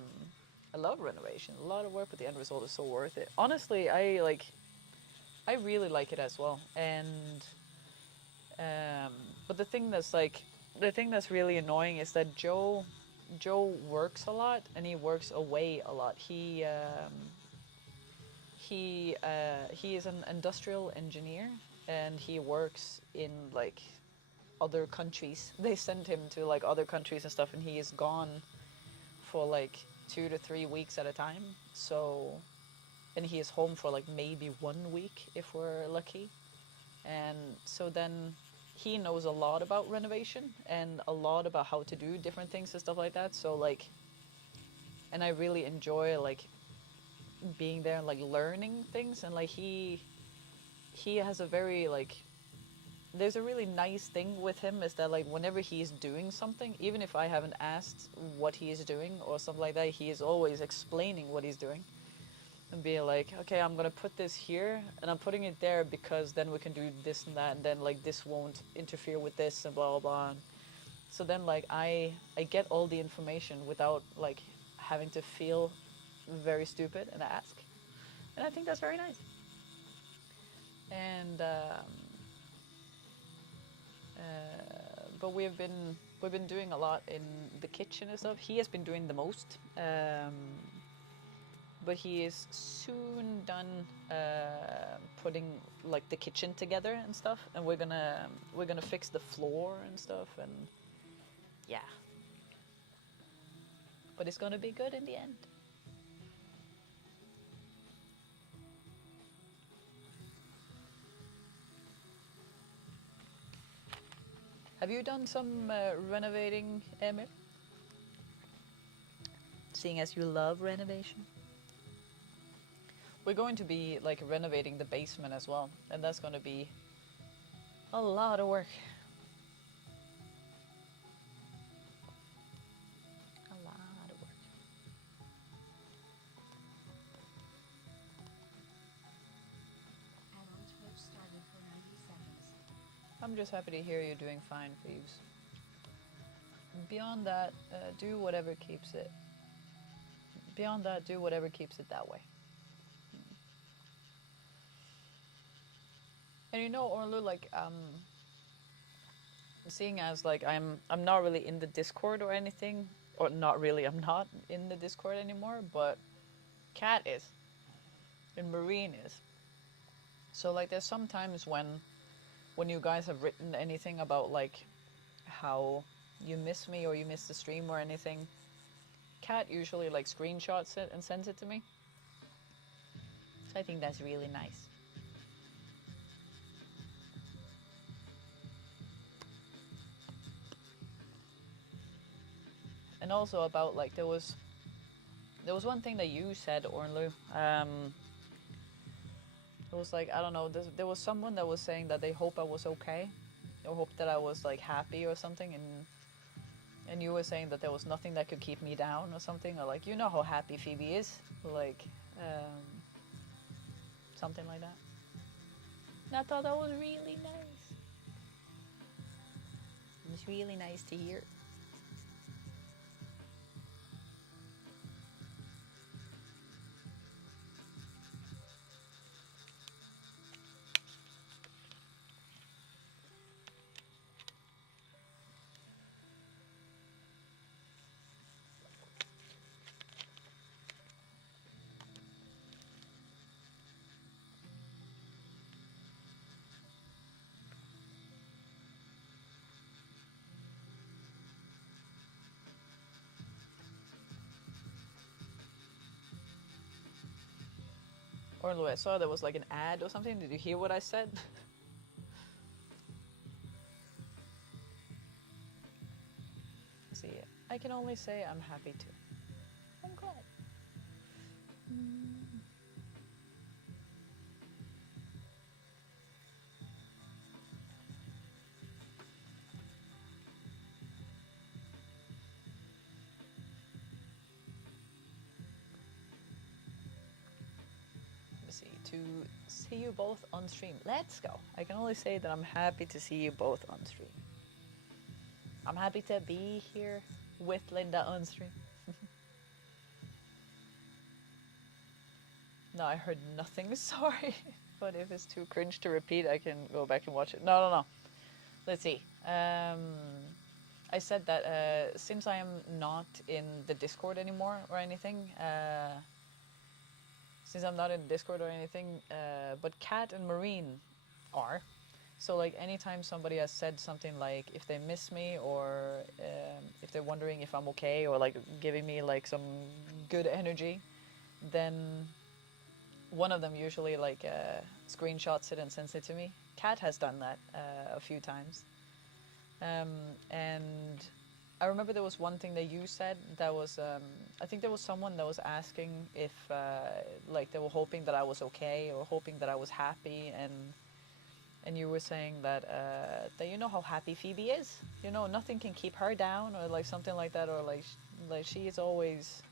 love renovation, a lot of work, but the end result is so worth it. Honestly, I really like it as well. And but the thing that's really annoying is that Joe works a lot, and he works away a lot. He is an industrial engineer, and he works in like other countries. They send him to like other countries and stuff, and he is gone for like 2 to 3 weeks at a time. So, and he is home for like maybe 1 week if we're lucky. And so then he knows a lot about renovation and a lot about how to do different things and stuff like that. So like, and I really enjoy like being there and like learning things. And like he has a very like, there's a really nice thing with him is that like whenever he's doing something, even if I haven't asked what he is doing or something like that, he is always explaining what he's doing. And be like, okay, I'm gonna put this here, and I'm putting it there because then we can do this and that, and then like this won't interfere with this and blah blah blah. And so then like I get all the information without like having to feel very stupid and ask, and I think that's very nice. And but we've been doing a lot in the kitchen and stuff. He has been doing the most. but he is soon done putting like the kitchen together and stuff, and we're gonna fix the floor and stuff, and yeah. But it's gonna be good in the end. Have you done some renovating, Emil? Seeing as you love renovation. We're going to be like renovating the basement as well, and that's going to be a lot of work. A lot of work. Add on Twitch started for 90 seconds. I'm just happy to hear you're doing fine, Thieves. Beyond that, do whatever keeps it. Beyond that, do whatever keeps it that way. And you know, Orlu, like, seeing as like I'm not really in the Discord or anything, or not really, I'm not in the Discord anymore, but Cat is, and Marine is. So like, there's sometimes when you guys have written anything about like how you miss me or you miss the stream or anything, Cat usually like screenshots it and sends it to me. So I think that's really nice. And also about like there was one thing that you said, Ornlu. It was like, I don't know, there was someone that was saying that they hope I was okay, or hope that I was like happy or something, and you were saying that there was nothing that could keep me down or something, or like, you know how happy Phoebe is, like something like that. And I thought that was really nice. It was really nice to hear. Or I saw there was like an ad or something. Did you hear what I said? See, I can only say I'm happy too. I'm glad. See, to see you both on stream. Let's go. I can only say that I'm happy to see you both on stream. I'm happy to be here with Linda on stream. No, I heard nothing, sorry. But if it's too cringe to repeat, I can go back and watch it. No. Let's see. I said that since I am not in the Discord anymore or anything, since I'm not in Discord or anything, but Kat and Marine are. So like anytime somebody has said something like if they miss me or if they're wondering if I'm okay or like giving me like some good energy, then one of them usually like screenshots it and sends it to me. Kat has done that a few times. And I remember there was one thing that you said that was, I think there was someone that was asking if, like, they were hoping that I was okay or hoping that I was happy, and you were saying that, that you know how happy Phoebe is, you know, nothing can keep her down, or like something like that, or like she is always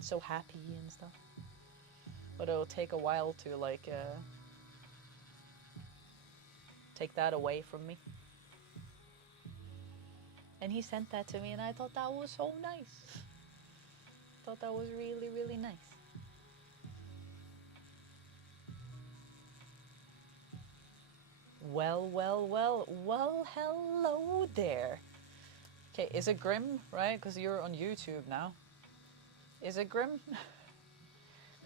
so happy and stuff. But it'll take a while to like take that away from me. And he sent that to me, and I thought that was so nice. Thought that was really, really nice. Well, hello there. Okay, is it Grim, right? Because you're on YouTube now. Is it Grim?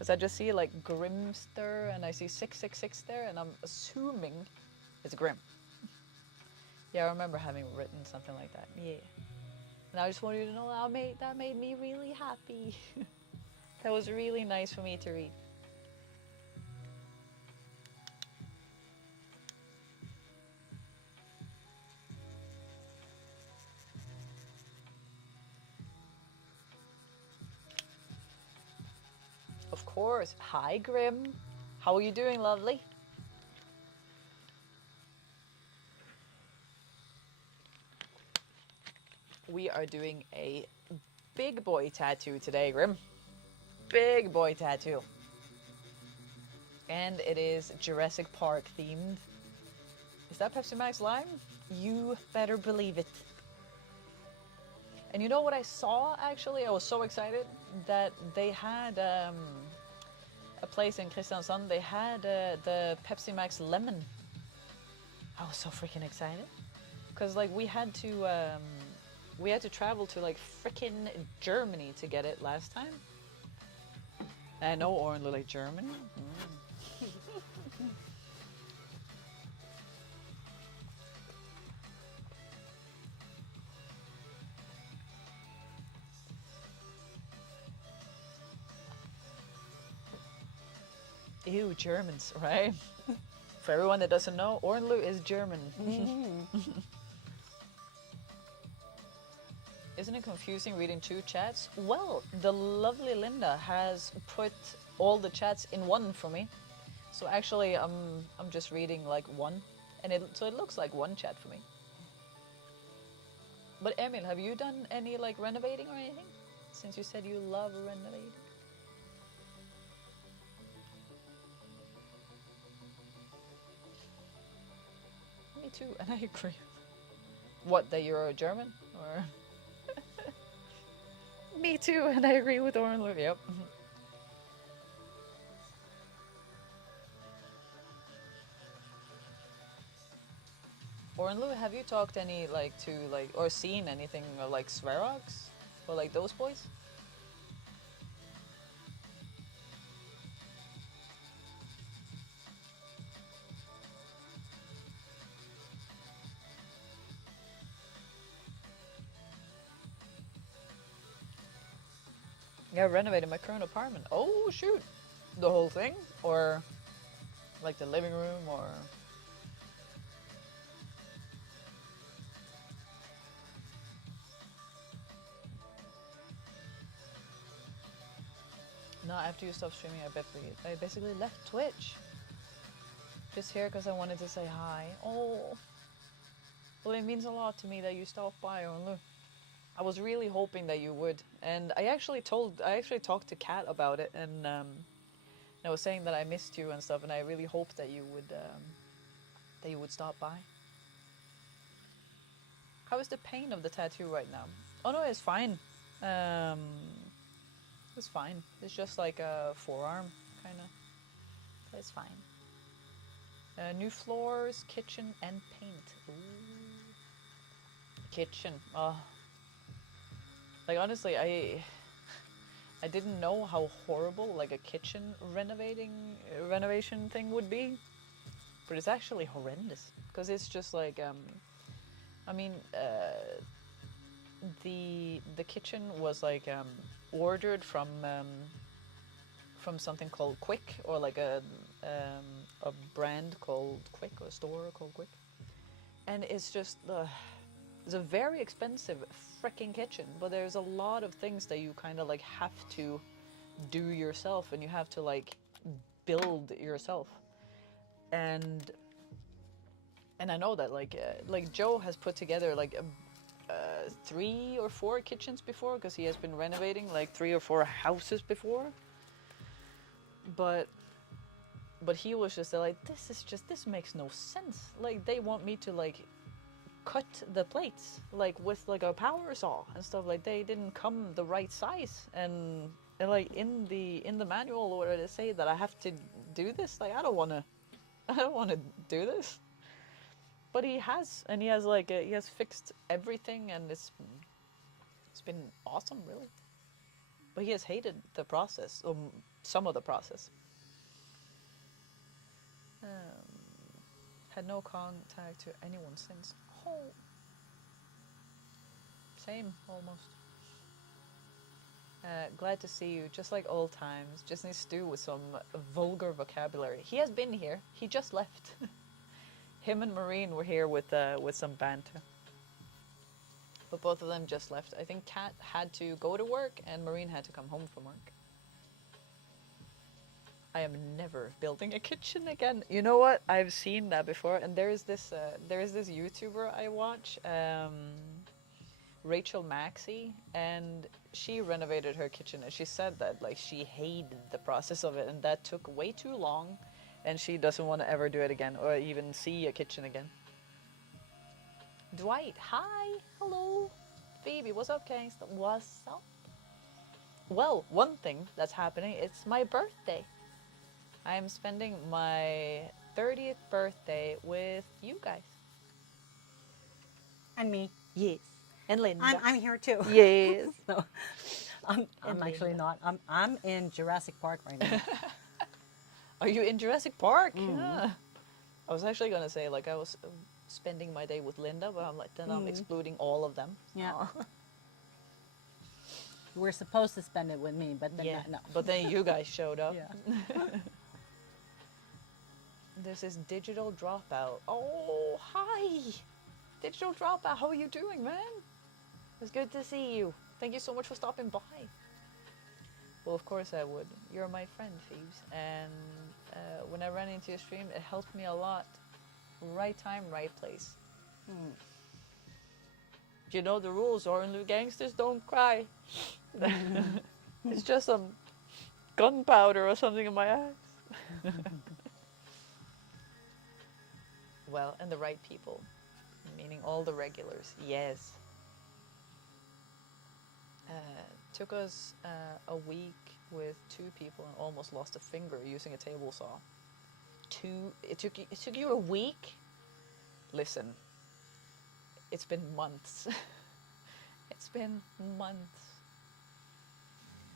Because I just see like Grimster and I see 666 there, and I'm assuming it's Grim. Yeah, I remember having written something like that. Yeah. And I just wanted you to know that made me really happy. That was really nice for me to read. Of course. Hi, Grim. How are you doing, lovely? We are doing a big boy tattoo today, Grim. Big boy tattoo. And it is Jurassic Park themed. Is that Pepsi Max Lime? You better believe it. And you know what I saw, actually? I was so excited that they had a place in Kristiansand. They had the Pepsi Max Lemon. I was so freaking excited. Because, like, we had to travel to, like, freaking Germany to get it last time. I know Oren look like German. Ew, Germans, right? For everyone that doesn't know, Ornlu is German. Isn't it confusing reading two chats? Well, the lovely Linda has put all the chats in one for me. So actually, I'm just reading like one, and so it looks like one chat for me. But Emil, have you done any like renovating or anything? Since you said you love renovating. Me too, and I agree. What, that you're a German? Or me too, and I agree with Oren. Yep. Orenlu, have you talked any like to like or seen anything like Sverox or like those boys? Yeah, I renovated my current apartment. Oh shoot, the whole thing, or like the living room, or no? After you stopped streaming, I basically left Twitch. Just here because I wanted to say hi. Oh, well, it means a lot to me that you stopped by, Onlu. I was really hoping that you would, and I actually talked to Kat about it, and I was saying that I missed you and stuff, and I really hoped that you would stop by. How is the pain of the tattoo right now? Oh no, it's fine. It's fine. It's just like a forearm, kind of. It's fine. New floors, kitchen, and paint. Ooh. Kitchen. Oh. Like honestly, I didn't know how horrible like a kitchen renovation thing would be, but it's actually horrendous because it's just like I mean the kitchen was like ordered from something called Quick, or like a brand called Quick, or a store called Quick, and it's just it's a very expensive freaking kitchen, but there's a lot of things that you kind of like have to do yourself, and you have to like build yourself. And I know that like Joe has put together like 3 or 4 kitchens before, because he has been renovating like 3 or 4 houses before. But he was just like, this makes no sense. Like they want me to like cut the plates like with like a power saw and stuff. Like they didn't come the right size, and like in the manual where they say that I have to do this, like I don't want to do this. But he has, and he has fixed everything, and it's been awesome, really. But he has hated the process. some of the process. Had no contact to anyone since. Oh. Same, almost. Glad to see you, just like old times. Just need stew with some vulgar vocabulary. He has been here. He just left. Him and Marine were here with some banter. But both of them just left. I think Kat had to go to work and Marine had to come home from work. I am never building a kitchen again. You know what? I've seen that before. And there is this YouTuber I watch, Rachel Maxey, and she renovated her kitchen and she said that like she hated the process of it and that took way too long and she doesn't want to ever do it again or even see a kitchen again. Dwight, hi, hello. Phoebe, what's up, Gangsta? What's up? Well, one thing that's happening, it's my birthday. I am spending my 30th birthday with you guys. And me. Yes. And Linda. I'm here too. Yes. No, I'm And actually Linda. not. I'm in Jurassic Park right now. Are you in Jurassic Park? Yeah. I was actually going to say, like, I was spending my day with Linda, but I'm like, then I'm excluding all of them. Yeah. Aw. You were supposed to spend it with me, but then Yeah. no. But then you guys showed up. Yeah. There's this digital dropout. Oh, hi. Digital dropout. How are you doing, man? It's good to see you. Thank you so much for stopping by. Well, of course I would. You're my friend, Phoebes. And when I ran into your stream, it helped me a lot. Right time, right place. You know the rules, Orange gangsters don't cry. It's just some gunpowder or something in my eyes. Well, and the right people. Meaning all the regulars. Yes. Took us a week with 2 people and almost lost a finger using a table saw. It took you a week? Listen, it's been months. It's been months.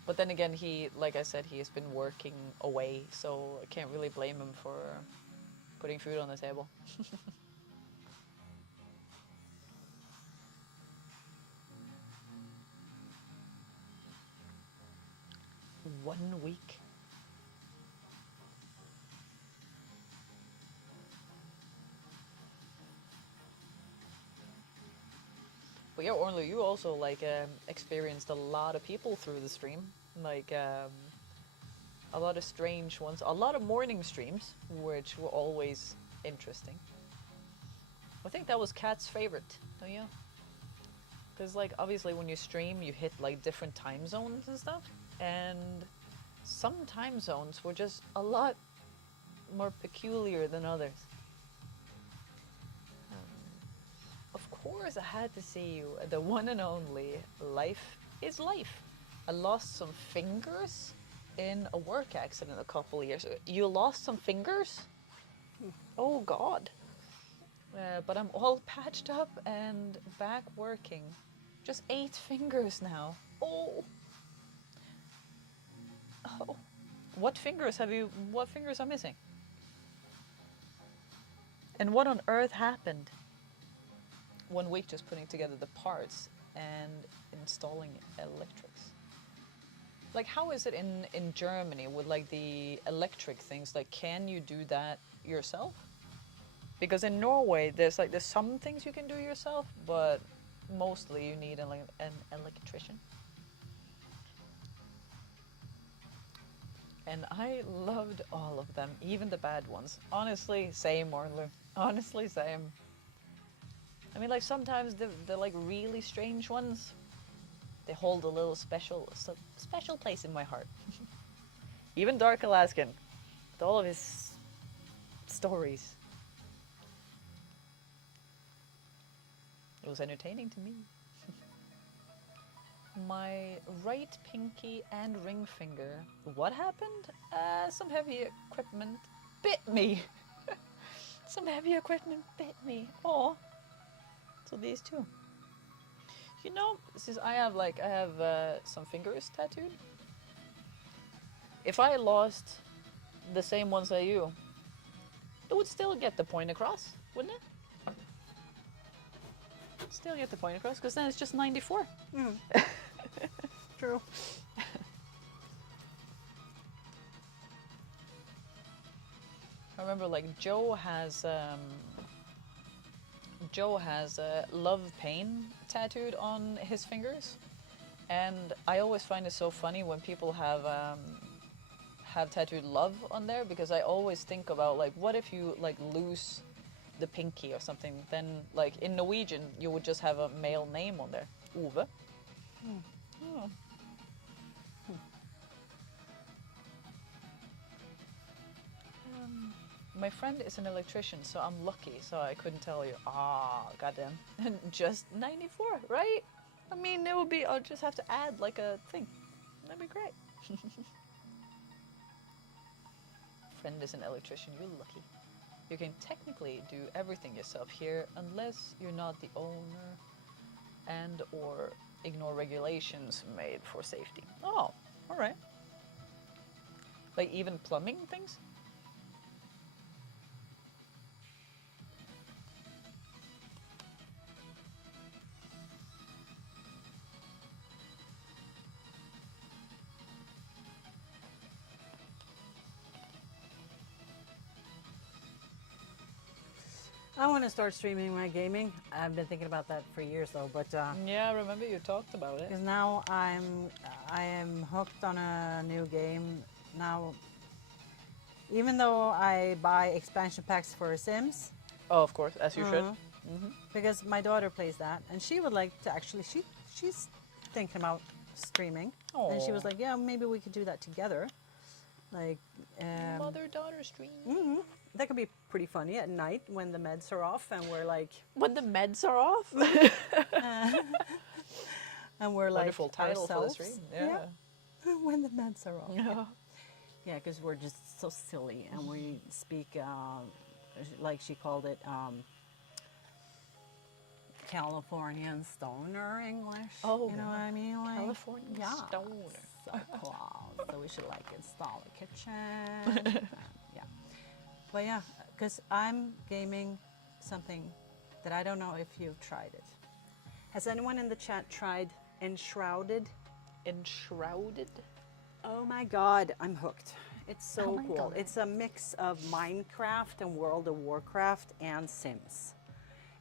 But then again, like I said, he has been working away, so I can't really blame him for putting food on the table. 1 week. But yeah, Orlu, you also like experienced a lot of people through the stream, like a lot of strange ones, a lot of morning streams, which were always interesting. I think that was Kat's favorite, don't you? Because like obviously when you stream, you hit like different time zones and stuff, and some time zones were just a lot more peculiar than others. Of course I had to see you, the one and only Life is Life. I lost some fingers in a work accident a couple of years ago. You lost some fingers? Oh God. But I'm all patched up and back working. Just 8 fingers now. Oh. Oh. What fingers are missing? And what on earth happened? 1 week just putting together the parts and installing electrics. Like how is it in Germany with like the electric things? Like can you do that yourself? Because in Norway there's some things you can do yourself, but mostly you need an electrician. And I loved all of them, even the bad ones. Honestly, same, Orlu. Honestly, same. I mean, like sometimes the like really strange ones, they hold a little special place in my heart. Even Dark Alaskan, with all of his stories. It was entertaining to me. My right pinky and ring finger. What happened? Some heavy equipment bit me. Some heavy equipment bit me. Oh. So these two. You know, since I have some fingers tattooed, if I lost the same ones as you, it would still get the point across, wouldn't it? Still get the point across, because then it's just 94. True. I remember, like, Joe has love pain tattooed on his fingers, and I always find it so funny when people have tattooed love on there, because I always think about, like, what if you, like, lose the pinky or something? Then, like, in Norwegian you would just have a male name on there, Ove. Oh. My friend is an electrician, so I'm lucky, so I couldn't tell you. Ah, goddamn. Just 94, right? I mean, it would be, I'll just have to add like a thing. That'd be great. Friend is an electrician, you're lucky. You can technically do everything yourself here, unless you're not the owner and or ignore regulations made for safety. Oh, alright. Like even plumbing things? I want to start streaming my gaming. I've been thinking about that for years though, but Yeah, I remember you talked about it. because now I am hooked on a new game now. Even though I buy expansion packs for Sims, Oh, of course, as you should. because my daughter plays that, and she would like to actually. She's thinking about streaming, and she was Aw. like, "Yeah, maybe we could do that together." Like, Mother-daughter stream. that could be pretty funny at night when the meds are off, and we're like, When the meds are off. and we're like Wonderful title for the ourselves. stream. Yeah. When the meds are off. Yeah. Yeah, because we're just so silly, and we speak like she called it, Californian stoner English. Oh, you know what I mean? Like, California yeah, stoner. so close. So we should like install a kitchen. Yeah, but yeah, because I'm gaming something that I don't know if you've tried it. Has anyone in the chat tried Enshrouded? Enshrouded? Oh my god, I'm hooked. It's so Oh my cool. God. It's a mix of Minecraft and World of Warcraft and Sims.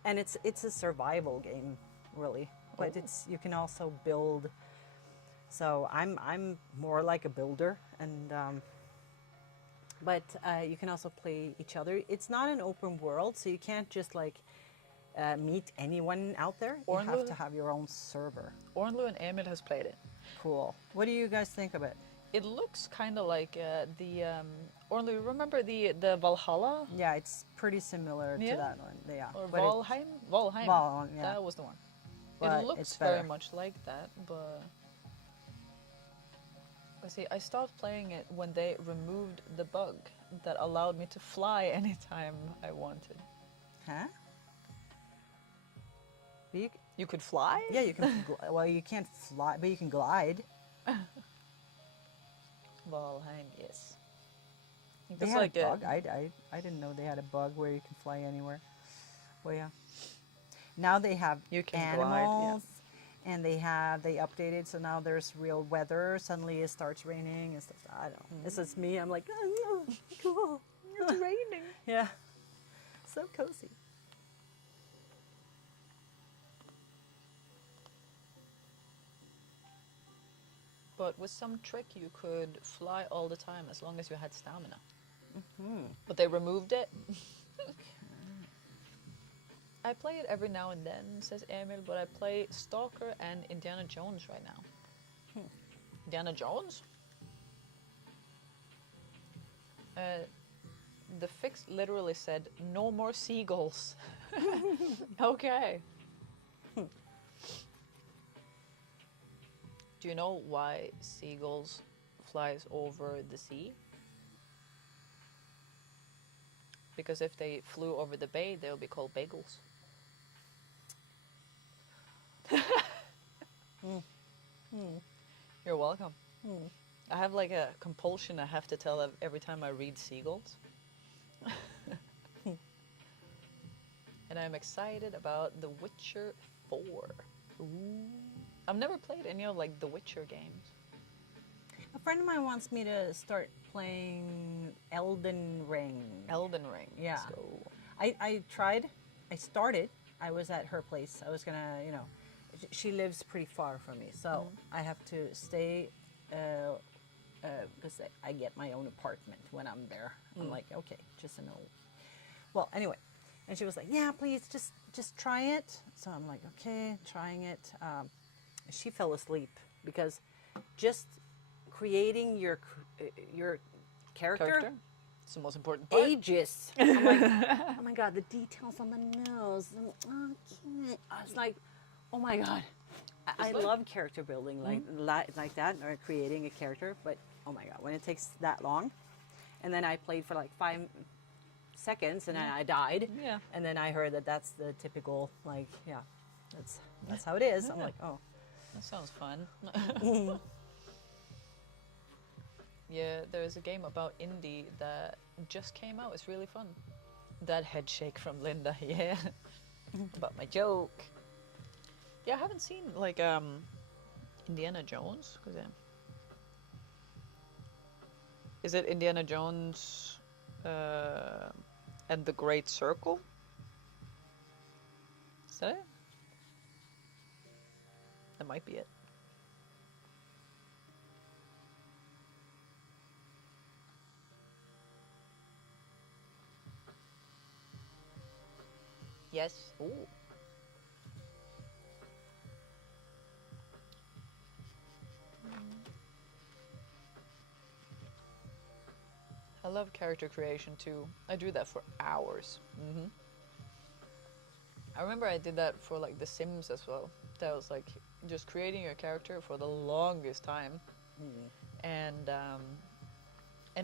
And it's a survival game, really. But Oh. it's you can also build. So I'm more like a builder, and but you can also play each other. It's not an open world, so you can't just like meet anyone out there. You have Ornlu- to have your own server. Ornlu and Emil has played it. Cool. What do you guys think of it? It looks kind of like the Ornlu. Remember the Valhalla Yeah, it's pretty similar Yeah. to that one. Yeah. or but it- Valheim? Valheim. Valheim, yeah. That was the one. But It looks it's very better. much like that, but see, I stopped playing it when they removed the bug that allowed me to fly anytime I wanted. Huh? But you, You could fly? yeah, you can. Well, you can't fly, but you can glide. Valheim, yes. They It's had like a bug. I didn't know they had a bug where you can fly anywhere. Well, yeah. Now they have You can glide, yeah. animals, and they updated, so now there's real weather. Suddenly it starts raining and stuff. I don't know. This is me. I'm like, oh, cool. It's raining. Yeah. So cozy. But with some trick, you could fly all the time as long as you had stamina. But they removed it. I play it every now and then, says Emil, but I play Stalker and Indiana Jones right now. Indiana Jones? The fix literally said, no more seagulls. Okay. Do you know why seagulls flies over the sea? Because if they flew over the bay, they'll be called bagels. You're welcome. I have like a compulsion I have to tell every time I read seagulls. And I'm excited about The Witcher 4. Ooh. I've never played any of like The Witcher games. A friend of mine wants me to start playing Elden Ring. Elden Ring. Yeah. Let's go. I tried. I started. I was at her place. I was gonna, you know, she lives pretty far from me, so I have to stay because I get my own apartment when I'm there. I'm like, okay, just a no. Well, anyway, and she was like, yeah, please, just try it. So I'm like, okay, trying it. She fell asleep because just creating your character It's the most important part. ages. I'm like, oh my god, the details on the nose. Okay. I was like, oh my god. I like- love character building like that, or creating a character, but oh my god, when it takes that long, and then I played for like 5 seconds, and then I died, Yeah. and then I heard that that's the typical, like, yeah, that's how it is. I'm Yeah. like, oh, That sounds fun. Yeah, there's a game about indie that just came out. It's really fun. That head shake from Linda, yeah. About my joke. Yeah, I haven't seen like Indiana Jones. Is it Indiana Jones and the Great Circle? Is that it? That might be it. Yes. Ooh. I love character creation too. I do that for hours. I remember I did that for like The Sims as well. That was like just creating your character for the longest time, and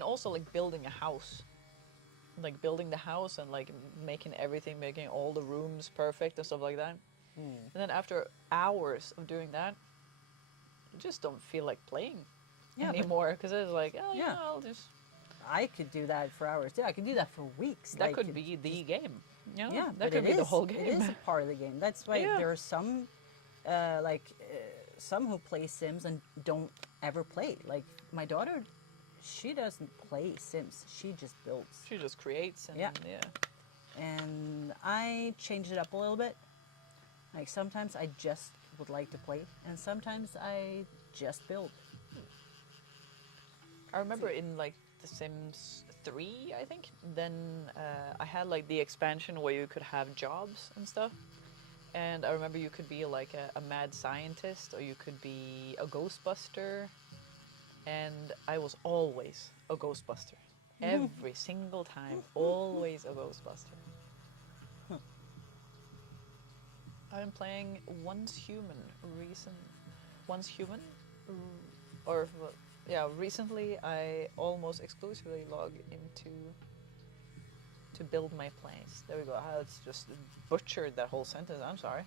also like building a house, like building the house and like making everything, making all the rooms perfect and stuff like that. And then after hours of doing that, you just don't feel like playing anymore because it's like, oh yeah, I'll just. I could do that for hours. Yeah, I could do that for weeks. That like, could be the game. You know? Yeah, that but could be the whole It game. is a part of the game. That's why Yeah. there are some, some who play Sims and don't ever play. Like my daughter, she doesn't play Sims. She just builds. She just creates and Yeah. yeah. And I changed it up a little bit. Like sometimes I just would like to play, and sometimes I just build. I remember in like The Sims 3, I think. Then I had like the expansion where you could have jobs and stuff. And I remember you could be like a mad scientist, or you could be a Ghostbuster. And I was always a Ghostbuster. Every single time, always a Ghostbuster. I'm playing Once Human recently I almost exclusively log into to build my place. There we go. I just butchered that whole sentence. I'm sorry.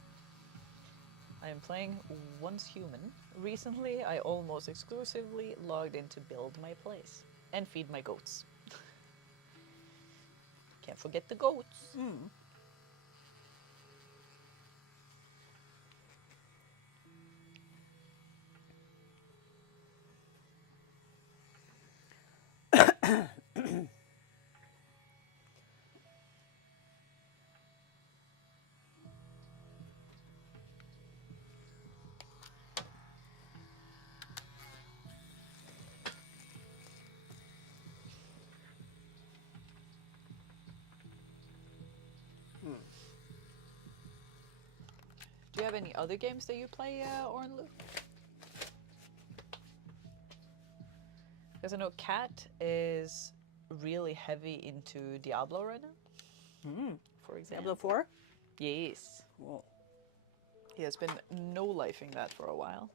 I am playing Once Human. Recently, I almost exclusively logged in to build my place and feed my goats. Can't forget the goats. Do you have any other games that you play, Ornlu? Because I know Kat is really heavy into Diablo right now. For example. Diablo 4? Yes. Cool. He has been no-lifing that for a while.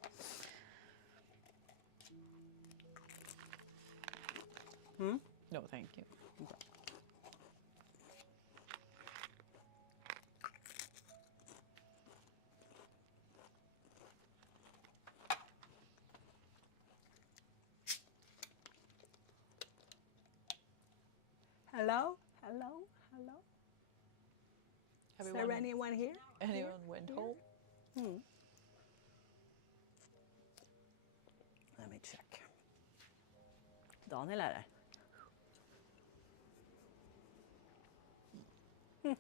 No, thank you. Hello? Hello? Hello? Is there Everyone, anyone here? anyone went home? Let me check. Daniel er her.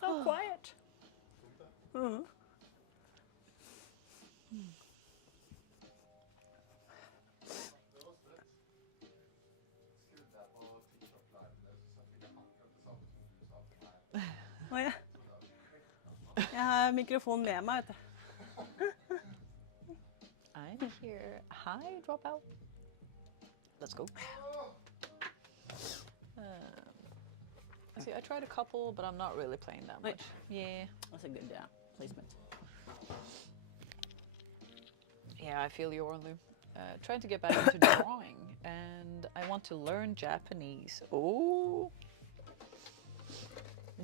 So quiet. Å ja. Jeg har mikrofonen med meg, vet du. I'm here. Hi, Dropout. Let's go. See, I tried a couple, but I'm not really playing that Wait. much. Yeah. That's a good placement. Yeah, I feel you, Orlu. Trying to get back into drawing, and I want to learn Japanese. Oh.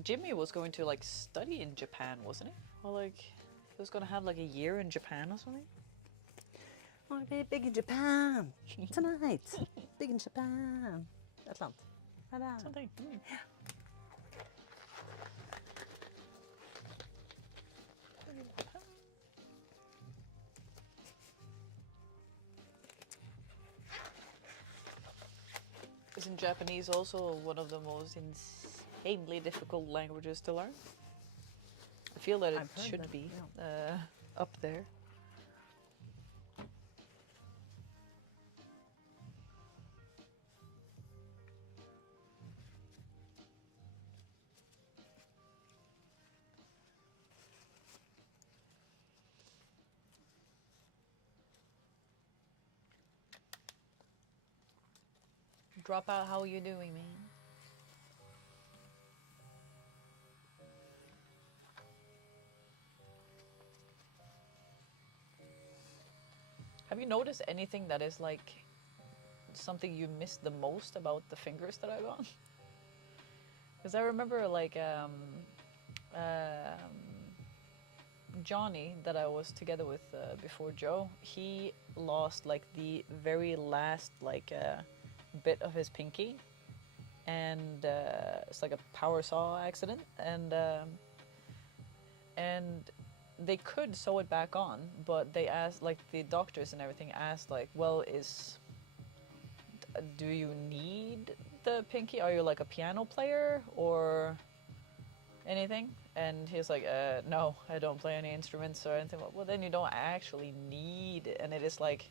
Jimmy was going to like study in Japan, wasn't he? Or like he was gonna have like a year in Japan or something. I want to be big in Japan tonight. Big in Japan. Et eller annet. Ta-da. Something. Isn't Japanese also one of the most insanely difficult languages to learn? I feel that it I've heard should that, be up there. Dropout, how are you doing, man? Have you noticed anything that is like something you miss the most about the fingers that I got? Because I remember like Johnny that I was together with before Joe, he lost like the very last like bit of his pinky, and it's like a power saw accident, and they could sew it back on, but they asked, like the doctors and everything asked, like, well, do you need the pinky? Are you like a piano player or anything? And he's like, no, I don't play any instruments or anything. Well, then you don't actually need it, and it is like,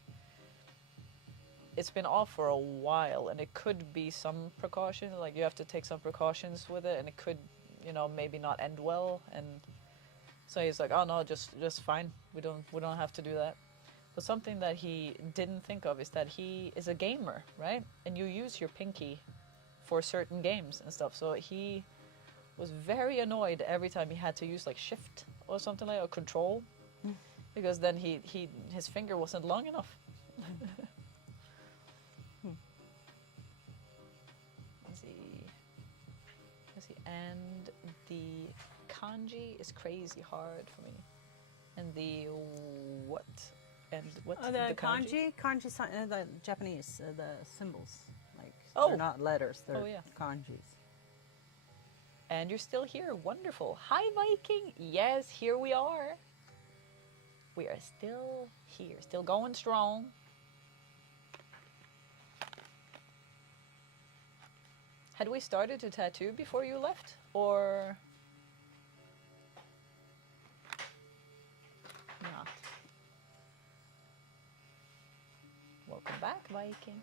it's been off for a while, and it could be some precautions, like you have to take some precautions with it, and it could, you know, maybe not end well. And so he's like, oh no, just fine. We don't have to do that. But something that he didn't think of is that he is a gamer, right? And you use your pinky for certain games and stuff. So he was very annoyed every time he had to use like shift or something like, or control, because then his finger wasn't long enough. Let's see. And the kanji is crazy hard for me. And the what? And what? The kanji the Japanese, the symbols, like Oh. they're not letters, they're Oh, yeah. kanjis. And you're still here. Wonderful. Hi, Viking. Yes, here we are. We are still here, still going strong. Had we started to tattoo before you left, or not? Welcome back, Viking.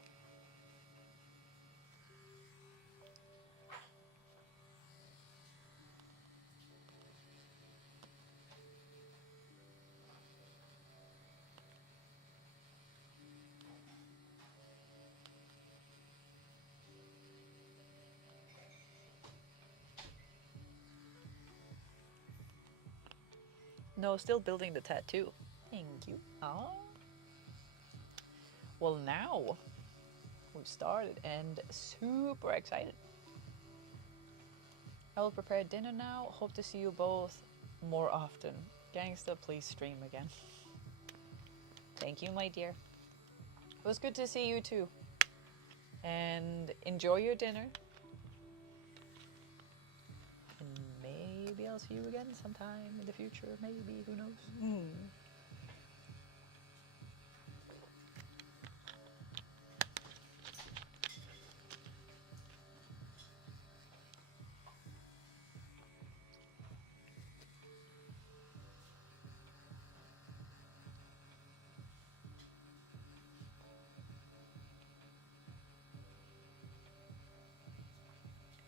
No, still building the tattoo. Thank you. Oh. Well, now we've started and super excited. I will prepare dinner now. Hope to see you both more often. Gangsta, please stream again. Thank you, my dear. It was good to see you too. And enjoy your dinner. maybe I'll see you again sometime in the future. Maybe, who knows?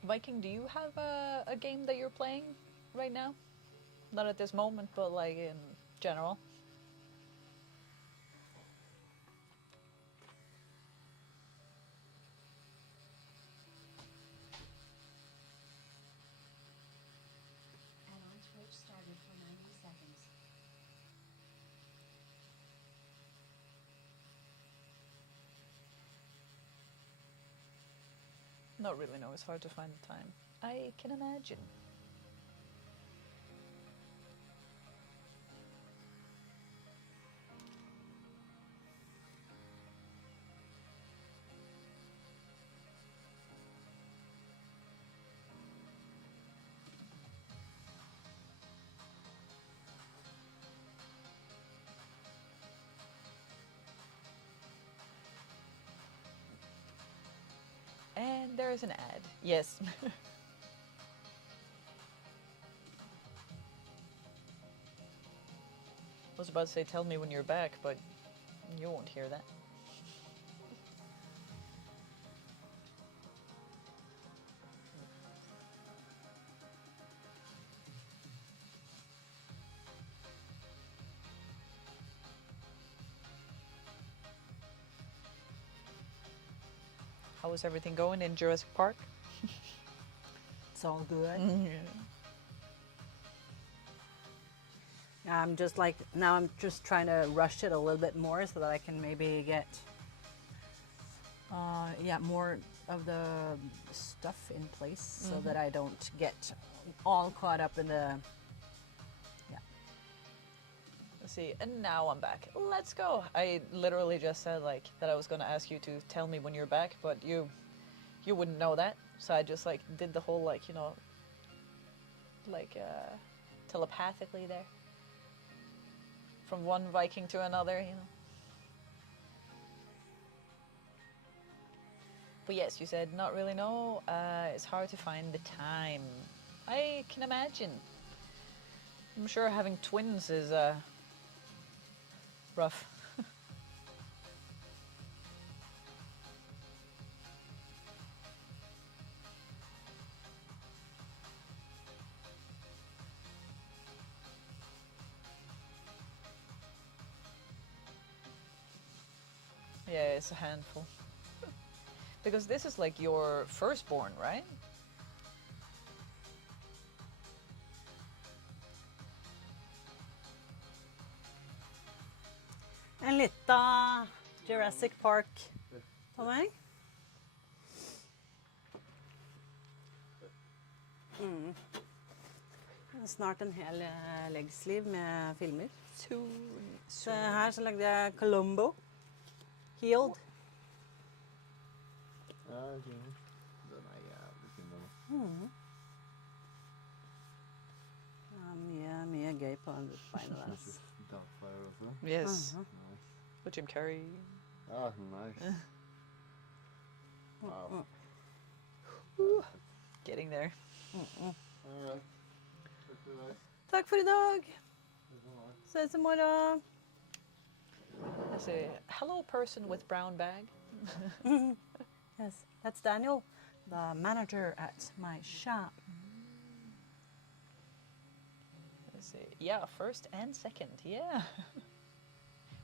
Viking, do you have a game that you're playing right now? Not at this moment, but like in general. And on Twitch started for 90 seconds. Not really, no. It's hard to find the time. I can imagine. And there is an ad. Yes. I was about to say, tell me when you're back, but you won't hear that. How is everything going in Jurassic Park? It's all good. Yeah. I'm just like, now I'm just trying to rush it a little bit more so that I can maybe get, yeah, more of the stuff in place so that I don't get all caught up in the, yeah. Let's see, and now I'm back. Let's go. I literally just said like that I was gonna ask you to tell me when you're back, but you wouldn't know that. So I just like did the whole like, you know, like telepathically there. From one Viking to another, you know. But yes, you said not really know. It's hard to find the time. I can imagine. I'm sure having twins is rough. Yeah, it's a handful. Because this is like your firstborn, right? En lita Jurassic Park på meg. Snart en hel leggsliv med filmer. Så her så lagde jeg Columbo. Healed. Ja, ok. Den er jævlig fin, den. Ja, mye gøy på den beinet der. Altså. Dartfire også. Yes. Mhm. With Jim Carrey. Ja, nice. Wow. Getting there. Alright. Takk for i dag. Takk for i dag. Takk for meg. Ses i morgen. I say, hello, person with brown bag. Yes, that's Daniel, the manager at my shop. Let's see. Yeah, first and second. Yeah.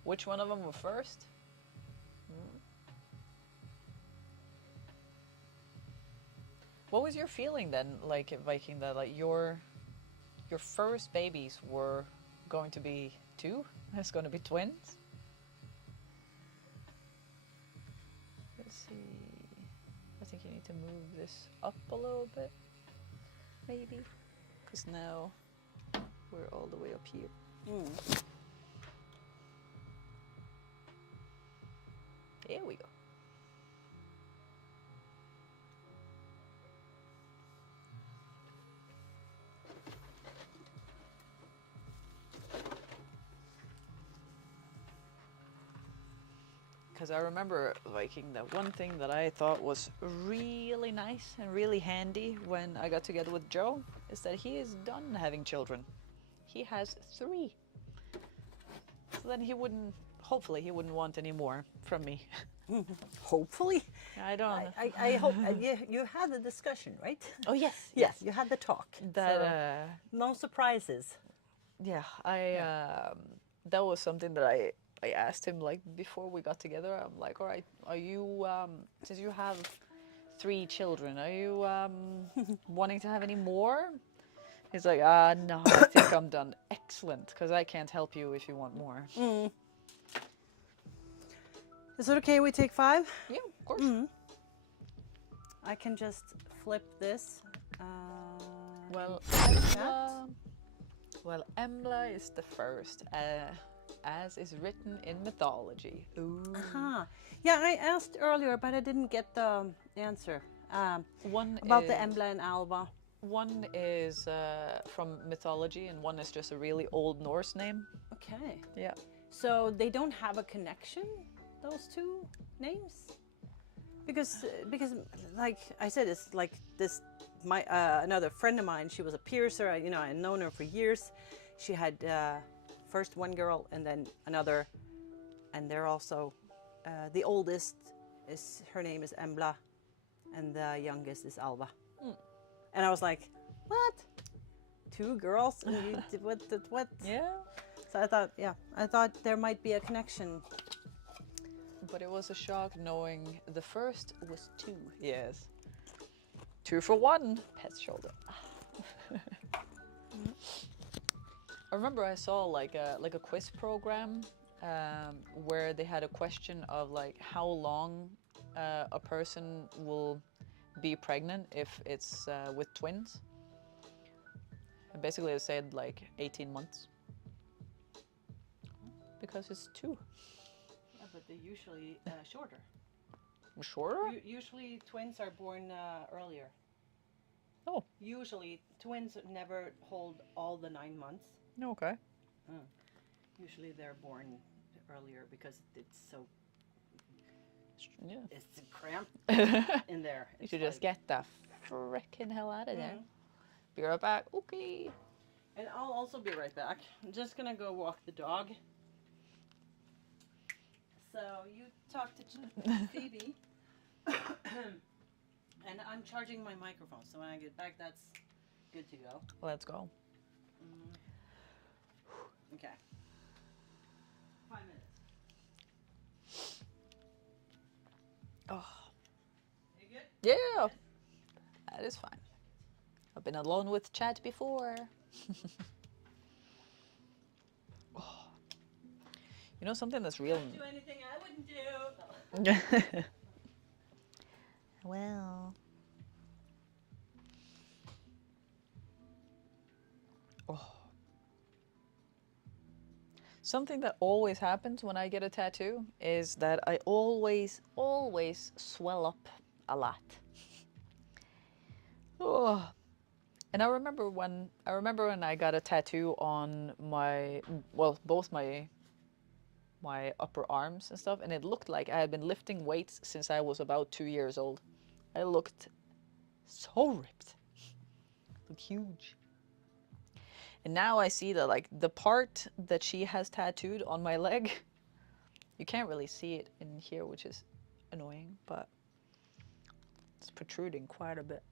Which one of them were first? What was your feeling then, like Viking, that like your first babies were going to be two? It's going to be twins. Let's see. I think you need to move this up a little bit, maybe, because now we're all the way up here. There we go. because I remember Viking that one thing that I thought was really nice and really handy when I got together with Joe is that he is done having children. He has 3. So then he wouldn't, hopefully he wouldn't want any more from me. Hopefully. I don't. I hope you had the discussion, right? Oh yes, Yes, you had the talk. That so no surprises. yeah, that was something that I asked him like before we got together. I'm like, all right, are you since you have 3 children, are you wanting to have any more? He's like, no, I think I'm done. Excellent, because I can't help you if you want more. Is it okay we take 5? Yeah, of course. I can just flip this. Well, Embla is the first, as is written in mythology. Ooh. Yeah, I asked earlier, but I didn't get the answer. One About is, the Embla and Alva. One is from mythology, and one is just a really old Norse name. Okay. Yeah. So they don't have a connection, those 2 names? Because like I said, it's like this. My another friend of mine, she was a piercer. I'd known her for years. She had first one girl and then another, and they're also the oldest is her name is Embla, and the youngest is Alva. And I was like, what? 2 girls? And you did what? Yeah. So I thought there might be a connection. But it was a shock knowing the first was 2. Yes. 2 for 1. Pet's shoulder. I remember I saw like a quiz program where they had a question of like how long a person will be pregnant if it's with twins. And basically it said like 18 months. Because it's 2. Yeah, but they're usually shorter. Shorter? Usually twins are born earlier. Oh. Usually twins never hold all the 9 months. Okay. Usually they're born earlier because it's so Yeah. it's cramped in there. You should just get the frickin' hell out of there. Be right back. Okay. And I'll also be right back. I'm just gonna go walk the dog. So you talk to Phoebe. And I'm charging my microphone, so when I get back, that's good to go. Let's go. Okay. 5 minutes. Oh. You good? Yeah. That is fine. I've been alone with chat before. Oh. You know something that's real. Don't do anything I wouldn't do. Well. Oh. Something that always happens when I get a tattoo is that I always swell up a lot. Oh. And I remember when I got a tattoo on my, well, both my upper arms and stuff, and it looked like I had been lifting weights since I was about 2 years old. I looked so ripped. Looked huge. And now I see that like the part that she has tattooed on my leg, you can't really see it in here, which is annoying, but it's protruding quite a bit.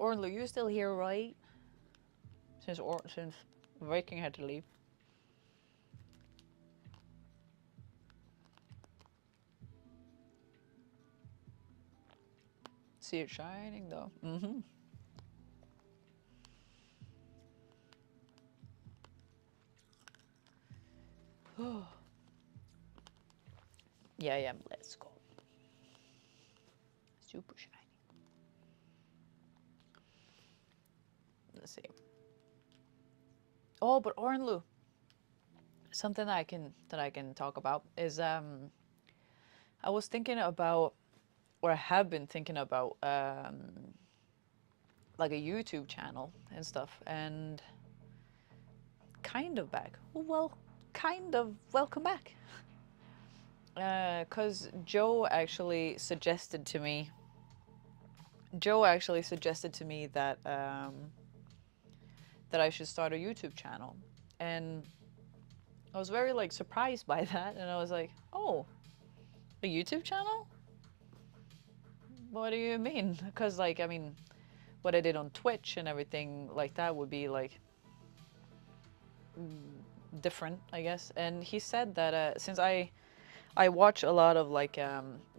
Orlu, you still here, right? Since Viking had to leave. See it shining though. Mm-hmm. Yeah, let's go. Super shiny. Let's see. Oh, but Ornlu. Something that I can talk about is I was thinking about, or I have been thinking about like a YouTube channel and stuff, and kind of back. Well, kind of welcome back. Because Joe actually suggested to me that that I should start a YouTube channel, and I was very like surprised by that, and I was like, oh, a YouTube channel? What do you mean? Because like, I mean, what I did on Twitch and everything like that would be like different, I guess. And he said that since I watch a lot of like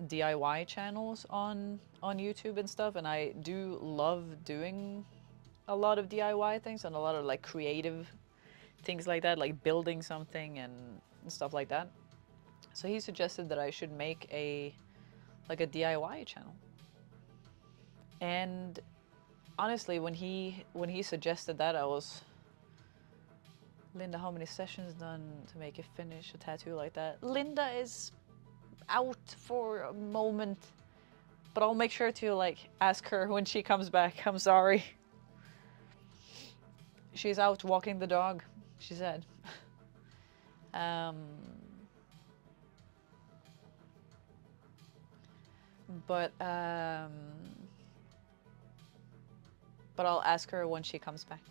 DIY channels on YouTube and stuff, and I do love doing a lot of DIY things and a lot of like creative things like that, like building something and stuff like that. So he suggested that I should make a DIY channel. And honestly, when he suggested that, I was, Linda, how many sessions done to make a finish a tattoo like that? Linda is out for a moment, but I'll make sure to like ask her when she comes back. I'm sorry. She's out walking the dog, she said. But I'll ask her when she comes back.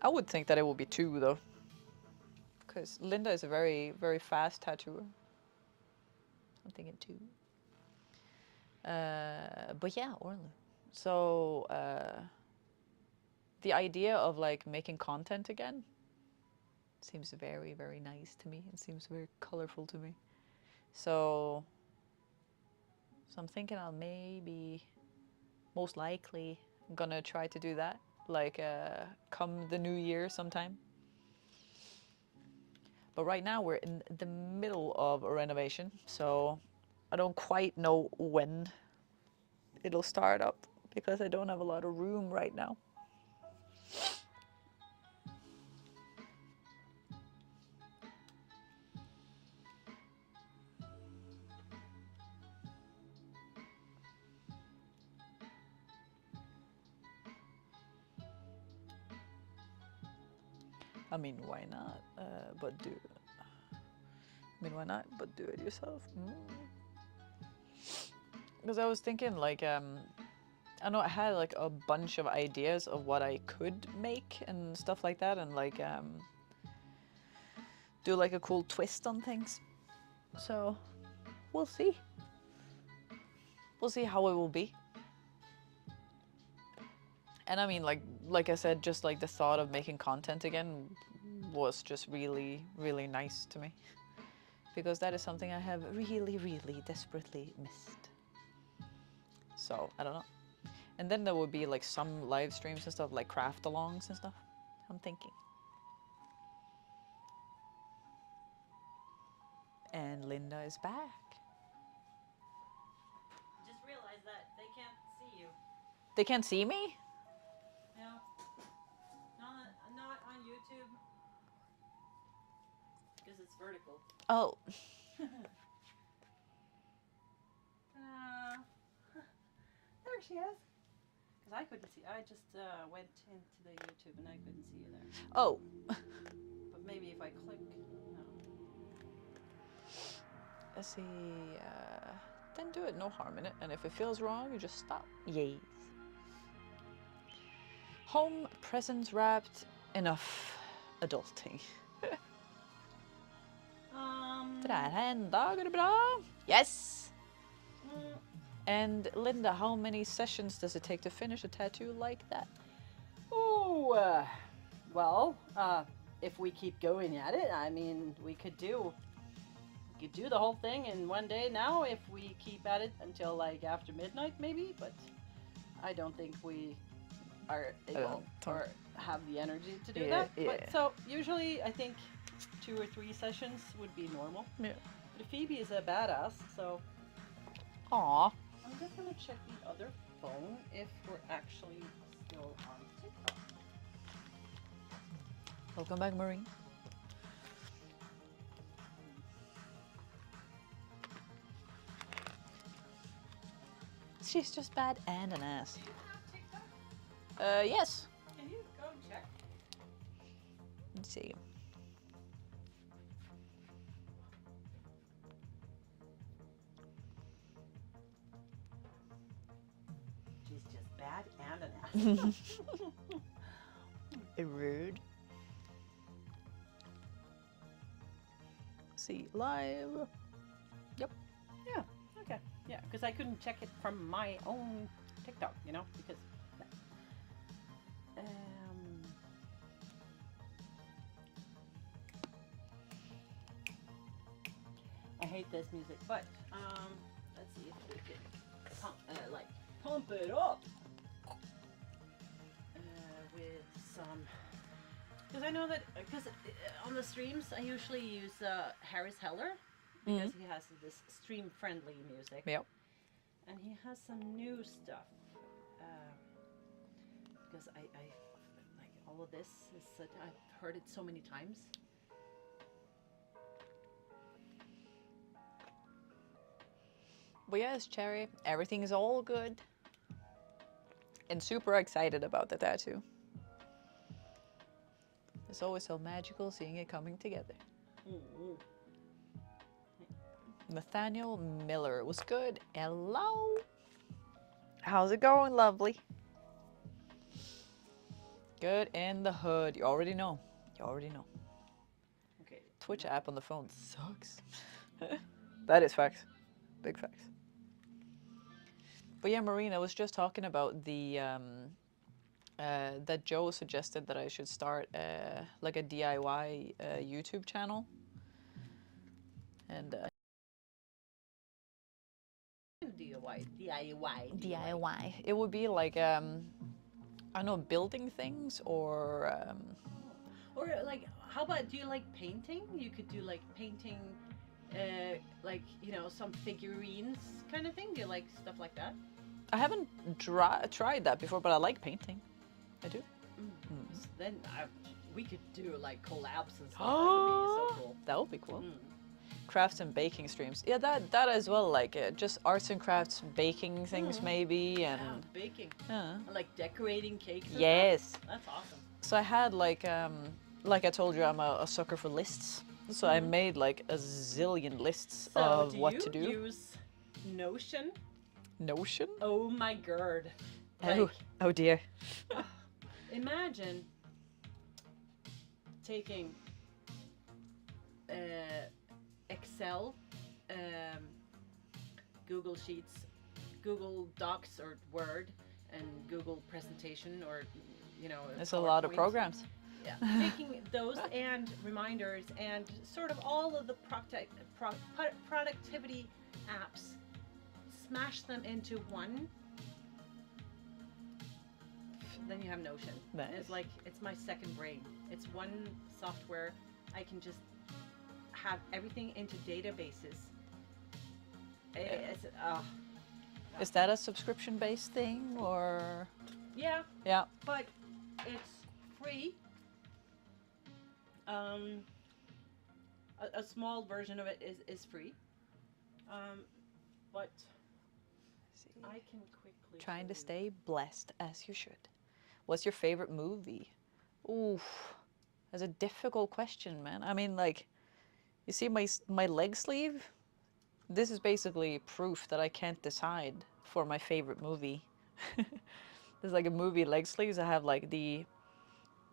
I would think that it will be 2 though, because Linda is a very, very fast tattooer. I'm thinking 2. But yeah, Orla. So the idea of like making content again seems very, very nice to me. It seems very colorful to me. So I'm thinking I'll maybe, most likely, gonna try to do that, like come the new year sometime. But right now we're in the middle of a renovation, so I don't quite know when it'll start up because I don't have a lot of room right now. I mean, why not? But do it yourself? Because I was thinking, like, I know I had like a bunch of ideas of what I could make and stuff like that, and like do like a cool twist on things. So we'll see. We'll see how it will be. And I mean, like I said, just like the thought of making content again was just really, really nice to me. Because that is something I have really, really desperately missed. So, I don't know. And then there would be like some live streams and stuff, like craft alongs and stuff. I'm thinking. And Linda is back. Just realize that they can't see you. They can't see me? No. Not on YouTube. Because it's vertical. Oh. There she is. Because I couldn't see. I just went into the YouTube and I couldn't see you there. Oh. But maybe if I click. No. Let's see. Then do it, no harm in it. And if it feels wrong, you just stop. Yes. Home presents wrapped. Enough adulting. Det där hända, går det bra? Yes! And Linda, how many sessions does it take to finish a tattoo like that? Oh, well, if we keep going at it, I mean, we could do the whole thing in one day now if we keep at it until like after midnight maybe, but I don't think we are able or have the energy to do that. Yeah. But so usually I think 2 or 3 sessions would be normal. Yeah. But Phoebe is a badass, so Aw. I'm just gonna check the other phone if we're actually still on TikTok. Welcome back, Maureen. She's just bad and an ass. Do you have TikTok? Yes. Can you go check? Rude. See live. Yeah. Okay. Yeah, because I couldn't check it from my own TikTok, you know, because. I hate this music, but let's see if we can pump it up with some. Because I know that on the streams I usually use Harris Heller because he has this stream-friendly music. Yep. And he has some new stuff. Because I like all of this is such, I've heard it so many times. But yes, Cherry, everything is all good. And super excited about the tattoo. It's always so magical seeing it coming together. Mm-hmm. Nathaniel Miller was good. Hello. How's it going, lovely? Good in the hood. You already know. You already know. Okay. Twitch app on the phone sucks. That is facts. Big facts. But yeah, Marina was just talking about the that Joe suggested that I should start like a DIY YouTube channel. And DIY. It would be like I don't know, building things or like, how about, do you like painting? You could do like painting, like, you know, some figurines kind of thing. Do you like stuff like that? I haven't tried that before, but I like painting. I do. So then we could do like collabs and stuff. That would be so cool. That would be cool. Crafts and baking streams. Yeah, that as well. Like just arts and crafts, baking things maybe, and baking. Yeah. And like decorating cakes. And yes. stuff. That's awesome. So I had like I told you, I'm a sucker for lists. So I made like a zillion lists of what to do. Do you use Notion? Notion? Oh my god. Oh dear. Imagine taking Excel, Google Sheets, Google Docs or Word, and Google Presentation, or, you know, There's a lot of programs. Yeah, taking those and reminders and sort of all of the productivity apps, smash them into one. Then you have Notion. Nice. It's like, it's my second brain. It's one software. I can just have everything into databases. Is that a subscription-based thing or? Yeah. Yeah. But it's free. A small version of it is free. But I can quickly. Trying to stay blessed as you should. What's your favorite movie? Oof, that's a difficult question, man. I mean, like, you see my leg sleeve? This is basically proof that I can't decide for my favorite movie. There's like a movie leg sleeves. I have like the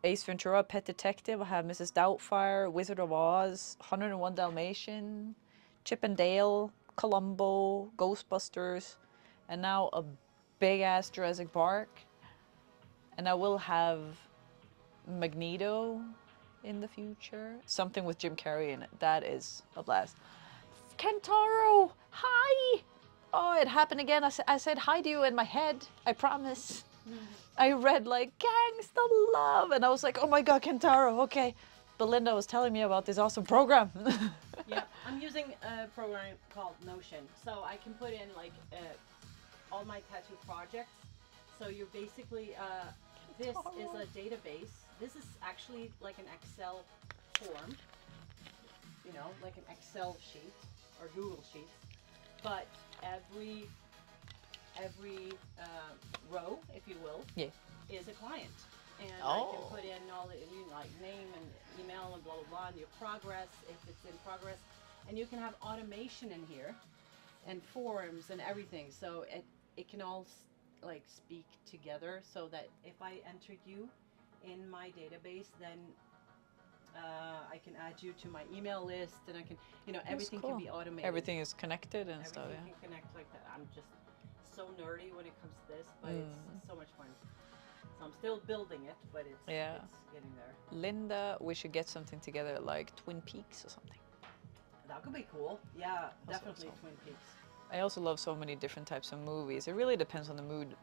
Ace Ventura, Pet Detective. I have Mrs. Doubtfire, Wizard of Oz, 101 Dalmatian, Chip and Dale, Columbo, Ghostbusters, and now a big ass Jurassic Park. And I will have Magneto in the future. Something with Jim Carrey in it. That is a blast. Kentaro! Hi! Oh, it happened again. I said hi to you in my head. I promise. I read like Gangstahlove, and I was like, oh my god, Kentaro, okay. Belinda was telling me about this awesome program. Yeah, I'm using a program called Notion. So I can put in like all my tattoo projects. So you're basically, this is a database. This is actually like an Excel form, you know, like an Excel sheet or Google Sheets. But every row, if you will, is a client. And I can put in all the, like, name and email and blah, blah, blah, and your progress, if it's in progress. And you can have automation in here and forms and everything. So it can all like speak together, so that if I enter you in my database, then I can add you to my email list, and I can, everything can be automated. Everything is connected and stuff. Everything Yeah. can connect like that. I'm just so nerdy when it comes to this, but it's so much fun. So I'm still building it, but it's getting there. Linda, we should get something together like Twin Peaks or something. That could be cool. Yeah, Also definitely so. Twin Peaks. I also love so many different types of movies. It really depends on the mood.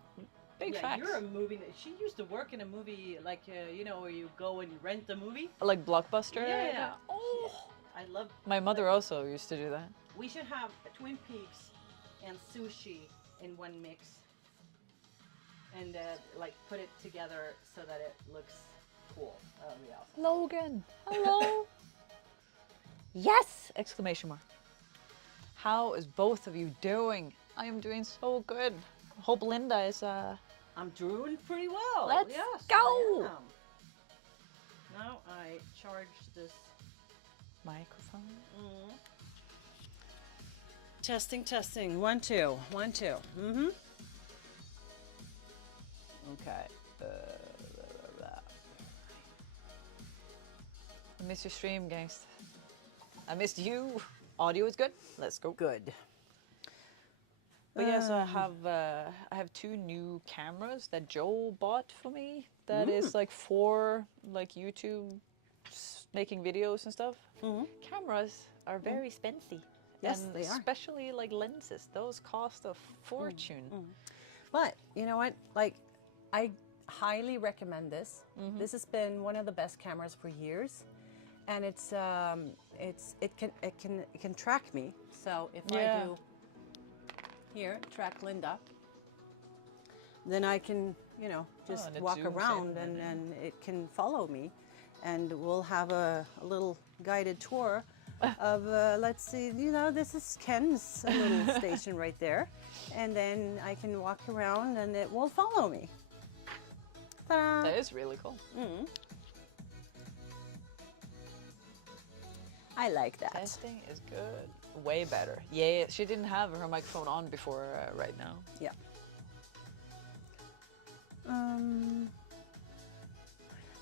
Big Yeah, facts. you're a movie. She used to work in a movie, like where you go and you rent a movie. Like Blockbuster. Yeah. Oh. I love. My mother also used to do that. We should have Twin Peaks and sushi in one mix, and like put it together so that it looks cool. That would be awesome. Logan, hello. Yes! Exclamation mark. How is both of you doing? I am doing so good. Hope Linda is I'm doing pretty well. Let's yes, go. I am. Now I charge this microphone. Testing, testing. 1, 2, 1, 2. Mm-hmm. Okay. I miss your stream, Gangsta. I missed you. Audio is good. Let's go. Good. But yeah, so I have 2 new cameras that Joe bought for me. That is like for like YouTube making videos and stuff. Cameras are very expensive. Yes, and they are. especially like lenses. Those cost a fortune. But you know what? Like, I highly recommend this. This has been one of the best cameras for years, and it can track me. So if I do here track Linda, then I can just and it walk zooms around in and it can follow me, and we'll have a little guided tour of let's see, this is Ken's little station right there, and then I can walk around and it will follow me. Ta-da. That is really cool. I like that. Testing is good. Way better. Yeah, she didn't have her microphone on before right now. Yeah.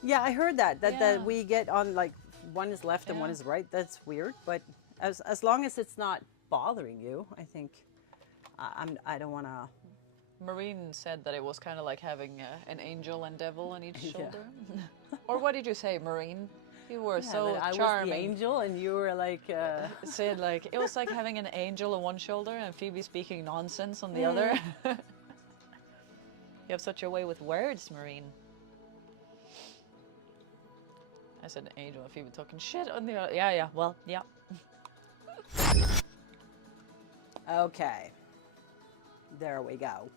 Yeah, I heard that we get on like one is left and one is right. That's weird, but as long as it's not bothering you, I think I don't want to. Marine said that it was kind of like having an angel and devil on each shoulder. Or what did you say, Marine? You were so I charming. was the angel and you were like. Said like it was like having an angel on one shoulder and Phoebe speaking nonsense on the other. You have such a way with words, Marine. I said an angel and Phoebe talking shit on the other. Yeah. Well, yeah. Okay. There we go.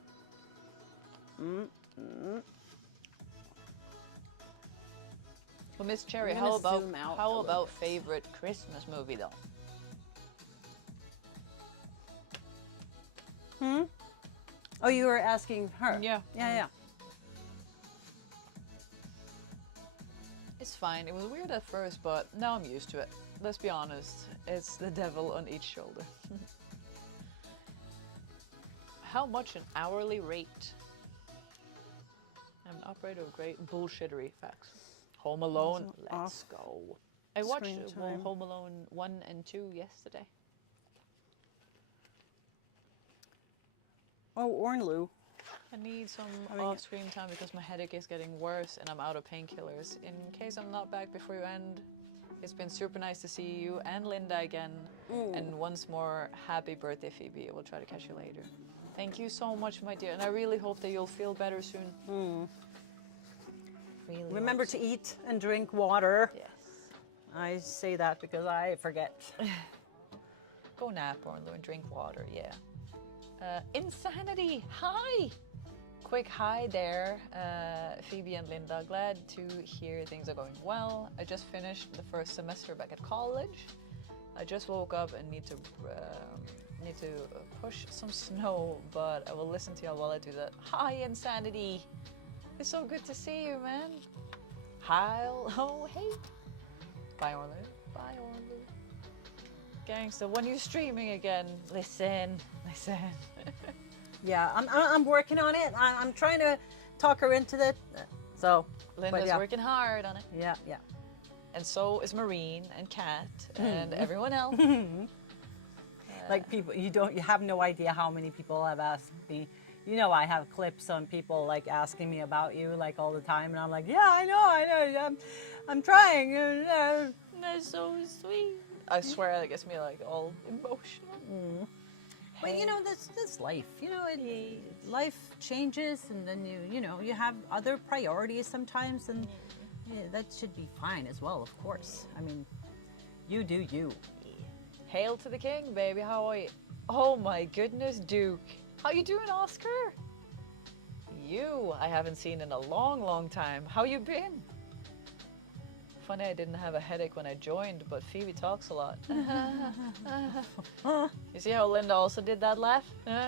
Well, Miss Cherry, I'm how gonna zoom out a about little bit. favorite Christmas movie though? Oh, you were asking her. Yeah. Yeah. It's fine. It was weird at first, but now I'm used to it. Let's be honest. It's the devil on each shoulder. How much an hourly rate? I'm an operator of great bullshittery facts. Home Alone. Let's go. I watched Screen time. Home Alone 1 and 2 yesterday. Oh, Ornlu. I need some off-screen time because my headache is getting worse and I'm out of painkillers. In case I'm not back before you end, it's been super nice to see you and Linda again. And once more, happy birthday, Phoebe. I will try to catch you later. Thank you so much, my dear. And I really hope that you'll feel better soon. Really Remember hope to eat and drink water. Yes. I say that because I forget. Go nap, Ornlu, and drink water, yeah. Insanity, hi! Quick hi there, Phoebe and Linda. Glad to hear things are going well. I just finished the first semester back at college. I just woke up and need to push some snow, but I will listen to y'all while I do that. Hi, Insanity! It's so good to see you, man. Hi, oh, hey. Bye, Ornlu. Bye, Ornlu. Gangsta, when you're streaming again, listen. Yeah, I'm working on it. I'm trying to talk her into that. So, Linda's yeah. working hard on it. yeah, yeah. And so is Marine and Kat and everyone else. Like people, you have no idea how many people have asked me. You know, I have clips on people like asking me about you like all the time, and I'm like, yeah, I know, I'm trying. That's so sweet. I swear that gets me like all emotional. But you know, that's life. You know, life changes, and then you have other priorities sometimes, and that should be fine as well, of course. I mean, you do you. Hail to the king, baby. How are you? Oh my goodness, Duke. How you doing, Oscar? You, I haven't seen in a long, long time. How you been? Funny I didn't have a headache when I joined, but Phoebe talks a lot. You see how Linda also did that laugh?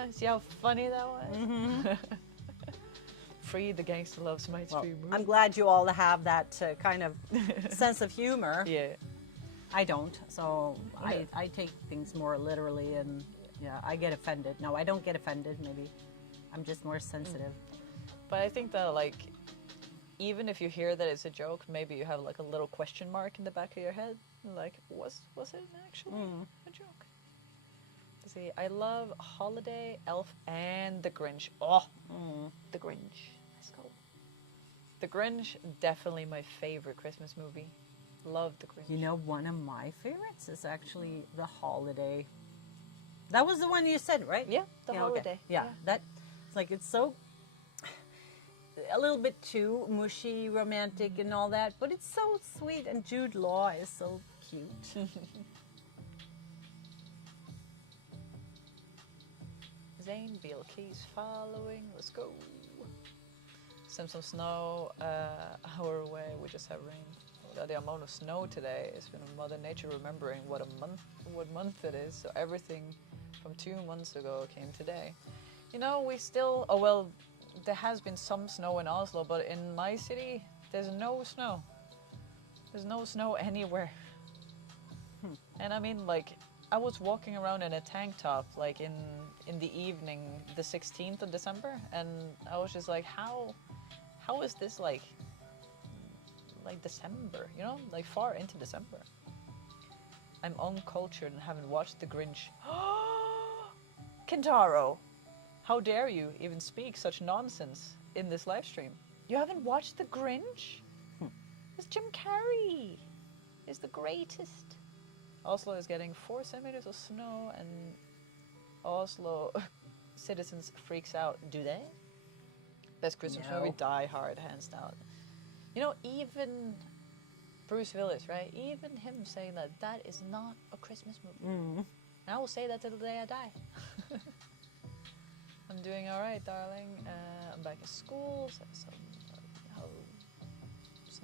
See how funny that was? Free the Gangstahlove might Well, stream. I'm glad you all have that kind of sense of humor. Yeah. I don't, so Okay. I take things more literally, and yeah, I get offended. No, I don't get offended. Maybe I'm just more sensitive. But I think that like, even if you hear that it's a joke, maybe you have like a little question mark in the back of your head. Like, was it actually a joke? See, I love Holiday, Elf, and The Grinch. Oh, The Grinch. Let's go. The Grinch, definitely my favorite Christmas movie. Love The Grinch. You know, one of my favorites is actually The Holiday. That was the one you said, right? Yeah, The okay. Holiday. Yeah, that it's like it's so a little bit too mushy, romantic, and all that, but it's so sweet, and Jude Law is so cute. Zane Bielke's following. Let's go. Some snow our way. We just have rain. The amount of snow today has been Mother Nature remembering what month it is. So everything from 2 months ago came today. You know, we still. Oh well, there has been some snow in Oslo, but in my city, there's no snow. There's no snow anywhere. And I mean, like, I was walking around in a tank top, like in the evening, the 16th of December, and I was just like, how is this like December? You know, like far into December. I'm uncultured and haven't watched The Grinch. Kentaro, how dare you even speak such nonsense in this live stream? You haven't watched The Grinch? It's Jim Carrey. Is the greatest. Oslo is getting 4 centimeters of snow, and Oslo citizens freaks out. Do they? Best Christmas No. movie, Die Hard, hands down. You know, even Bruce Willis, right? Even him saying that is not a Christmas movie. And I will say that till the day I die. I'm doing all right, darling. I'm back at school, so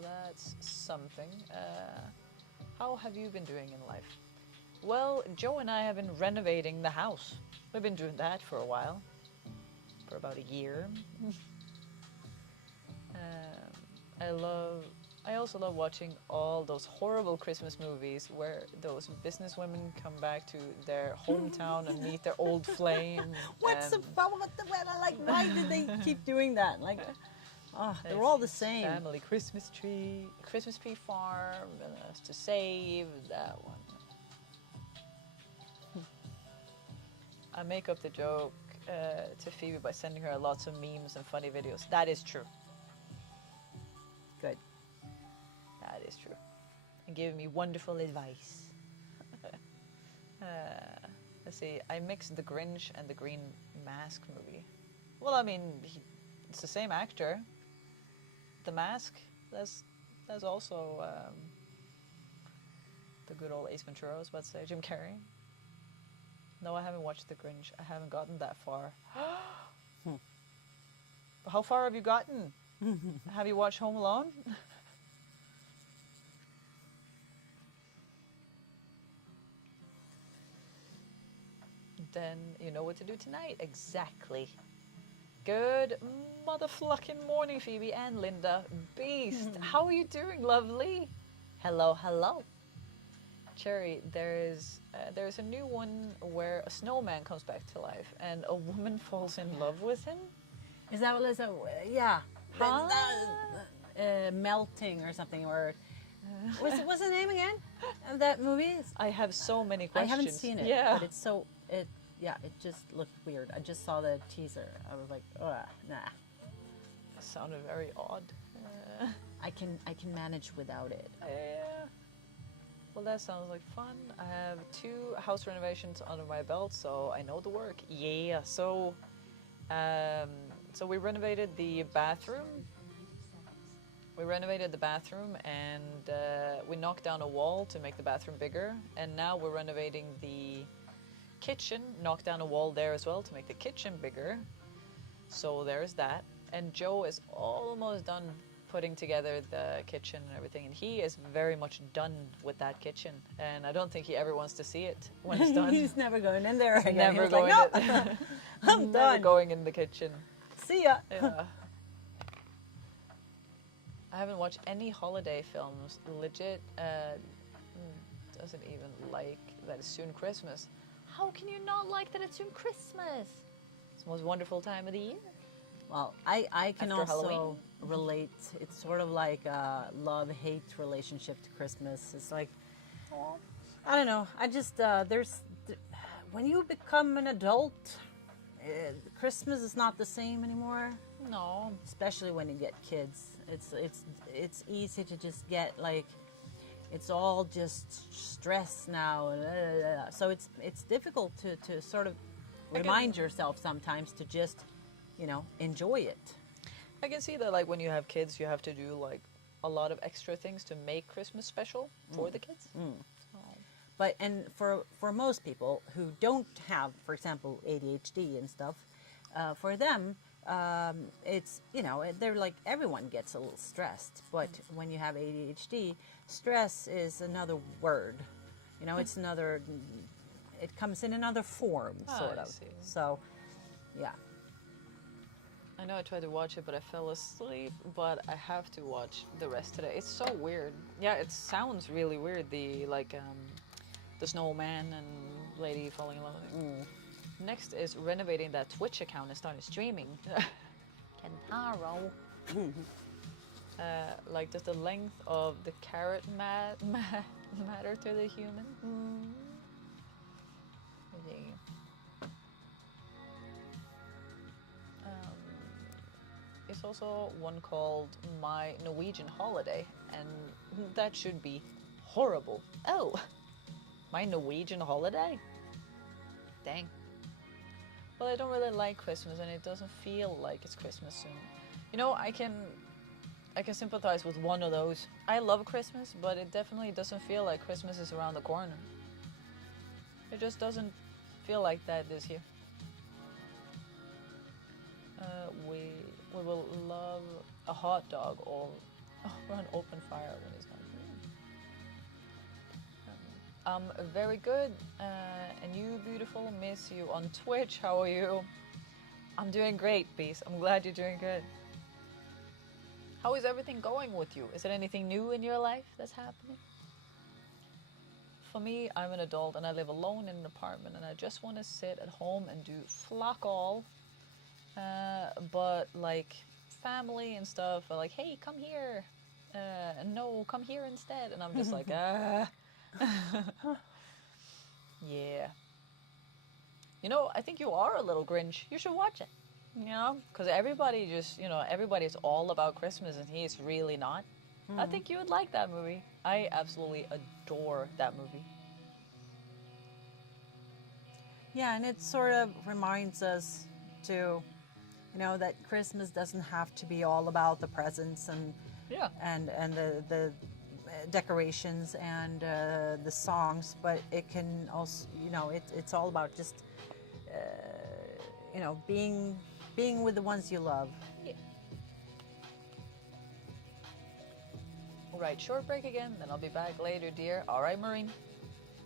that's something. How have you been doing in life? Well, Joe and I have been renovating the house. We've been doing that for a while, for about a year. I also love watching all those horrible Christmas movies where those businesswomen come back to their hometown and meet their old flame. What's the problem with the weather? Like, why did they keep doing that? Like, they're all the same. Family Christmas tree farm, to save that one. I make up the joke to Phoebe by sending her lots of memes and funny videos. That is true. Good. That is true. And giving me wonderful advice. Let's see. I mixed The Grinch and the Green Mask movie. Well, I mean, it's the same actor. The Mask. That's also the good old Ace Ventura. I was about to say Jim Carrey. No, I haven't watched The Grinch. I haven't gotten that far. How far have you gotten? Have you watched Home Alone? Then you know what to do tonight. Exactly. Good motherfucking morning, Phoebe and Linda. Beast. How are you doing, lovely? Hello, hello. Cherry, there's a new one where a snowman comes back to life and a woman falls in love with him. Is that what is that? Yeah. Huh? Melting or something, or what's the name again of that movie? I have so many I questions. haven't seen it, Yeah. but it just looked weird. I just saw the teaser. I was like, oh, nah. That sounded very odd. I can manage without it. Yeah. Well, that sounds like fun. I have 2 house renovations under my belt, so I know the work. Yeah. So we renovated the bathroom. And we knocked down a wall to make the bathroom bigger. And now we're renovating the kitchen. Knocked down a wall there as well to make the kitchen bigger. So there's that. And Joe is almost done putting together the kitchen and everything, and he is very much done with that kitchen, and I don't think he ever wants to see it when it's done. He's never going in there again. Never He was going like, no, I'm never done. going in the kitchen. See ya. Yeah. I haven't watched any holiday films. Legit doesn't even like that it's soon Christmas. How can you not like that it's soon Christmas? It's the most wonderful time of the year. Well, I can After also Halloween. relate. It's sort of like a love-hate relationship to Christmas. It's like, I don't know. I just when you become an adult, Christmas is not the same anymore. No. Especially when you get kids. It's easy to just get like, it's all just stress now, and so it's difficult to sort of remind yourself sometimes to just, enjoy it. I can see that, like, when you have kids, you have to do, like, a lot of extra things to make Christmas special for the kids. But, and for most people who don't have, for example, ADHD and stuff, for them, it's, they're like, everyone gets a little stressed. But when you have ADHD, stress is another word. It's another, it comes in another form, sort I of. see. So, yeah. I know I tried to watch it, but I fell asleep. But I have to watch the rest today. It's so weird. Yeah, it sounds really weird. The snowman and lady falling in love with him. Next is renovating that Twitch account and starting streaming. Kentaro. Like, does the length of the carrot matter to the human? Let's see. It's also one called My Norwegian Holiday, and that should be horrible. Oh, my Norwegian holiday? Dang. Well, I don't really like Christmas, and it doesn't feel like it's Christmas soon. I can sympathize with one of those. I love Christmas, but it definitely doesn't feel like Christmas is around the corner. It just doesn't feel like that this year. We will love a hot dog or an open fire when it's done. Very good. And you, beautiful, miss you on Twitch. How are you? I'm doing great, Beast. I'm glad you're doing good. How is everything going with you? Is there anything new in your life that's happening? For me, I'm an adult and I live alone in an apartment, and I just want to sit at home and do flock all. But like family and stuff are like, hey, come here. No, come here instead. And I'm just like, Yeah. I think you are a little Grinch. You should watch it. Because everybody just, everybody's all about Christmas and he's really not. I think you would like that movie. I absolutely adore that movie. Yeah, and it sort of reminds us to, that Christmas doesn't have to be all about the presents and the decorations and the songs, but it can also, it's all about just, being with the ones you love. Yeah. All right, short break again, then I'll be back later, dear. All right, Maureen.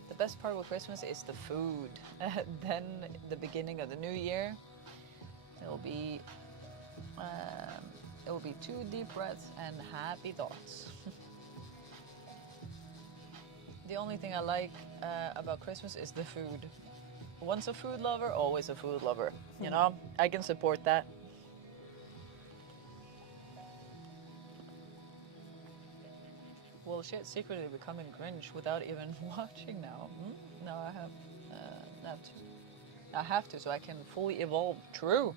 The best part with Christmas is the food. Then the beginning of the new year, it will be 2 deep breaths and happy thoughts. the only thing I like about Christmas is the food. Once a food lover, always a food lover. You know, I can support that. Well, shit, secretly becoming Grinch without even watching now. No, I have not to. I have to, so I can fully evolve. True.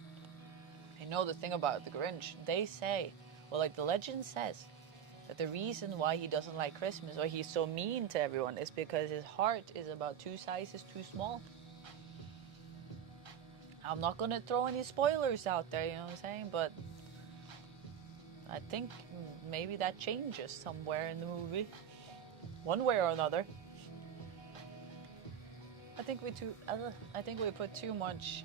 I know the thing about the Grinch. They say, well, like the legend says, that the reason why he doesn't like Christmas or he's so mean to everyone is because his heart is about 2 sizes too small. I'm not gonna throw any spoilers out there, you know what I'm saying? But I think maybe that changes somewhere in the movie, one way or another. I think we put too much.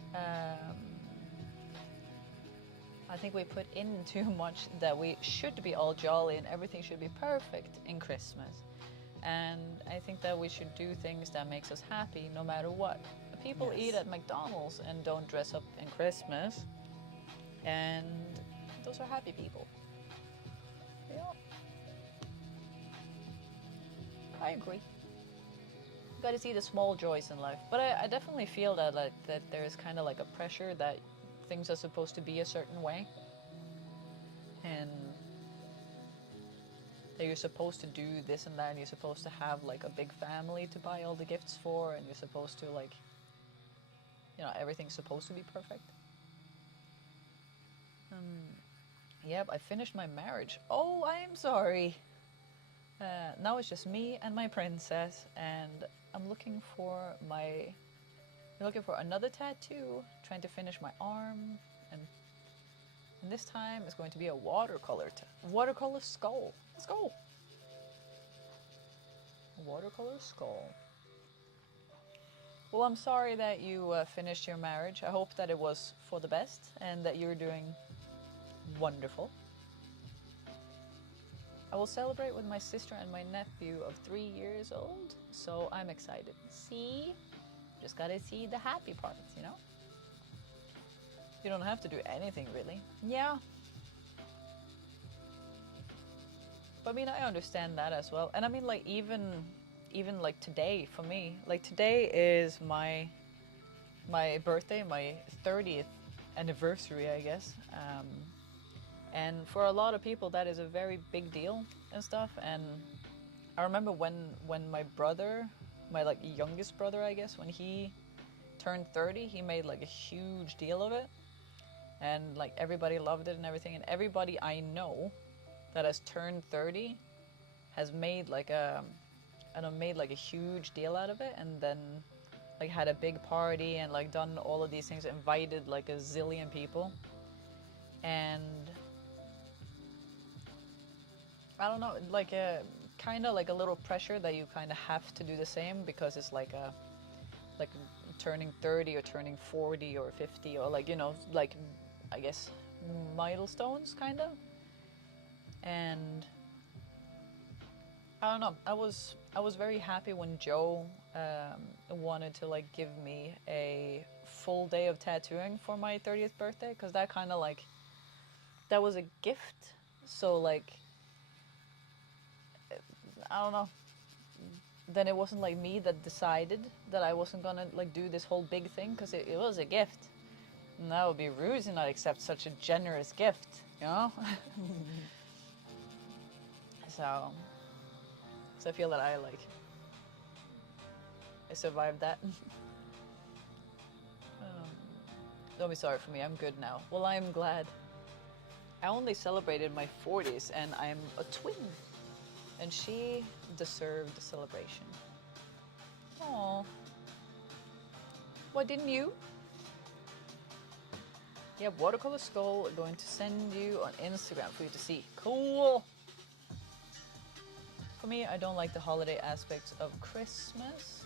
I think we put in too much that we should be all jolly and everything should be perfect in Christmas. And I think that we should do things that makes us happy no matter what. People eat at McDonald's and don't dress up in Christmas. And those are happy people. Yeah. I agree. You gotta see the small joys in life. But I definitely feel that that there's kind of like a pressure that things are supposed to be a certain way. And that you're supposed to do this and that, and you're supposed to have like a big family to buy all the gifts for, and you're supposed to like, you know, everything's supposed to be perfect. Yep, I finished my marriage. Oh, I am sorry. Now it's just me and my princess, and I'm looking for another tattoo, trying to finish my arm, and this time it's going to be a watercolor skull. Let's go. A watercolor skull. Well, I'm sorry that you finished your marriage. I hope that it was for the best and that you're doing wonderful. I will celebrate with my sister and my nephew of 3 years old, so I'm excited. See? Just gotta see the happy parts, you know? You don't have to do anything, really. Yeah. But I mean, I understand that as well. And I mean, like, even like today, for me, like today is my birthday, my 30th anniversary, I guess. And for a lot of people, that is a very big deal and stuff. And I remember when my brother, my like youngest brother, I guess, when he turned 30, he made like a huge deal of it. And like everybody loved it and everything. And everybody I know that has turned 30 has made like a huge deal out of it. And then like had a big party and like done all of these things, invited like a zillion people. And I don't know, like a kind of like a little pressure that you kind of have to do the same, because it's like turning 30 or turning 40 or 50, or like, you know, like I guess milestones kind of. And I don't know, I was very happy when Joe wanted to like give me a full day of tattooing for my 30th birthday, because that kind of like, that was a gift. So like, I don't know, then it wasn't like me that decided that I wasn't gonna like do this whole big thing, because it was a gift. And that would be rude to not accept such a generous gift, you know? So I feel that I survived that. Don't be sorry for me, I'm good now. Well, I'm glad. I only celebrated my 40s and I'm a twin. And she deserved the celebration. Aww. Why didn't you? Yeah, watercolor skull. I'm going to send you on Instagram for you to see. Cool. For me, I don't like the holiday aspects of Christmas.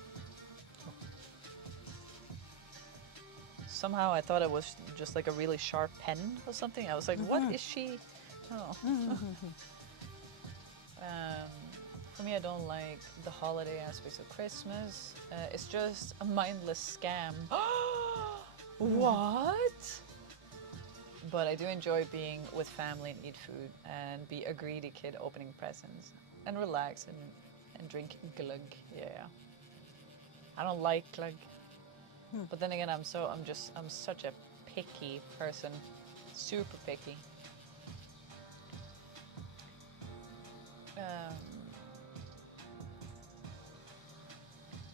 Somehow I thought it was just like a really sharp pen or something. I was like, what is she? Oh. For me, I don't like the holiday aspects of Christmas. It's just a mindless scam. What? But I do enjoy being with family and eat food and be a greedy kid opening presents and relax and and drink glögg. Yeah. I don't like glögg. But then again, I'm such a picky person. Super picky.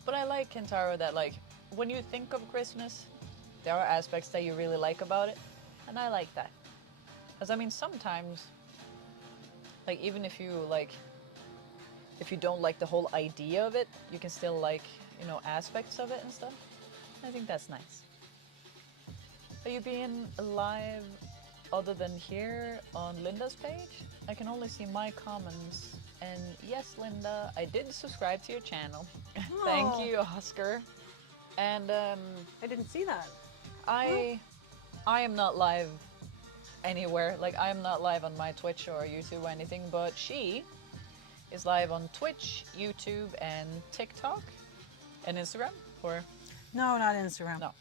But I like, Kentaro, that like when you think of Christmas, there are aspects that you really like about it, and I like that. Because I mean, sometimes, like even if you don't like the whole idea of it, you can still like, you know, aspects of it and stuff. I think that's nice. Are you being live other than here on Linda's page? I can only see my comments. And yes, Linda, I did subscribe to your channel. Thank Oh. you, Oscar. And I didn't see that. I am not live anywhere. Like I am not live on my Twitch or YouTube or anything, but she is live on Twitch, YouTube, and TikTok, and Instagram. Or No, not Instagram. no.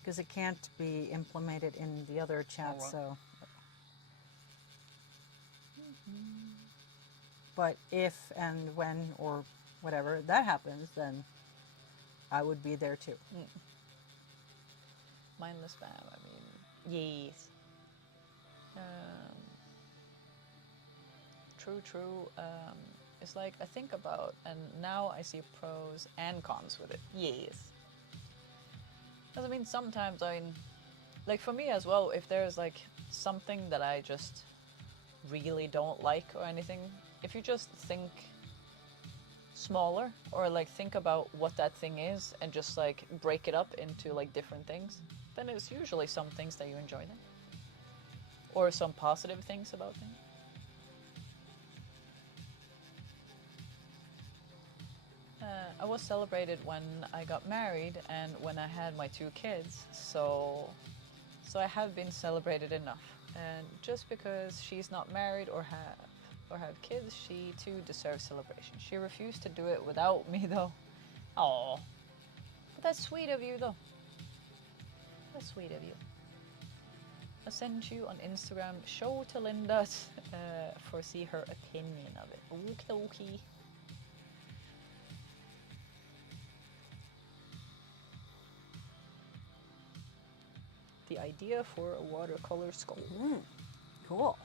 Because it can't be implemented in the other chat, right. so. But if and when or whatever that happens, then I would be there too. Mindless spam. I mean, yes. True. It's like I think about, and now I see pros and cons with it. Yes. Because I mean, sometimes like for me as well, if there's like something that I just really don't like or anything, if you just think smaller or like think about what that thing is and just like break it up into like different things, then it's usually some things that you enjoy then. Or some positive things about things. I was celebrated when I got married and when I had my 2 kids, so I have been celebrated enough. And just because she's not married or have kids, she too deserves celebration. She refused to do it without me though. Oh, but that's sweet of you though. That's sweet of you. I sent you on Instagram. Show to Linda for see her opinion of it. Okay. The idea for a watercolor skull. Cool.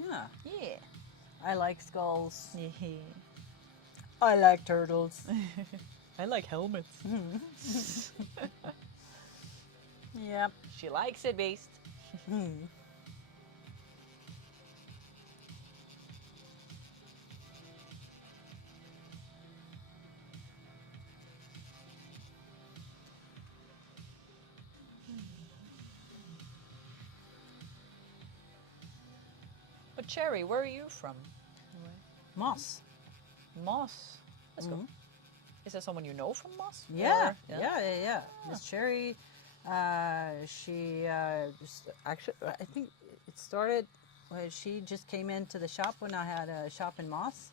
Yeah. Yeah. I like skulls. Yeah. I like turtles. I like helmets. Yep. She likes it, Beast. But Cherry, where are you from? Moss. Moss. Let's go. Is that someone you know from Moss? Yeah. Or- Yeah. Miss Cherry, she just actually, I think it started when she just came into the shop when I had a shop in Moss.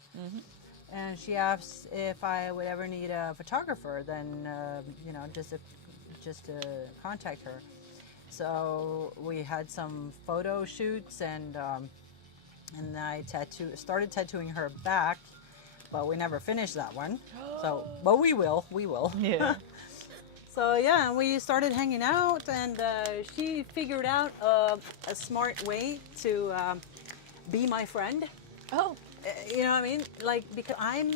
And she asked if I would ever need a photographer, then, you know, just to contact her. So we had some photo shoots and I started tattooing her back, but we never finished that one. So, but we will. Yeah. So yeah, we started hanging out, and she figured out a smart way to be my friend. Oh. You know what I mean? Like, because I'm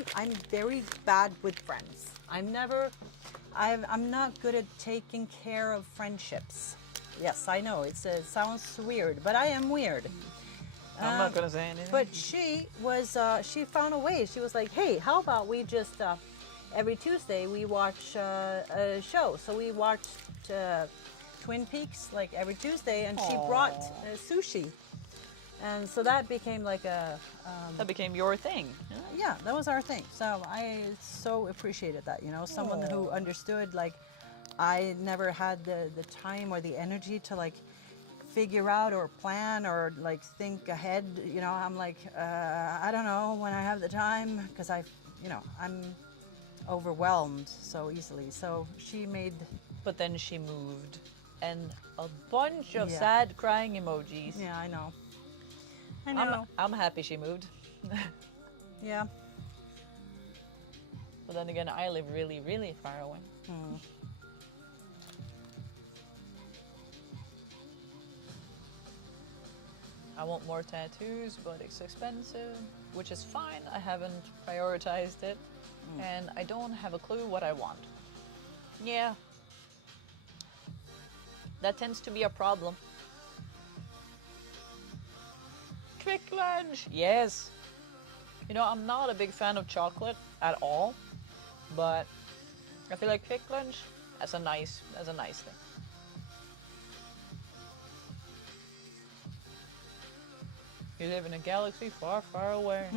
very bad with friends. I'm not good at taking care of friendships. Yes, I know it sounds weird, but I am weird. I'm not gonna say anything. But she found a way. She was like, hey, how about we just, every Tuesday we watch a show. So we watched Twin Peaks like every Tuesday, and she brought sushi. And so that became like that became your thing. yeah, that was our thing. So I so appreciated that, you know, someone who understood, like, I never had the time or the energy to like figure out or plan or like think ahead. You know, I'm like, I don't know when I have the time, because I'm overwhelmed so easily. So she made. But then she moved, and a bunch of Yeah. sad crying emojis. Yeah, I know. I know. I'm happy she moved. Yeah. But then again, I live really, really far away. I want more tattoos, but it's expensive, which is fine. I haven't prioritized it, and I don't have a clue what I want. Yeah. That tends to be a problem. Quick lunch! Yes! You know, I'm not a big fan of chocolate at all, but I feel like quick lunch as a nice thing. You live in a galaxy far, far away.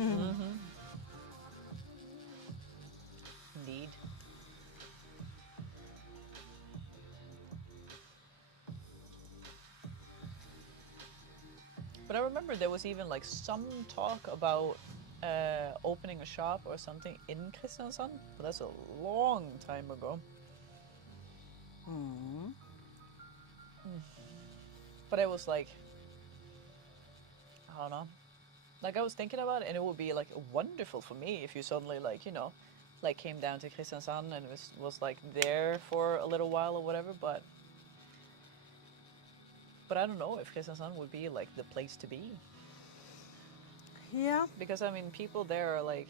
Indeed. But I remember there was even like some talk about opening a shop or something in Kristiansand, but that's a long time ago. But it was like, I don't know. Like I was thinking about it, and it would be like wonderful for me if you suddenly like, you know, like came down to Kristiansand and was like there for a little while or whatever, but I don't know if Kristiansand would be like the place to be. Yeah. Because I mean, people there are like,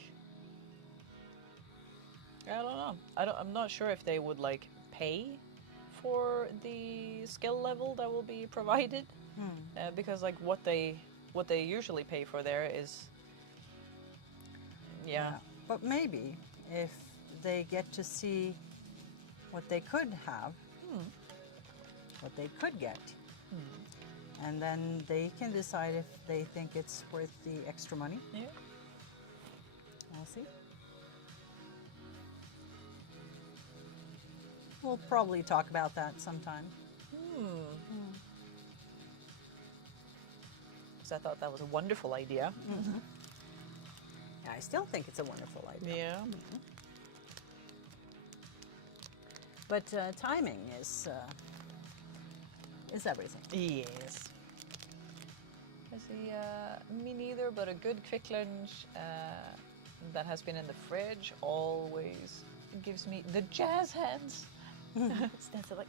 I don't know. I'm not sure if they would like pay for the skill level that will be provided, because like what they usually pay for there is, yeah. But maybe if they get to see what they could have, what they could get, and then they can decide if they think it's worth the extra money. Yeah. We'll see. We'll probably talk about that sometime. Because I thought that was a wonderful idea. Yeah, I still think it's a wonderful idea. Yeah. But timing is everything. Yes. I see, me neither, but a good quick lunch that has been in the fridge always gives me the jazz hands. Stands there like,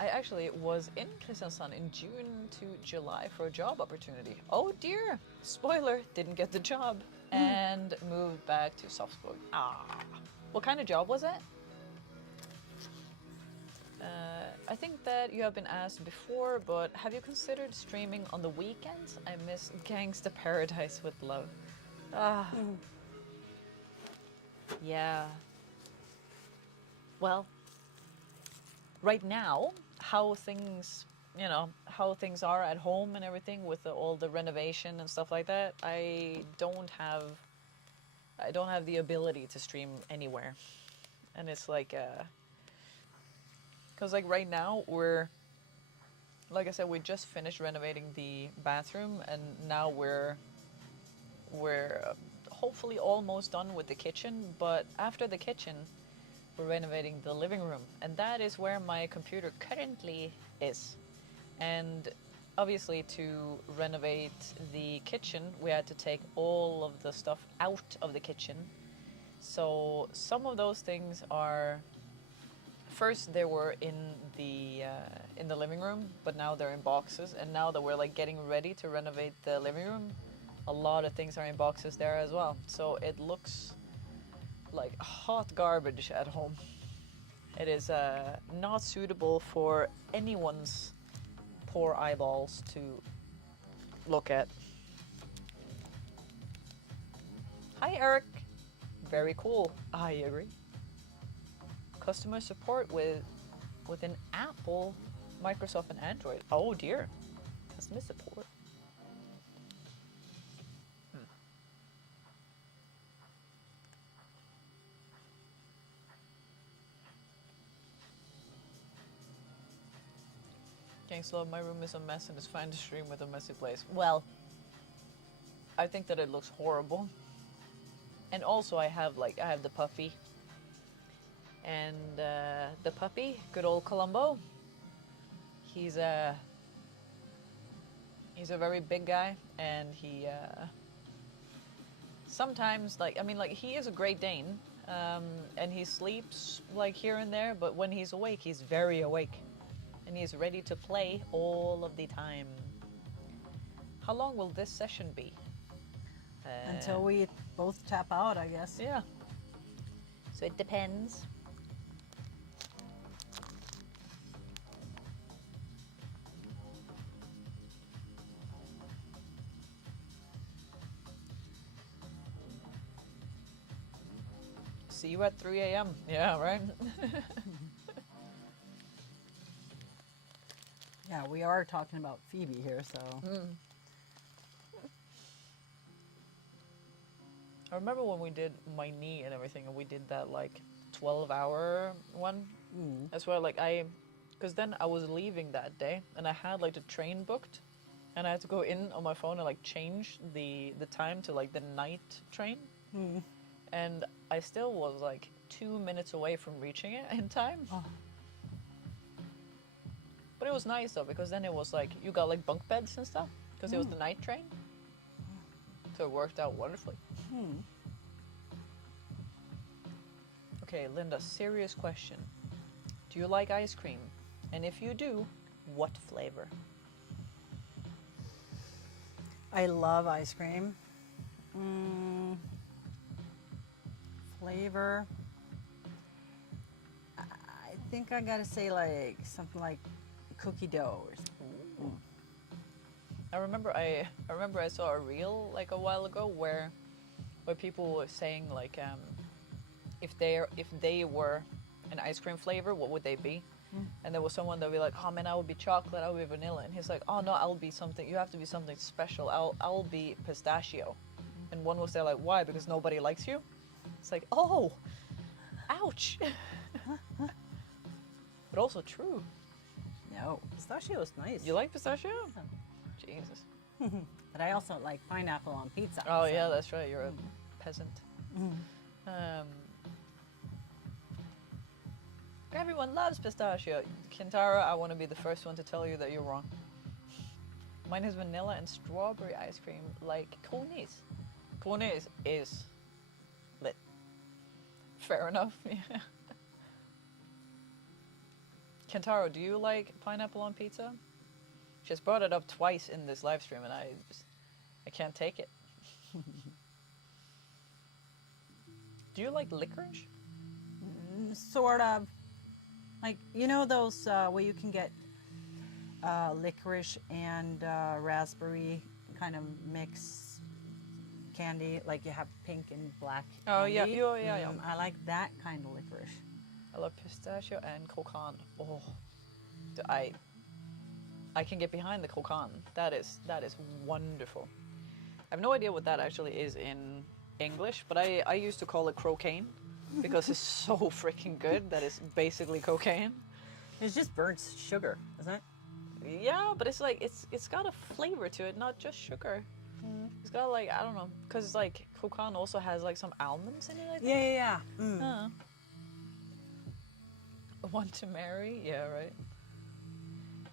I actually was in Kristiansand in June to July for a job opportunity. Oh dear, spoiler, didn't get the job and moved back to Salzburg. What kind of job was it? I think that you have been asked before, but have you considered streaming on the weekends? I miss Gangsta Paradise with love. Yeah. Well, right now, how things are at home and everything with all the renovation and stuff like that, I don't have the ability to stream anywhere. And it's like, because like right now like I said, we just finished renovating the bathroom, and now we're hopefully almost done with the kitchen. But after the kitchen, we're renovating the living room, and that is where my computer currently is. And obviously, to renovate the kitchen, we had to take all of the stuff out of the kitchen. So some of those things are, first they were in the living room, but now they're in boxes. And now that we're like getting ready to renovate the living room, a lot of things are in boxes there as well. So it looks like hot garbage at home. It is not suitable for anyone's poor eyeballs to look at. Hi Eric. Very cool. I agree. Customer support with an Apple, Microsoft, and Android. Oh dear. Customer support. Gangstahlove, my room is a mess and it's fine to stream with a messy place. Well, I think that it looks horrible. And also I have the puppy. And the puppy, good old Columbo, he's a very big guy, and sometimes, like, I mean, like, he is a Great Dane, and he sleeps like here and there, but when he's awake, he's very awake, and he's ready to play all of the time. How long will this session be? Until we both tap out, I guess. Yeah. So it depends. See you at 3 a.m. Yeah, right? Yeah, we are talking about Phoebe here, so. I remember when we did my knee and everything, and we did that like 12-hour one. That's where like because then I was leaving that day, and I had like the train booked, and I had to go in on my phone and like change the time to like the night train, and I still was like 2 minutes away from reaching it in time. Oh. But it was nice though, because then it was like you got like bunk beds and stuff, because it was the night train, so it worked out wonderfully. Okay, Linda, serious question. Do you like ice cream? And if you do, what flavor? I love ice cream. Flavor. I think I gotta say like something like cookie dough or something. I remember I saw a reel like a while ago where people were saying like if they were an ice cream flavor, what would they be? And there was someone that would be like, oh man, I would be chocolate, I would be vanilla, and he's like, oh no, I'll be something. You have to be something special. I'll be pistachio. And one was there like, why? Because nobody likes you. It's like, oh, ouch. But also true. No, pistachio is nice. You like pistachio? Jesus. But I also like pineapple on pizza. Oh so- yeah, that's right. You're a peasant. Everyone loves pistachio. Kintara, I want to be the first one to tell you that you're wrong. Mine is vanilla and strawberry ice cream, like Koni's. Koni's is lit. Fair enough. Yeah. Kentaro, do you like pineapple on pizza? She has brought it up twice in this live stream, and I can't take it. Do you like licorice? Sort of. Like, you know those where you can get licorice and raspberry kind of mix candy, like you have pink and black Oh, yeah. candy. Yeah. I like that kind of licorice. I love pistachio and cocan. Oh, I can get behind the cocan. That is wonderful. I have no idea what that actually is in English, but I used to call it crocaine because it's so freaking good that it's basically cocaine. It's just burnt sugar, isn't it? Yeah, but it's like it's got a flavor to it, not just sugar. It's got like, I don't know, because like cocan also has like some almonds in it, I think. Yeah. Mm. Want to marry? Yeah, right.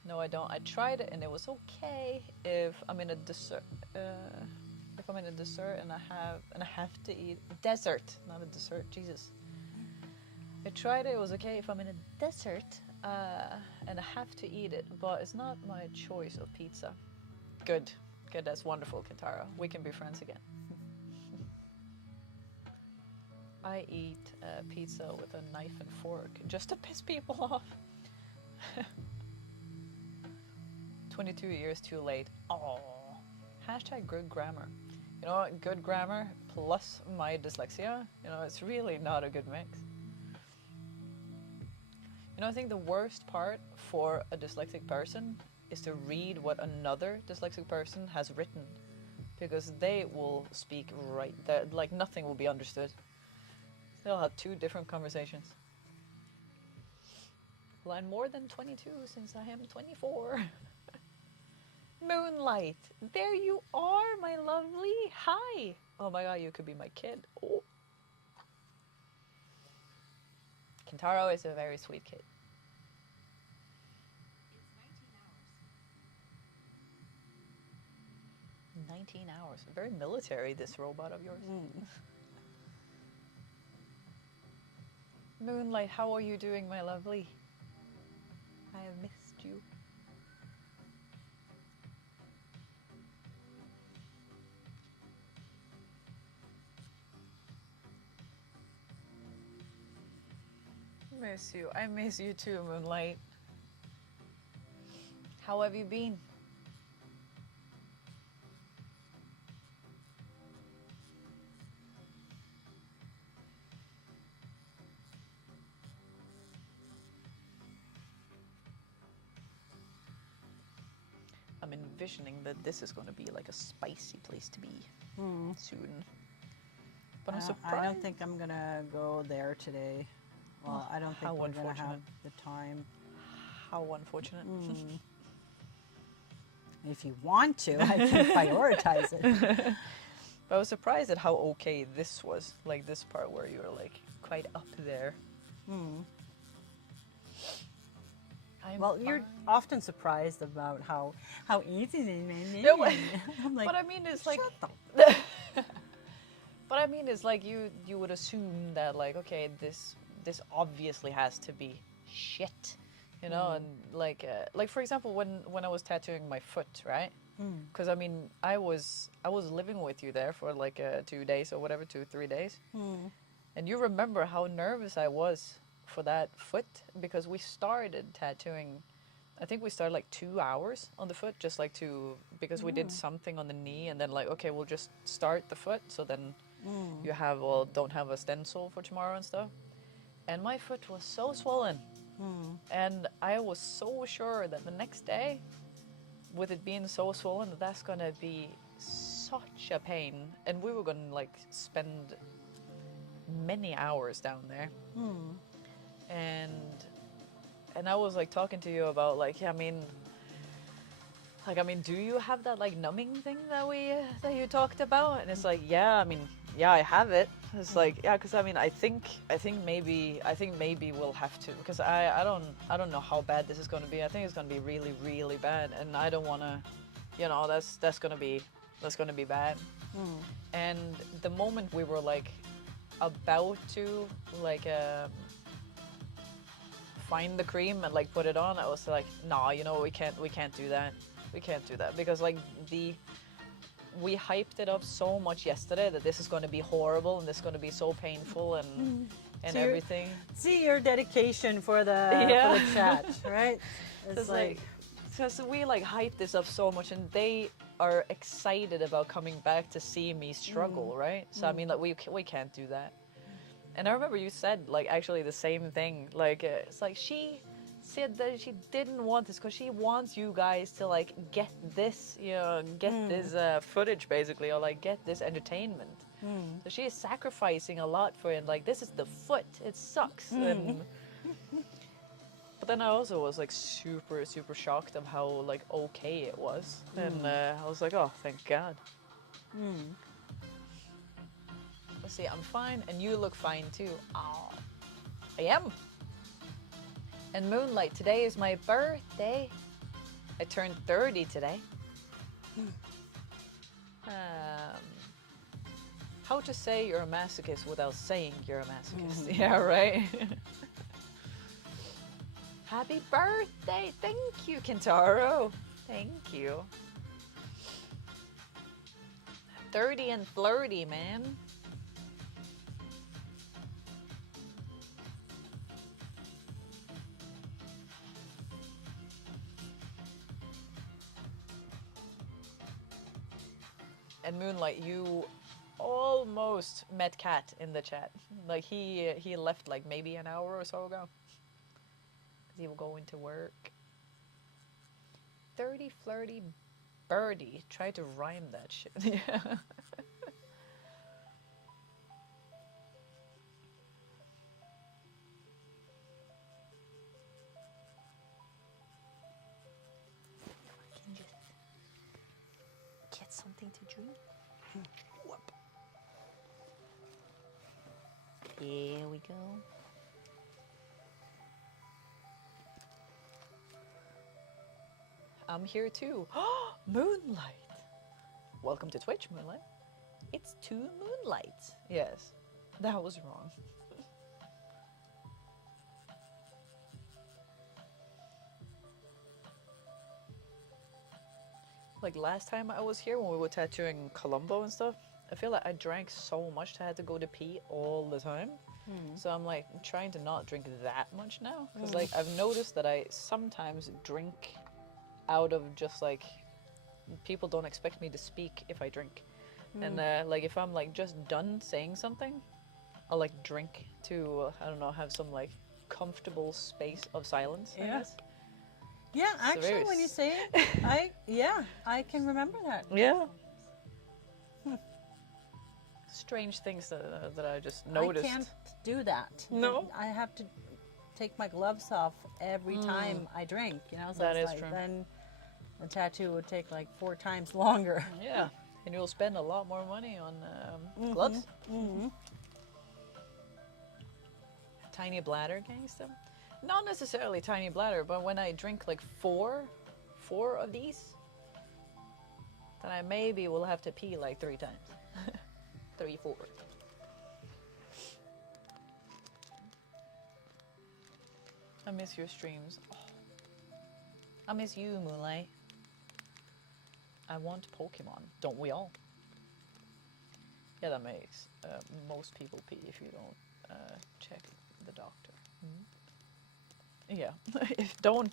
No, I don't. I tried it and it was okay if I'm in a dessert. If I'm in a dessert and I have to eat dessert, not a dessert. Jesus. I tried it. It was okay if I'm in a desert and I have to eat it, but it's not my choice of pizza. Good. That's wonderful, Kintaro. We can be friends again. I eat pizza with a knife and fork just to piss people off. 22 years too late. Oh. Hashtag good grammar. You know what? Good grammar plus my dyslexia, you know, it's really not a good mix. You know, I think the worst part for a dyslexic person is to read what another dyslexic person has written, because they will speak right there, like nothing will be understood. They'll have two different conversations. Well, I'm more than 22 since I am 24. Moonlight, there you are, my lovely. Hi. Oh my god, you could be my kid. Oh. Kintaro is a very sweet kid. 19 hours. Very military, this robot of yours. Moonlight, how are you doing, my lovely? I have missed you. Miss you. I miss you too, Moonlight. How have you been? I'm envisioning that this is going to be like a spicy place to be soon. But I'm surprised. I don't think I'm gonna go there today. Well, I don't think how we're gonna have unfortunate. the time. How unfortunate. If you want to, I can prioritize it. But I was surprised at how okay this was. Like this part where you were like quite up there. I'm Well, you're fine. often surprised about how easy it is. No, but- I'm like, But I mean, it's like. shut the But I mean, it's like you would assume that like, okay, this obviously has to be shit, you know, and like for example, when I was tattooing my foot, right? Because I mean, I was living with you there for like 2 days or whatever, 2-3 days, and you remember how nervous I was for that foot because we started tattooing. I think we started like 2 hours on the foot, just like because we did something on the knee, and then like, okay, we'll just start the foot, so then you don't have a stencil for tomorrow and stuff. And my foot was so swollen, and I was so sure that the next day, with it being so swollen, that's gonna be such a pain, and we were gonna like spend many hours down there, and I was like talking to you about like, I mean, do you have that like numbing thing that you talked about? And it's like, yeah, I mean, yeah, I have it. It's like, yeah, because I mean, I think maybe we'll have to, because I don't know how bad this is going to be. I think it's going to be really, really bad, and I don't want to, you know, that's going to be bad. And the moment we were like about to like find the cream and like put it on, I was like, nah, you know, we can't do that. We can't do that because like we hyped it up so much yesterday that this is going to be horrible and this is going to be so painful and See, everything. See your dedication for the chat, right? It's like because we like hyped this up so much and they are excited about coming back to see me struggle, right? So I mean, like we can't do that. And I remember you said like actually the same thing. Like it's like she said that she didn't want this because she wants you guys to like get this, you know, get this footage basically, or like get this entertainment. So she is sacrificing a lot for it. Like this is the foot. It sucks. And but then I also was like super shocked of how like okay it was, and I was like, oh, thank God. Let's see, I'm fine, and you look fine too. Oh, I am. And Moonlight, today is my birthday. I turned 30 today. How to say you're a masochist without saying you're a masochist? Yeah, right. Happy birthday! Thank you, Kentaro. Thank you. 30 and flirty, man. And Moonlight, you almost met Kat in the chat. Like he left like maybe an hour or so ago. He will go into work. 30 flirty birdie. Try to rhyme that shit. Yeah. Get something to drink. Whoop. Here we go. I'm here too. Moonlight. welcome to Twitch, Moonlight. It's 2 Moonlights. Yes, that was wrong. Like last time I was here when we were tattooing Colombo and stuff, I feel like I drank so much I had to go to pee all the time. So I'm like trying to not drink that much now, because like I've noticed that I sometimes drink out of just like people don't expect me to speak if I drink, and like if I'm like just done saying something, I'll like drink to I don't know, have some like comfortable space of silence. I Yeah. guess. Yeah, It's actually, very when you say it, I can remember that. Yeah. Strange things that I just noticed. I can't do that. No? I have to take my gloves off every time I drink, you know? So That it's is like, true. then the tattoo would take like 4 times longer. Yeah, and you'll spend a lot more money on gloves. Tiny bladder gangsta? Not necessarily tiny bladder, but when I drink like four of these, then I maybe will have to pee like 3 times. 3, 4. I miss your streams. Oh. I miss you, Moonlight. I want Pokemon. Don't we all? Yeah, that makes most people pee if you don't check the doctor. Yeah, if it don't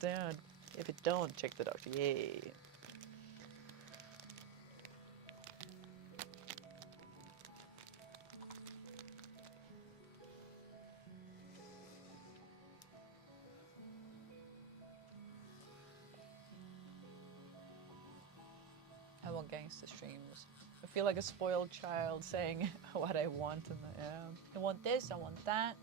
check the doctor, yay. I want gangster streams. I feel like a spoiled child saying what I want, and I want this, I want that.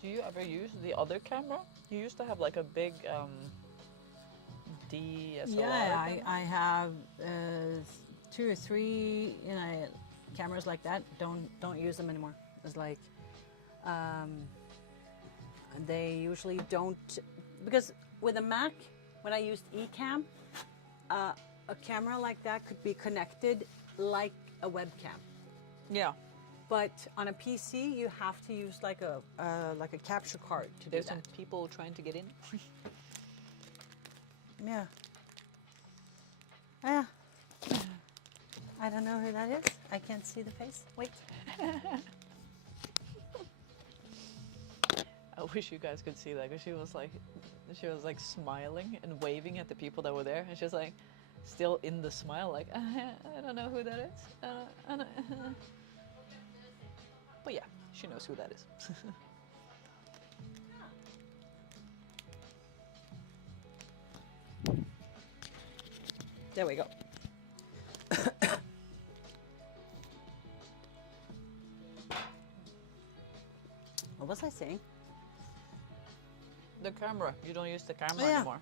Do you ever use the other camera? You used to have like a big DSLR. Yeah, camera. I have 2 or 3, cameras like that. Don't use them anymore. It's like they usually don't, because with a Mac, when I used eCam, a camera like that could be connected like a webcam. Yeah. But on a PC, you have to use like a capture card to There's do some that. people trying to get in. Yeah. Yeah. I don't know who that is. I can't see the face. Wait. I wish you guys could see that, because she was like smiling and waving at the people that were there, and she's like still in the smile, like I don't know who that is. I don't. But yeah, she knows who that is. There we go. What was I saying? The camera. You don't use the camera Oh, yeah. anymore.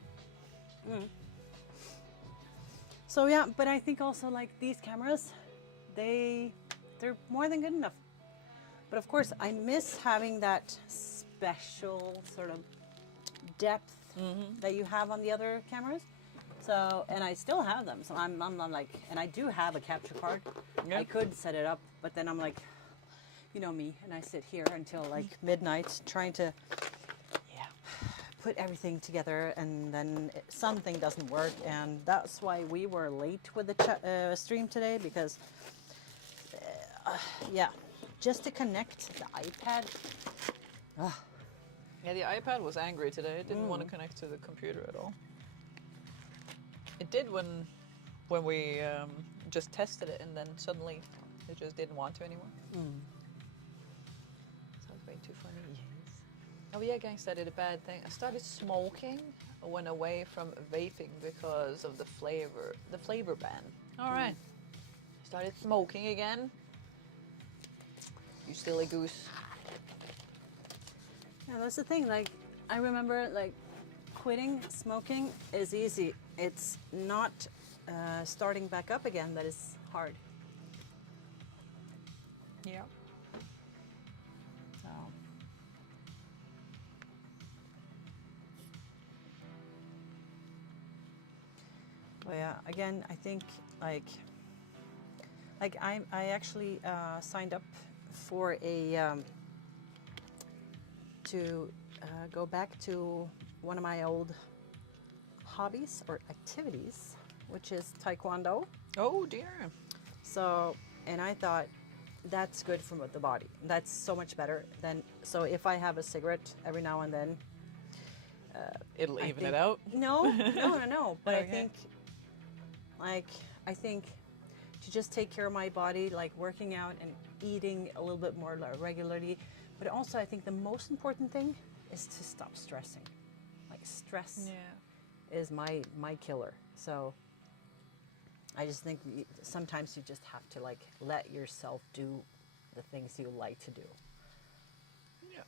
So yeah, but I think also like these cameras, they're more than good enough. But of course, I miss having that special sort of depth that you have on the other cameras. So, and I still have them. So I'm like, and I do have a capture card. Yeah. I could set it up, but then I'm like, you know me, and I sit here until like midnight trying to put everything together, and then something doesn't work, and that's why we were late with the stream today, because just to connect the iPad. Yeah, the iPad was angry today. It didn't want to connect to the computer at all. It did when we just tested it, and then suddenly it just didn't want to anymore. Sounds way too funny. Yes. Oh yeah, Gangsta did a bad thing. I started smoking. I went away from vaping because of the flavor ban. All right. Started smoking again. You silly goose. Yeah, that's the thing. Like, I remember, like, quitting smoking is easy. It's not starting back up again that is hard. Yeah. So. But yeah, again, I think like I actually signed up for a to go back to one of my old hobbies or activities, which is taekwondo. Oh dear. So, and I thought that's good for the body. That's so much better than, so if I have a cigarette every now and then, It'll I even think- it out. No. But Okay. I think to just take care of my body, like working out and eating a little bit more regularly. But also, I think the most important thing is to stop stressing. Like stress Yeah. is my killer. So I just think sometimes you just have to like let yourself do the things you like to do. Yeah.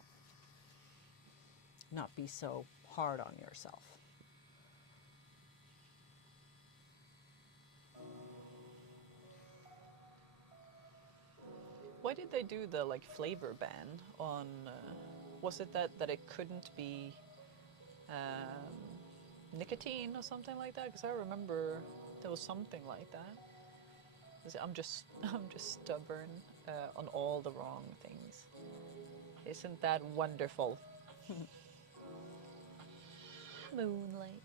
Not be so hard on yourself. Why did they do the like flavor ban on? Was it that it couldn't be nicotine or something like that? Because I remember there was something like that. I'm just stubborn on all the wrong things. Isn't that wonderful? Moonlight.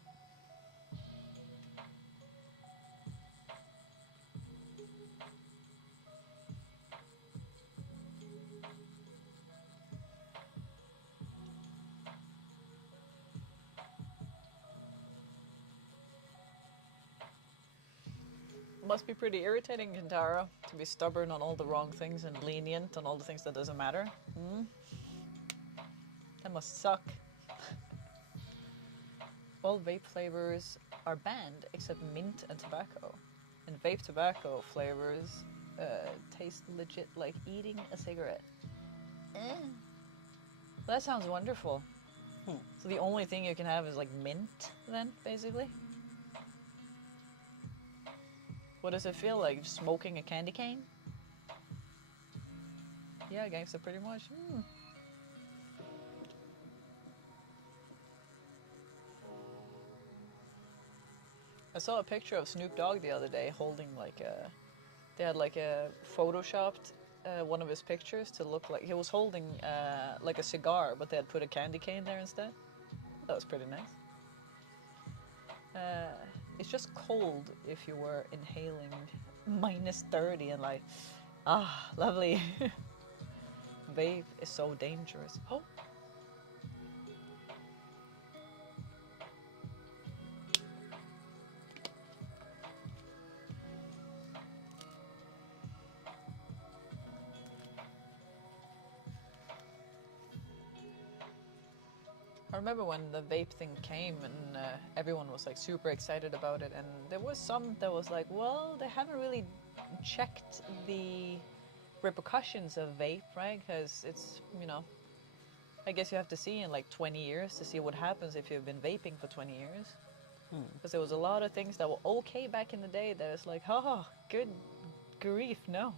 Must be pretty irritating, Kintara, to be stubborn on all the wrong things and lenient on all the things that doesn't matter. Hmm? That must suck. All vape flavors are banned except mint and tobacco. And vape tobacco flavors taste legit like eating a cigarette. That sounds wonderful. So the only thing you can have is like mint then, basically? What does it feel like? Just smoking a candy cane? Yeah, gangsta, pretty much. I saw a picture of Snoop Dogg the other day holding like a... They had like a photoshopped one of his pictures to look like... He was holding like a cigar, but they had put a candy cane there instead. That was pretty nice. It's just cold if you were inhaling minus 30 and like, lovely. Vape is so dangerous. Oh. I remember when the vape thing came and everyone was like super excited about it, and there was some that was like, well, they haven't really checked the repercussions of vape, right? Because it's, I guess you have to see in like 20 years to see what happens if you've been vaping for 20 years. Because there was a lot of things that were okay back in the day that was like, good grief, no.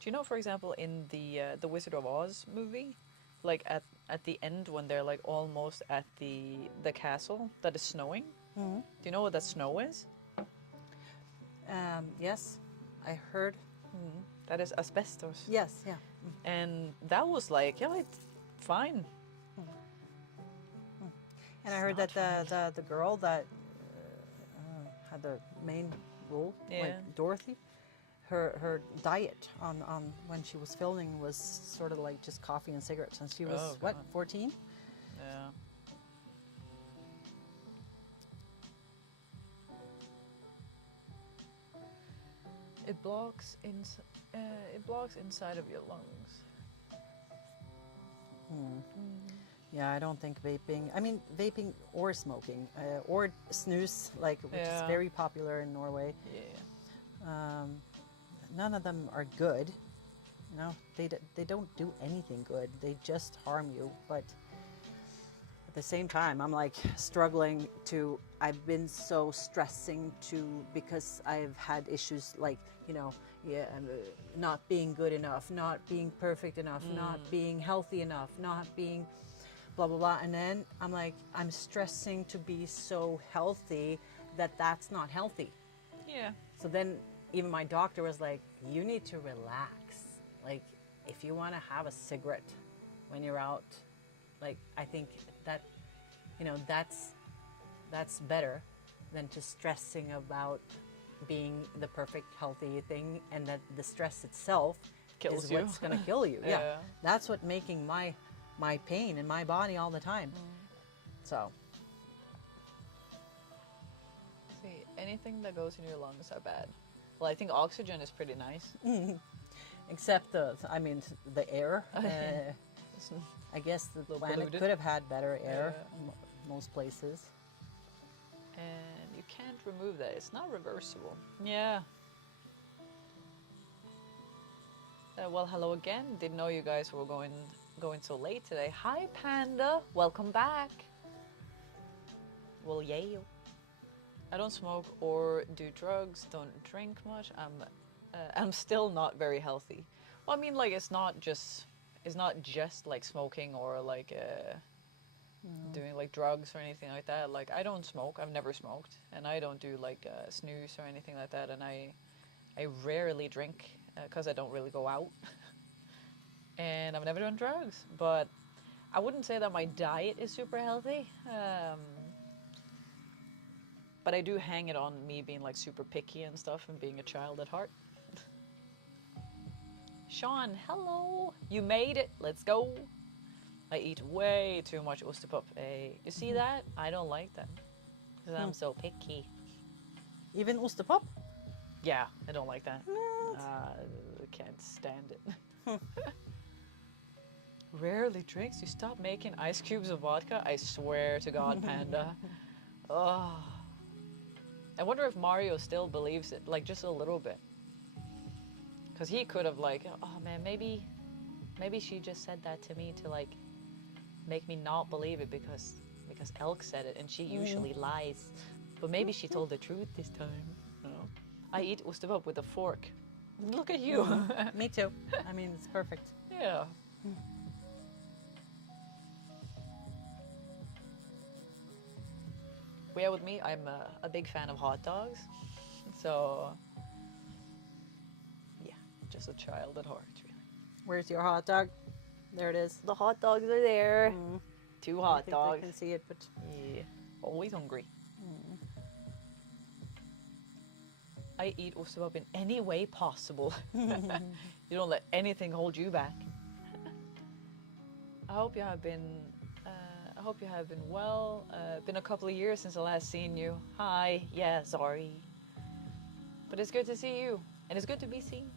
Do you know, for example, in the Wizard of Oz movie, like at the end when they're like almost at the castle that is snowing? Do you know what that snow is? Yes, I heard. That is asbestos. Yes, yeah. And that was like, yeah, it's fine. And I heard not that the girl that had the main role, Yeah. like Dorothy, her diet on when she was filming was sort of like just coffee and cigarettes, and she was Oh, what, God. 14? Yeah. It blocks inside of your lungs. Yeah, I don't think vaping. I mean, vaping or smoking or snus, like which is Yeah. very popular in Norway. Yeah. None of them are good. They don't do anything good. They just harm you. But at the same time, I'm like struggling to. I've been so stressing to because I've had issues like not being good enough, not being perfect enough, not being healthy enough, not being blah blah blah. And then I'm like, I'm stressing to be so healthy that's not healthy. Yeah. So then even my doctor was like, you need to relax. Like, if you want to have a cigarette when you're out, like, I think that, that's better than just stressing about being the perfect healthy thing, and that the stress itself Kills is you. what's going to kill you. Yeah. Yeah. That's what making my pain in my body all the time. So, See, anything that goes in your lungs are bad. Well, I think oxygen is pretty nice. except the air. I guess the Little planet polluted. could have had better air Yeah. most places. And you can't remove that. It's not reversible. Yeah. Well, hello again. Didn't know you guys were going so late today. Hi, Panda. Welcome back. Well, yeah. I don't smoke or do drugs. Don't drink much. I'm still not very healthy. Well, I mean, like, it's not just like smoking or like doing like drugs or anything like that. Like, I don't smoke. I've never smoked, and I don't do like snooze or anything like that. And I rarely drink because I don't really go out, and I've never done drugs. But I wouldn't say that my diet is super healthy. But I do hang it on me being like super picky and stuff and being a child at heart. Sean, hello. You made it. Let's go. I eat way too much Ostepop. Hey, you see that? I don't like that. Because I'm so picky. Even Ostepop? Yeah, I don't like that. I can't stand it. Rarely drinks. You stop making ice cubes of vodka? I swear to God, Panda. Oh. I wonder if Mario still believes it, like just a little bit. Because he could have like, oh man, maybe she just said that to me to like make me not believe it because Elk said it and she usually lies. But maybe she told the truth this time. No. I eat Ostepop with a fork. Look at you. Me too. I mean, it's perfect. Yeah. But yeah, with me, I'm a big fan of hot dogs. So, yeah, just a child at heart, really. Where's your hot dog? There it is. The hot dogs are there. Mm. 2 I hot think dogs. they can see it, but Yeah, always hungry. I eat Ostepop in any way possible. You don't let anything hold you back. I hope you have been well. Been a couple of years since I last seen you. Hi. Yeah, sorry. But it's good to see you, and it's good to be seen.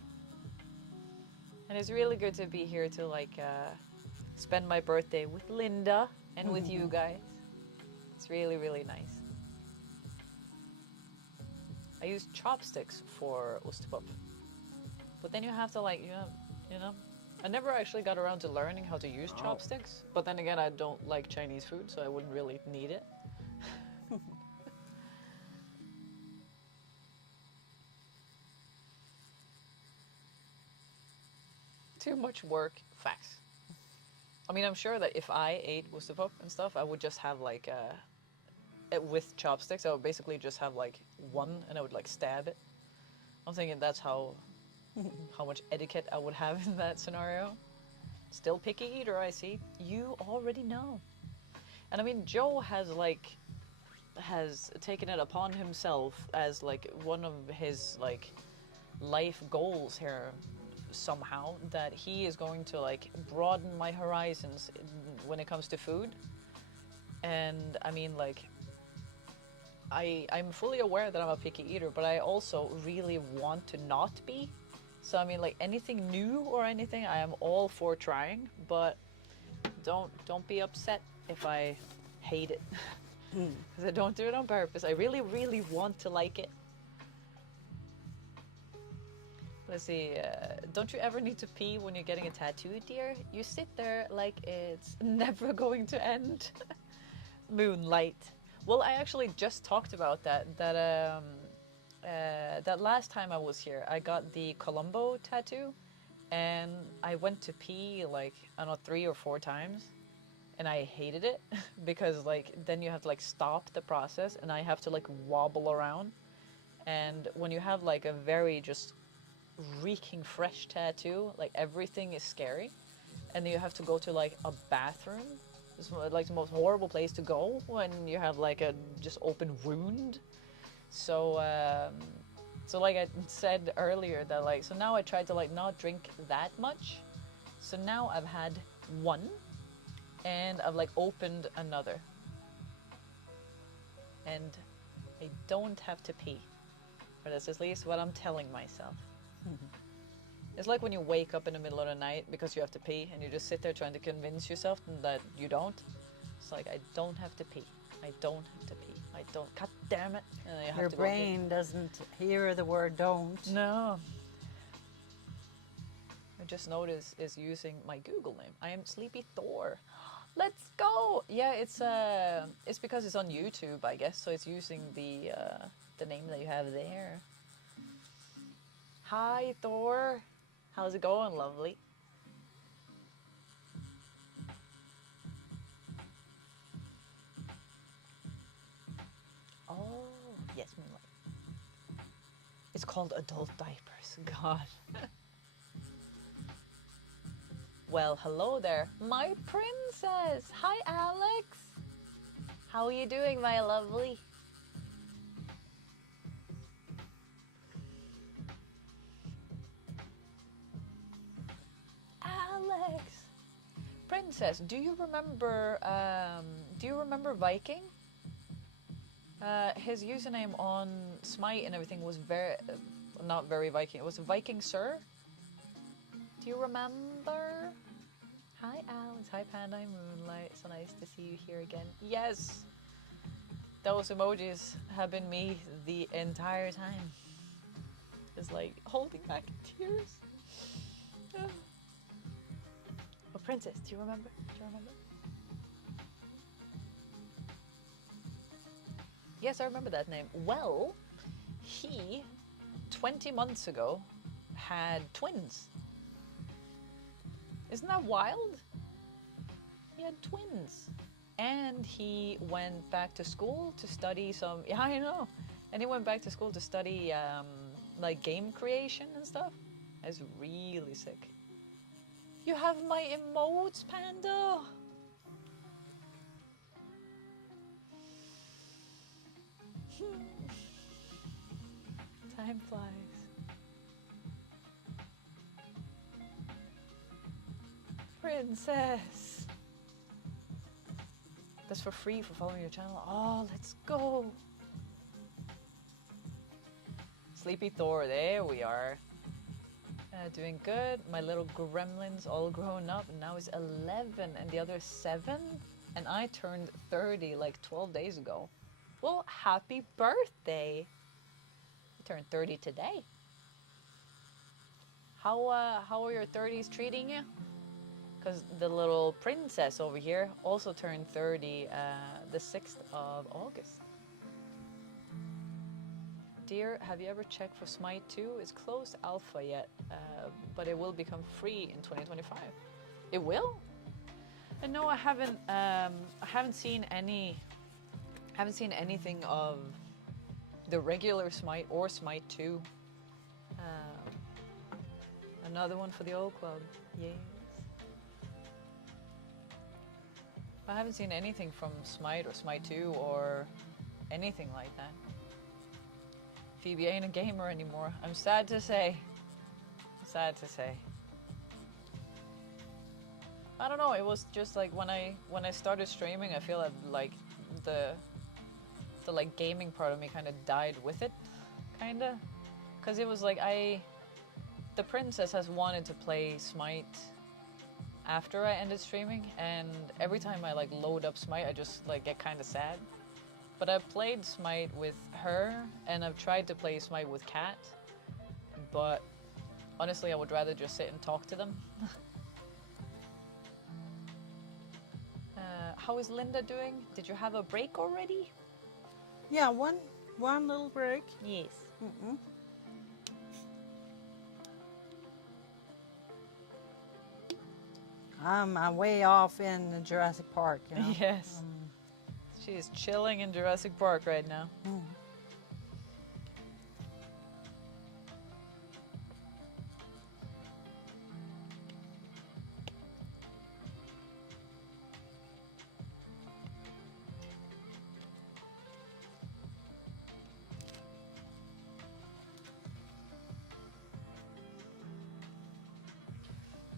And it's really good to be here to like spend my birthday with Linda and with you guys. It's really, really nice. I use chopsticks for Ostepop. But then you have to like, you know. I never actually got around to learning how to use chopsticks. But then again, I don't like Chinese food, so I wouldn't really need it. Too much work. Facts. I mean, I'm sure that if I ate Ostepop and stuff, I would just have like with chopsticks, I would basically just have like one and I would like stab it. I'm thinking that's how much etiquette I would have in that scenario. Still picky eater, I see. You already know. And I mean, Joe has taken it upon himself as like one of his like life goals here somehow, that he is going to like broaden my horizons when it comes to food. And I mean, like, I'm fully aware that I'm a picky eater, but I also really want to not be. So I mean, like, anything new or anything, I am all for trying, but don't be upset if I hate it. Because I don't do it on purpose. I really, really want to like it. Let's see, don't you ever need to pee when you're getting a tattoo, dear? You sit there like it's never going to end. Moonlight. Well, I actually just talked about that. That last time I was here, I got the Colombo tattoo, and I went to pee like, I don't know, 3 or 4 times, and I hated it because like then you have to like stop the process, and I have to like wobble around. And when you have like a very just reeking fresh tattoo, like everything is scary, and then you have to go to like a bathroom. It's like the most horrible place to go when you have like a just open wound. So so like I said earlier that like, so now I try to like not drink that much. So now I've had one, and I've like opened another, and I don't have to pee. Or that's at least what I'm telling myself. It's like when you wake up in the middle of the night because you have to pee, and you just sit there trying to convince yourself that you don't. It's like, I don't have to pee. I don't have to pee. I don't. God damn it. And then you have Your to go pee. brain doesn't hear the word don't. No. I just noticed is using my Google name. I am Sleepy Thor. Let's go. Yeah, it's because it's on YouTube, I guess. So it's using the name that you have there. Hi, Thor. How's it going, lovely? Oh, yes, Moonlight. It's called adult diapers. God. Well, hello there, my princess. Hi, Alex. How are you doing, my lovely? Alex. Princess, do you remember Viking? His username on Smite and everything was not very Viking. It was Viking Sir. Do you remember? Hi, Alex. Hi, Panda and Moonlight. So nice to see you here again. Yes, those emojis have been me the entire time. Just like holding back tears. Oh, Princess, do you remember? Do you remember? Yes, I remember that name. Well, he, 20 months ago, had twins. Isn't that wild? He had twins. And he went back to school to study some... Yeah, I know. And he went back to school to study, like, game creation and stuff. That's really sick. You have my emotes, Panda! Time flies. Princess! That's for free for following your channel. Oh, let's go! Sleepy Thor, there we are. Doing good. My little gremlin's all grown up, and now he's 11 and the other is 7. And I turned 30 like 12 days ago. Well, happy birthday! You turned 30 today. How are your 30s treating you? Because the little princess over here also turned 30 the 6th of August. Dear, have you ever checked for Smite 2? It's closed alpha yet, but it will become free in 2025. It will? And no, I haven't seen anything of the regular Smite or Smite 2. Another one for the old club. Yes. I haven't seen anything from Smite or Smite 2 or anything like that. Phoebe ain't a gamer anymore. I'm sad to say. Sad to say. I don't know, it was just like when I started streaming, I feel like the like gaming part of me kind of died with it, kinda. Cause it was like the princess has wanted to play Smite after I ended streaming, and every time I like load up Smite, I just like get kind of sad. But I've played Smite with her, and I've tried to play Smite with Kat, but honestly, I would rather just sit and talk to them. how is Linda doing? Did you have a break already? Yeah, one little break. Yes. I'm way off in Jurassic Park, you know. Yes. She is chilling in Jurassic Park right now.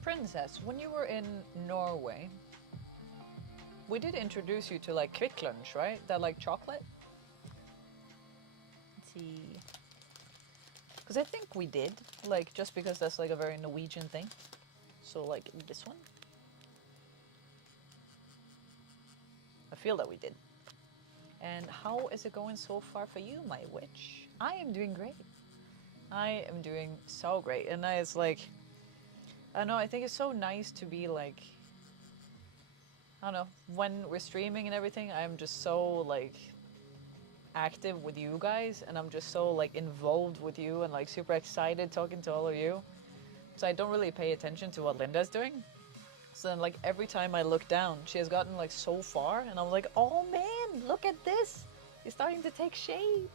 Princess, when you were in Norway, we did introduce you to like Quick Lunch, right? That like chocolate? Let's see. Because I think we did, like just because that's like a very Norwegian thing. So like this one. I feel that we did. And how is it going so far for you, my witch? I am doing great. I am doing so great. And it's like, I don't know, I think it's so nice to be like, I don't know, when we're streaming and everything, I'm just so like active with you guys, and I'm just so like involved with you and like super excited talking to all of you. So I don't really pay attention to what Linda's doing. So then like every time I look down, she has gotten like so far, and I'm like, oh man, look at this. It's starting to take shape.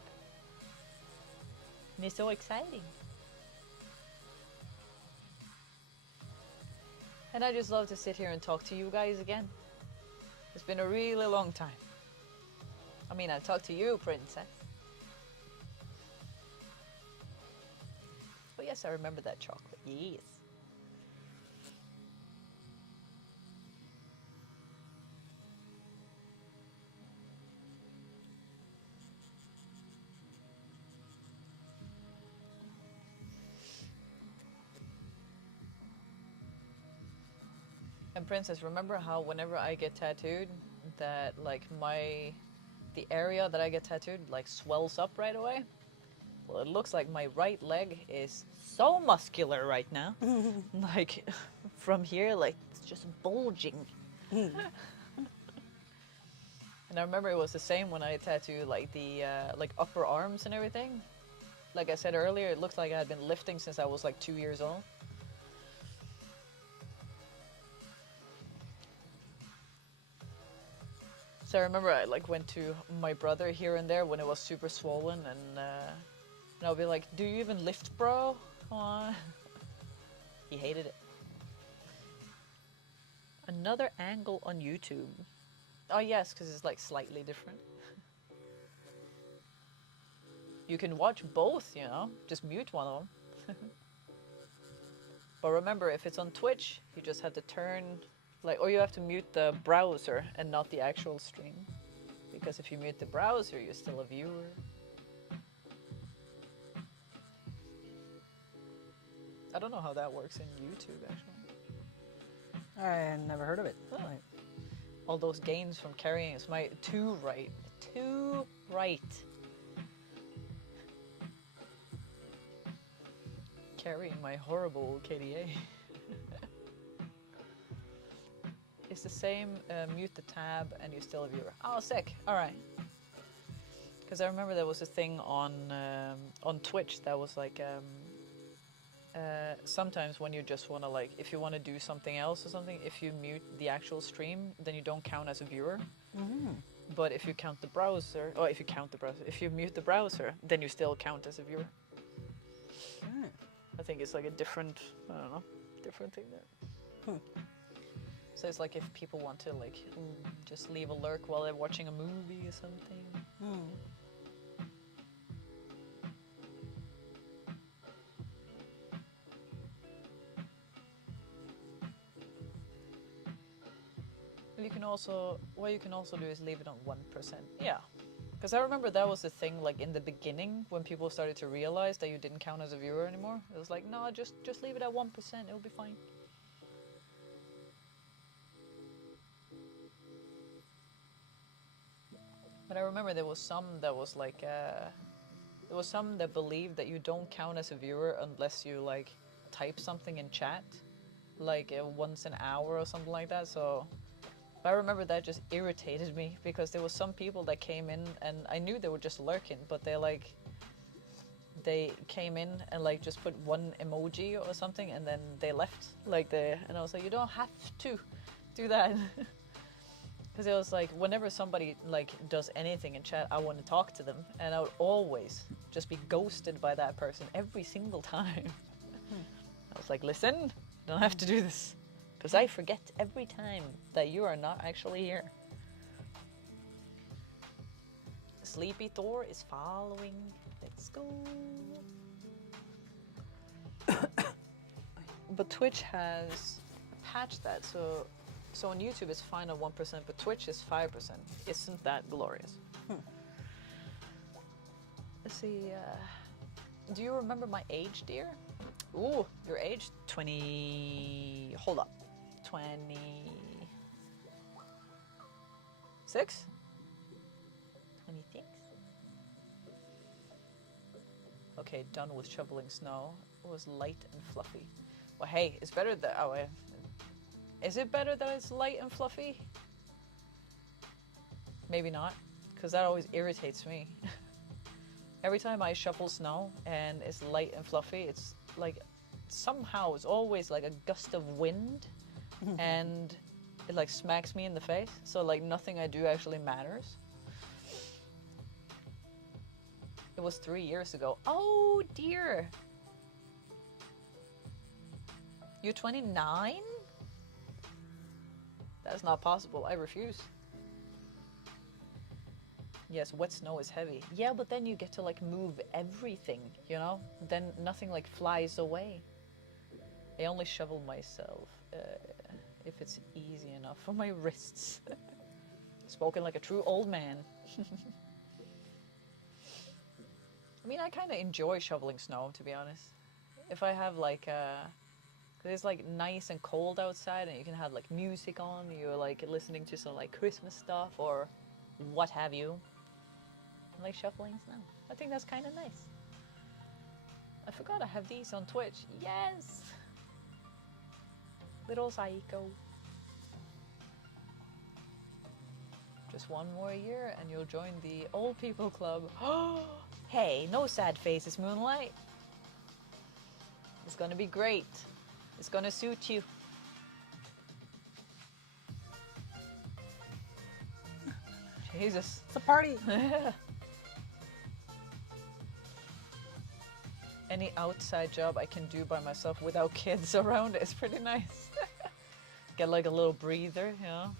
And it's so exciting. And I just love to sit here and talk to you guys again. It's been a really long time. I mean, I've talked to you, Princess. Oh yes, I remember that chocolate. Yes. And Princess, remember how whenever I get tattooed, that like the area that I get tattooed like swells up right away? Well, it looks like my right leg is so muscular right now. Like from here, like it's just bulging. And I remember it was the same when I tattooed like the like upper arms and everything. Like I said earlier, it looks like I had been lifting since I was like 2 years old. So I remember I like went to my brother here and there when it was super swollen, and I'll be like, "Do you even lift, bro? Come on." He hated it. Another angle on YouTube. Oh yes, because it's like slightly different. You can watch both, you know. Just mute one of them. But remember, if it's on Twitch, you just have to turn, like, or you have to mute the browser and not the actual stream. Because if you mute the browser, you're still a viewer. I don't know how that works in YouTube, actually. I never heard of it. Oh. All those gains from carrying is my too right. Too right. Carrying my horrible KDA. It's the same, mute the tab and you're still a viewer. Oh, sick. Alright. Because I remember there was a thing on Twitch that was like, sometimes when you just want to like, if you want to do something else or something, if you mute the actual stream, then you don't count as a viewer. But if you count the browser, or if you mute the browser, then you still count as a viewer. I think it's like a different, I don't know, different thing there. So it's like if people want to like just leave a lurk while they're watching a movie or something. You can also, what you can also do is leave it on 1%. Yeah. Because I remember that was the thing, like in the beginning, when people started to realize that you didn't count as a viewer anymore. It was like, no, just leave it at 1%, it'll be fine. But I remember there was some that was like, there was some that believed that you don't count as a viewer unless you like type something in chat, like once an hour or something like that. So But I remember that just irritated me because there was some people that came in and I knew they were just lurking, but they came in and like just put one emoji or something and then they left and I was like, you don't have to do that. Because it was like whenever somebody like does anything in chat, I want to talk to them and I would always just be ghosted by that person every single time. I was like, listen, you don't have to do this because I forget every time that you are not actually here. Sleepy Thor is following. Let's go. But Twitch has patched that, so on YouTube it's fine at 1%, but Twitch is 5%. Isn't that glorious? Let's see. Do you remember my age, dear? Ooh, your age? 20. Hold up. 26? 26? Okay, done with shoveling snow. It was light and fluffy. Well, hey, it's better that. Oh, is it better that it's light and fluffy? Maybe not, because that always irritates me. Every time I shovel snow and it's light and fluffy, it's like somehow it's always like a gust of wind and it like smacks me in the face. So like nothing I do actually matters. It was 3 years ago. Oh dear. You're 29? That's not possible. I refuse. Yes, wet snow is heavy. Yeah, but then you get to like move everything, you know? Then nothing like flies away. I only shovel myself if it's easy enough for my wrists. Spoken like a true old man. I mean, I kind of enjoy shoveling snow, to be honest. If I have like, cause it's like nice and cold outside and you can have like music on, you're like listening to some like Christmas stuff or what have you. I like shoveling snow. I think that's kind of nice. I forgot I have these on Twitch. Yes! Little psycho. Just one more year and you'll join the old people club. Hey, no sad faces, Moonlight. It's gonna be great. It's gonna suit you. Jesus. It's a party. Any outside job I can do by myself without kids around is pretty nice. Get like a little breather, you know?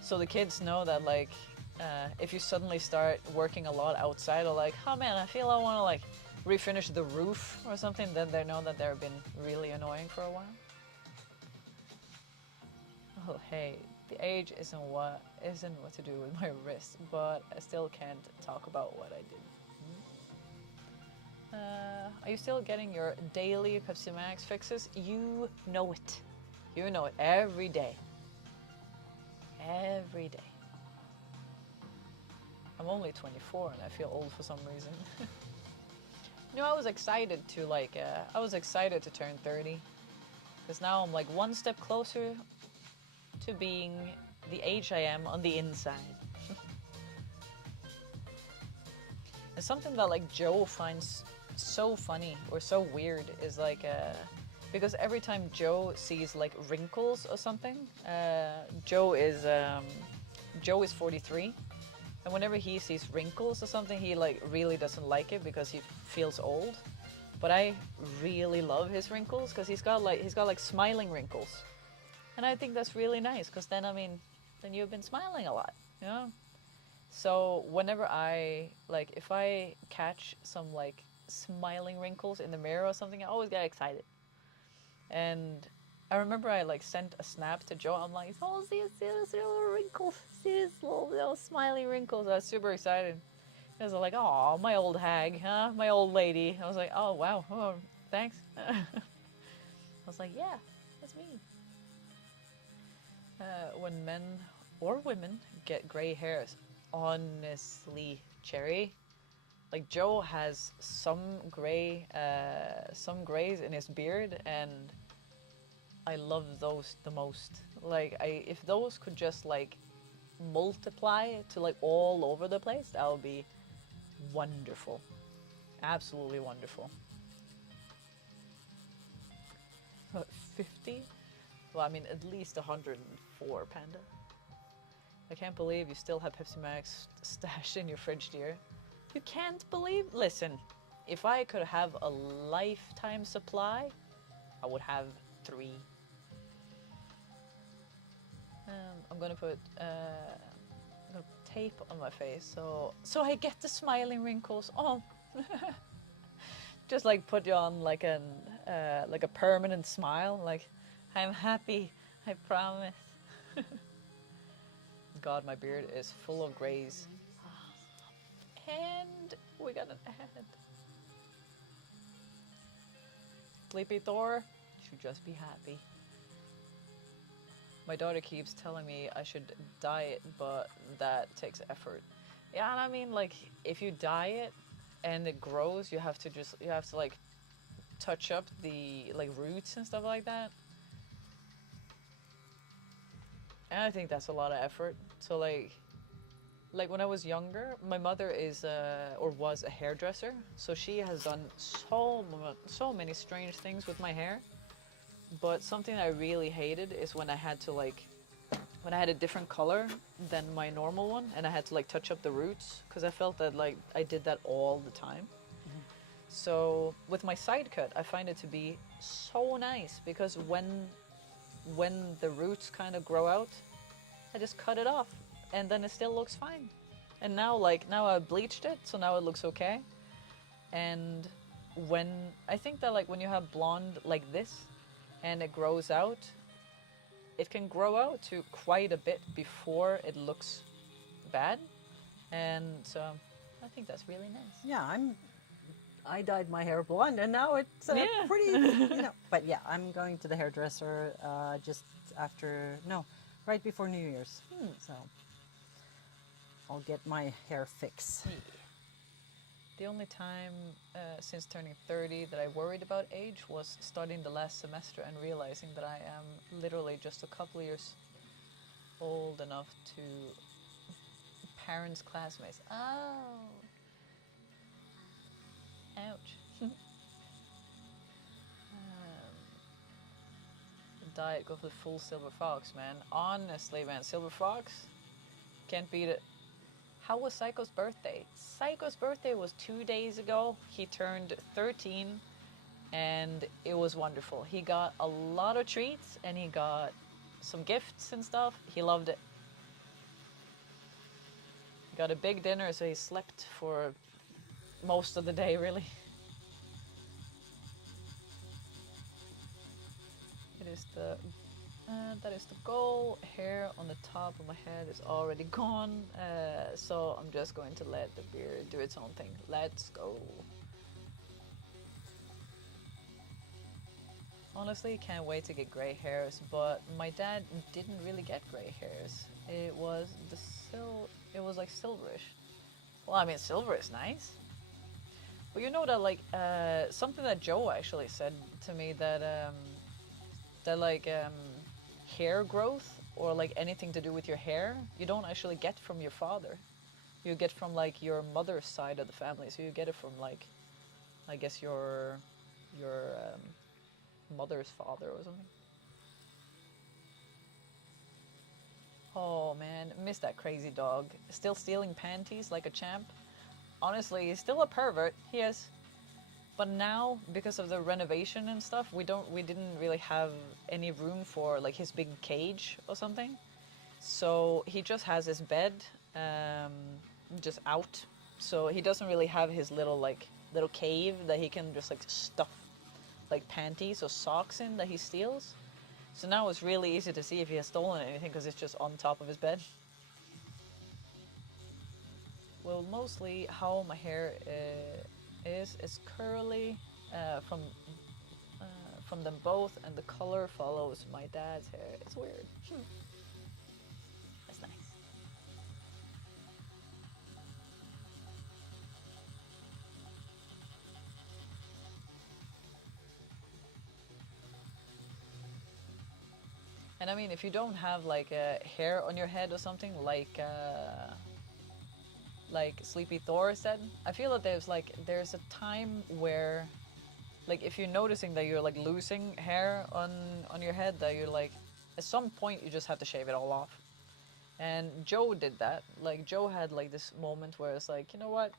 So the kids know that like, if you suddenly start working a lot outside or like, oh man, I feel I want to like refinish the roof or something, then they know that they've been really annoying for a while. Oh hey, the age isn't what to do with my wrist, but I still can't talk about what I did. Are you still getting your daily Pepsi Max fixes? You know it. You know it every day. Every day. I'm only 24 and I feel old for some reason. You know, I was excited to turn 30. Because now I'm like one step closer to being the age I am on the inside. And something that like Joe finds so funny or so weird is like because every time Joe sees like wrinkles or something, Joe is 43, and whenever he sees wrinkles or something, he like really doesn't like it because he feels old. But I really love his wrinkles because he's got like smiling wrinkles, and I think that's really nice because then then you've been smiling a lot, you know. So whenever if I catch some like smiling wrinkles in the mirror or something, I always get excited. And I remember I like sent a snap to Joe. I'm like, oh, see little wrinkles, see these little smiley wrinkles. I was super excited. I was like, oh, my old hag, huh? My old lady. I was like, oh wow, oh, thanks. I was like, yeah, that's me. When men or women get gray hairs, honestly, Cherry, like Joe has some grays in his beard, and I love those the most. Like if those could just like multiply to like all over the place, that would be wonderful. Absolutely wonderful. 50? Well, I mean, at least 104, Panda. I can't believe you still have Pepsi Max stashed in your fridge, dear. You can't believe? Listen, if I could have a lifetime supply, I would have 3. I'm gonna put tape on my face so I get the smiling wrinkles. Oh, just like put you on like a permanent smile. Like, I'm happy. I promise. God, my beard is full of grays. And we got an ad. Sleepy Thor should just be happy. My daughter keeps telling me I should diet, but that takes effort. Yeah, and I mean, like, if you diet and it grows, you have to like touch up the like roots and stuff like that. And I think that's a lot of effort. So like when I was younger, my mother is or was a hairdresser, so she has done so many strange things with my hair. But something I really hated is when I had a different color than my normal one, and I had to like touch up the roots, because I felt that like I did that all the time. So with my side cut, I find it to be so nice, because when the roots kind of grow out, I just cut it off, and then it still looks fine. And now I bleached it, so now it looks okay. And I think that like when you have blonde like this, and it grows out, it can grow out to quite a bit before it looks bad. And so I think that's really nice. Yeah, I dyed my hair blonde, and now it's Yeah. pretty, But yeah, I'm going to the hairdresser just right before New Year's. So I'll get my hair fix. Yeah. The only time since turning 30 that I worried about age was starting the last semester and realizing that I am literally just a couple years old enough to parents' classmates. Oh. Ouch. Diet, go for the full Silver Fox, man. Honestly, man, Silver Fox, can't beat it. How was Psycho's birthday? Psycho's birthday was 2 days ago. He turned 13, and it was wonderful. He got a lot of treats, and he got some gifts and stuff. He loved it. He got a big dinner, so he slept for most of the day, really. That is the goal. Hair on the top of my head is already gone, so I'm just going to let the beard do its own thing. Let's go. Honestly, can't wait to get gray hairs, but my dad didn't really get gray hairs. It was like silverish. Well, I mean, silver is nice. But you know that like something that Joe actually said to me that hair growth or like anything to do with your hair, you don't actually get from your father. You get from like your mother's side of the family. So you get it from like, I guess your mother's father or something. Oh man, miss that crazy dog. Still stealing panties like a champ. Honestly, he's still a pervert. He is. But now, because of the renovation and stuff, we didn't really have any room for like his big cage or something. So he just has his bed just out. So he doesn't really have his little cave that he can just like stuff like panties or socks in that he steals. So now it's really easy to see if he has stolen anything because it's just on top of his bed. Well, mostly how my hair is curly from them both, and the color follows my dad's hair. It's weird. That's nice. And I mean, if you don't have like a hair on your head or something, like Sleepy Thor said, I feel that there's a time where, like, if you're noticing that you're like losing hair on your head, that you're like, at some point you just have to shave it all off. And Joe did that. Like Joe had like this moment where it's like, you know what,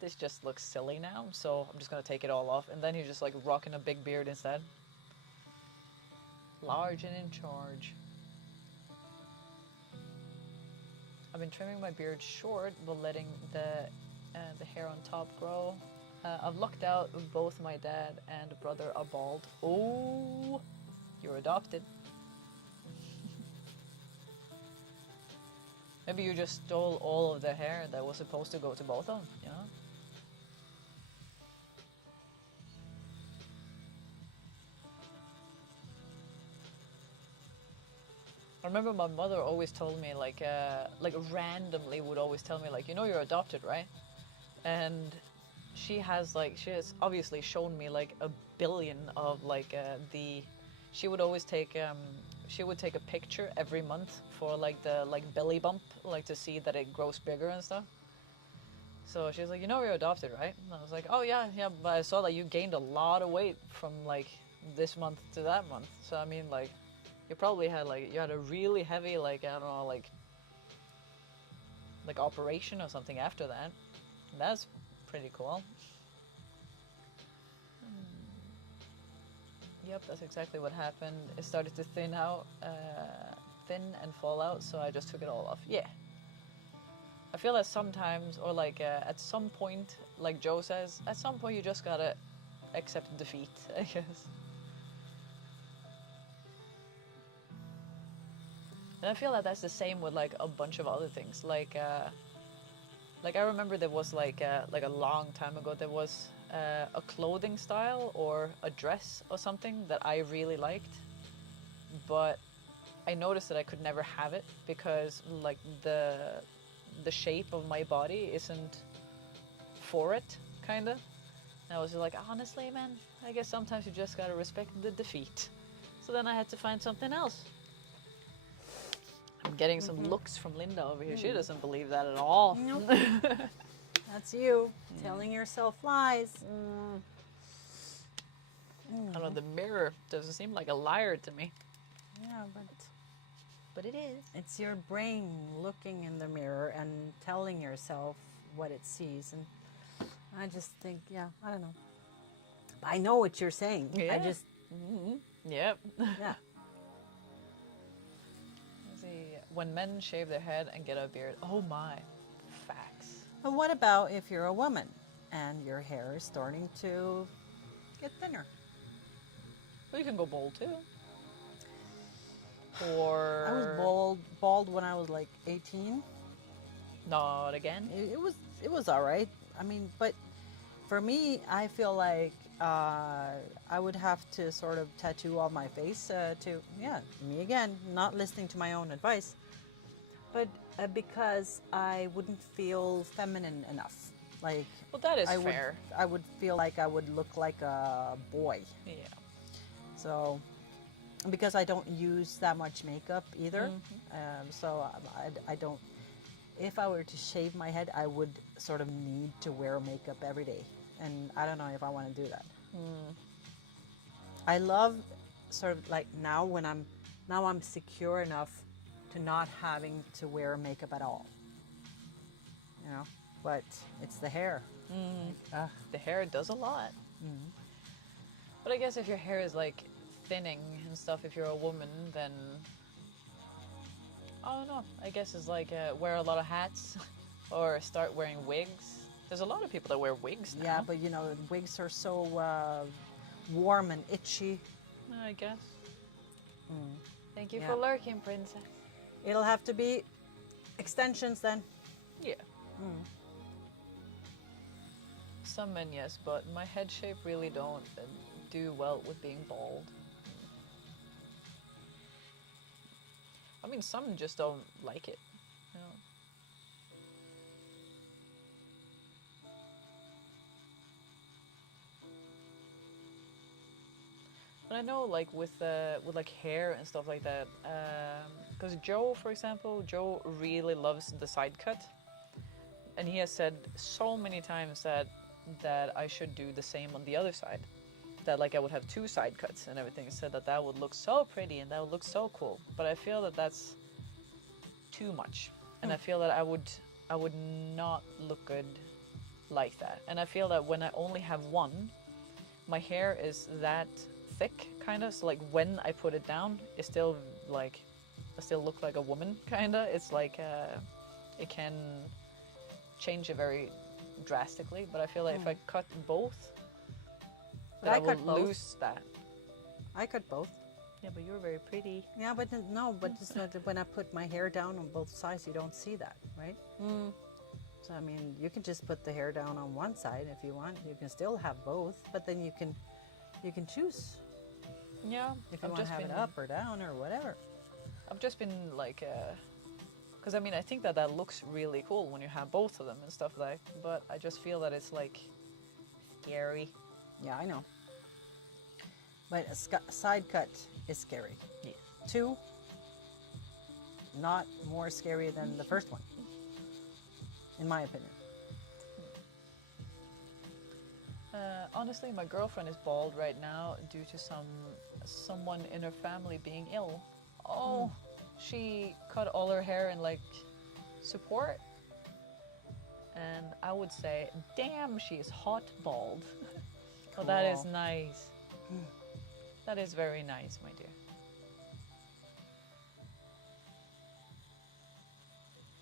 this just looks silly now, so I'm just gonna take it all off. And then he's just like rocking a big beard instead. Large and in charge. I've been trimming my beard short, but letting the hair on top grow. I've lucked out. Both my dad and brother are bald. Oh, you're adopted. Maybe you just stole all of the hair that was supposed to go to both of them, you know? I remember my mother always told me, like randomly would always tell me, like, you know, you're adopted, right? And she has obviously shown me like a billion of she would always take she would take a picture every month for like the belly bump, like to see that it grows bigger and stuff. So she's like, you know, you're adopted, right? And I was like, oh yeah, but I saw that you gained a lot of weight from like this month to that month. So I mean, like, you probably had you had a really heavy, like, I don't know, like operation or something after that. And that's pretty cool. Yep, that's exactly what happened. It started to thin and fall out, so I just took it all off. Yeah. I feel that sometimes, or at some point, like Joe says, at some point you just gotta accept defeat, I guess. And I feel that that's the same with like a bunch of other things. Like I remember there was like a long time ago, there was a clothing style or a dress or something that I really liked, but I noticed that I could never have it because like the shape of my body isn't for it, kinda. And I was like, honestly, man, I guess sometimes you just gotta respect the defeat. So then I had to find something else. I'm getting some looks from Linda over here. She doesn't believe that at all. Nope. That's you telling yourself lies. I don't know, the mirror doesn't seem like a liar to me. Yeah, But it is. it's your brain looking in the mirror and telling yourself what it sees. And I just think, yeah, I don't know. I know what you're saying. Yeah. I just, Yep. yeah. Let's see. When men shave their head and get a beard. Oh my. Facts. But what about if you're a woman and your hair is starting to get thinner? Well, you can go bald too. Or I was bald when I was like 18. not again. It was all right. I mean, but for me, I feel like I would have to sort of tattoo on my face me again, not listening to my own advice, but because I wouldn't feel feminine enough. Like, Well, that is I fair. I would feel like I would look like a boy. Yeah. So, because I don't use that much makeup either, so I don't. If I were to shave my head, I would sort of need to wear makeup every day, and I don't know if I want to do that. I love sort of like now I'm secure enough to not having to wear makeup at all. You know, but it's the hair. The hair does a lot. But I guess if your hair is like thinning and stuff, if you're a woman, then I don't know. I guess it's like wear a lot of hats or start wearing wigs. There's a lot of people that wear wigs now. Yeah, but you know, wigs are so warm and itchy. I guess. Thank you Yeah. for lurking, princess. It'll have to be extensions then. Yeah. Some men, yes, but my head shape really don't do well with being bald. I mean, some just don't like it. You know? But I know, like with like hair and stuff like that, because Joe, for example, Joe really loves the side cut, and he has said so many times that I should do the same on the other side. That like I would have 2 side cuts and everything. Said that would look so pretty and that would look so cool. But I feel that that's too much, and I feel that I would not look good like that. And I feel that when I only have one, my hair is that thick, kind of. So like when I put it down, it's still like I still look like a woman, kind of. It's like it can change it very drastically. But I feel like if I cut both, But I I will cut both. lose that. I cut both. Yeah, but you're very pretty. Yeah, but no, but it's not that when I put my hair down on both sides, you don't see that, right? So I mean, you can just put the hair down on one side if you want. You can still have both, but then you can choose Yeah, if you I've want to just have been it up or down or whatever. I've just been like, because I mean I think that looks really cool when you have both of them and stuff like. But I just feel that it's like scary. Yeah, I know. But a side cut is scary. Yeah. 2, not more scary than the first one, in my opinion. Honestly, my girlfriend is bald right now due to someone in her family being ill. Oh, she cut all her hair in like support, and I would say, damn, she is hot bald. Oh, that is Cool. nice. That is very nice, my dear.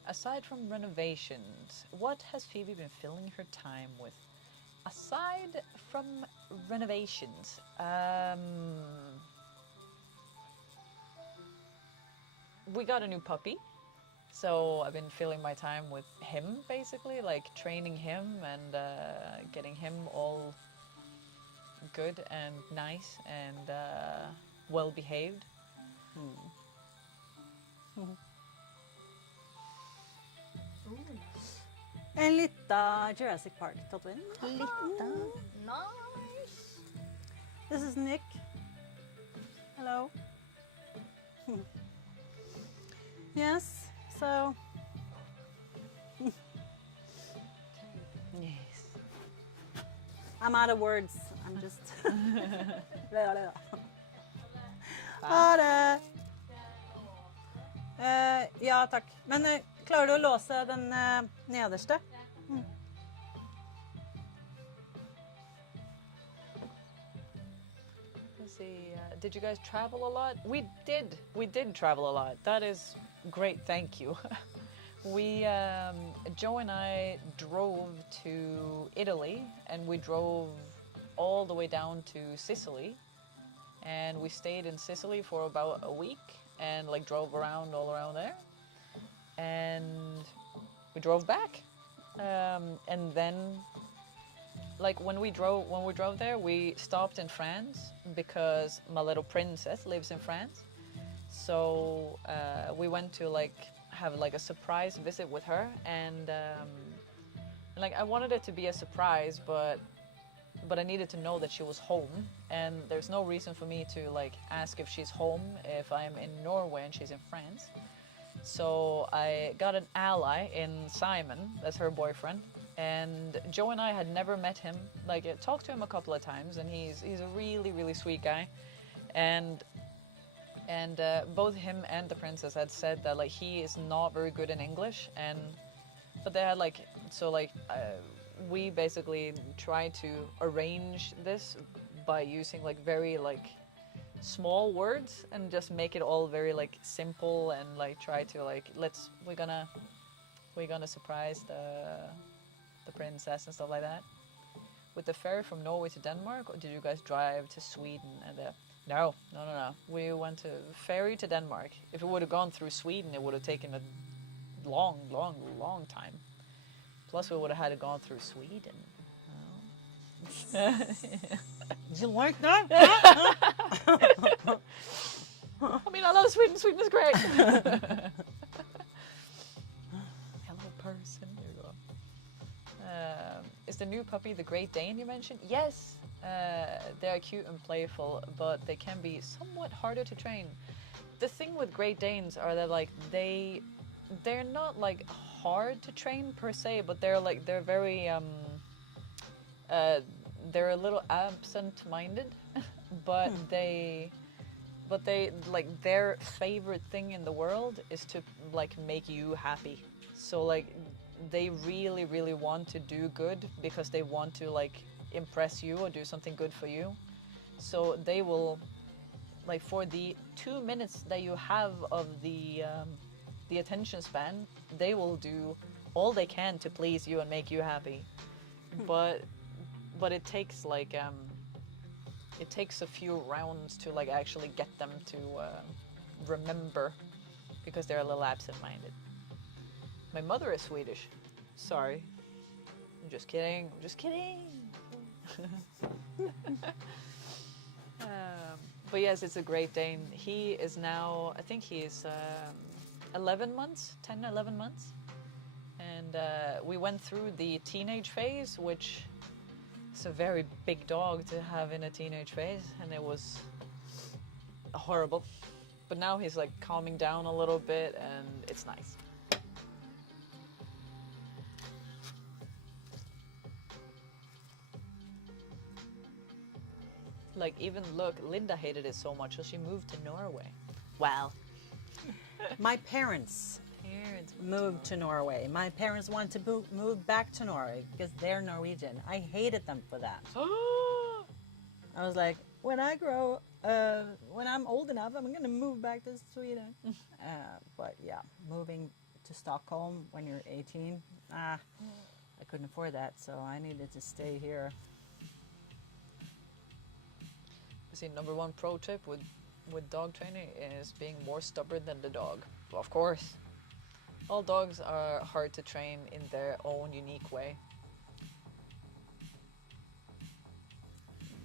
Aside from renovations, what has Phoebe been filling her time with? Aside from renovations, we got a new puppy, so I've been filling my time with him, basically, like training him and getting him all good and nice and well behaved. En lita Jurassic Park tattooing. Nice. This is Nick. Hello. Yes, so Yes. I'm out of words. I'm just Ha det! Ja, takk. Men klarer du å låse den nederste? Let's see. Did you guys travel a lot? We did. We did travel a lot. That is great. Thank you. We, Joe and I drove to Italy, and we drove all the way down to Sicily, and we stayed in Sicily for about a week, and like drove around all around there, and we drove back, and then like when we drove there, we stopped in France because my little princess lives in France, so we went to like have like a surprise visit with her, and like I wanted it to be a surprise, but I needed to know that she was home, and there's no reason for me to like ask if she's home if I'm in Norway and she's in France. So I got an ally in Simon, that's her boyfriend, and Joe and I had never met him. Like I talked to him a couple of times, and he's a really sweet guy, and both him and the princess had said that like he is not very good in English, but they had like we basically tried to arrange this by using like very like small words and just make it all very like simple, and like try to like we're gonna surprise the princess and stuff like that. With the ferry from Norway to Denmark, or did you guys drive to Sweden and No. We went to ferry to Denmark. If it would have gone through Sweden, it would have taken a long time. Plus, we would have had it gone through Sweden. Did you like that? I mean, I love Sweden. Sweden is great. Hello, person. There you go. Is the new puppy the Great Dane you mentioned? Yes. They are cute and playful, but they can be somewhat harder to train. The thing with Great Danes are that like they're not like hard to train per se, but they're very they're a little absent-minded, but they like their favorite thing in the world is to like make you happy. So like they really really want to do good because they want to like impress you or do something good for you. So they will like for the 2 minutes that you have of the attention span, they will do all they can to please you and make you happy. But it takes like it takes a few rounds to like actually get them to remember, because they're a little absent-minded. My mother is Swedish. Sorry. I'm just kidding. I'm just kidding. But yes, it's a Great Dane. He is now, I think he's 11 months, 10, 11 months. And we went through the teenage phase, which is a very big dog to have in a teenage phase. And it was horrible. But now he's like calming down a little bit and it's nice. Like even look, Linda hated it so much, so she moved to Norway. Well, my parents moved to Norway. My parents wanted to move back to Norway because they're Norwegian. I hated them for that. I was like, when I'm old enough, I'm gonna move back to Sweden. But yeah, moving to Stockholm when you're 18, I couldn't afford that, so I needed to stay here. See, number one pro tip with dog training is being more stubborn than the dog. Of course. All dogs are hard to train in their own unique way.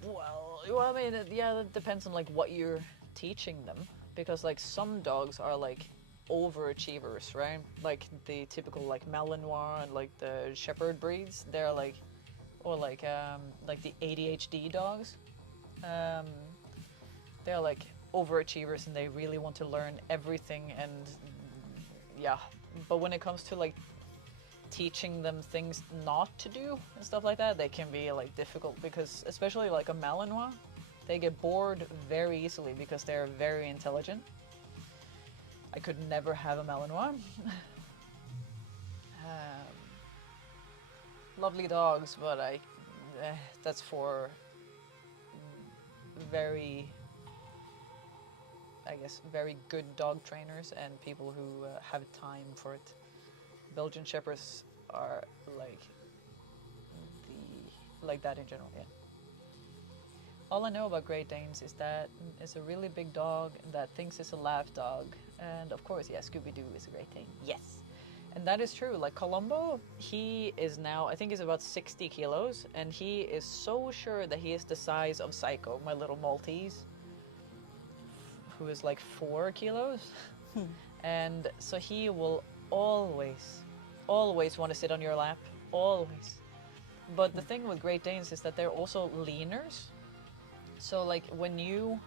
Well, I mean, yeah, that depends on like what you're teaching them, because like some dogs are like overachievers, right? Like the typical like Malinois and like the Shepherd breeds, they're like, or like the ADHD dogs. They're like overachievers and they really want to learn everything, and yeah. But when it comes to like teaching them things not to do and stuff like that, they can be like difficult, because especially like a Malinois, they get bored very easily because they're very intelligent. I could never have a Malinois. Lovely dogs, but that's for very, I guess, very good dog trainers and people who have time for it. Belgian Shepherds are like that in general, yeah. All I know about Great Danes is that it's a really big dog that thinks it's a laugh dog. And of course, yeah, Scooby-Doo is a Great Dane. Yes. And that is true. Like Columbo, he is now, I think he's about 60 kilos, and he is so sure that he is the size of Psycho, my little Maltese, who is like 4 kilos. And so he will always want to sit on your lap. Always. But the thing with Great Danes is that they're also leaners. So like when you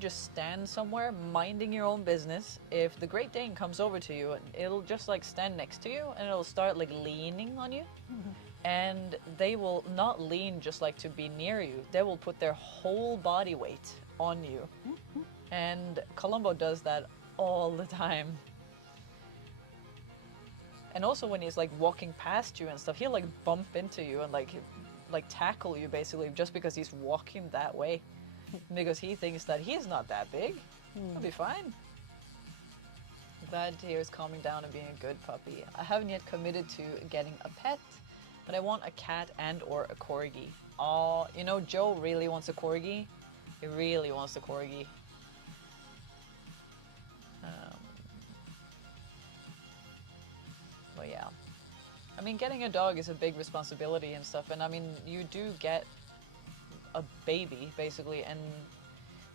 just stand somewhere minding your own business, if the Great Dane comes over to you, it'll just like stand next to you and it'll start like leaning on you. And they will not lean just like to be near you. They will put their whole body weight on you. And Columbo does that all the time. And also when he's like walking past you and stuff, he'll like bump into you and like tackle you basically just because he's walking that way. Because he thinks that he's not that big. He'll be fine. Glad he is calming down and being a good puppy. I haven't yet committed to getting a pet, but I want a cat and or a corgi. Oh, you know, Joe really wants a corgi. He really wants a corgi. But yeah. I mean, getting a dog is a big responsibility and stuff, and I mean, you do get a baby basically, and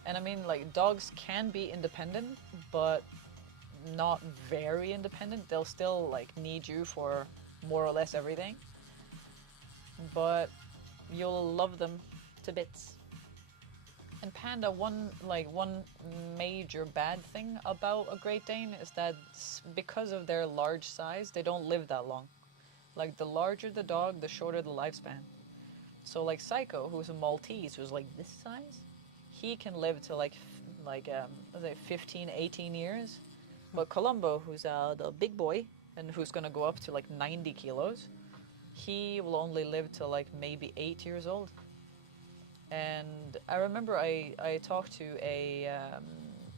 I mean, like, dogs can be independent, but not very independent. They'll still like need you for more or less everything. But you'll love them to bits. And Panda, one major bad thing about a Great Dane is that because of their large size, they don't live that long. Like the larger the dog, the shorter the lifespan. So like Psycho, who's a Maltese, who's like this size, he can live to like 15, 18 years. But Columbo, who's the big boy and who's gonna go up to like 90 kilos, he will only live till like maybe 8 years old. And I remember I talked to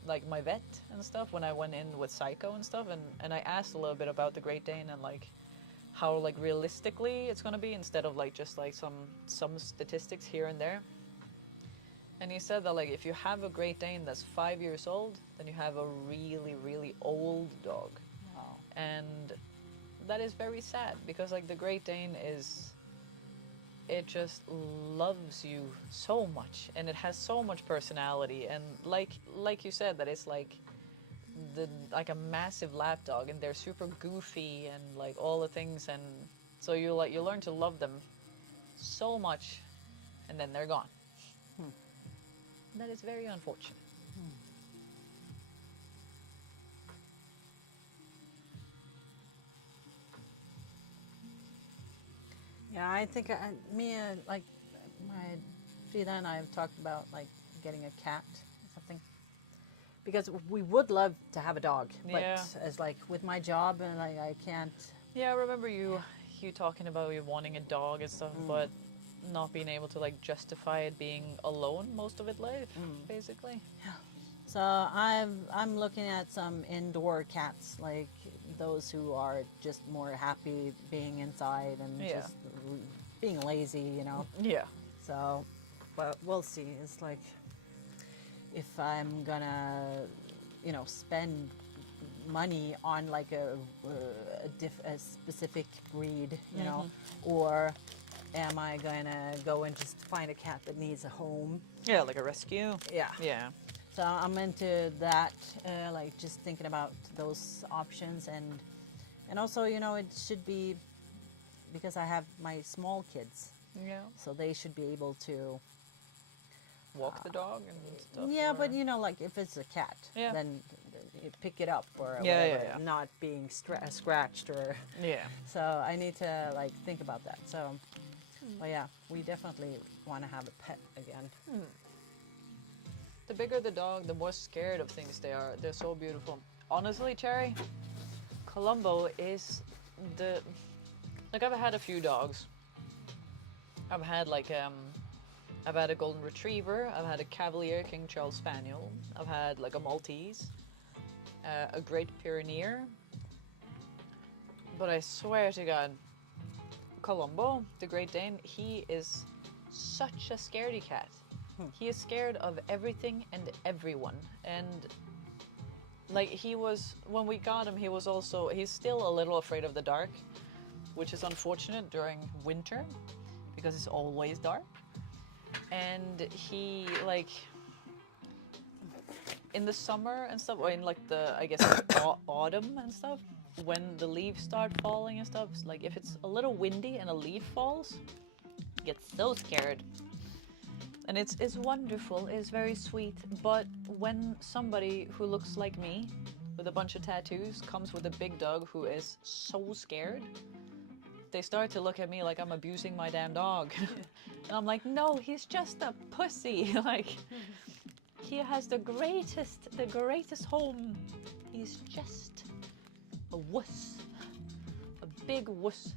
like my vet and stuff when I went in with Psycho and stuff, and I asked a little bit about the Great Dane and like how like realistically it's gonna be instead of like just like some statistics here and there. And he said that like if you have a Great Dane that's 5 years old, then you have a really, really old dog. Wow. And that is very sad because like the Great Dane it just loves you so much and it has so much personality, and like you said that it's like a massive lap dog and they're super goofy and like all the things, and so you learn to love them so much and then they're gone. That is very unfortunate. Yeah, I think like my Frida and I have talked about like getting a cat or something, because we would love to have a dog, but Yeah. as like with my job and I can't. Yeah, I remember you talking about you wanting a dog and stuff, but not being able to like justify it being alone most of its life, basically. So I'm looking at some indoor cats, like those who are just more happy being inside and Yeah. just being lazy, you know. Yeah. So, but we'll see. It's like if I'm gonna, spend money on like a specific breed, you know, or am I gonna go and just find a cat that needs a home? Yeah, like a rescue. Yeah. Yeah. So I'm into that, like just thinking about those options, and also, it should be, because I have my small kids, Yeah. so they should be able to. Walk the dog and stuff. Yeah, or- but like if it's a cat, Yeah. then you pick it up or Yeah, whatever, yeah. not being scratched or. Yeah. So I need to like think about that. So, but yeah, we definitely want to have a pet again. The bigger the dog, the more scared of things they are. They're so beautiful. Honestly, Cherry, Columbo is like I've had a few dogs. I've had I've had a golden retriever. I've had a Cavalier King Charles Spaniel. I've had like a Maltese, a Great Pyreneer. But I swear to God, Columbo, the Great Dane, he is such a scaredy cat. He is scared of everything and everyone. And like when we got him, he's still a little afraid of the dark, which is unfortunate during winter because it's always dark. And he like in the summer and stuff, or in like I guess autumn and stuff, when the leaves start falling and stuff, like if it's a little windy and a leaf falls, he gets so scared. And it's wonderful, it's very sweet, but when somebody who looks like me with a bunch of tattoos comes with a big dog who is so scared, they start to look at me like I'm abusing my damn dog. And I'm like, no, he's just a pussy. Like, he has the greatest home. He's just a wuss. A big wuss.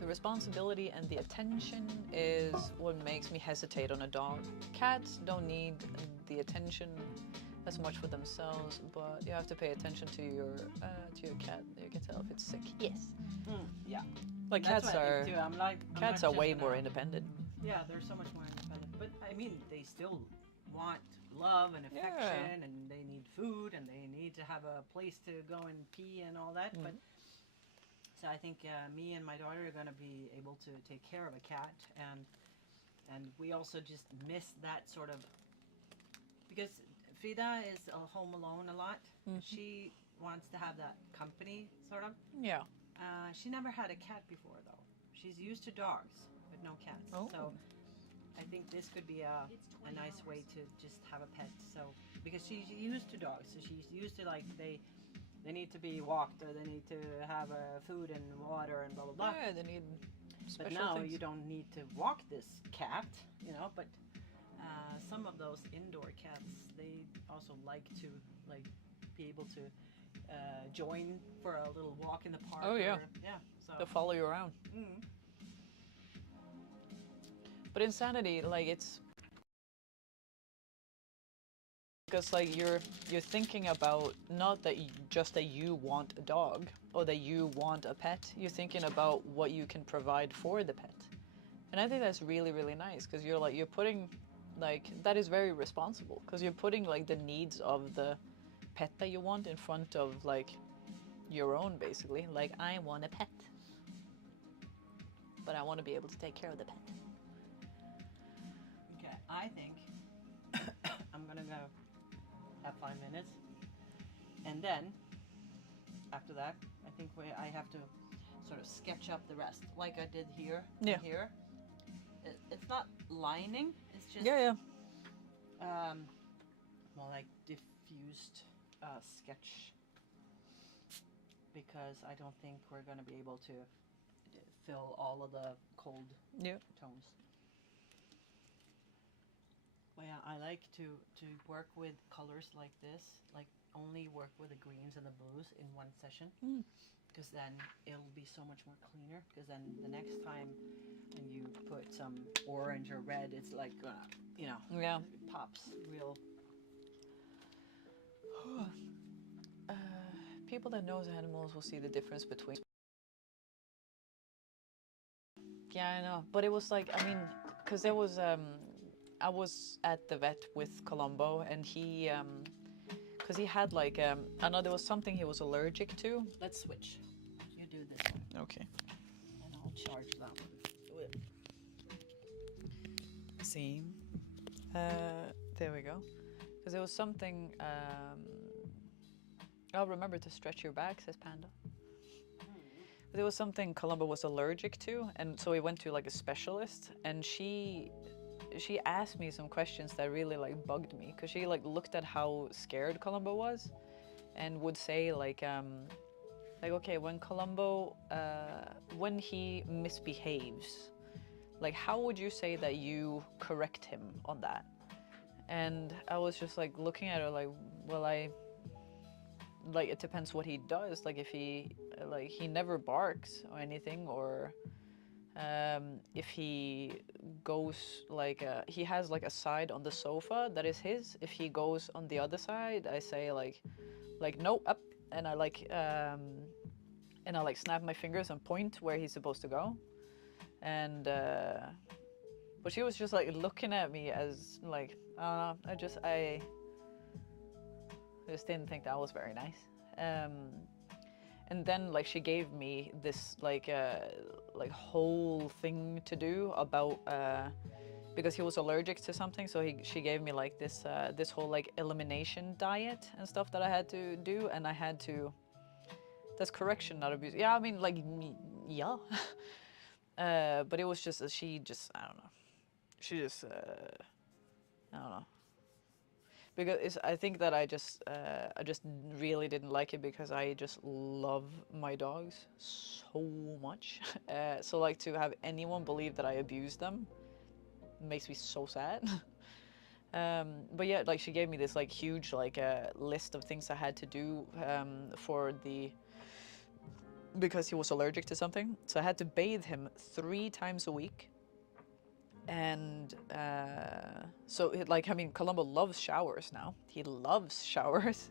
The responsibility and the attention is what makes me hesitate on a dog. Cats don't need the attention as much for themselves, but you have to pay attention to your cat. You can tell if it's sick. Yes. Yeah. Like That's cats what I are think too. I'm cats not are way just more gonna- independent. Yeah, they're so much more independent. But I mean, they still want love and affection, and they need food, and they need to have a place to go and pee and all that. But so I think me and my daughter are going to be able to take care of a cat, and we also just miss that sort of, because Frida is home alone a lot. She wants to have that company, sort of. Yeah. She never had a cat before, though. She's used to dogs, but no cats. Oh. So I think this could be a nice way to just have a pet. So because she's used to dogs, so she's used to like they need to be walked, or they need to have food and water and blah blah blah. Yeah, they need But special now things. you don't need to walk this cat, you know. But some of those indoor cats, they also like to like be able to join for a little walk in the park. Oh, yeah. Yeah. So. They'll follow you around. Mm. But insanity, like it's because like you're thinking about not that just that you want a dog or that you want a pet. You're thinking about what you can provide for the pet, and I think that's really really nice because you're putting like that is very responsible because you're putting like the needs of the pet that you want in front of like your own basically. Like I want a pet, but I want to be able to take care of the pet. Okay, I think I'm gonna go have 5 minutes, and then after that, I think I have to sort of sketch up the rest, like I did here. Yeah. And here, it's not lining. It's just Yeah. more like diffused sketch, because I don't think we're gonna be able to fill all of the cold Yeah. tones. Well, yeah, I like to work with colors like this, like only work with the greens and the blues in one session, because then it'll be so much more cleaner. Because then the next time when you put some orange or red, it's like Yeah. it pops real. People that knows animals will see the difference between. Yeah, I know, but it was like I mean, because there was I was at the vet with Colombo, and he because he had like I know there was something he was allergic to. Let's switch. You do this one, Okay. and I'll charge that one. See. There we go. Because there was something. Oh, remember to stretch your back, says Panda. There was something Columba was allergic to, and so we went to like a specialist, and she asked me some questions that really like bugged me, because she like looked at how scared Columba was, and would say like okay, when Columbo when he misbehaves, like how would you say that you correct him on that? And I was just like looking at her like, well, like it depends what he does. Like if he never barks or anything, or if he goes like he has like a side on the sofa that is his. If he goes on the other side, I say like no, up, and I like snap my fingers and point where he's supposed to go. And but she was just like looking at me as like I don't know. I just didn't think that was very nice. And then like she gave me this like whole thing to do about because he was allergic to something, so she gave me like this this whole like elimination diet and stuff that I had to do, and I had to. That's correction, not abuse. Yeah, I mean like yeah. But it was just she just I don't know. She just I don't know. Because I think that I just really didn't like it, because I just love my dogs so much. So like to have anyone believe that I abuse them makes me so sad. But yeah, like she gave me this like huge like list of things I had to do because he was allergic to something. So I had to bathe him 3 times a week. And so like I mean Columbo loves showers now. He loves showers.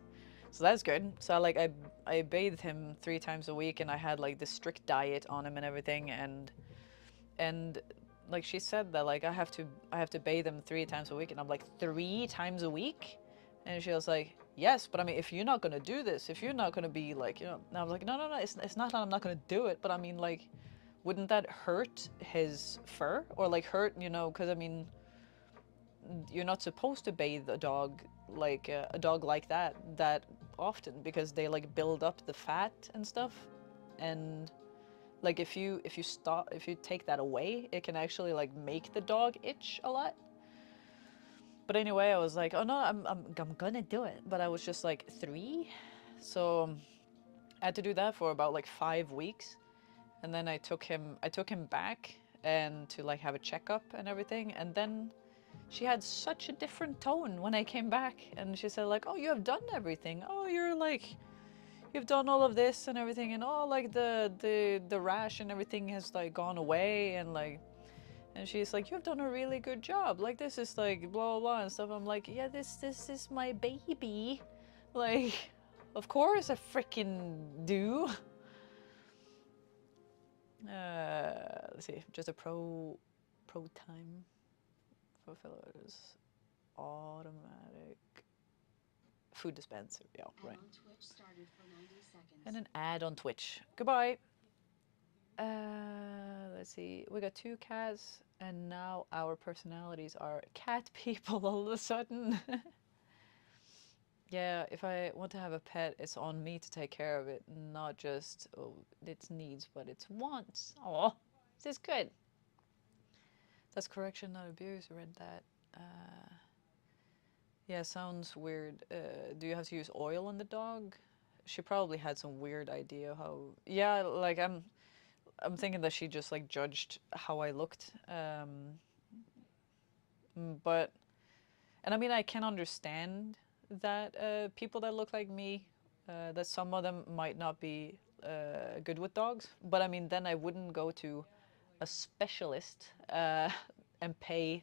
So that's good. So like I bathed him 3 times a week, and I had like this strict diet on him and everything, and like she said that like I have to bathe him 3 times a week, and I'm like 3 times a week? And she was like, yes, but I mean if you're not gonna do this, if you're not gonna be like, you know, and I was like no, it's not that I'm not gonna do it, but I mean like wouldn't that hurt his fur, or like hurt, you know, because I mean you're not supposed to bathe a dog like that often because they like build up the fat and stuff, and like if you take that away, it can actually like make the dog itch a lot. But anyway, I was like, oh no, I'm gonna do it. But I was just like 3, so I had to do that for about like 5 weeks, and then I took him back and to like have a checkup and everything, and then she had such a different tone when I came back, and she said like, oh, you have done everything. Oh, you've done all of this and everything, and oh, like the rash and everything has like gone away, and like, and she's like, you've done a really good job. Like this is like blah blah blah and stuff. I'm like, yeah, this is my baby. Like, of course I freaking do. Let's see, just a pro time for fellows. Automatic food dispenser. Yeah, right. Ad on Twitch started for 90 seconds. And an ad on Twitch. Goodbye. Let's see. We got 2 cats, and now our personalities are cat people all of a sudden. Yeah, if I want to have a pet, it's on me to take care of it, not just its needs, but its wants. Oh, this is good. That's correction, not abuse. I read that. Yeah, sounds weird. Do you have to use oil on the dog? She probably had some weird idea how. Yeah, like I'm thinking that she just like judged how I looked. But, and I mean, I can understand that people that look like me, that some of them might not be good with dogs. But I mean, then I wouldn't go to a specialist and pay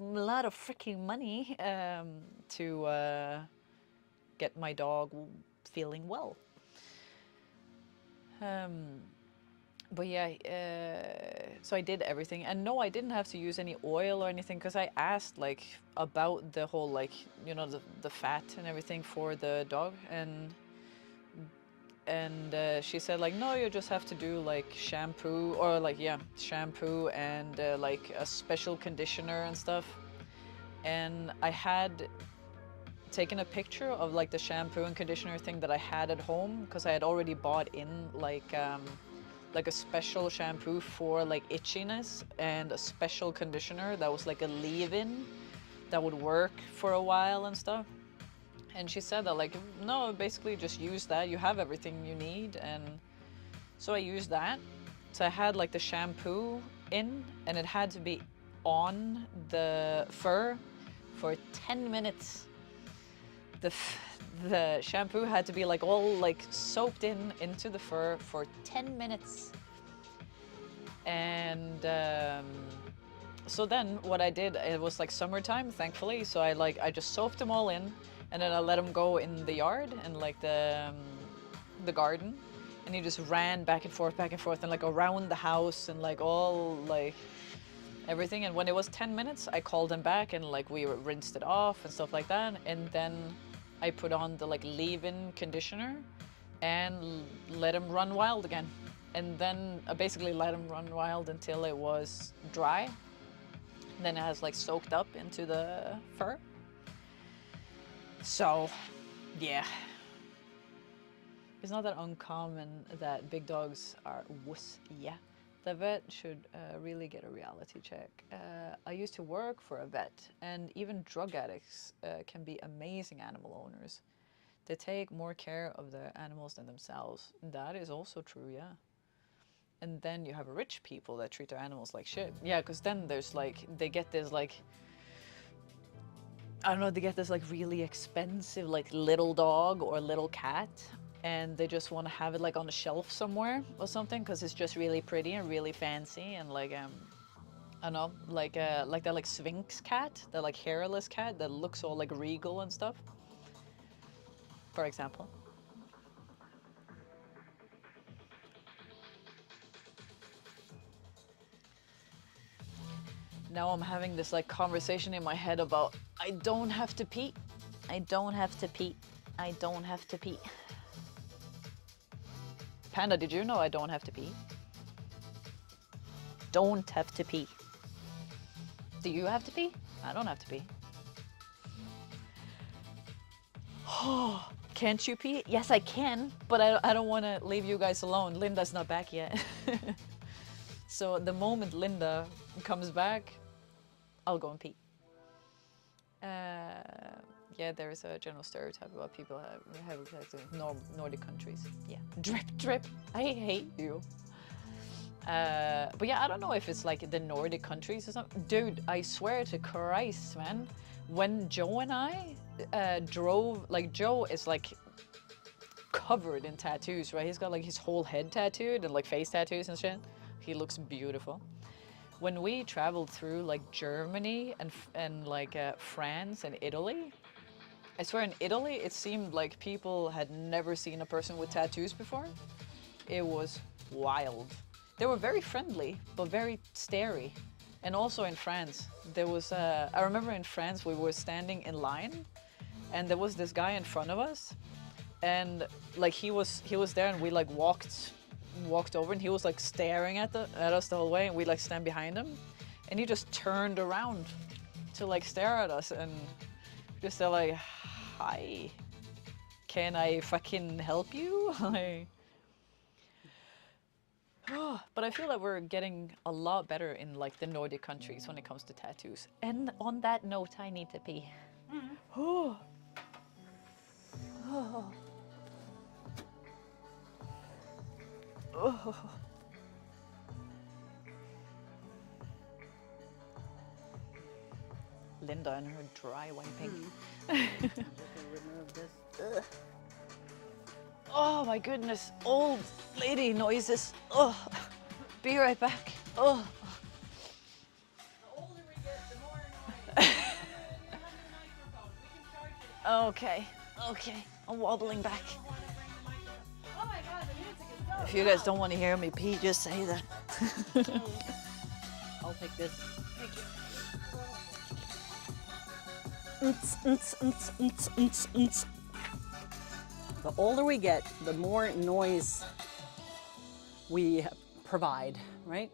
a lot of freaking money to get my dog feeling well. But yeah, so I did everything, and no, I didn't have to use any oil or anything, because I asked like about the whole like, you know, the fat and everything for the dog, and she said like, no, you just have to do like shampoo, or like, yeah, shampoo and like a special conditioner and stuff. And I had taken a picture of like the shampoo and conditioner thing that I had at home, because I had already bought in like a special shampoo for like itchiness, and a special conditioner that was like a leave-in that would work for a while and stuff. And she said that like, no, basically just use that, you have everything you need. And so I used that. So I had like the shampoo in, and it had to be on the fur for 10 minutes. The shampoo had to be like all like soaked into the fur for 10 minutes. And so then what I did, it was like summertime, thankfully, so I just soaked them all in, and then I let them go in the yard and like the garden, and he just ran back and forth and like around the house and like all like everything. And when it was 10 minutes, I called him back, and like we rinsed it off and stuff like that, and then I put on the like leave-in conditioner and let him run wild again. And then I basically let him run wild until it was dry. And then it has like soaked up into the fur. So, yeah. It's not that uncommon that big dogs are wuss. Yeah. The vet should really get a reality check. I used to work for a vet, and even drug addicts can be amazing animal owners. They take more care of the animals than themselves. That is also true, yeah. And then you have rich people that treat their animals like shit. Yeah, because then there's like, they get this like, I don't know, they get this like really expensive like little dog or little cat, and they just want to have it like on a shelf somewhere or something, because it's just really pretty and really fancy, and like I don't know, like that like Sphinx cat, that like hairless cat that looks all like regal and stuff, for example. Now I'm having this like conversation in my head about, I don't have to pee. I don't have to pee. I don't have to pee. Panda, did you know I don't have to pee? Don't have to pee. Do you have to pee? I don't have to pee. Can't you pee? Yes, I can, but I don't want to leave you guys alone. Linda's not back yet. So the moment Linda comes back, I'll go and pee. Yeah, there is a general stereotype about people having sex in Nordic countries. Yeah, drip, drip. I hate you. But yeah, I don't know if it's like the Nordic countries or something. Dude, I swear to Christ, man. When Joe and I drove, like Joe is like covered in tattoos, right? He's got like his whole head tattooed and like face tattoos and shit. He looks beautiful. When we traveled through like Germany and like France and Italy, I swear in Italy it seemed like people had never seen a person with tattoos before. It was wild. They were very friendly, but very starey. And also in France, there was, I remember in France we were standing in line and there was this guy in front of us and like he was there and we like walked over and he was like staring at us the whole way and we like stand behind him and he just turned around to like stare at us and just said like, hi, can I fucking help you? But I feel that we're getting a lot better in like the Nordic countries when it comes to tattoos. And on that note, I need to pee. Oh. Oh. Oh. Linda and her dry wiping. Oh my goodness, old lady noises. Oh, be right back. Oh. The older we get, the more annoying. We have the microphone. We can charge it. Okay, okay. I'm wobbling back. Oh my god, the music is so If you guys don't want to hear me pee, just say that. I'll take this. The older we get, the more noise we provide, right?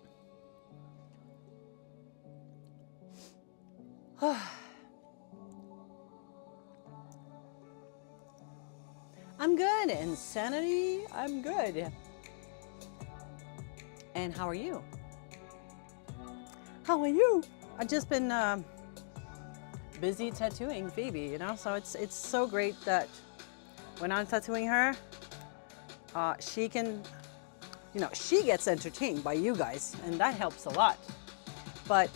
I'm good. Insanity, I'm good. And how are you? How are you? I've just been busy tattooing Phoebe, you know, so it's so great that when I'm tattooing her, she can, you know, she gets entertained by you guys, and that helps a lot. But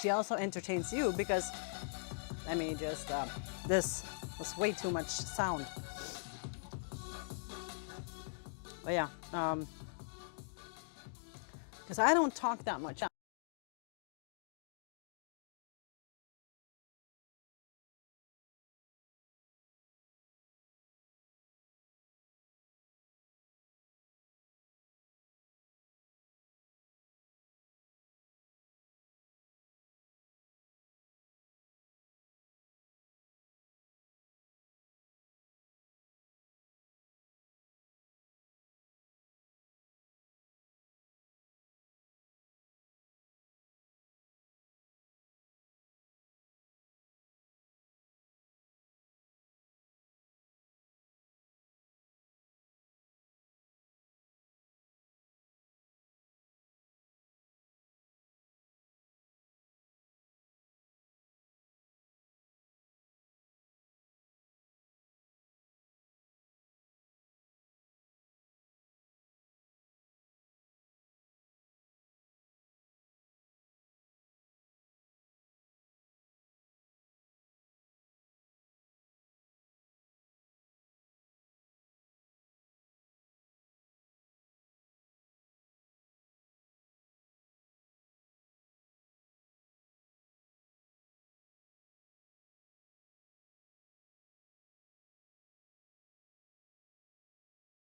she also entertains you because, I mean, just this was way too much sound. But yeah, because I don't talk that much.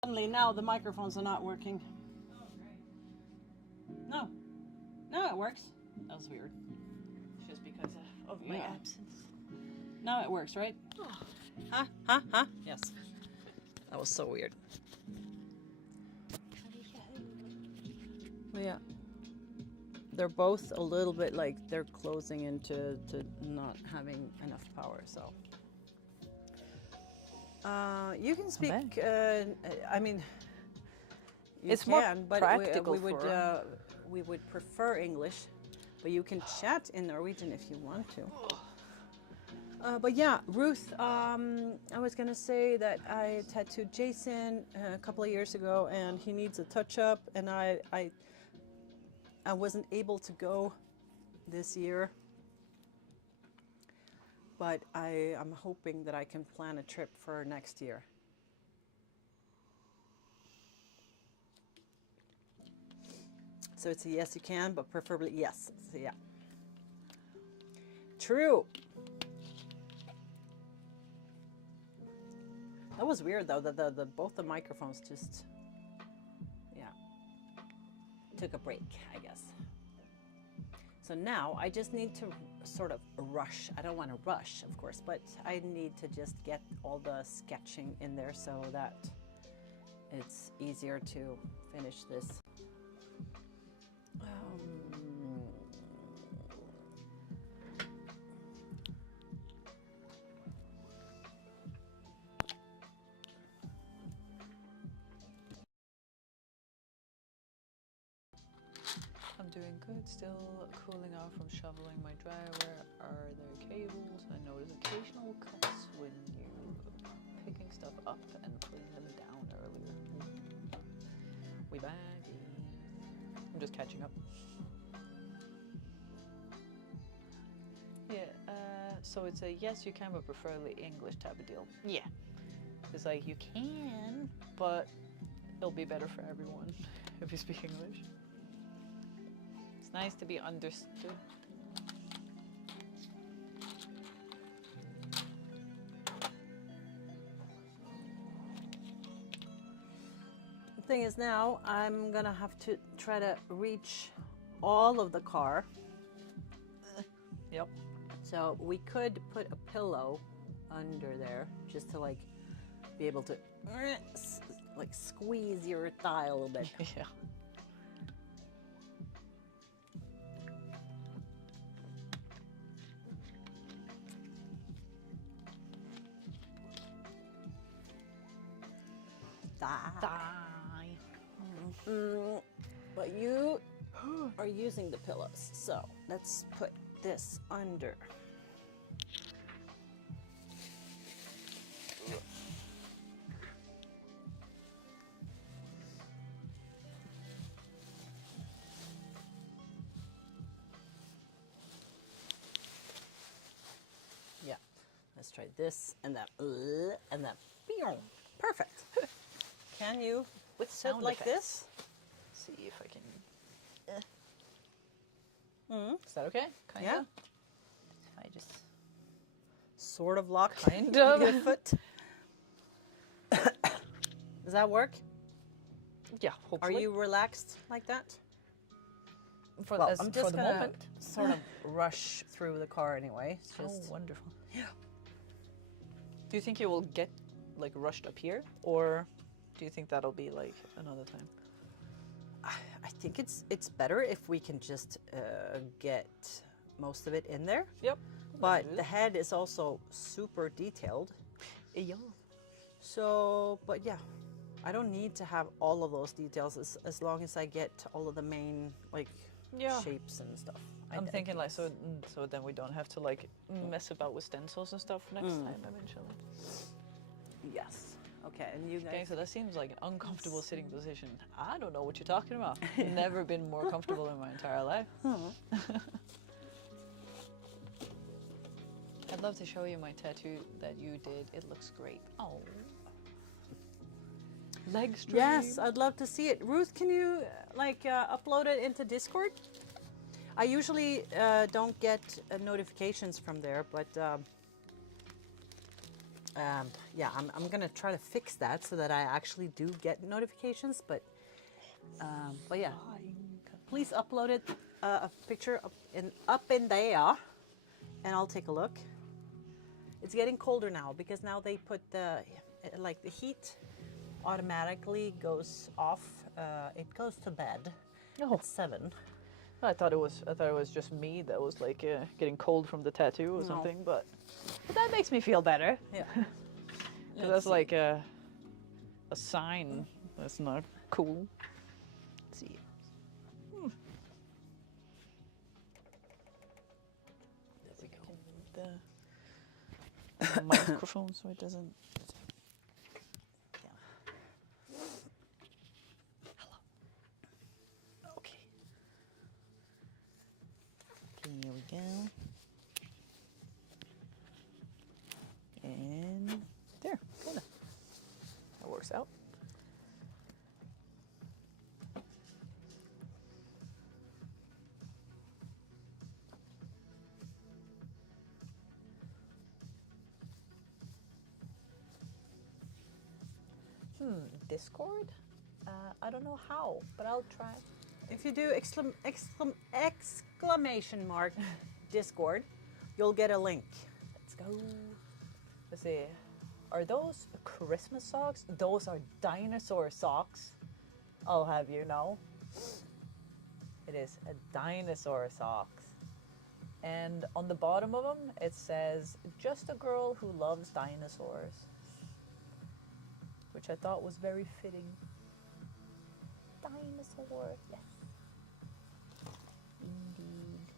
Suddenly now the microphones are not working. No. No, it works. That was weird. It's just because of my absence. Now it works, right? Huh? Huh? Huh? Yes. That was so weird. But yeah. They're both a little bit like they're closing into not having enough power, so. You can speak. I mean, you It's more can, but practical we would prefer English, but you can chat in Norwegian if you want to. But yeah, Ruth, I was gonna say that I tattooed Jason a couple of years ago, and he needs a touch-up, and I wasn't able to go this year, but I'm hoping that I can plan a trip for next year. So it's a yes, you can, but preferably yes. So yeah. True. That was weird though, that the both the microphones just, yeah, took a break, I guess. So now I just need to sort of rush. I don't want to rush, of course, but I need to just get all the sketching in there so that it's easier to finish this. I'm doing good, still cooling off from shoveling my driveway. Are there cables? I notice occasional cuts when you picking stuff up and putting them down earlier. We back. I'm just catching up. Yeah, so it's a yes you can, but preferably English type of deal. Yeah. It's like you can, but it'll be better for everyone if you speak English. It's nice to be understood. The thing is now I'm gonna have to try to reach all of the car. Yep. So we could put a pillow under there just to like be able to like squeeze your thigh a little bit. Yeah. Thigh. But you are using the pillows, so let's put this under. Yeah, let's try this and that, and that. Perfect. Can you With sit sound like effects. this? See if I can. Is that okay? Kind Yeah. of. If I just Sort of lock kind of. your foot. Does that work? Yeah. Are Hopefully. you relaxed like that? For, Well, as, I'm for just the gonna moment? sort of rush through the car anyway. It's Oh, just wonderful. Yeah. Do you think you will get like rushed up here, or do you think that'll be like another time? I think it's better if we can just get most of it in there. Yep. But the head is also super detailed. Yeah. So, but yeah, I don't need to have all of those details as long as I get all of the main like shapes and stuff. I'm thinking like so then we don't have to like mess about with stencils and stuff next time eventually. Yes. Okay, and you Okay, guys. so that seems like an uncomfortable sitting position. I don't know what you're talking about. Never been more comfortable in my entire life. I'd love to show you my tattoo that you did. It looks great. Oh. Leg stream. Yes, I'd love to see it. Ruth, can you upload it into Discord? I usually don't get notifications from there, but yeah, I'm gonna try to fix that so that I actually do get notifications. But yeah, please upload it a picture up in there, and I'll take a look. It's getting colder now because now they put the heat automatically goes off. It goes to bed at 7. I thought it was just me that was like getting cold from the tattoo or something, but that makes me feel better. Yeah. 'Cause that's like a sign. That's not cool. Let's see. There we go. The microphone so it doesn't. Okay. Okay, here we go. And there, kinda. That works out. Discord? I don't know how, but I'll try. If you do exclamation mark Discord, you'll get a link. Let's go. Let's see. Are those Christmas socks? Those are dinosaur socks. I'll have you know. It is a dinosaur socks. And on the bottom of them, it says, "Just a girl who loves dinosaurs." Which I thought was very fitting. Dinosaur, yes. Indeed.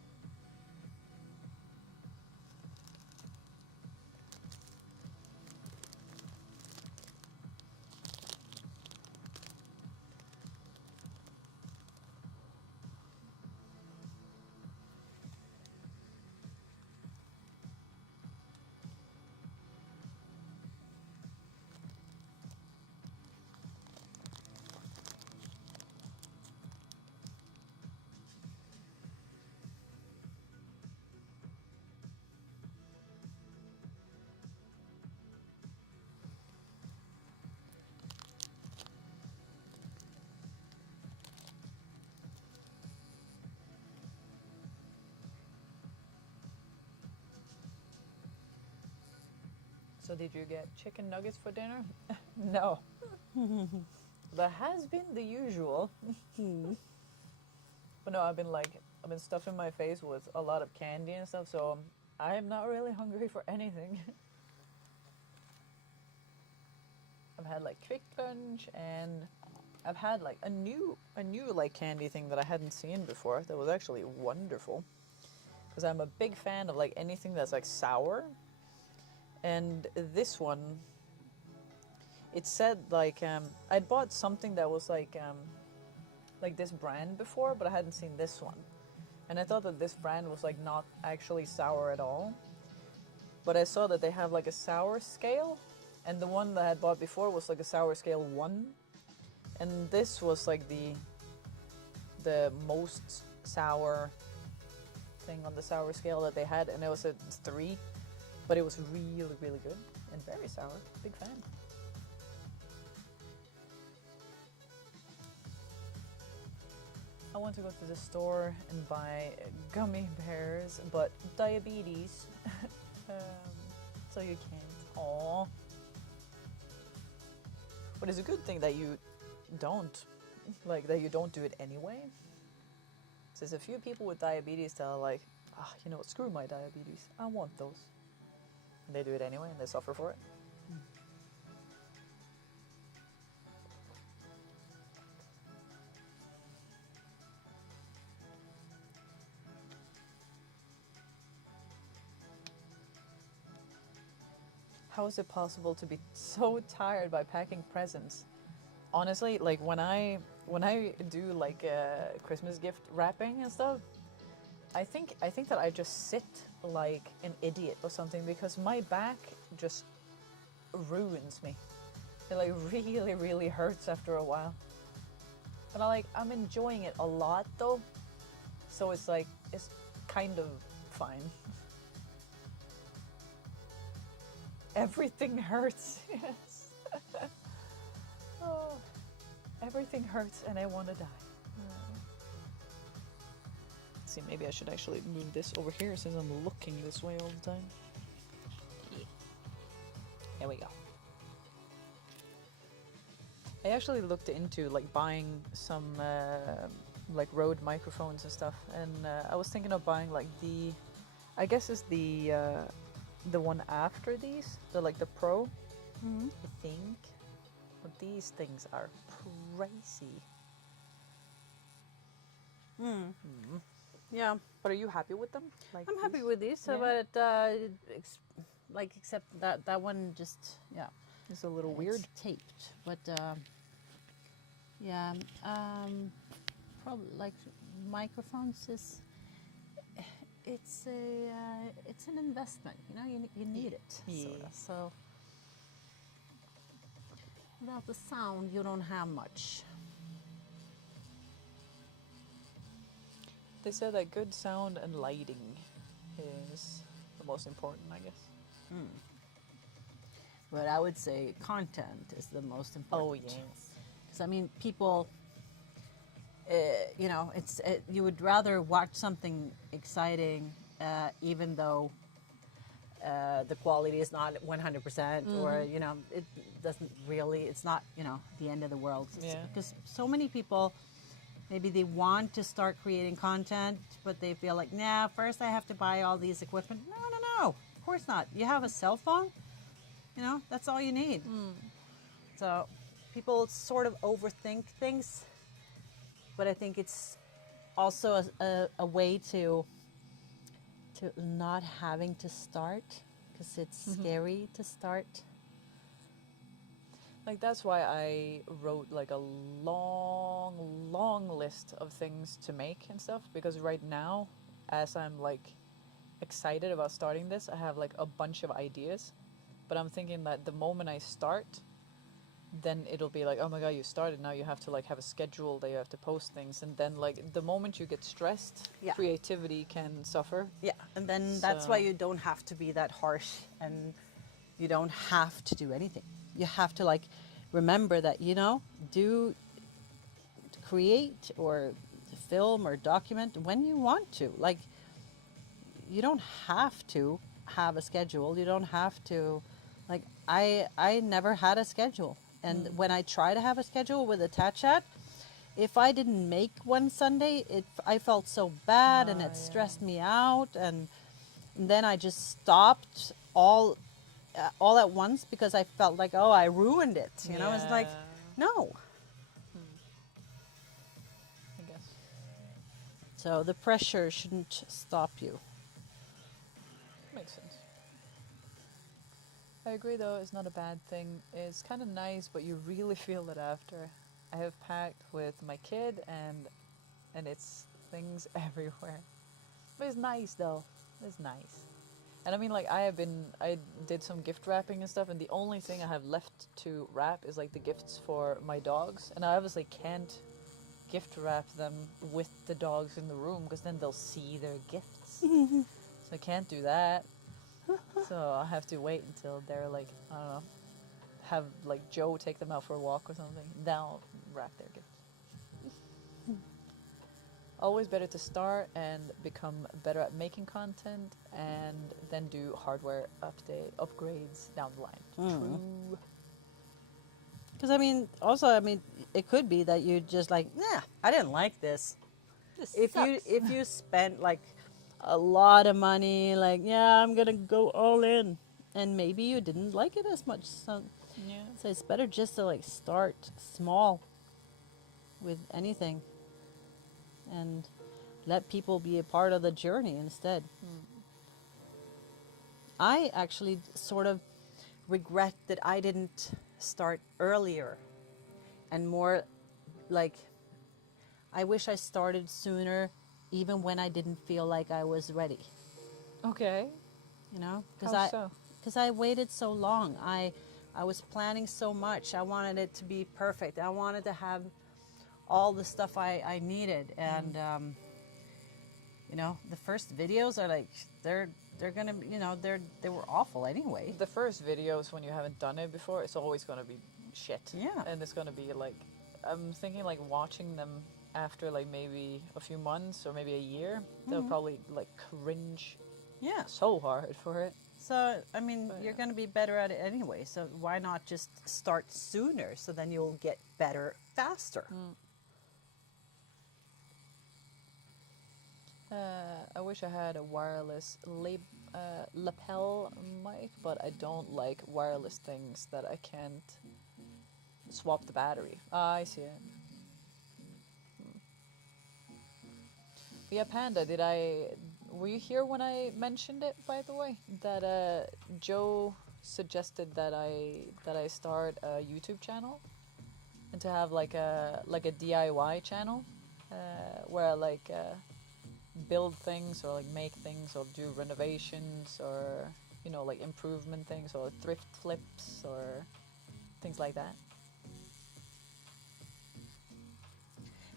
So did you get chicken nuggets for dinner? No. That has been the usual. But no, I've been stuffing my face with a lot of candy and stuff, so I am not really hungry for anything. I've had like quick lunch, and I've had like a new like candy thing that I hadn't seen before that was actually wonderful. Because I'm a big fan of like anything that's like sour. And this one, it said like I'd bought something that was like this brand before, but I hadn't seen this one. And I thought that this brand was like not actually sour at all. But I saw that they have like a sour scale, and the one that I had bought before was like a sour scale 1. And this was like the most sour thing on the sour scale that they had, and it was a 3. But it was really, really good and very sour. Big fan. I want to go to the store and buy gummy bears, but diabetes. So you can't. Aww. But it's a good thing that you don't, that you don't do it anyway. So there's a few people with diabetes that are like, you know what, screw my diabetes. I want those. And they do it anyway and they suffer for it. How is it possible to be so tired by packing presents? Honestly, like when I do like Christmas gift wrapping and stuff, I think that I just sit like an idiot or something, because my back just ruins me. It like really, really hurts after a while. But I'm enjoying it a lot though, so it's like it's kind of fine. Everything hurts. Yes. Oh, everything hurts and I want to die. See, maybe I should actually move this over here since I'm looking this way all the time. Yeah. There we go. I actually looked into like buying some like Rode microphones and stuff, and I was thinking of buying like I guess it's the one after these, the Pro, I think. But these things are pricey. Yeah, But are you happy with them? Like I'm happy these? with these. So, Yeah. but except that one just It's a little it's weird. taped. But yeah, probably like microphones is it's an investment. You know, you need it. Yeah. Sorta. So without the sound, you don't have much. They said that good sound and lighting is the most important, I guess. But I would say content is the most important. Oh yes. Because I mean, people, you know, you would rather watch something exciting, even though the quality is not 100%, or you know, it doesn't really. It's not, you know, the end of the world. Yeah. Because so many people, maybe they want to start creating content, but they feel like, nah, first I have to buy all these equipment. No, of course not. You have a cell phone. You know, that's all you need. So people sort of overthink things, but I think it's also a way to not having to start, because it's scary to start. Like that's why I wrote like a long list of things to make and stuff, because right now, as I'm like excited about starting this, I have like a bunch of ideas, but I'm thinking that the moment I start, then it'll be like, oh my god, you started, now you have to like have a schedule that you have to post things, and then like the moment you get stressed, Yeah. creativity can suffer. Yeah, and then that's why So- you don't have to be that harsh, and you don't have to do anything. You have to like remember that, you know, create or film or document when you want to. Like, you don't have to have a schedule. You don't have to, like, I never had a schedule. And when I try to have a schedule with a Tat Chat, if I didn't make one Sunday, I felt so bad, and it stressed me out, and then I just stopped all at once, because I felt like, oh, I ruined it. You know, it's like, Yeah. no. I guess. So the pressure shouldn't stop you. Makes sense. I agree though, it's not a bad thing. It's kind of nice, but you really feel it after. I have packed with my kid, and it's things everywhere. But it's nice though. It's nice. And I mean, like, I did some gift wrapping and stuff, and the only thing I have left to wrap is like the gifts for my dogs, and I obviously can't gift wrap them with the dogs in the room, because then they'll see their gifts. So I can't do that. So I'll have to wait until they're like, I don't know, have like Joe take them out for a walk or something. Then I'll wrap their gifts. Always better to start and become better at making content, and then do hardware upgrades down the line. True. Because I mean, also, I mean, it could be that you just like, yeah, I didn't like this. If you spent like a lot of money, like, yeah, I'm gonna go all in, and maybe you didn't like it as much. So it's better just to like start small with anything, and let people be a part of the journey instead. I actually sort of regret that I didn't start earlier, and more like, I wish I started sooner, even when I didn't feel like I was ready. Okay. You know, How so? because I waited so long. I was planning so much. I wanted it to be perfect. I wanted to have all the stuff I needed, and you know, the first videos are like, they're gonna be, you know, they were awful anyway. The first videos, when you haven't done it before, it's always gonna be shit. Yeah. And it's gonna be like, I'm thinking like watching them after like maybe a few months or maybe a year, they'll probably like cringe Yeah. so hard for it. So I mean, But, you're yeah. gonna be better at it anyway. So why not just start sooner? So then you'll get better faster. I wish wish I had a wireless lapel mic, but I don't like wireless things that I can't swap the battery. Ah, I see it. But yeah, Panda, were you here when I mentioned it, by the way? That Joe suggested that I start a YouTube channel and to have like a DIY channel where I like build things or like make things or do renovations or like improvement things or thrift flips or things like that.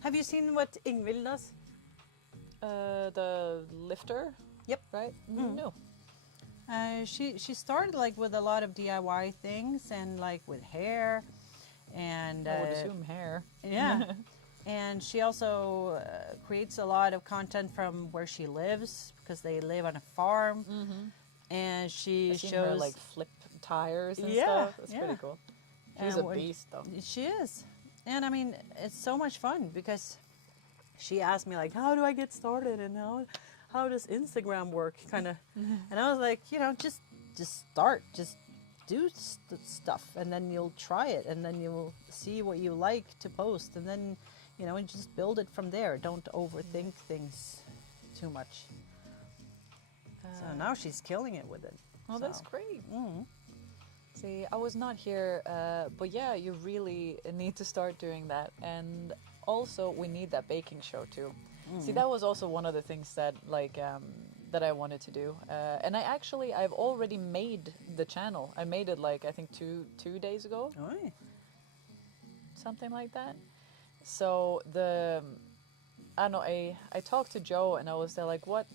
Have you seen what Ingvild does? The lifter. Yep. Right. Mm. No. She started like with a lot of DIY things and like with hair, and I would assume hair. yeah. And she also creates a lot of content from where she lives because they live on a farm. Mm-hmm. And she I've seen shows her like flip tires and Yeah, stuff. That's yeah. pretty cool. She's And a when- beast, though. She is. And I mean, it's so much fun because she asked me like, how do I get started and how does Instagram work, kind of. And I was like, just start, just do stuff, and then you'll try it, and then you'll see what you like to post, and then and just build it from there. Don't overthink things too much. So now she's killing it with it. Oh, that's So, great. mhm. See, I was not here, but yeah, you really need to start doing that. And also, we need that baking show too. See, that was also one of the things that that I wanted to do. And I've already made the channel. I made it like I think two days ago, Oi. something like that. So I don't know. I talked to Joe and I was there like, what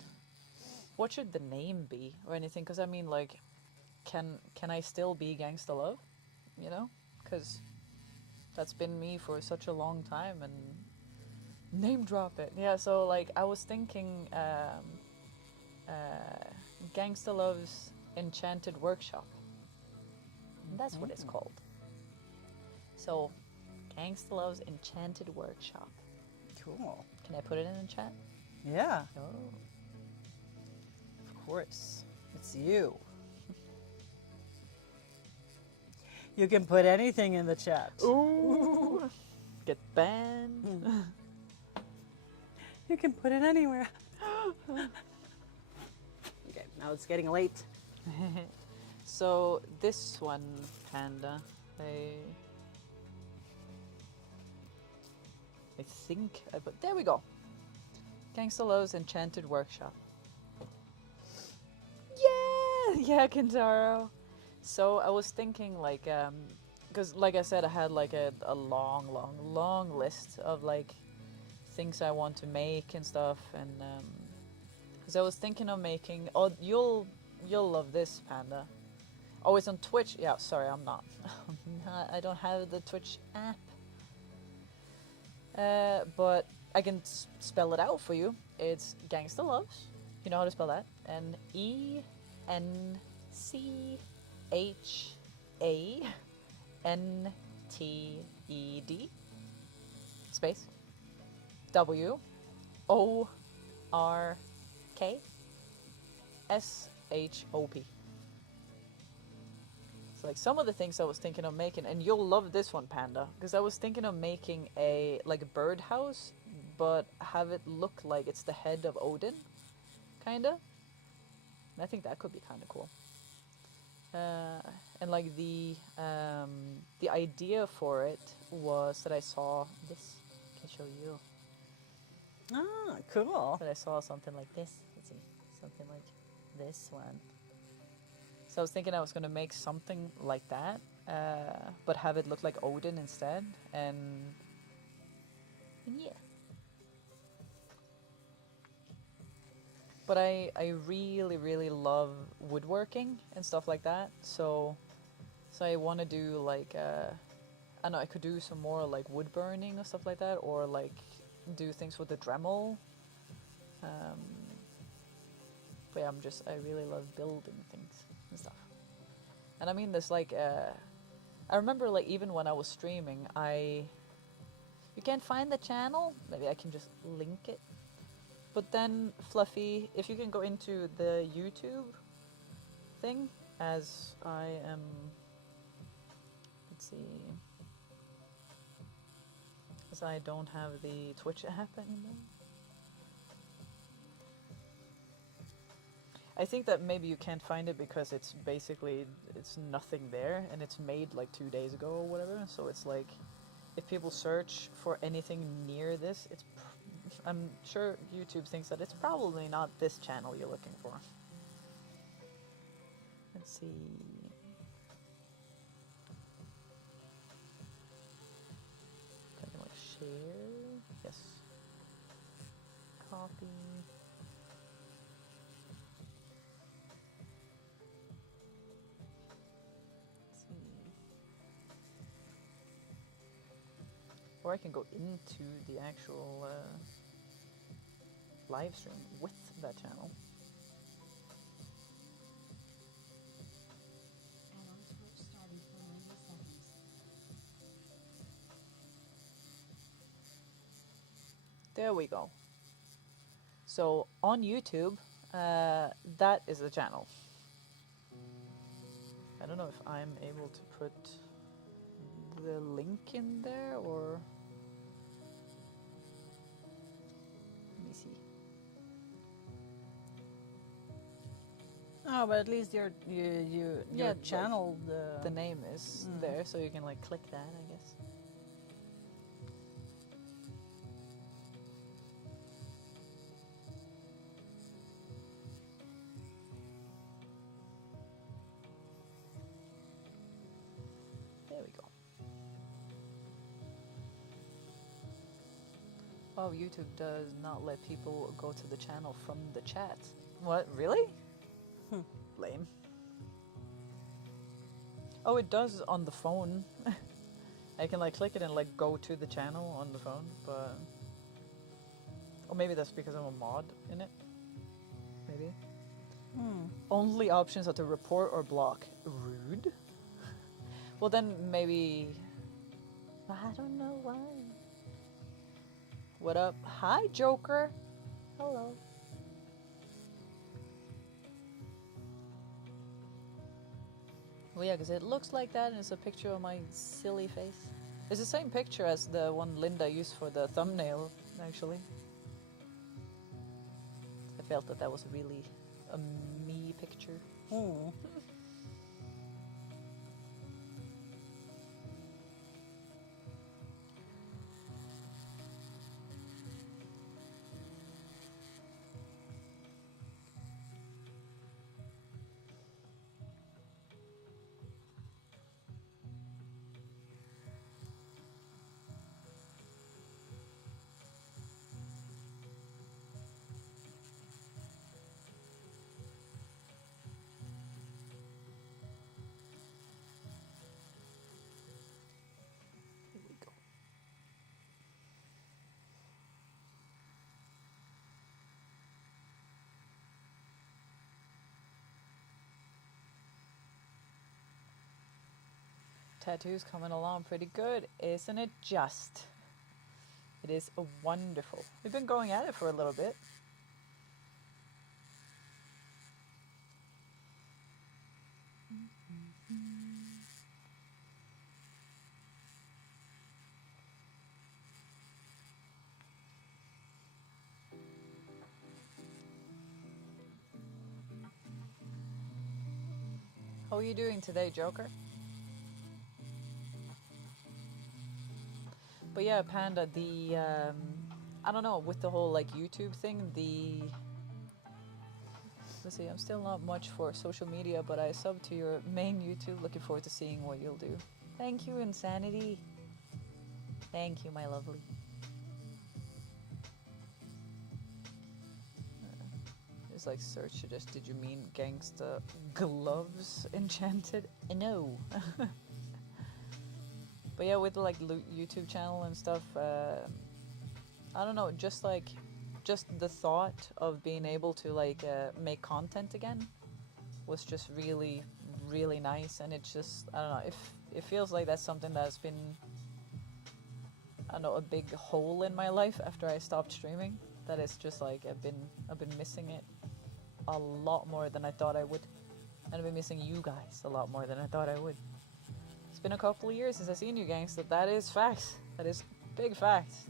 should the name be or anything? Because I mean, like, can I still be Gangstahlove? Because that's been me for such a long time, and name drop it. Yeah. So like, I was thinking, Gangstahlove's Enchanted Workshop. And that's what it's called. So, Gangstahlove's Enchanted Workshop. Cool. Can I put it in the chat? Yeah, Oh. of course. It's you. You can put anything in the chat. Ooh. Get banned. You can put it anywhere. Okay, now it's getting late. So this one, Panda, I think I put, there we go. Gangstahlove's Enchanted Workshop. Yeah, Kentaro. So I was thinking like, because like I said, I had like a long list of like things I want to make and stuff, and because I was thinking of making. Oh, you'll love this, Panda. Oh, it's on Twitch. Yeah, sorry, I'm not. I don't have the Twitch app. But I can spell it out for you. It's Gangstahlove. You know how to spell that? And ENCHANTED space WORKSHOP. So like some of the things I was thinking of making, and you'll love this one, Panda, because I was thinking of making a birdhouse, but have it look like it's the head of Odin, kinda. And I think that could be kind of cool. And like the idea for it was that I saw this. I can show you. Ah, cool. That I saw something like this. Let's see, something like this one. So I was thinking I was gonna make something like that, but have it look like Odin instead, and yeah. But I really love woodworking and stuff like that. So I want to do like I don't know, I could do some more like wood burning or stuff like that, or like do things with the Dremel. But yeah, I really love building things and stuff. And I mean, there's like I remember like even when I was streaming, you can't find the channel. Maybe I can just link it. But then, Fluffy, if you can go into the YouTube thing, as I am, let's see, as I don't have the Twitch app anymore. I think that maybe you can't find it because it's basically, it's nothing there, and it's made like 2 days ago or whatever, so it's like, if people search for anything near this, it's I'm sure YouTube thinks that it's probably not this channel you're looking for. Let's see. Can I like share? Yes. Copy. Let's see. Or I can go into the actual live stream with that channel. And on Twitch started for 90 seconds. There we go. So on YouTube, that is the channel. I don't know if I'm able to put the link in there or. Let me see. Oh, but at least your Yeah, channel The name is there, so you can like click that, I guess. There we go. Oh, YouTube does not let people go to the channel from the chat. What, really? Lame. Oh, it does on the phone. I can like click it and like go to the channel on the phone, but... Or maybe that's because I'm a mod in it. Maybe. Only options are to report or block. Rude. Well then maybe... I don't know why. What up? Hi, Joker. Hello. Well, yeah, because it looks like that, and it's a picture of my silly face. It's the same picture as the one Linda used for the thumbnail, actually. I felt that that was really a me picture. Oh. Here we go. Tattoos coming along pretty good, isn't it just? It is wonderful. We've been going at it for a little bit. How are you doing today, Joker? But yeah, Panda, the I don't know, with the whole like YouTube thing, let's see, I'm still not much for social media, but I sub to your main YouTube. Looking forward to seeing what you'll do. Thank you, Insanity. Thank you, my lovely. Just like search just, did you mean Gangsta Gloves Enchanted? No. But yeah, with the like YouTube channel and stuff, I don't know, just the thought of being able to like make content again was just really, really nice. And it's just, I don't know, if it feels like that's something that's been, I don't know, a big hole in my life after I stopped streaming. that it's just like I've been missing it a lot more than I thought I would, and I've been missing you guys a lot more than I thought I would. It's been a couple of years since I've seen you, Gangsta. That is facts. That is big facts.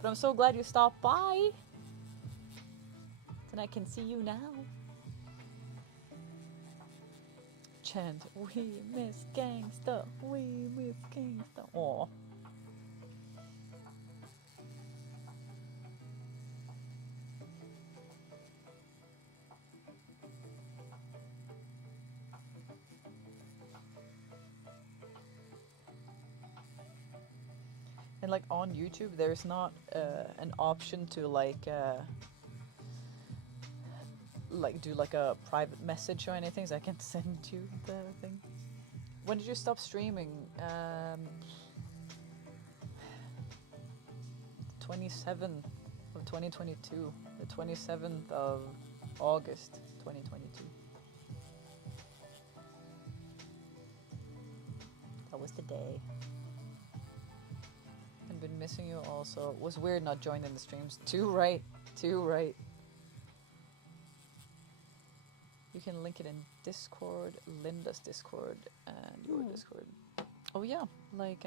But I'm so glad you stopped by. And I can see you now. Chant, we miss Gangsta. We miss Gangsta. Aw. And like on YouTube, there's not an option to like do like a private message or anything, so I can send you the thing. When did you stop streaming? 27th of 2022. The 27th of August 2022. That was the day. I've been missing you also. It was weird not joining the streams. Too right. Too right. You can link it in Discord, Linda's Discord, and your Discord. Oh yeah, like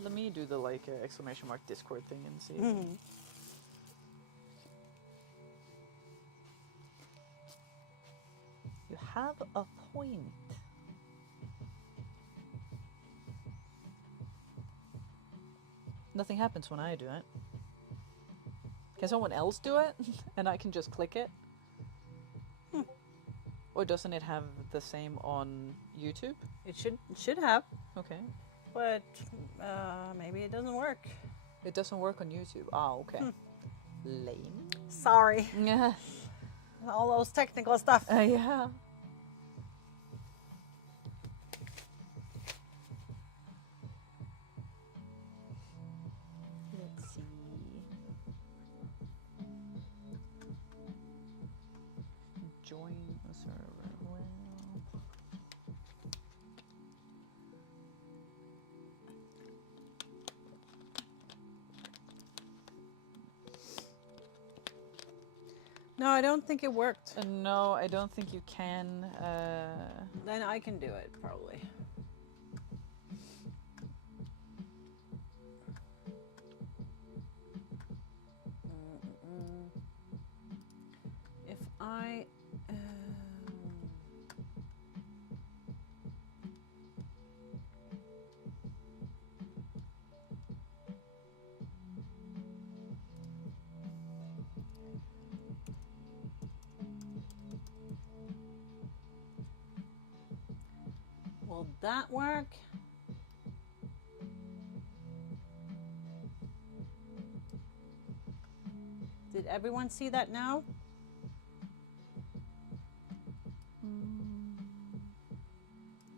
let me do the like exclamation mark Discord thing and see. You have a point. Nothing happens when I do it. Can someone else do it? And I can just click it? Or doesn't it have the same on YouTube? It should have, Okay. but maybe it doesn't work. It doesn't work on YouTube. Ah, okay. Lame. Sorry. Yeah. All those technical stuff. Yeah. Let's see. Join the server. Well. No, I don't think it worked. No, I don't think you can. Then I can do it, probably. If I... will that work? Did everyone see that now?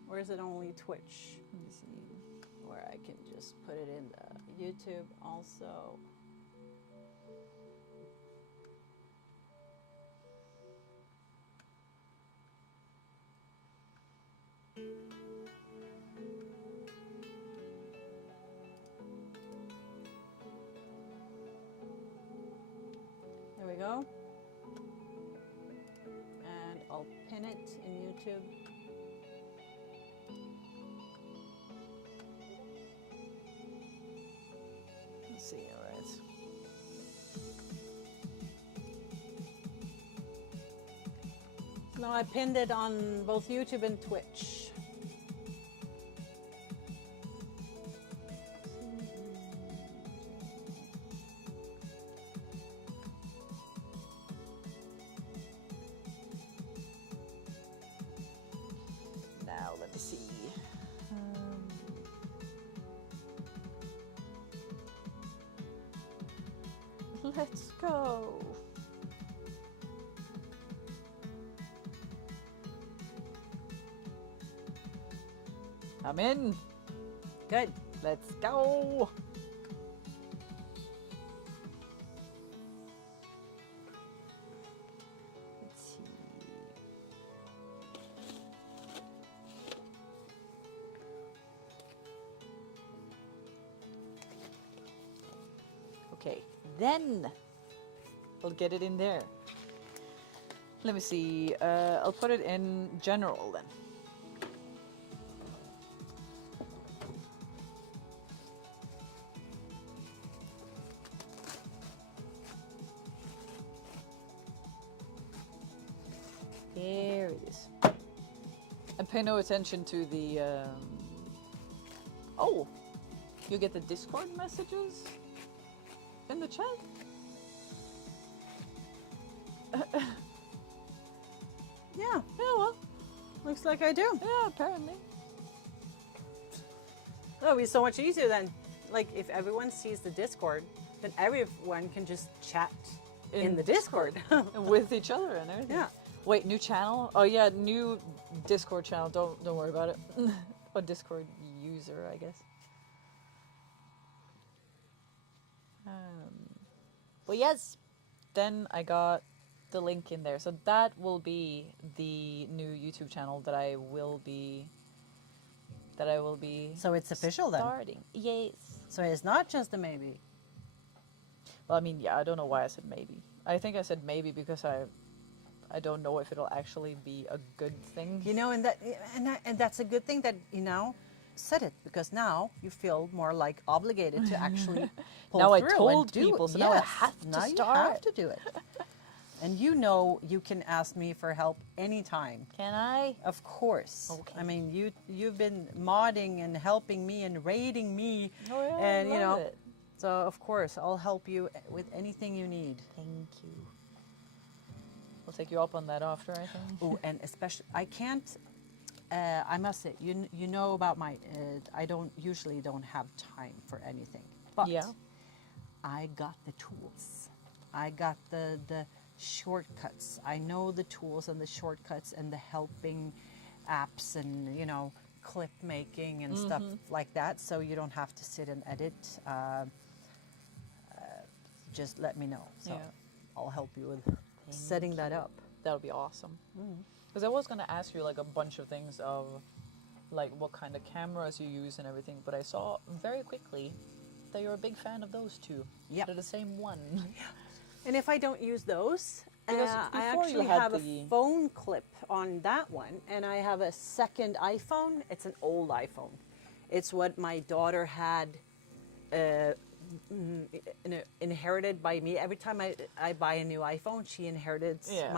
Or is it only Twitch? Let me see. Or I can just put it in the YouTube also. There we go. And I'll pin it in YouTube. Let's see, alright. No, I pinned it on both YouTube and Twitch. Now, let me see. Let's go. I'm in. Good. Let's go. Let's see. Okay, then I'll get it in there. Let me see. I'll put it in general then. There it is. And pay no attention to the. Oh, you get the Discord messages in the chat. Yeah, Yeah, well, looks like I do. yeah, apparently. That'll be so much easier then. Like if everyone sees the Discord, then everyone can just chat in the Discord. With each other and everything. Yeah. Wait, new channel? Oh yeah, new Discord channel. Don't worry about it. A Discord user, I guess. But yes, then I got the link in there, so that will be the new YouTube channel that I will be. So it's official then. starting. Yes. So it's not just a maybe. Well, I mean, yeah, I don't know why I said maybe. I think I said maybe because I don't know if it'll actually be a good thing. You know, and that's a good thing that said it, because now you feel more like obligated to actually pull Now I through told and do people, it. so now I Yes, have to now you start. have to do it. And you can ask me for help anytime. Can I? Of course. Okay. I mean, you've been modding and helping me and raiding me, Oh yeah, and I love it. so of course I'll help you with anything you need. Thank you. We'll take you up on that after, I think. Oh, and especially I can't. I must say, you know about my. I usually don't have time for anything, but Yeah. I got the tools. I got the shortcuts. I know the tools and the shortcuts and the helping apps and clip making and stuff like that. So you don't have to sit and edit. Just let me know. So Yeah. I'll help you with setting that up. That would be awesome. Because I was gonna ask you like a bunch of things of, like what kind of cameras you use and everything, but I saw very quickly that you're a big fan of those two. Yep. They're the same one. And if I don't use those, Because I before you actually had have the- a phone clip on that one, and I have a second iPhone. It's an old iPhone. It's what my daughter had inherited by me. Every time I buy a new iPhone, she inherits Yeah.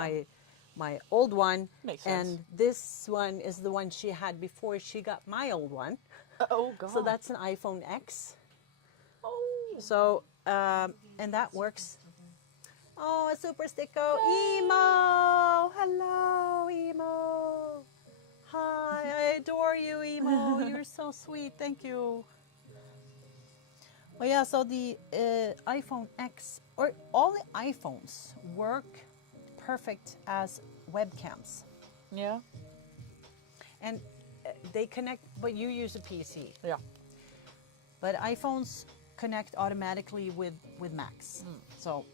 my old one. Makes sense. And this one is the one she had before she got my old one. Oh god. So that's an iPhone X. Oh. So, and that works. Oh, a super sticko. Emo! Hello, Emo! Hi, I adore you, Emo. You're so sweet. Thank you. Well, yeah, so the iPhone X, or all the iPhones work perfect as webcams. Yeah. And they connect, but you use a PC. Yeah. But iPhones connect automatically with Macs. So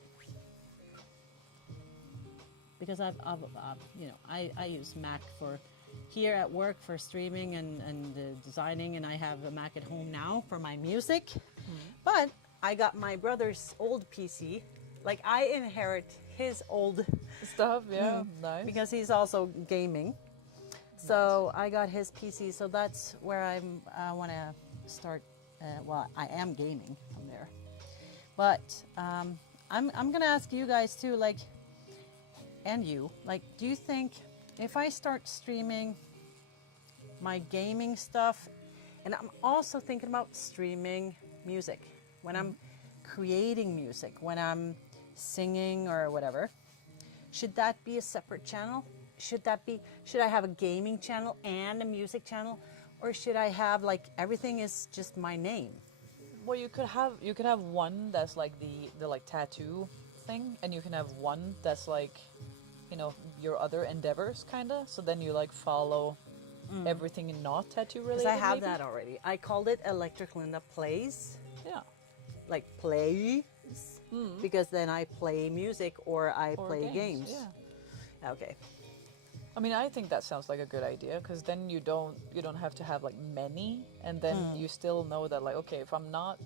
because I use Mac for here at work for streaming and designing, and I have a Mac at home now for my music. But I got my brother's old PC. Like I inherit his old Stuff, yeah. Nice. because he's also gaming. So I got his PC. So that's where I want to start. Well, I am gaming from there, but I'm gonna ask you guys too, like, and you, like, do you think if I start streaming my gaming stuff, and I'm also thinking about streaming music when I'm creating music, when I'm singing or whatever, should that be a separate channel? Should I have a gaming channel and a music channel, or should I have like everything is just my name? Well, you could have one that's like the like tattoo thing, and you can have one that's like, your other endeavors kinda. So then you like follow everything not tattoo related. Because I have maybe? that already. I called it Electric Linda Plays, Yeah. like plays, because then I play music or I Or play games. Yeah. Okay. I mean, I think that sounds like a good idea, because then you don't have to have like many, and then you still know that like, okay, if I'm not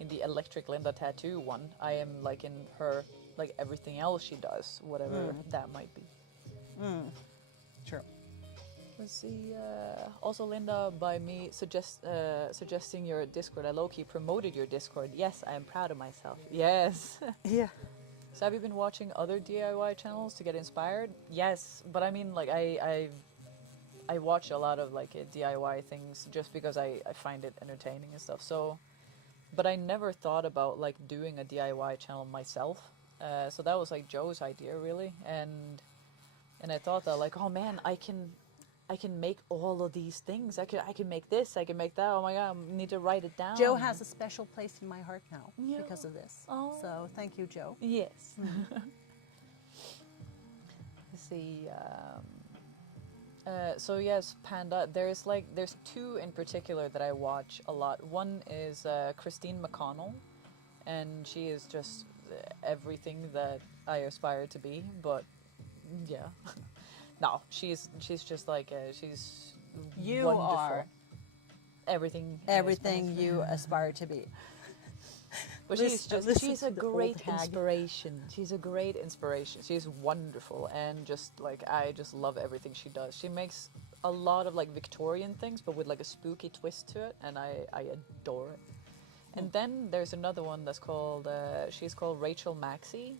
in the Electric Linda tattoo one, I am like in her like everything else she does, whatever that might be. True. Let's see. Also, Linda, by me suggesting your Discord, I low-key promoted your Discord. Yes, I am proud of myself. Yes. Yeah. So have you been watching other DIY channels to get inspired? Yes, but I mean, like I watch a lot of like DIY things just because I find it entertaining and stuff. So, but I never thought about like doing a DIY channel myself. So that was like Joe's idea really, and I thought that like, oh man, I can make all of these things. I can make this. I can make that. Oh my god, I need to write it down. Joe has a special place in my heart now Yeah. because of this. Oh. So thank you, Joe. Yes. Let's see. So yes, Panda. There's two in particular that I watch a lot. One is Christine McConnell, and she is just everything that I aspire to be. But yeah, no, she's just like she's You wonderful. are Everything. I everything aspire you aspire to be. But Listen she's to a the old great hag. inspiration. She's a great inspiration. She's wonderful, and just like I just love everything she does. She makes a lot of like Victorian things, but with like a spooky twist to it, and I adore it. And then there's another one that's called she's called Rachel Maxey,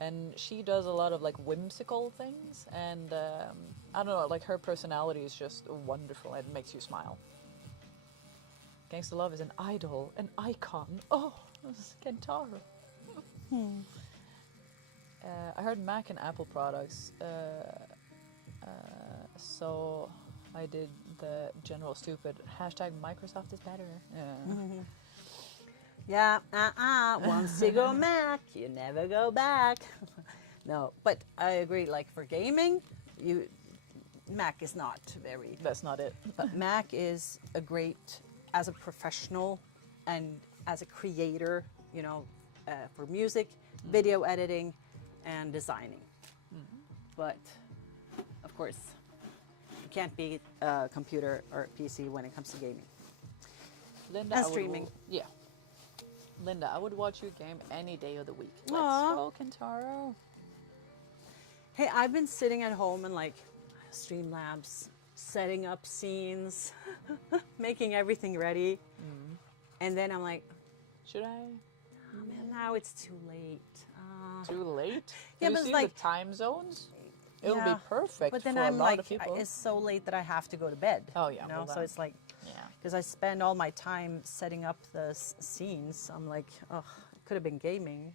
and she does a lot of like whimsical things, and I don't know, like her personality is just wonderful. It makes you smile. Gangstahlove is an idol, an icon. Oh, Kentaro. I heard Mac and Apple products, so I did the general stupid hashtag Microsoft is better. Yeah. Yeah, once you go Mac, you never go back. No, but I agree. Like for gaming, Mac is not very. That's not it. But Mac is a great as a professional and as a creator. You know, for music, video editing, and designing. But of course, you can't beat a computer or PC when it comes to gaming. Linda, And I would streaming. yeah. Linda, I would watch you game any day of the week. Let's Aw. go, Kentaro. Hey, I've been sitting at home and like Streamlabs, setting up scenes, making everything ready. And then I'm like, Should I? oh man, now it's too late. Too late? Yeah, Do but you it's see like- the time zones? It'll Yeah, be perfect But then for I'm a lot like, of people. it's so late that I have to go to bed. Oh, yeah, You know? well, So that- it's like, yeah. because I spend all my time setting up the scenes. I'm like, oh, I could have been gaming.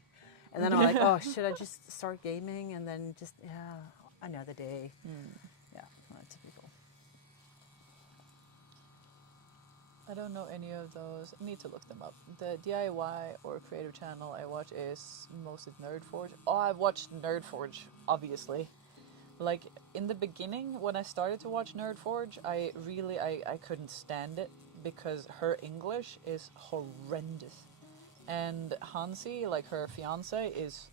And then I'm like, oh, should I just start gaming? And then just, another day. Yeah, typical. I don't know any of those. I need to look them up. The DIY or creative channel I watch is mostly Nerdforge. Oh, I've watched Nerdforge, obviously. Like, in the beginning, when I started to watch Nerdforge, I couldn't stand it because her English is horrendous. And Hansi, like her fiance, is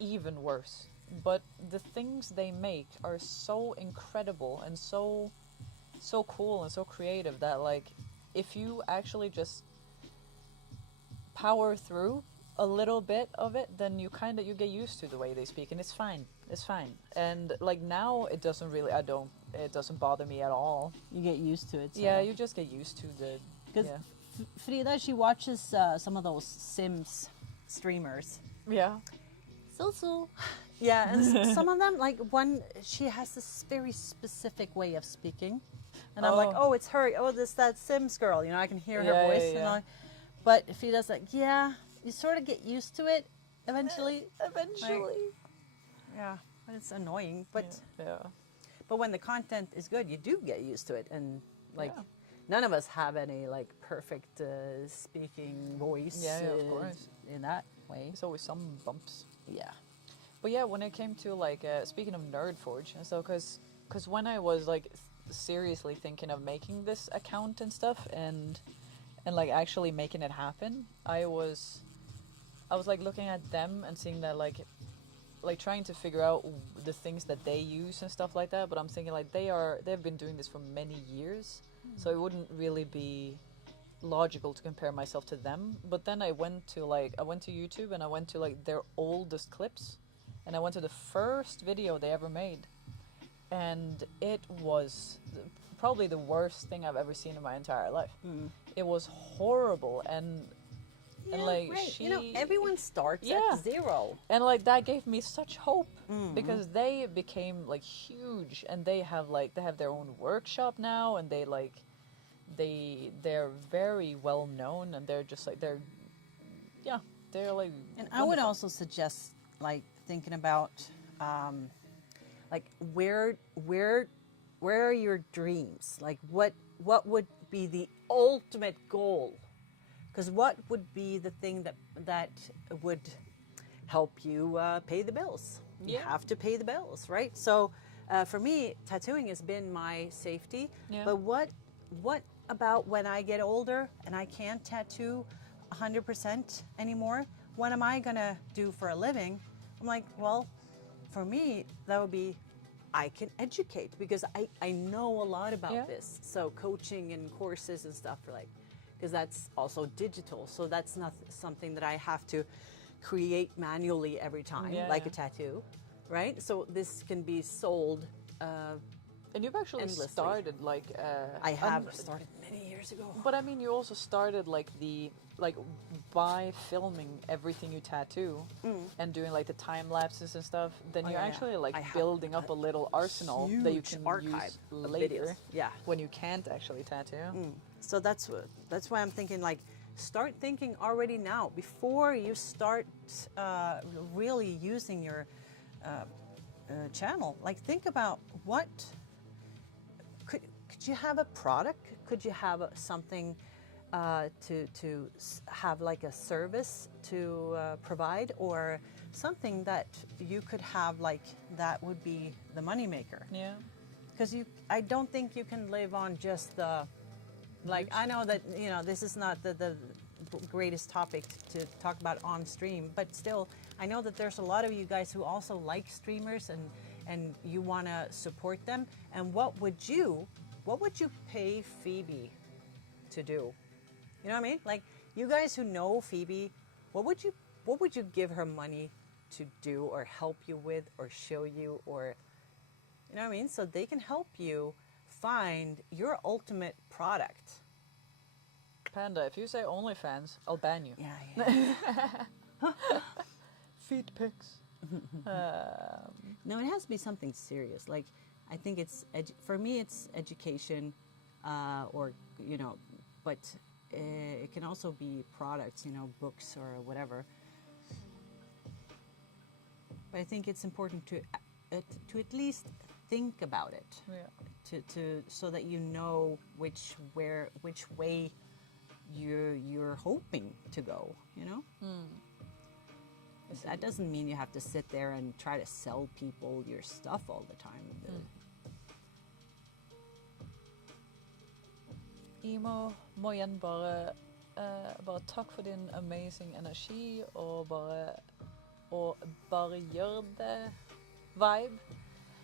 even worse. But the things they make are so incredible and so cool and so creative that, like, if you actually just power through a little bit of it, then you get used to the way they speak, and it's fine. It's fine. And like now, it doesn't bother me at all. You get used to it. So. Yeah, you just get used to the. Because Yeah. Frida, she watches some of those Sims streamers. Yeah. So. Yeah, and some of them, like one, she has this very specific way of speaking. And I'm like, Oh. oh, it's her. Oh, this that Sims girl. You know, I can hear her Yeah, voice. yeah, And yeah. all. But Frida's like, yeah, you sort of get used to it eventually. Eventually. Yeah, but it's annoying. But Yeah. but when the content is good, you do get used to it. And like, Yeah. none of us have any like perfect speaking voice. Yeah, of course. In that way. There's always some bumps. Yeah. But yeah, when it came to like speaking of Nerdforge and so, because when I was like seriously thinking of making this account and stuff and like actually making it happen, I was like looking at them and seeing that like trying to figure out the things that they use and stuff like that. But I'm thinking like they've been doing this for many years, so it wouldn't really be logical to compare myself to them. But then I went to YouTube and I went to like their oldest clips, and I went to the first video they ever made, and it was probably the worst thing I've ever seen in my entire life. It was horrible, and like right. she, You know, everyone starts Yeah. at zero. and like that gave me such hope because they became like huge, and they have their own workshop now, and they're very well known, and they're just like they're like. And I would also suggest like thinking about like where are your dreams? Like what would be the ultimate goal? Because what would be the thing that would help you pay the bills? You Yeah. have to pay the bills, right? So for me, tattooing has been my safety. Yeah. But what about when I get older and I can't tattoo 100% anymore? What am I gonna do for a living? I'm like, well, for me, that would be I can educate because I know a lot about Yeah. this. So coaching and courses and stuff are like, because that's also digital. So that's not something that I have to create manually every time, Yeah, like yeah. a tattoo, right? So this can be sold. And you've actually endlessly. started like. I have started many years ago. But I mean, you also started by filming everything you tattoo and doing like the time lapses and stuff. Then Oh, you're yeah, actually yeah. like I have building up a little arsenal that you huge can archive use of later videos. Yeah. when you can't actually tattoo. So that's why I'm thinking like start thinking already now before you start really using your channel. Like think about what could you have a product? Could you have something to have like a service to provide, or something that you could have like that would be the moneymaker? Yeah. Because I don't think you can live on just the, like, I know that, you know, this is not the greatest topic to talk about on stream, but still, I know that there's a lot of you guys who also like streamers and you want to support them. And what would you pay Phoebe to do? You know what I mean? Like, you guys who know Phoebe, what would you give her money to do or help you with or show you, or you know what I mean? So they can help you find your ultimate product. Panda, if you say OnlyFans, I'll ban you. Yeah. Feet pics. No, it has to be something serious. Like, I think it's for me, it's education, or you know, but it can also be products, you know, books or whatever. But I think it's important to at least think about it. Yeah. To so that you know which way you're hoping to go, you know? That doesn't mean you have to sit there and try to sell people your stuff all the time. Imo må igjen bare takk for din amazing energi, og bare gjør det vibe.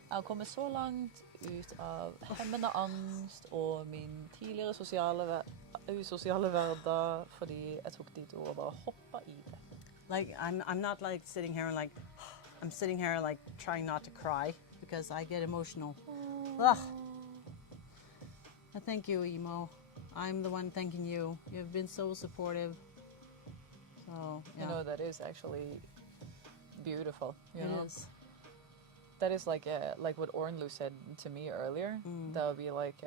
Jeg har kommet så langt ut av hemmende angst og min tidligere usosiale hverdag, fordi jeg tok de to og bare hoppet i det. Like I'm not like sitting here and like I'm sitting here like trying not to cry because I get emotional. Ugh. Thank you, Emo. I'm the one thanking you. You've been so supportive. So yeah. You know, that is actually beautiful. You It know? is. That is like what Ornlu said to me earlier. That would be like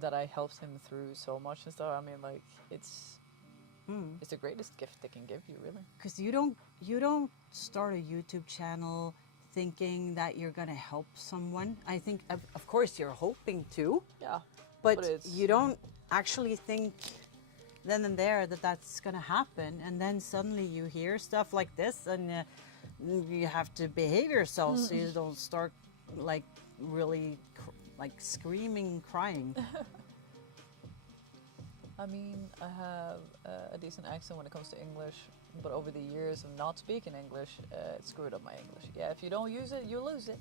that I helped him through so much and stuff. I mean, like it's the greatest gift they can give you, really. Because you don't start a YouTube channel thinking that you're gonna help someone. I think of course you're hoping to, Yeah. but it's you don't actually think then and there that that's gonna happen. And then suddenly you hear stuff like this, and you have to behave yourself so you don't start like really like screaming, crying. I mean, I have a decent accent when it comes to English, but over the years of not speaking English, it screwed up my English. Yeah, if you don't use it, you lose it.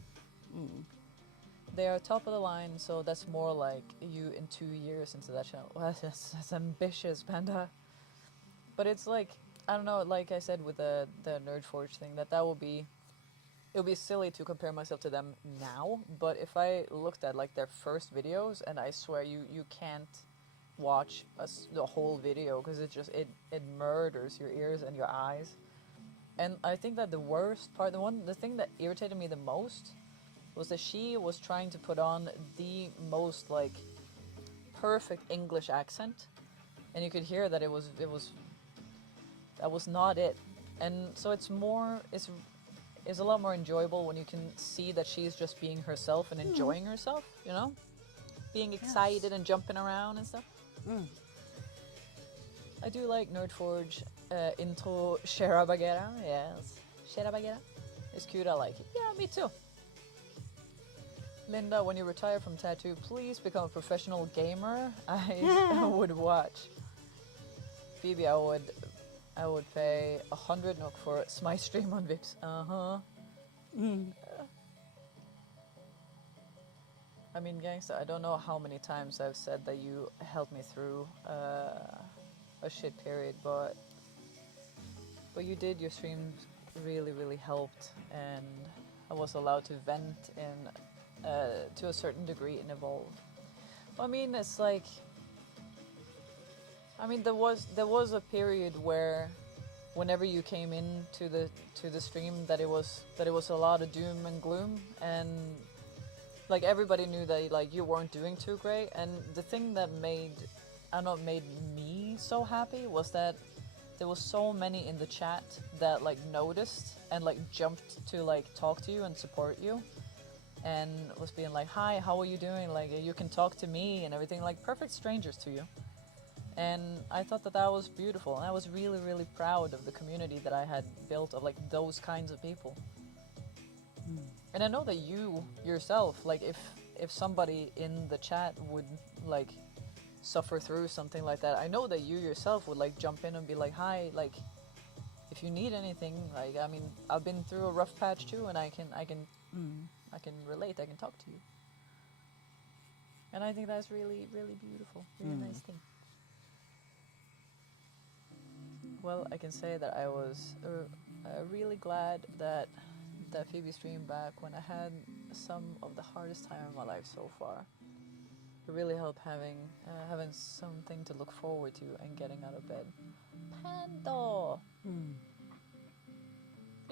they are top of the line, so that's more like you in 2 years into that channel. Well, that's ambitious, Panda. But it's like, I don't know, like I said with the Nerd Forge thing, that will be, it would be silly to compare myself to them now, but if I looked at like their first videos, and I swear you can't watch the whole video because it murders your ears and your eyes. And I think that the worst part, the thing that irritated me the most was that she was trying to put on the most like perfect English accent, and you could hear that that was not it. And so it's a lot more enjoyable when you can see that she's just being herself and enjoying herself, you know, being excited and jumping around and stuff. I do like Nerdforge intro Shera Bagheera. Yes, Shera Bagheera. It's cute. I like it. Yeah, me too. Linda, when you retire from tattoo, please become a professional gamer. I would watch. Phoebe, I would pay 100 NOK for my stream on Vips. I mean, Gangsta, I don't know how many times I've said that you helped me through a shit period, but you did. Your streams really helped, and I was allowed to vent in to a certain degree and evolve. I mean, it's like, I mean, there was a period where, whenever you came in to the stream, that it was a lot of doom and gloom, and like everybody knew that like you weren't doing too great. And the thing that made me so happy was that there was so many in the chat that like noticed and like jumped to like talk to you and support you, and was being like, hi, how are you doing, like you can talk to me and everything, like perfect strangers to you. And I thought that was beautiful, and I was really proud of the community that I had built of like those kinds of people. And I know that you yourself, like if somebody in the chat would like suffer through something like that, I know that you yourself would like jump in and be like, hi, like if you need anything, like I mean, I've been through a rough patch too, and I can relate, I can talk to you. And I think that's really beautiful, really nice thing. Well, I can say that I was really glad that Phoebe streamed back when I had some of the hardest time in my life so far. It really helped having something to look forward to and getting out of bed. Panda! You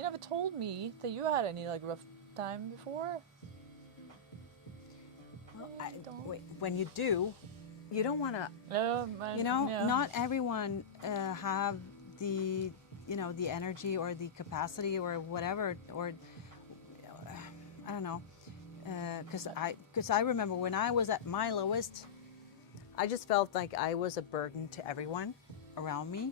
never told me that you had any like rough time before. Well, when you do, you don't want to. Not everyone have the the energy or the capacity or whatever, or I don't know, because I remember when I was at my lowest, I just felt like I was a burden to everyone around me.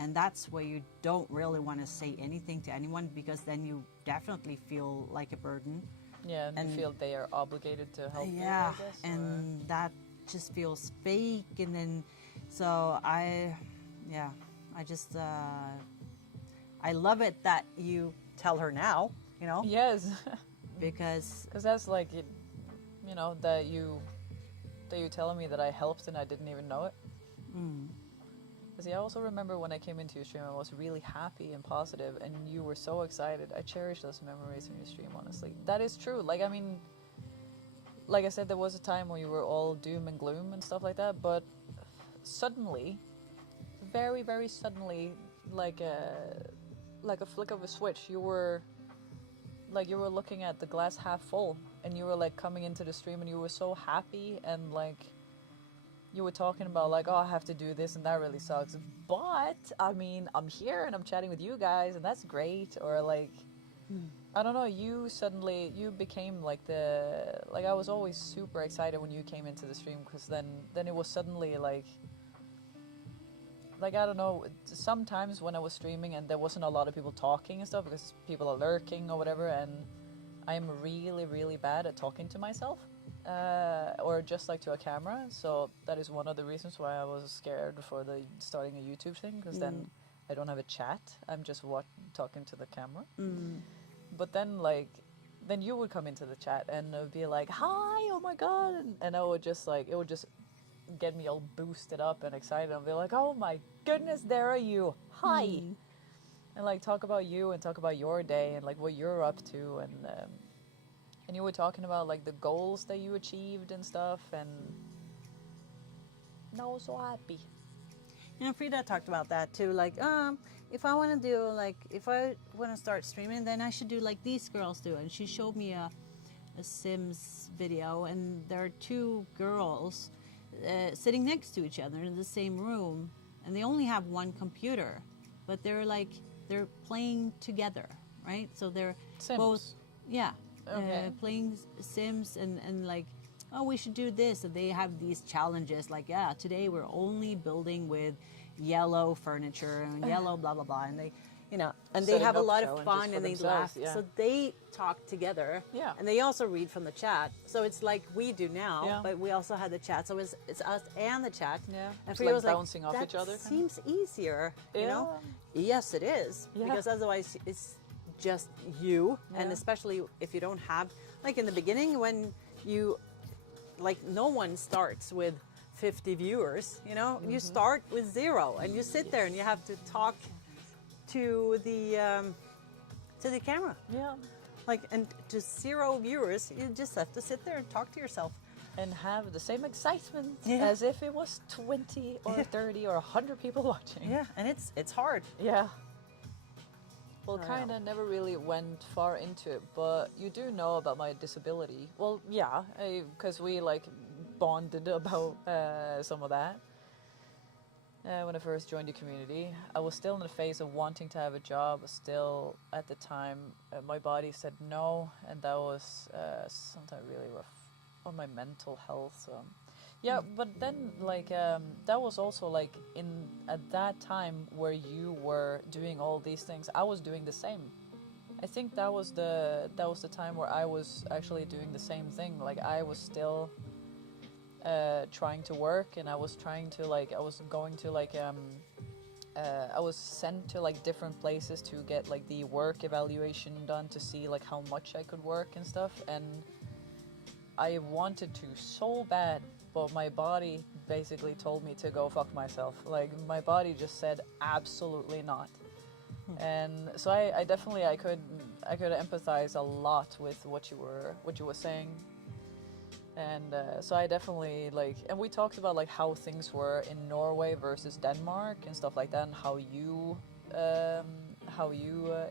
And that's where you don't really want to say anything to anyone, because then you definitely feel like a burden. Yeah, and you feel they are obligated to help you, I Yeah, guess, and that just feels fake. And then, so I just, I love it that you tell her now, Yes. because that's like, that you telling me that I helped and I didn't even know it. Because I also remember when I came into your stream, I was really happy and positive, and you were so excited. I cherish those memories in your stream, honestly. That is true. Like, I mean, like I said, there was a time where you were all doom and gloom and stuff like that, but suddenly, very, very suddenly, like a flick of a switch, you were looking at the glass half full, and you were like coming into the stream and you were so happy, and like you were talking about like, oh, I have to do this and that really sucks, but I mean, I'm here and I'm chatting with you guys and that's great. Or like, I don't know, you became like I was always super excited when you came into the stream, because then it was suddenly like I don't know, sometimes when I was streaming and there wasn't a lot of people talking and stuff because people are lurking or whatever, and I'm really bad at talking to myself. Or just like to a camera, so that is one of the reasons why I was scared for starting a YouTube thing, because then I don't have a chat, I'm just talking to the camera. But then like then you would come into the chat and be like, "Hi, oh my god," and I would just like, it would just get me all boosted up and excited. I'll be like, "Oh my goodness, there are you! Hi!" And like talk about you and talk about your day and like what you're up to, and you were talking about like the goals that you achieved and stuff, and I was so happy. Frida talked about that too. Like, if I want to do, like, if I want to start streaming, then I should do like these girls do. And she showed me a Sims video, and there are two girls sitting next to each other in the same room, and they only have one computer, but they're playing together, right? So they're Sims. both, yeah, Okay. playing Sims and like, oh, we should do this. And they have these challenges like, yeah, today we're only building with yellow furniture and yellow blah, blah, blah. And they, and they Setting have a up lot of challenges fun for and they themselves, laugh. yeah. So they talk together. Yeah. And they also read from the chat. So it's like we do now, Yeah. but we also had the chat. So it's us and the chat. Yeah. And It's Frida like was bouncing off that each other, kinda. seems easier, you know? Yeah. Yes, it is. Yeah. Because otherwise it's just you. And Yeah. especially if you don't have, like in the beginning when you, like no one starts with 50 viewers, you know? You start with 0 and you sit there and you have to talk to the camera. Yeah. Like, and to 0 viewers, you just have to sit there and talk to yourself. And have the same excitement Yeah. as if it was 20 or 30 or 100 people watching. Yeah, and it's hard. Yeah. Well, I know. kind of never really went far into it, but you do know about my disability. Well, yeah, because we like bonded about some of that. When I first joined the community, I was still in the phase of wanting to have a job. Still, at the time, my body said no, and that was sometimes really rough on my mental health. So. Yeah, but then like that was also like at that time where you were doing all these things, I was doing the same. I think that was the time where I was actually doing the same thing. Like I was still trying to work, and I was trying to like I was going to like I was sent to like different places to get like the work evaluation done to see like how much I could work and stuff, and I wanted to so bad. But my body basically told me to go fuck myself. Like my body just said absolutely not. And so I definitely I could empathize a lot with what you were saying. And so I definitely like, and we talked about like how things were in Norway versus Denmark and stuff like that, and how you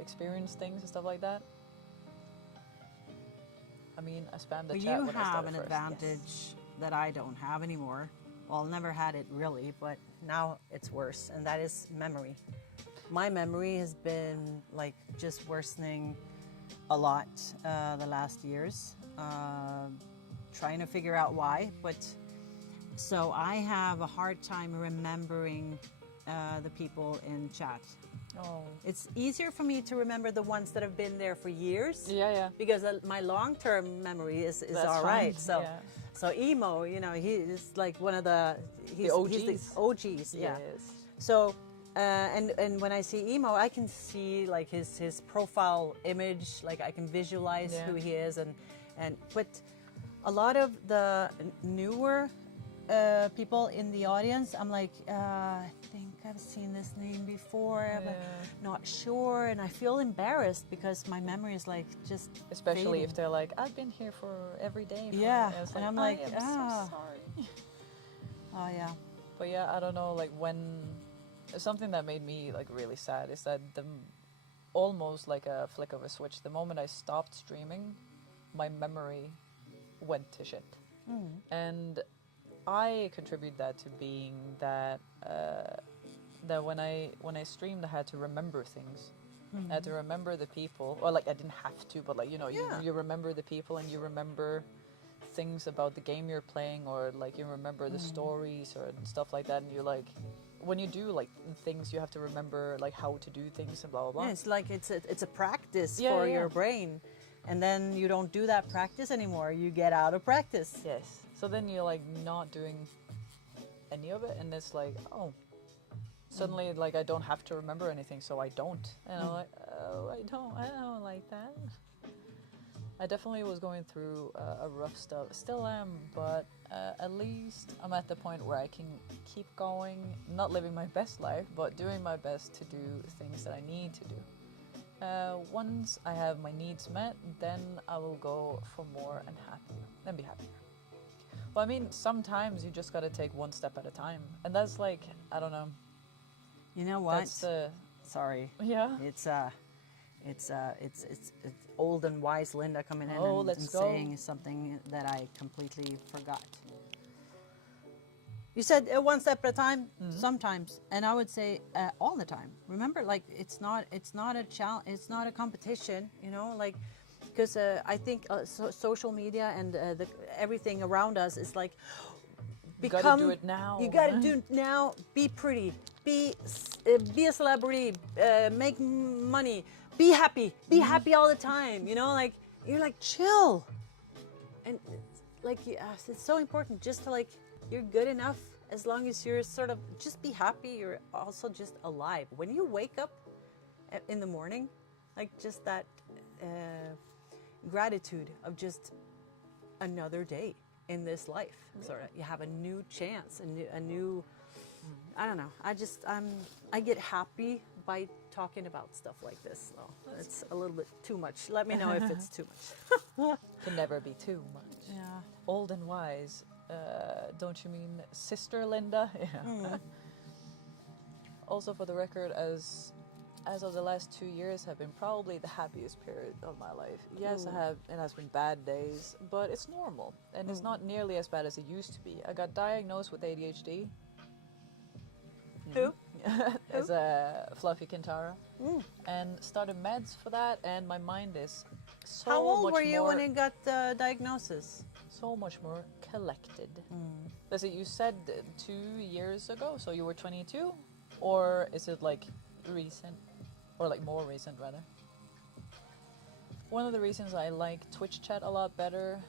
experience things and stuff like that. I mean, I spammed the But chat you when I have started an first. advantage that I don't have anymore. Well, never had it really, but now it's worse, and that is memory. My memory has been like just worsening a lot the last years. Trying to figure out why, but so I have a hard time remembering the people in chat. Oh. It's easier for me to remember the ones that have been there for years. Yeah. Because my long-term memory is That's all right. fine, So, yeah. so Emo, he is like one of he's OGs. He's the OGs, yeah. Yes. So, and when I see Emo, I can see like his profile image, like I can visualize Yeah. who he is, but a lot of the newer people in the audience, I'm like, I think I've seen this name before, but not sure, and I feel embarrassed because my memory is like just Especially fading. if they're like, I've been here for every day. Yeah, it's and I'm I like, am ah. so sorry. Oh yeah. But yeah, I don't know, like when something that made me like really sad is that almost like a flick of a switch, the moment I stopped streaming, my memory went to shit. And I contribute that to being that that when I streamed, I had to remember things. I had to remember the people, or like I didn't have to, but like you remember the people, and you remember things about the game you're playing, or like you remember the stories or stuff like that, and you like when you do like things, you have to remember like how to do things and blah blah blah. Yeah, it's like it's a practice Yeah, for yeah. your brain, and then you don't do that practice anymore. You get out of practice. Yes. So then you're like not doing any of it, and it's like, oh, suddenly like I don't have to remember anything, so I don't. And I'm like, oh, I don't like that. I definitely was going through a rough stuff. Still am, but at least I'm at the point where I can keep going, not living my best life, but doing my best to do things that I need to do. Once I have my needs met, then I will go for more and happier, and be happier. Well, I mean, sometimes you just gotta take one step at a time, and that's like, I don't know. You know what? That's the Sorry. yeah. It's old and wise Linda coming in Oh, and let's go. saying something that I completely forgot. You said one step at a time, sometimes, and I would say all the time. Remember, like it's not a challenge, it's not a competition, you know, like because I think social media and everything around us is like You gotta do it now. You gotta do it now. Be pretty. Be a celebrity. Make money. Be happy. Be happy all the time. You know, like you're like chill. And like it's so important just to like you're good enough as long as you're sort of just be happy. You're also just alive. When you wake up in the morning, like just that gratitude of just another day in this life. Sort of, you have a new chance, a new. I don't know. I get happy by talking about stuff like this. So it's a little bit too much. Let me know if it's too much. Can never be too much. Yeah. Old and wise. Don't you mean Sister Linda? Yeah. Also, for the record, as of the last 2 years have been probably the happiest period of my life. Yes, it has been bad days, but it's normal and it's not nearly as bad as it used to be. I got diagnosed with ADHD. Who? As a fluffy Kintara, and started meds for that. And my mind is so How old much were you more, when you got the diagnosis? so much more collected. That's it. You said 2 years ago, so you were 22, or is it like recent, or like more recent rather? One of the reasons I like Twitch chat a lot better,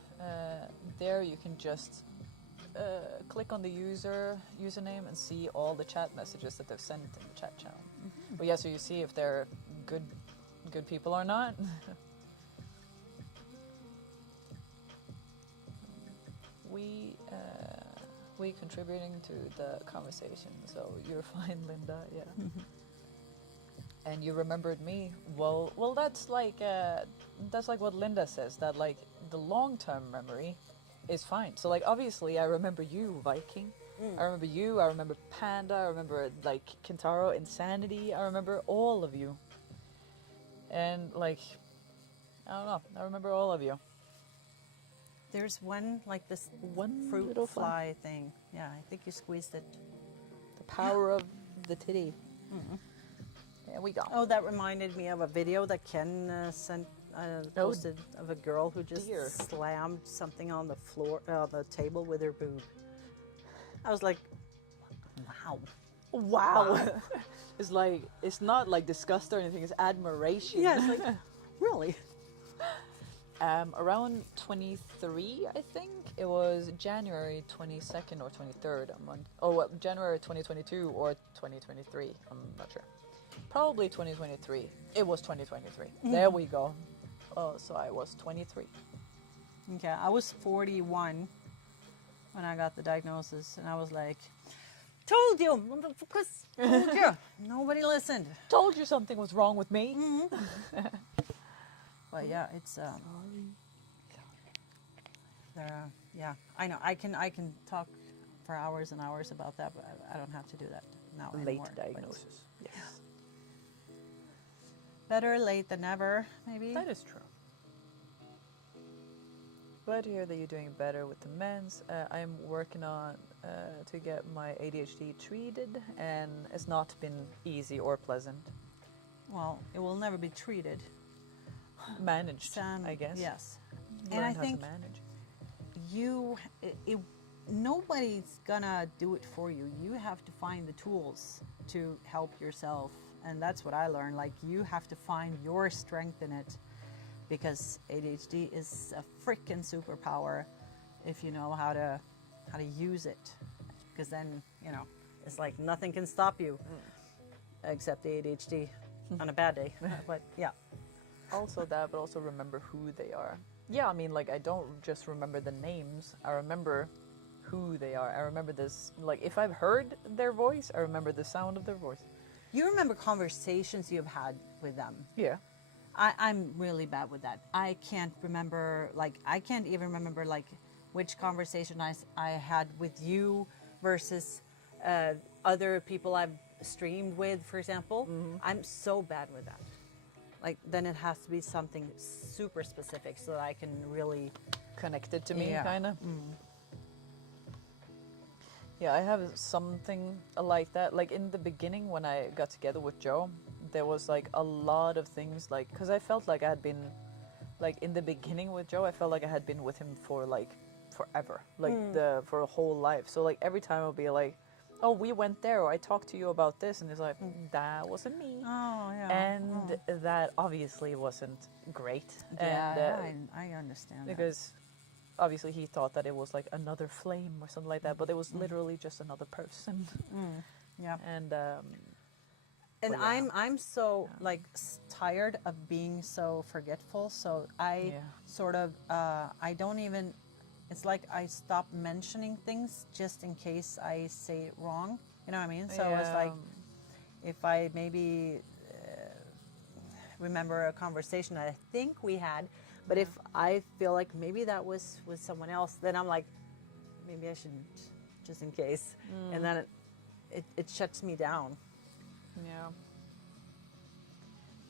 there you can just click on the username and see all the chat messages that they've sent in the chat channel. But yeah, so you see if they're good people or not. we contributing to the conversation, so you're fine, Linda. Yeah. And you remembered me. Well, that's like what Linda says, that like the long-term memory is fine. So like obviously I remember you, Viking. I remember you. I remember Panda. I remember like Kintaro, Insanity. I remember all of you. And like I don't know. I remember all of you. There's one like this One fruit little fly thing. Yeah, I think you squeezed it. The power of the titty. There we go. Oh, that reminded me of a video that Ken posted of a girl who just dear. slammed something on the floor, the table with her boob. I was like, wow. Wow. It's like, it's not like disgust or anything, it's admiration. Yeah, it's like, really? Around 23, I think. It was January 22nd or 23rd. January 2022 or 2023. I'm not sure. Probably 2023. It was 2023. There we go. Oh, so I was 23. Okay, I was 41 when I got the diagnosis, and I was like, told you, motherfuckers, told you. Nobody listened. Told you something was wrong with me. But yeah, it's yeah, I know. I can talk for hours and hours about that, but I don't have to do that now Late anymore. But diagnosis. Yes. better late than never, maybe. That is true. Glad to hear that you're doing better with the meds. I'm working on to get my ADHD treated, and it's not been easy or pleasant. Well, it will never be treated. Managed, I guess. Yes. Learn And I how think to manage. nobody's gonna do it for you. You have to find the tools to help yourself, and that's what I learned. Like, you have to find your strength in it, because ADHD is a freaking superpower if you know how to use it. Because then, it's like nothing can stop you except the ADHD on a bad day. But yeah. Also that, but also remember who they are. Yeah, I mean, like, I don't just remember the names. I remember who they are. I remember this, like, if I've heard their voice, I remember the sound of their voice. You remember conversations you've had with them. Yeah. I'm really bad with that. I can't remember, like, I can't even remember, like, which conversation I had with you versus other people I've streamed with, for example. I'm so bad with that. Like, then it has to be something super specific so that I can really... Connected to me, Yeah. kind of. Yeah, I have something like that. Like, in the beginning when I got together with Joe, there was, like, a lot of things, like, because I felt like I had been, like, in the beginning with Joe, I felt like I had been with him for, like, forever. Like, for a whole life. So, like, every time I'll be like, oh, we went there, or I talked to you about this, and it's like, that wasn't me. Oh, yeah. And that obviously wasn't great. Yeah, And, I understand because obviously he thought that it was like another flame or something like that, but it was literally just another person. that. Yeah. And And Well, yeah. I'm so like tired of being so forgetful. So I Yeah. sort of I don't even. It's like I stop mentioning things just in case I say it wrong. You know what I mean? So it's like if I maybe remember a conversation that I think we had, but if I feel like maybe that was with someone else, then I'm like, maybe I shouldn't, just in case. And then it shuts me down. yeah.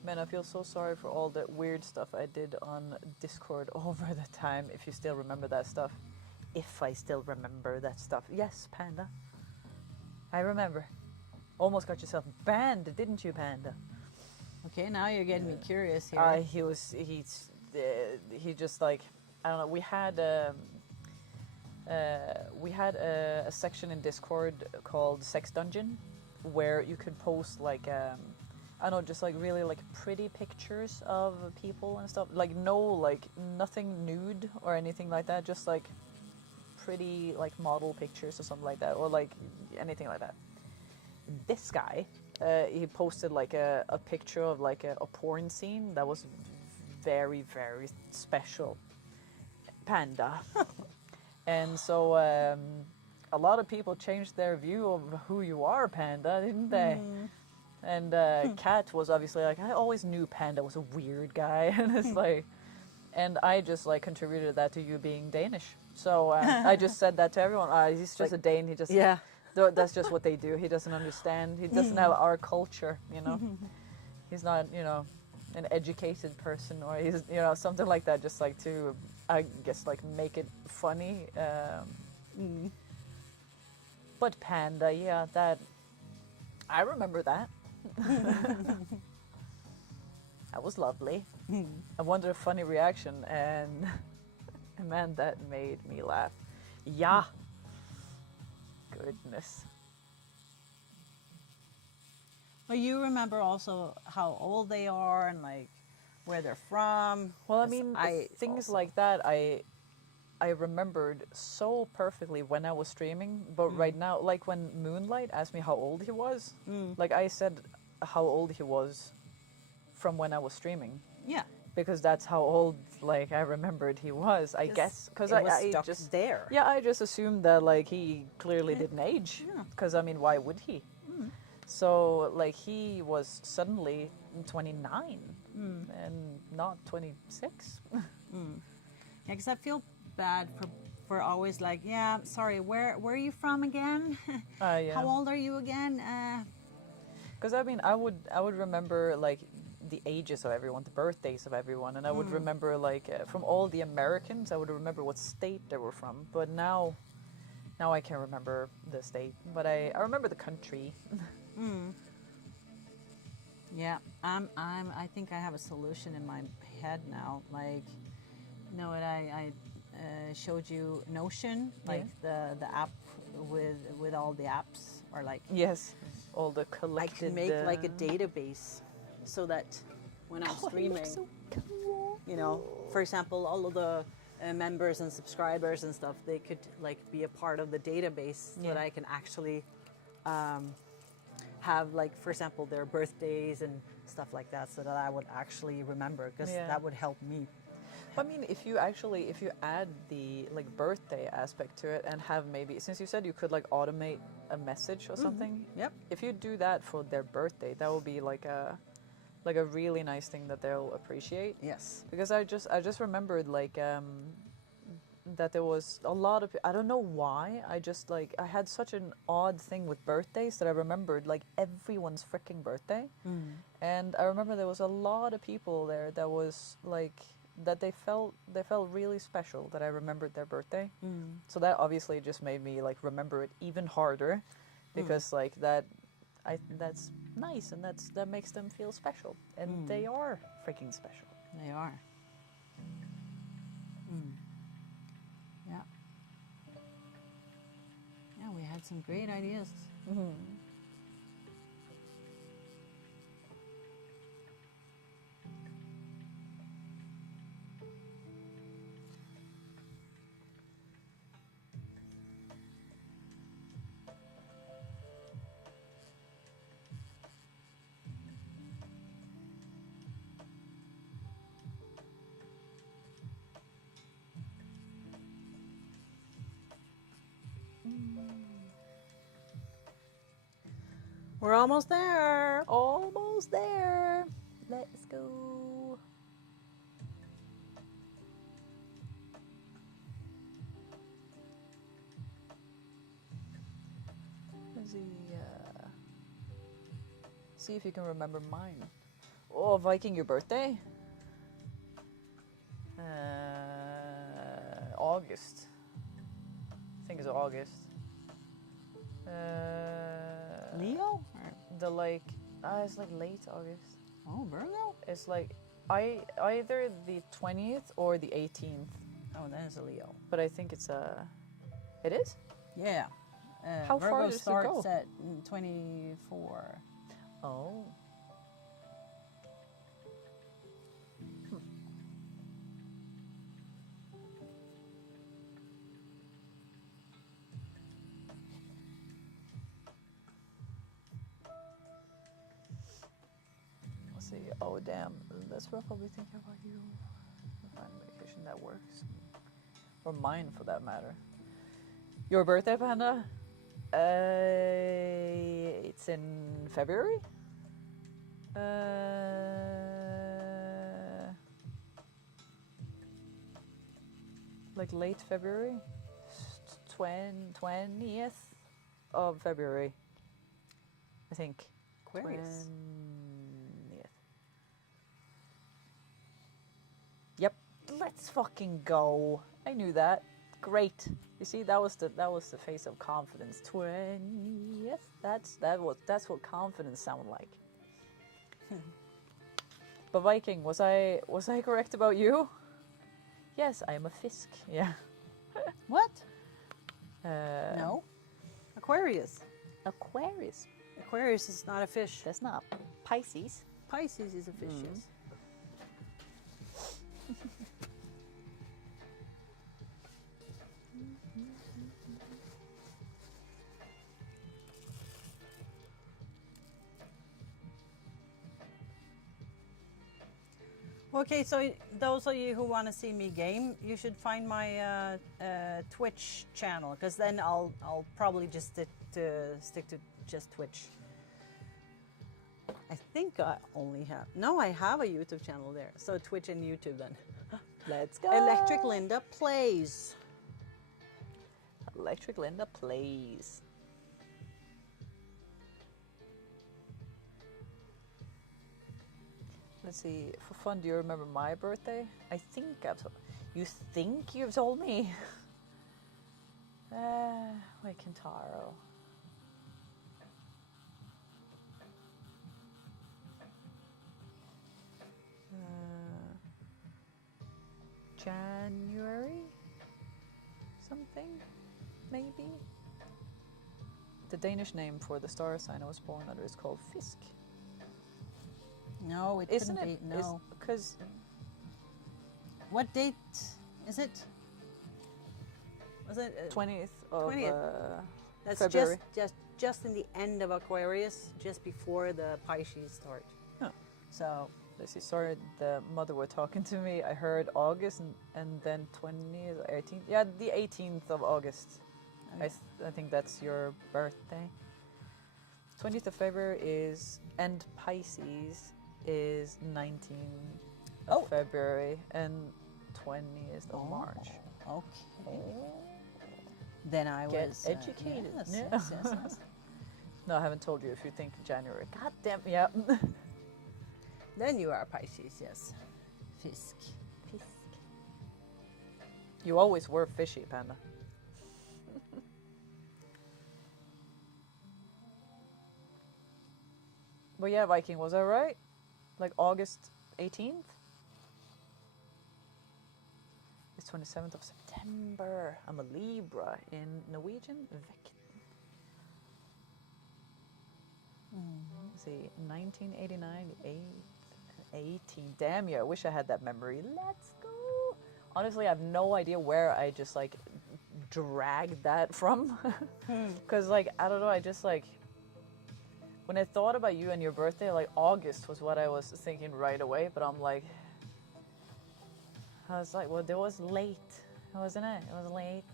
Man, I feel so sorry for all the weird stuff I did on Discord over the time, if you still remember that stuff. If I still remember that stuff. Yes, Panda. I remember. Almost got yourself banned, didn't you, Panda? Okay, now you're getting me curious here. He just like, I don't know, we had a section in Discord called Sex Dungeon, where you could post like I don't know, just like really like pretty pictures of people and stuff. Like nothing nude or anything like that. Just like pretty like model pictures or something like that, or like anything like that. This guy, he posted like a picture of like a porn scene that was very, very special. Panda. And so a lot of people changed their view of who you are, Panda, didn't they? And Kat was obviously like, I always knew Panda was a weird guy. And it's like, and I just like contributed that to you being Danish. So I just said that to everyone. He's just a Dane. He just, Yeah. that's just what they do. He doesn't understand. He doesn't have our culture, you know. He's not, you know, an educated person, or he's, you know, something like that, just like to, I guess, like make it funny. But Panda, yeah, that, I remember that. That was lovely. I wanted a funny reaction, and man, that made me laugh. Yeah. Goodness. Well, you remember also how old they are and like where they're from. Well, I 'Cause mean, things also- like that, I remembered so perfectly when I was streaming, but right now, like when Moonlight asked me how old he was, like I said how old he was from when I was streaming, Yeah. because that's how old, like, I remembered he was, I guess, because it was I stuck just there. yeah, I just assumed that like he clearly didn't age, Yeah. because I mean, why would he? So like he was suddenly 29 and not 26. Yeah, because I feel bad for always like, yeah, sorry, where are you from again? Yeah. How old are you again? Because I mean, I would remember like the ages of everyone, the birthdays of everyone, and I would remember like from all the Americans, I would remember what state they were from. But now I can't remember the state, but I remember the country. Yeah, I think I have a solution in my head now. Like, you know what I showed you Notion, like the app with all the apps, or like Yes, all the I collected. can make like a database so that when I'm streaming, you know, for example, all of the members and subscribers and stuff, they could like be a part of the database so that I can actually have like, for example, their birthdays and stuff like that, so that I would actually remember, because Yeah. that would help me. I mean, if you add the like birthday aspect to it and have maybe, since you said you could like automate a message or something, Yep. if you do that for their birthday, that will be like a really nice thing that they'll appreciate. Yes. Because I just remembered like that there was a lot of, I don't know why, I had such an odd thing with birthdays that I remembered like everyone's freaking birthday. And I remember there was a lot of people there that was like that they felt really special that I remembered their birthday. So that obviously just made me like remember it even harder, because like that's nice, and that makes them feel special, and they are freaking special. They are. Yeah. Yeah, we had some great ideas. We're almost there. Almost there. Let's go. Let's see if you can remember mine. Oh, Viking, your birthday? August. I think it's August. Leo? The like, it's like late August. Oh, Virgo? It's like either the 20th or the 18th, Oh, that is a Leo. but I think it's it is? Yeah. How Virgo far does it starts go? at 24. Oh. Let's see. Oh, damn. That's what I'll probably think about you. Find a vacation that works. Or mine, for that matter. Your birthday, Panda? It's in February? Like late February? 20th of February, I think. Aquarius. 20th. Yep. Let's fucking go. I knew that. Great. You see, that was the face of confidence. 20th. That's what confidence sound like. But Viking, was I correct about you? Yes, I am a fisk. Yeah. What? Uh, No. Aquarius. Aquarius. Aquarius is not a fish. That's not Pisces. Pisces is a fish, yes. Okay, so those of you who want to see me game, you should find my Twitch channel, because then I'll probably just stick to just Twitch. I think I only have, no, I have a YouTube channel there. So Twitch and YouTube then. Let's go. Electric Linda Plays. Electric Linda plays. Let's see. For fun, do you remember my birthday? I think I've told you. Think you've told me? Wait, Kentaro. January? Something? Maybe? The Danish name for the star sign I was born under is called Fisk. No, it Isn't couldn't it? be. No. Because What date is it? Was it 20th of 20th. That's February. just in the end of Aquarius, just before the Pisces start. Huh. So Let's see. Sorry, the mother were talking to me. I heard August and then 20th, 18th. Yeah, the 18th of August. I think that's your birthday. 20th of February is, and Pisces is 19th of February and 20th of March. Okay. Then I Get was educated. Yes, Yeah. yes. No, I haven't told you if you think January. God damn, yeah. Then you are Pisces, yes. Fisk. You always were fishy, Panda. But yeah, Viking, was I right? Like August 18th? It's 27th of September. I'm a Libra in Norwegian. Vekt. Let's see, 1989, 8, 18. Damn you, I wish I had that memory. Let's go. Honestly, I have no idea where I just like dragged that from. Because like, I don't know, I just like, when I thought about you and your birthday, like August was what I was thinking right away. But I'm like, I was like, well, it was late, wasn't it? It was late,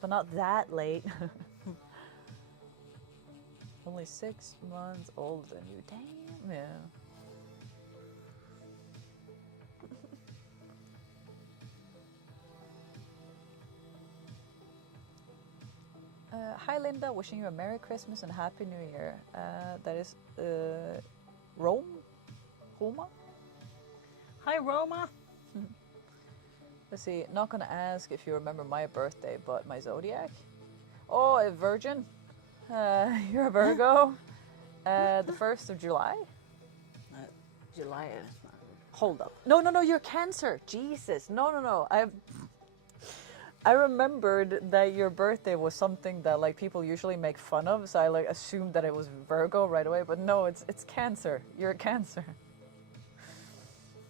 but not that late. Only 6 months older than you. Damn, yeah. Hi Linda, wishing you a Merry Christmas and Happy New Year. That is Rome? Roma? Hi, Roma. Let's see, not gonna ask if you remember my birthday, but my zodiac. Oh, a virgin. You're a Virgo. The 1st of July. July. Hold up. No, you're Cancer. Jesus. No. I remembered that your birthday was something that like people usually make fun of, so I like assumed that it was Virgo right away, but no, it's Cancer. You're a Cancer.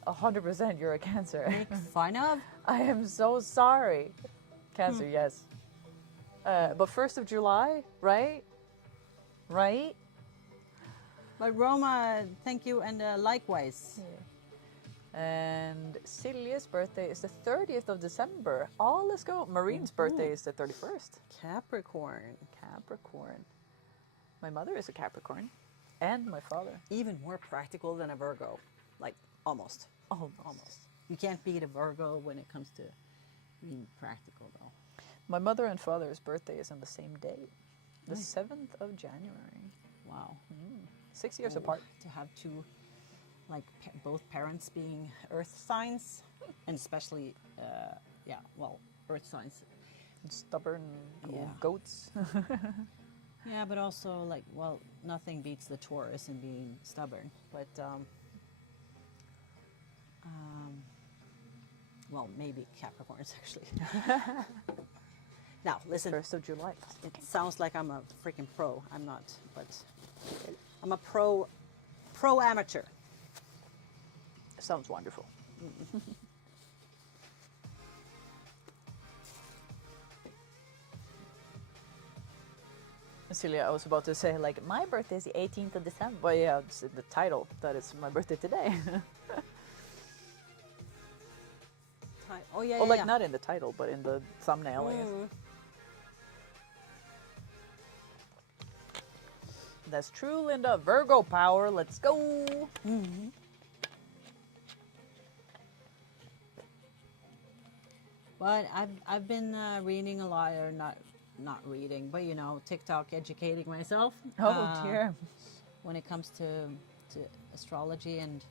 100% you're a Cancer. Make fun of? I am so sorry. Cancer, yes. But 1st of July, right? Right? But Roma, thank you, and likewise. And Silje's birthday is the 30th of December. Oh, let's go. Marine's birthday is the 31st. Capricorn. Capricorn. My mother is a Capricorn. And my father. Even more practical than a Virgo. Like, almost. Almost. You can't beat a Virgo when it comes to being practical, though. My mother and father's birthday is on the same day. The 7th of January. Wow. 6 years apart. To have two, like, both parents being earth signs, and especially, earth signs. Stubborn Yeah. goats. Yeah, but also, like, well, nothing beats the Taurus in being stubborn. But, well, maybe Capricorns, actually. Now, listen. 1st of July. It sounds like I'm a freaking pro. I'm not, but I'm a pro amateur. Sounds wonderful. Celia, I was about to say, like, my birthday is the 18th of December. But yeah, it's in the title that it's my birthday today. Oh, yeah, Or, yeah, like, yeah. not in the title, but in the thumbnail, I guess. That's true, Linda. Virgo power. Let's go. But I've been reading a lot, or not reading, but you know, TikTok educating myself. Oh, dear. When it comes to astrology, and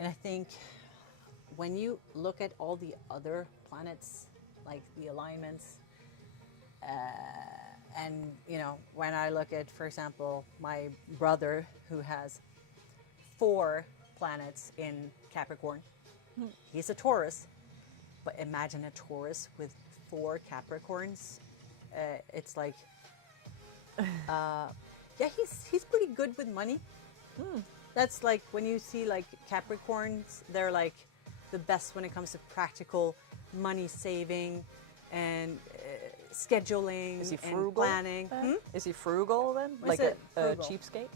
I think when you look at all the other planets, like the alignments, and you know, when I look at, for example, my brother who has 4 planets in Capricorn, he's a Taurus, but imagine a Taurus with 4 Capricorns. It's like, yeah, he's pretty good with money. That's like when you see like Capricorns, they're like the best when it comes to practical money saving and scheduling Is he and frugal? planning. Is he frugal then? What's Like it? a Frugal. cheapskate?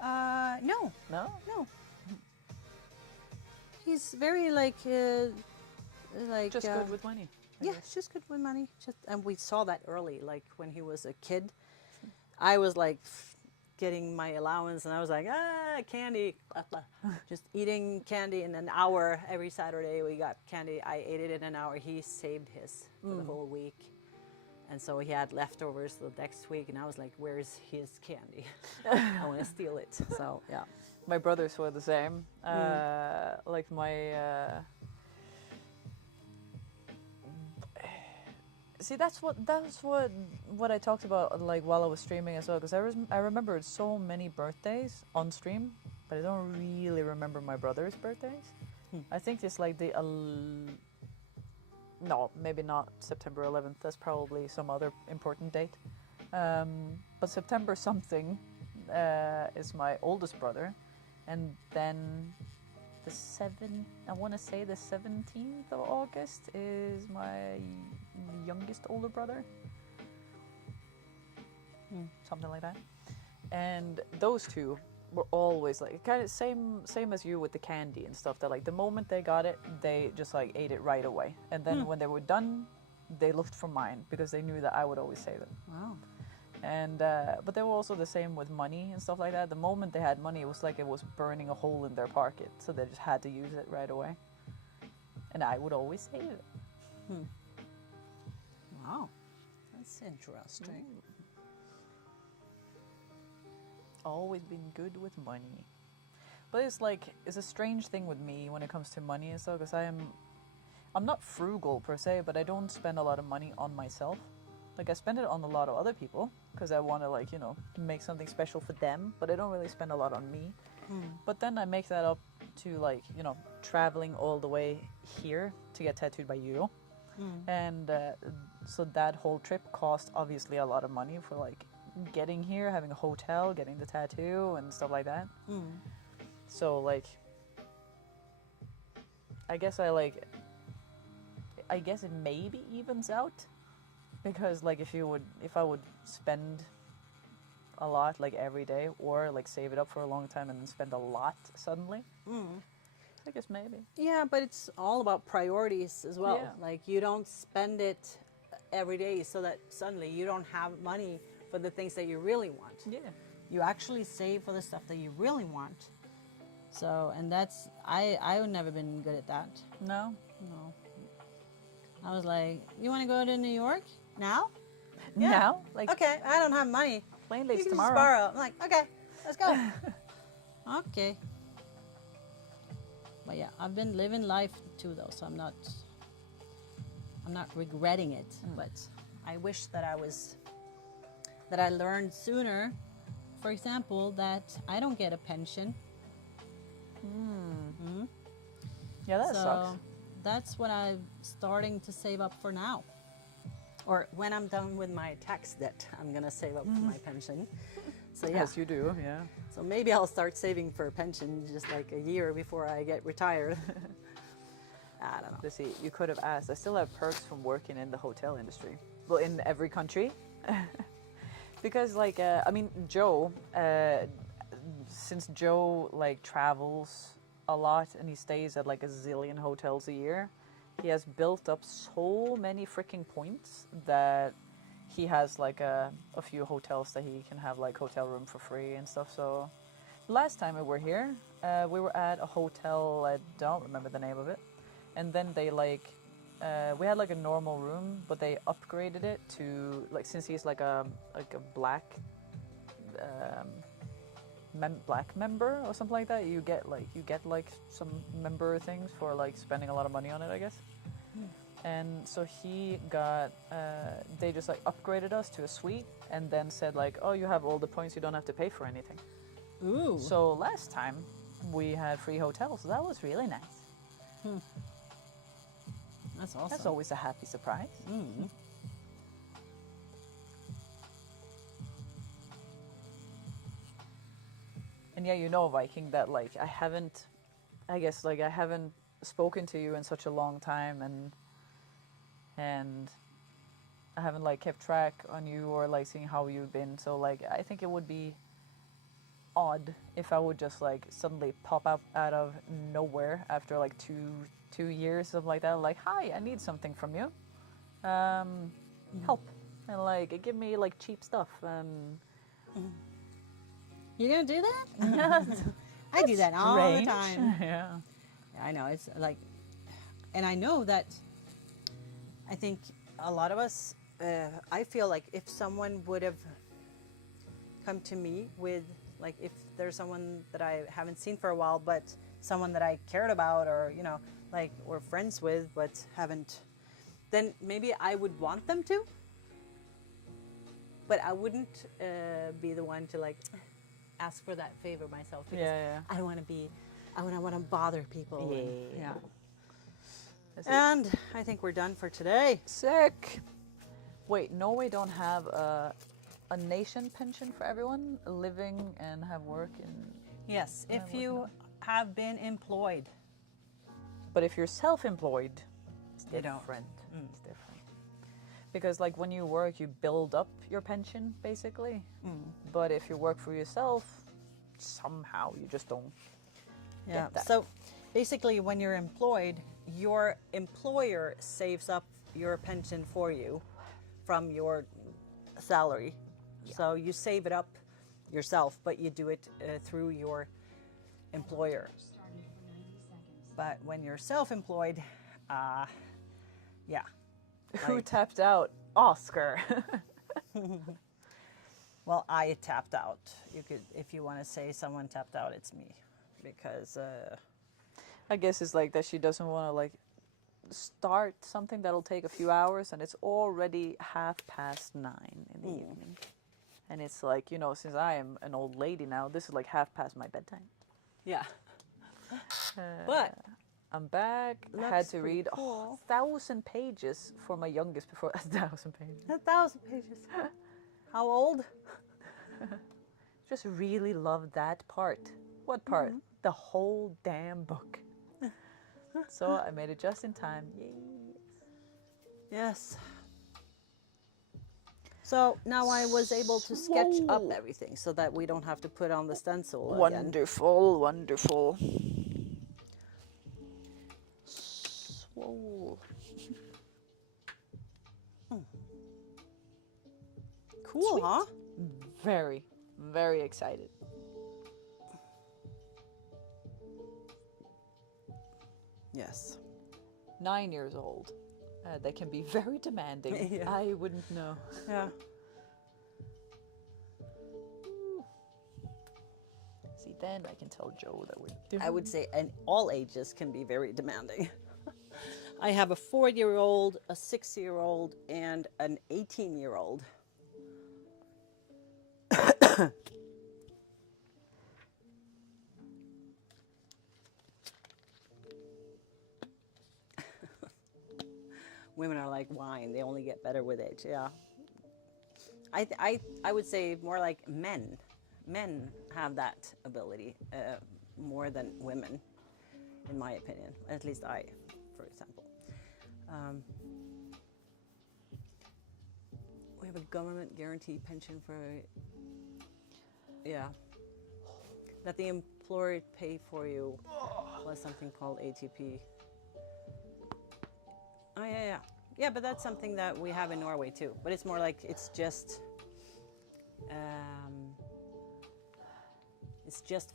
No, No? no. He's very like Just good with money. I yeah, guess. just good with money. Just and we saw that early, like when he was a kid. I was like getting my allowance, and I was like, candy, just eating candy in an hour every Saturday. We got candy. I ate it in an hour. He saved his for the whole week, and so he had leftovers the next week. And I was like, "Where's his candy? I want to steal it." So yeah. My brothers were the same. Like my. See, that's what I talked about like while I was streaming as well. Because I remembered so many birthdays on stream, but I don't really remember my brother's birthdays. I think just like the. No, maybe not September 11th. That's probably some other important date. But September something is my oldest brother, and then I want to say the 17th of August is my youngest older brother. Something like that. And those two were always like kind of same as you with the candy and stuff, that like the moment they got it, they just like ate it right away. And then when they were done, they looked for mine because they knew that I would always save it. Wow. And but they were also the same with money and stuff like that. The moment they had money, it was like it was burning a hole in their pocket, so they just had to use it right away. And I would always save it. Wow. That's interesting. Always been good with money. But it's a strange thing with me when it comes to money and stuff, because I'm not frugal per se, but I don't spend a lot of money on myself. Like I spend it on a lot of other people because I want to like, you know, make something special for them, but I don't really spend a lot on me. But then I make that up to like, you know, traveling all the way here to get tattooed by you. And so that whole trip cost obviously a lot of money for like getting here, having a hotel, getting the tattoo and stuff like that. So like I guess it maybe evens out, because like if I would spend a lot like every day, or like save it up for a long time and then spend a lot suddenly, I guess maybe. Yeah, but it's all about priorities as well. Yeah. Like you don't spend it every day so that suddenly you don't have money for the things that you really want. Yeah. You actually save for the stuff that you really want. So, and that's, I've never been good at that. No. No. I was like, you want to go to New York now? Now? Like Okay, I don't have money. plane You leaves can just tomorrow. borrow. I'm like, okay, let's go. Okay. But yeah, I've been living life too though, so I'm not regretting it. But I wish that I learned sooner. For example, that I don't get a pension. Yeah, that So sucks. that's what I'm starting to save up for now. Or when I'm done with my tax debt, I'm gonna save up for my pension. So yeah. Yes, you do. Yeah. So maybe I'll start saving for a pension just like a year before I get retired. I don't know. Let's see. You could have asked. I still have perks from working in the hotel industry. Well, in every country. Because like I mean Joe, since Joe like travels a lot and he stays at like a zillion hotels a year, he has built up so many freaking points that he has like a few hotels that he can have like hotel room for free and stuff. So last time we were here, we were at a hotel, I don't remember the name of it, and then they like we had like a normal room, but they upgraded it to like, since he's like a black black member or something like that, you get like some member things for like spending a lot of money on it, I guess. And so he got they just like upgraded us to a suite and then said like, oh, you have all the points, you don't have to pay for anything. Ooh. So last time we had free hotels, so that was really nice. That's awesome. That's always a happy surprise. And yeah, you know, Viking, that like I haven't spoken to you in such a long time, and I haven't like kept track on you or like seeing how you've been. So like I think it would be odd if I would just like suddenly pop up out of nowhere after like two years, something like that. Like, hi, I need something from you. Help. And like, give me like cheap stuff. And You're gonna do that? I do that all the strange. time. Yeah. I know, it's like, and I know that I think a lot of us, I feel like if someone would have come to me with, like, if there's someone that I haven't seen for a while, but someone that I cared about, or, you know, like, or friends with, but haven't, then maybe I would want them to, but I wouldn't be the one to, like, ask for that favor myself, because Yeah. I don't want to be, I don't want to bother people. Yeah. And I think we're done for today. Sick. Wait, Norway don't have a nation pension for everyone living and have work in. Yes, if you have been employed. But if you're self-employed, it's They don't. different. It's different. Because like when you work, you build up your pension basically. But if you work for yourself, somehow you just don't. Yeah. Get that. So basically, when you're employed, your employer saves up your pension for you from your salary. So you save it up yourself, but you do it through your employer. Started for 90 seconds. But when you're self-employed, yeah. Who Like- tapped out? Oscar. Well, I tapped out. You could, if you want to say someone tapped out, it's me, because I guess it's like that she doesn't want to like start something that'll take a few hours and it's already 9:30 in the evening. And it's like, you know, since I am an old lady now, this is like 9:30 my bedtime. yeah. But I'm back. I had Looks to pretty read cool. 1,000 pages for my youngest before 1,000 pages. 1,000 pages. How old? Just really loved that part. What part? The whole damn book. So I made it just in time. Yay. Yes. So now I was able to sketch up Swole. everything so that we don't have to put on the stencil again. Wonderful, wonderful. Swole. Cool, Sweet. huh? Very, very excited. Yes. 9 years old. They can be very demanding. Yeah. I wouldn't know. Yeah. See, then I can tell Joe that we're doing. I would say, and all ages can be very demanding. I have a 4-year-old, a 6-year-old, and an 18-year-old. Women are like wine; they only get better with age. Yeah. I would say more like men. Men have that ability more than women, in my opinion. At least I, for example. We have a government guaranteed pension for, yeah, that the employer pay for you, plus something called ATP. Oh yeah. Yeah, but that's something that we have in Norway too. But it's more like it's just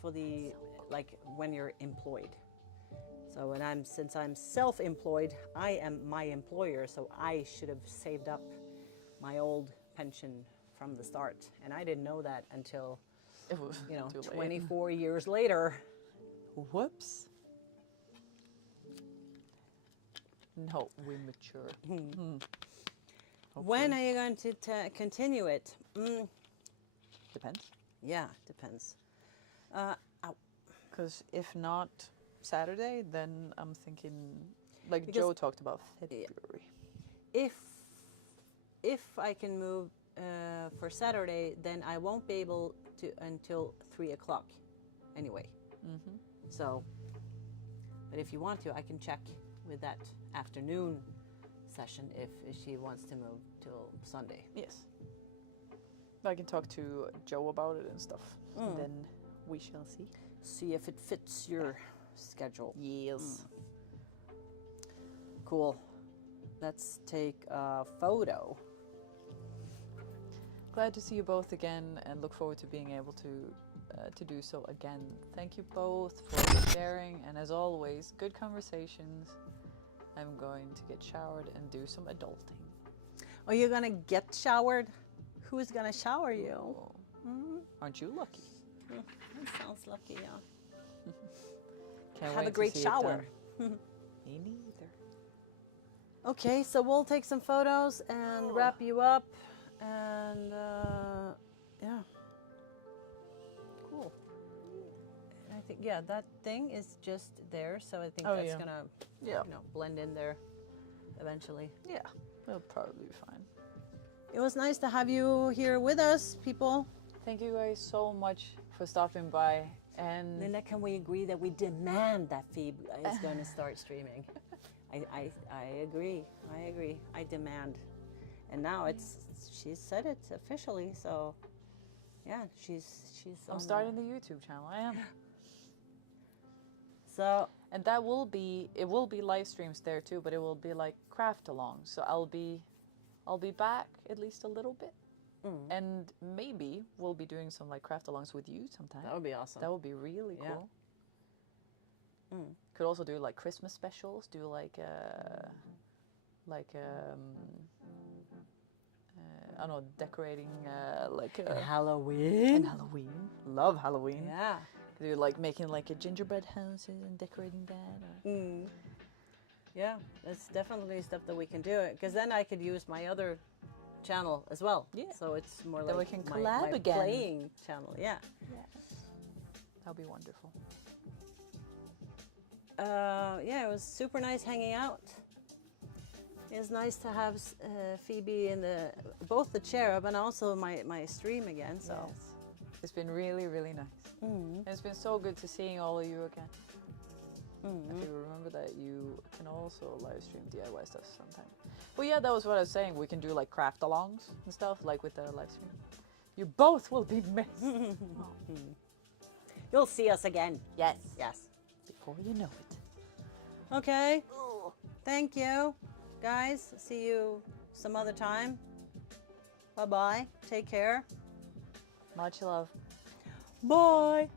for the, like, when you're employed. So since I'm self-employed, I am my employer, so I should have saved up my old pension from the start. And I didn't know that until, It was you know, too late. 24 years later. Whoops. No, we mature. When are you going to continue it? Depends. Yeah, depends. Because if not Saturday, then I'm thinking, like Because- Joe talked about February. If I can move for Saturday, then I won't be able to until 3 o'clock anyway. So, but if you want to, I can check with that afternoon session if she wants to move till Sunday. Yes. I can talk to Joe about it and stuff. And then We shall see. See if it fits your schedule. Yes. Cool. Let's take a photo. Glad to see you both again, and look forward to being able to do so again. Thank you both for sharing, and as always, good conversations. I'm going to get showered and do some adulting. Are you gonna get showered? Who's gonna shower you? Oh, aren't you lucky? That sounds lucky, yeah. Can't Have wait a to great see it shower. done. Me neither. Okay, so we'll take some photos and wrap you up, and yeah. Cool. I think, yeah, that thing is just there, so I think Oh, that's yeah. gonna, Yeah. you know, blend in there eventually. Yeah, we'll probably be fine. It was nice to have you here with us, people. Thank you guys so much for stopping by. And Linda, can we agree that we demand that Phoebe is going to start streaming? I agree. I agree. I demand. And now she's said it officially, so yeah, she's I'm on starting the YouTube channel. I am. So And it will be live streams there too, but it will be like craft along. So I'll be back at least a little bit. And maybe we'll be doing some like craft alongs with you sometime. that would be awesome. That would be really Yeah. cool. Could also do like Christmas specials, do like I don't know, decorating Halloween. and Halloween. Love Halloween. Yeah. Could do like making like a gingerbread houses and decorating that. Or... Yeah, that's definitely stuff that we can do. Because then I could use my other channel as well. Yeah. So it's more Then like we can my collab again. playing channel. Yeah. That'll be wonderful. Yeah, it was super nice hanging out. It's nice to have Phoebe in both the cherub and also my stream again. So Yes. It's been really, really nice. And it's been so good to seeing all of you again. If you remember that you can also live stream DIY stuff sometime. But yeah, that was what I was saying. We can do like craft alongs and stuff like with the live stream. You both will be missed. you'll see us again. Yes. Yes. Before you know it. Okay. Thank you, guys. See you some other time. Bye-bye. Take care. Much love. Bye.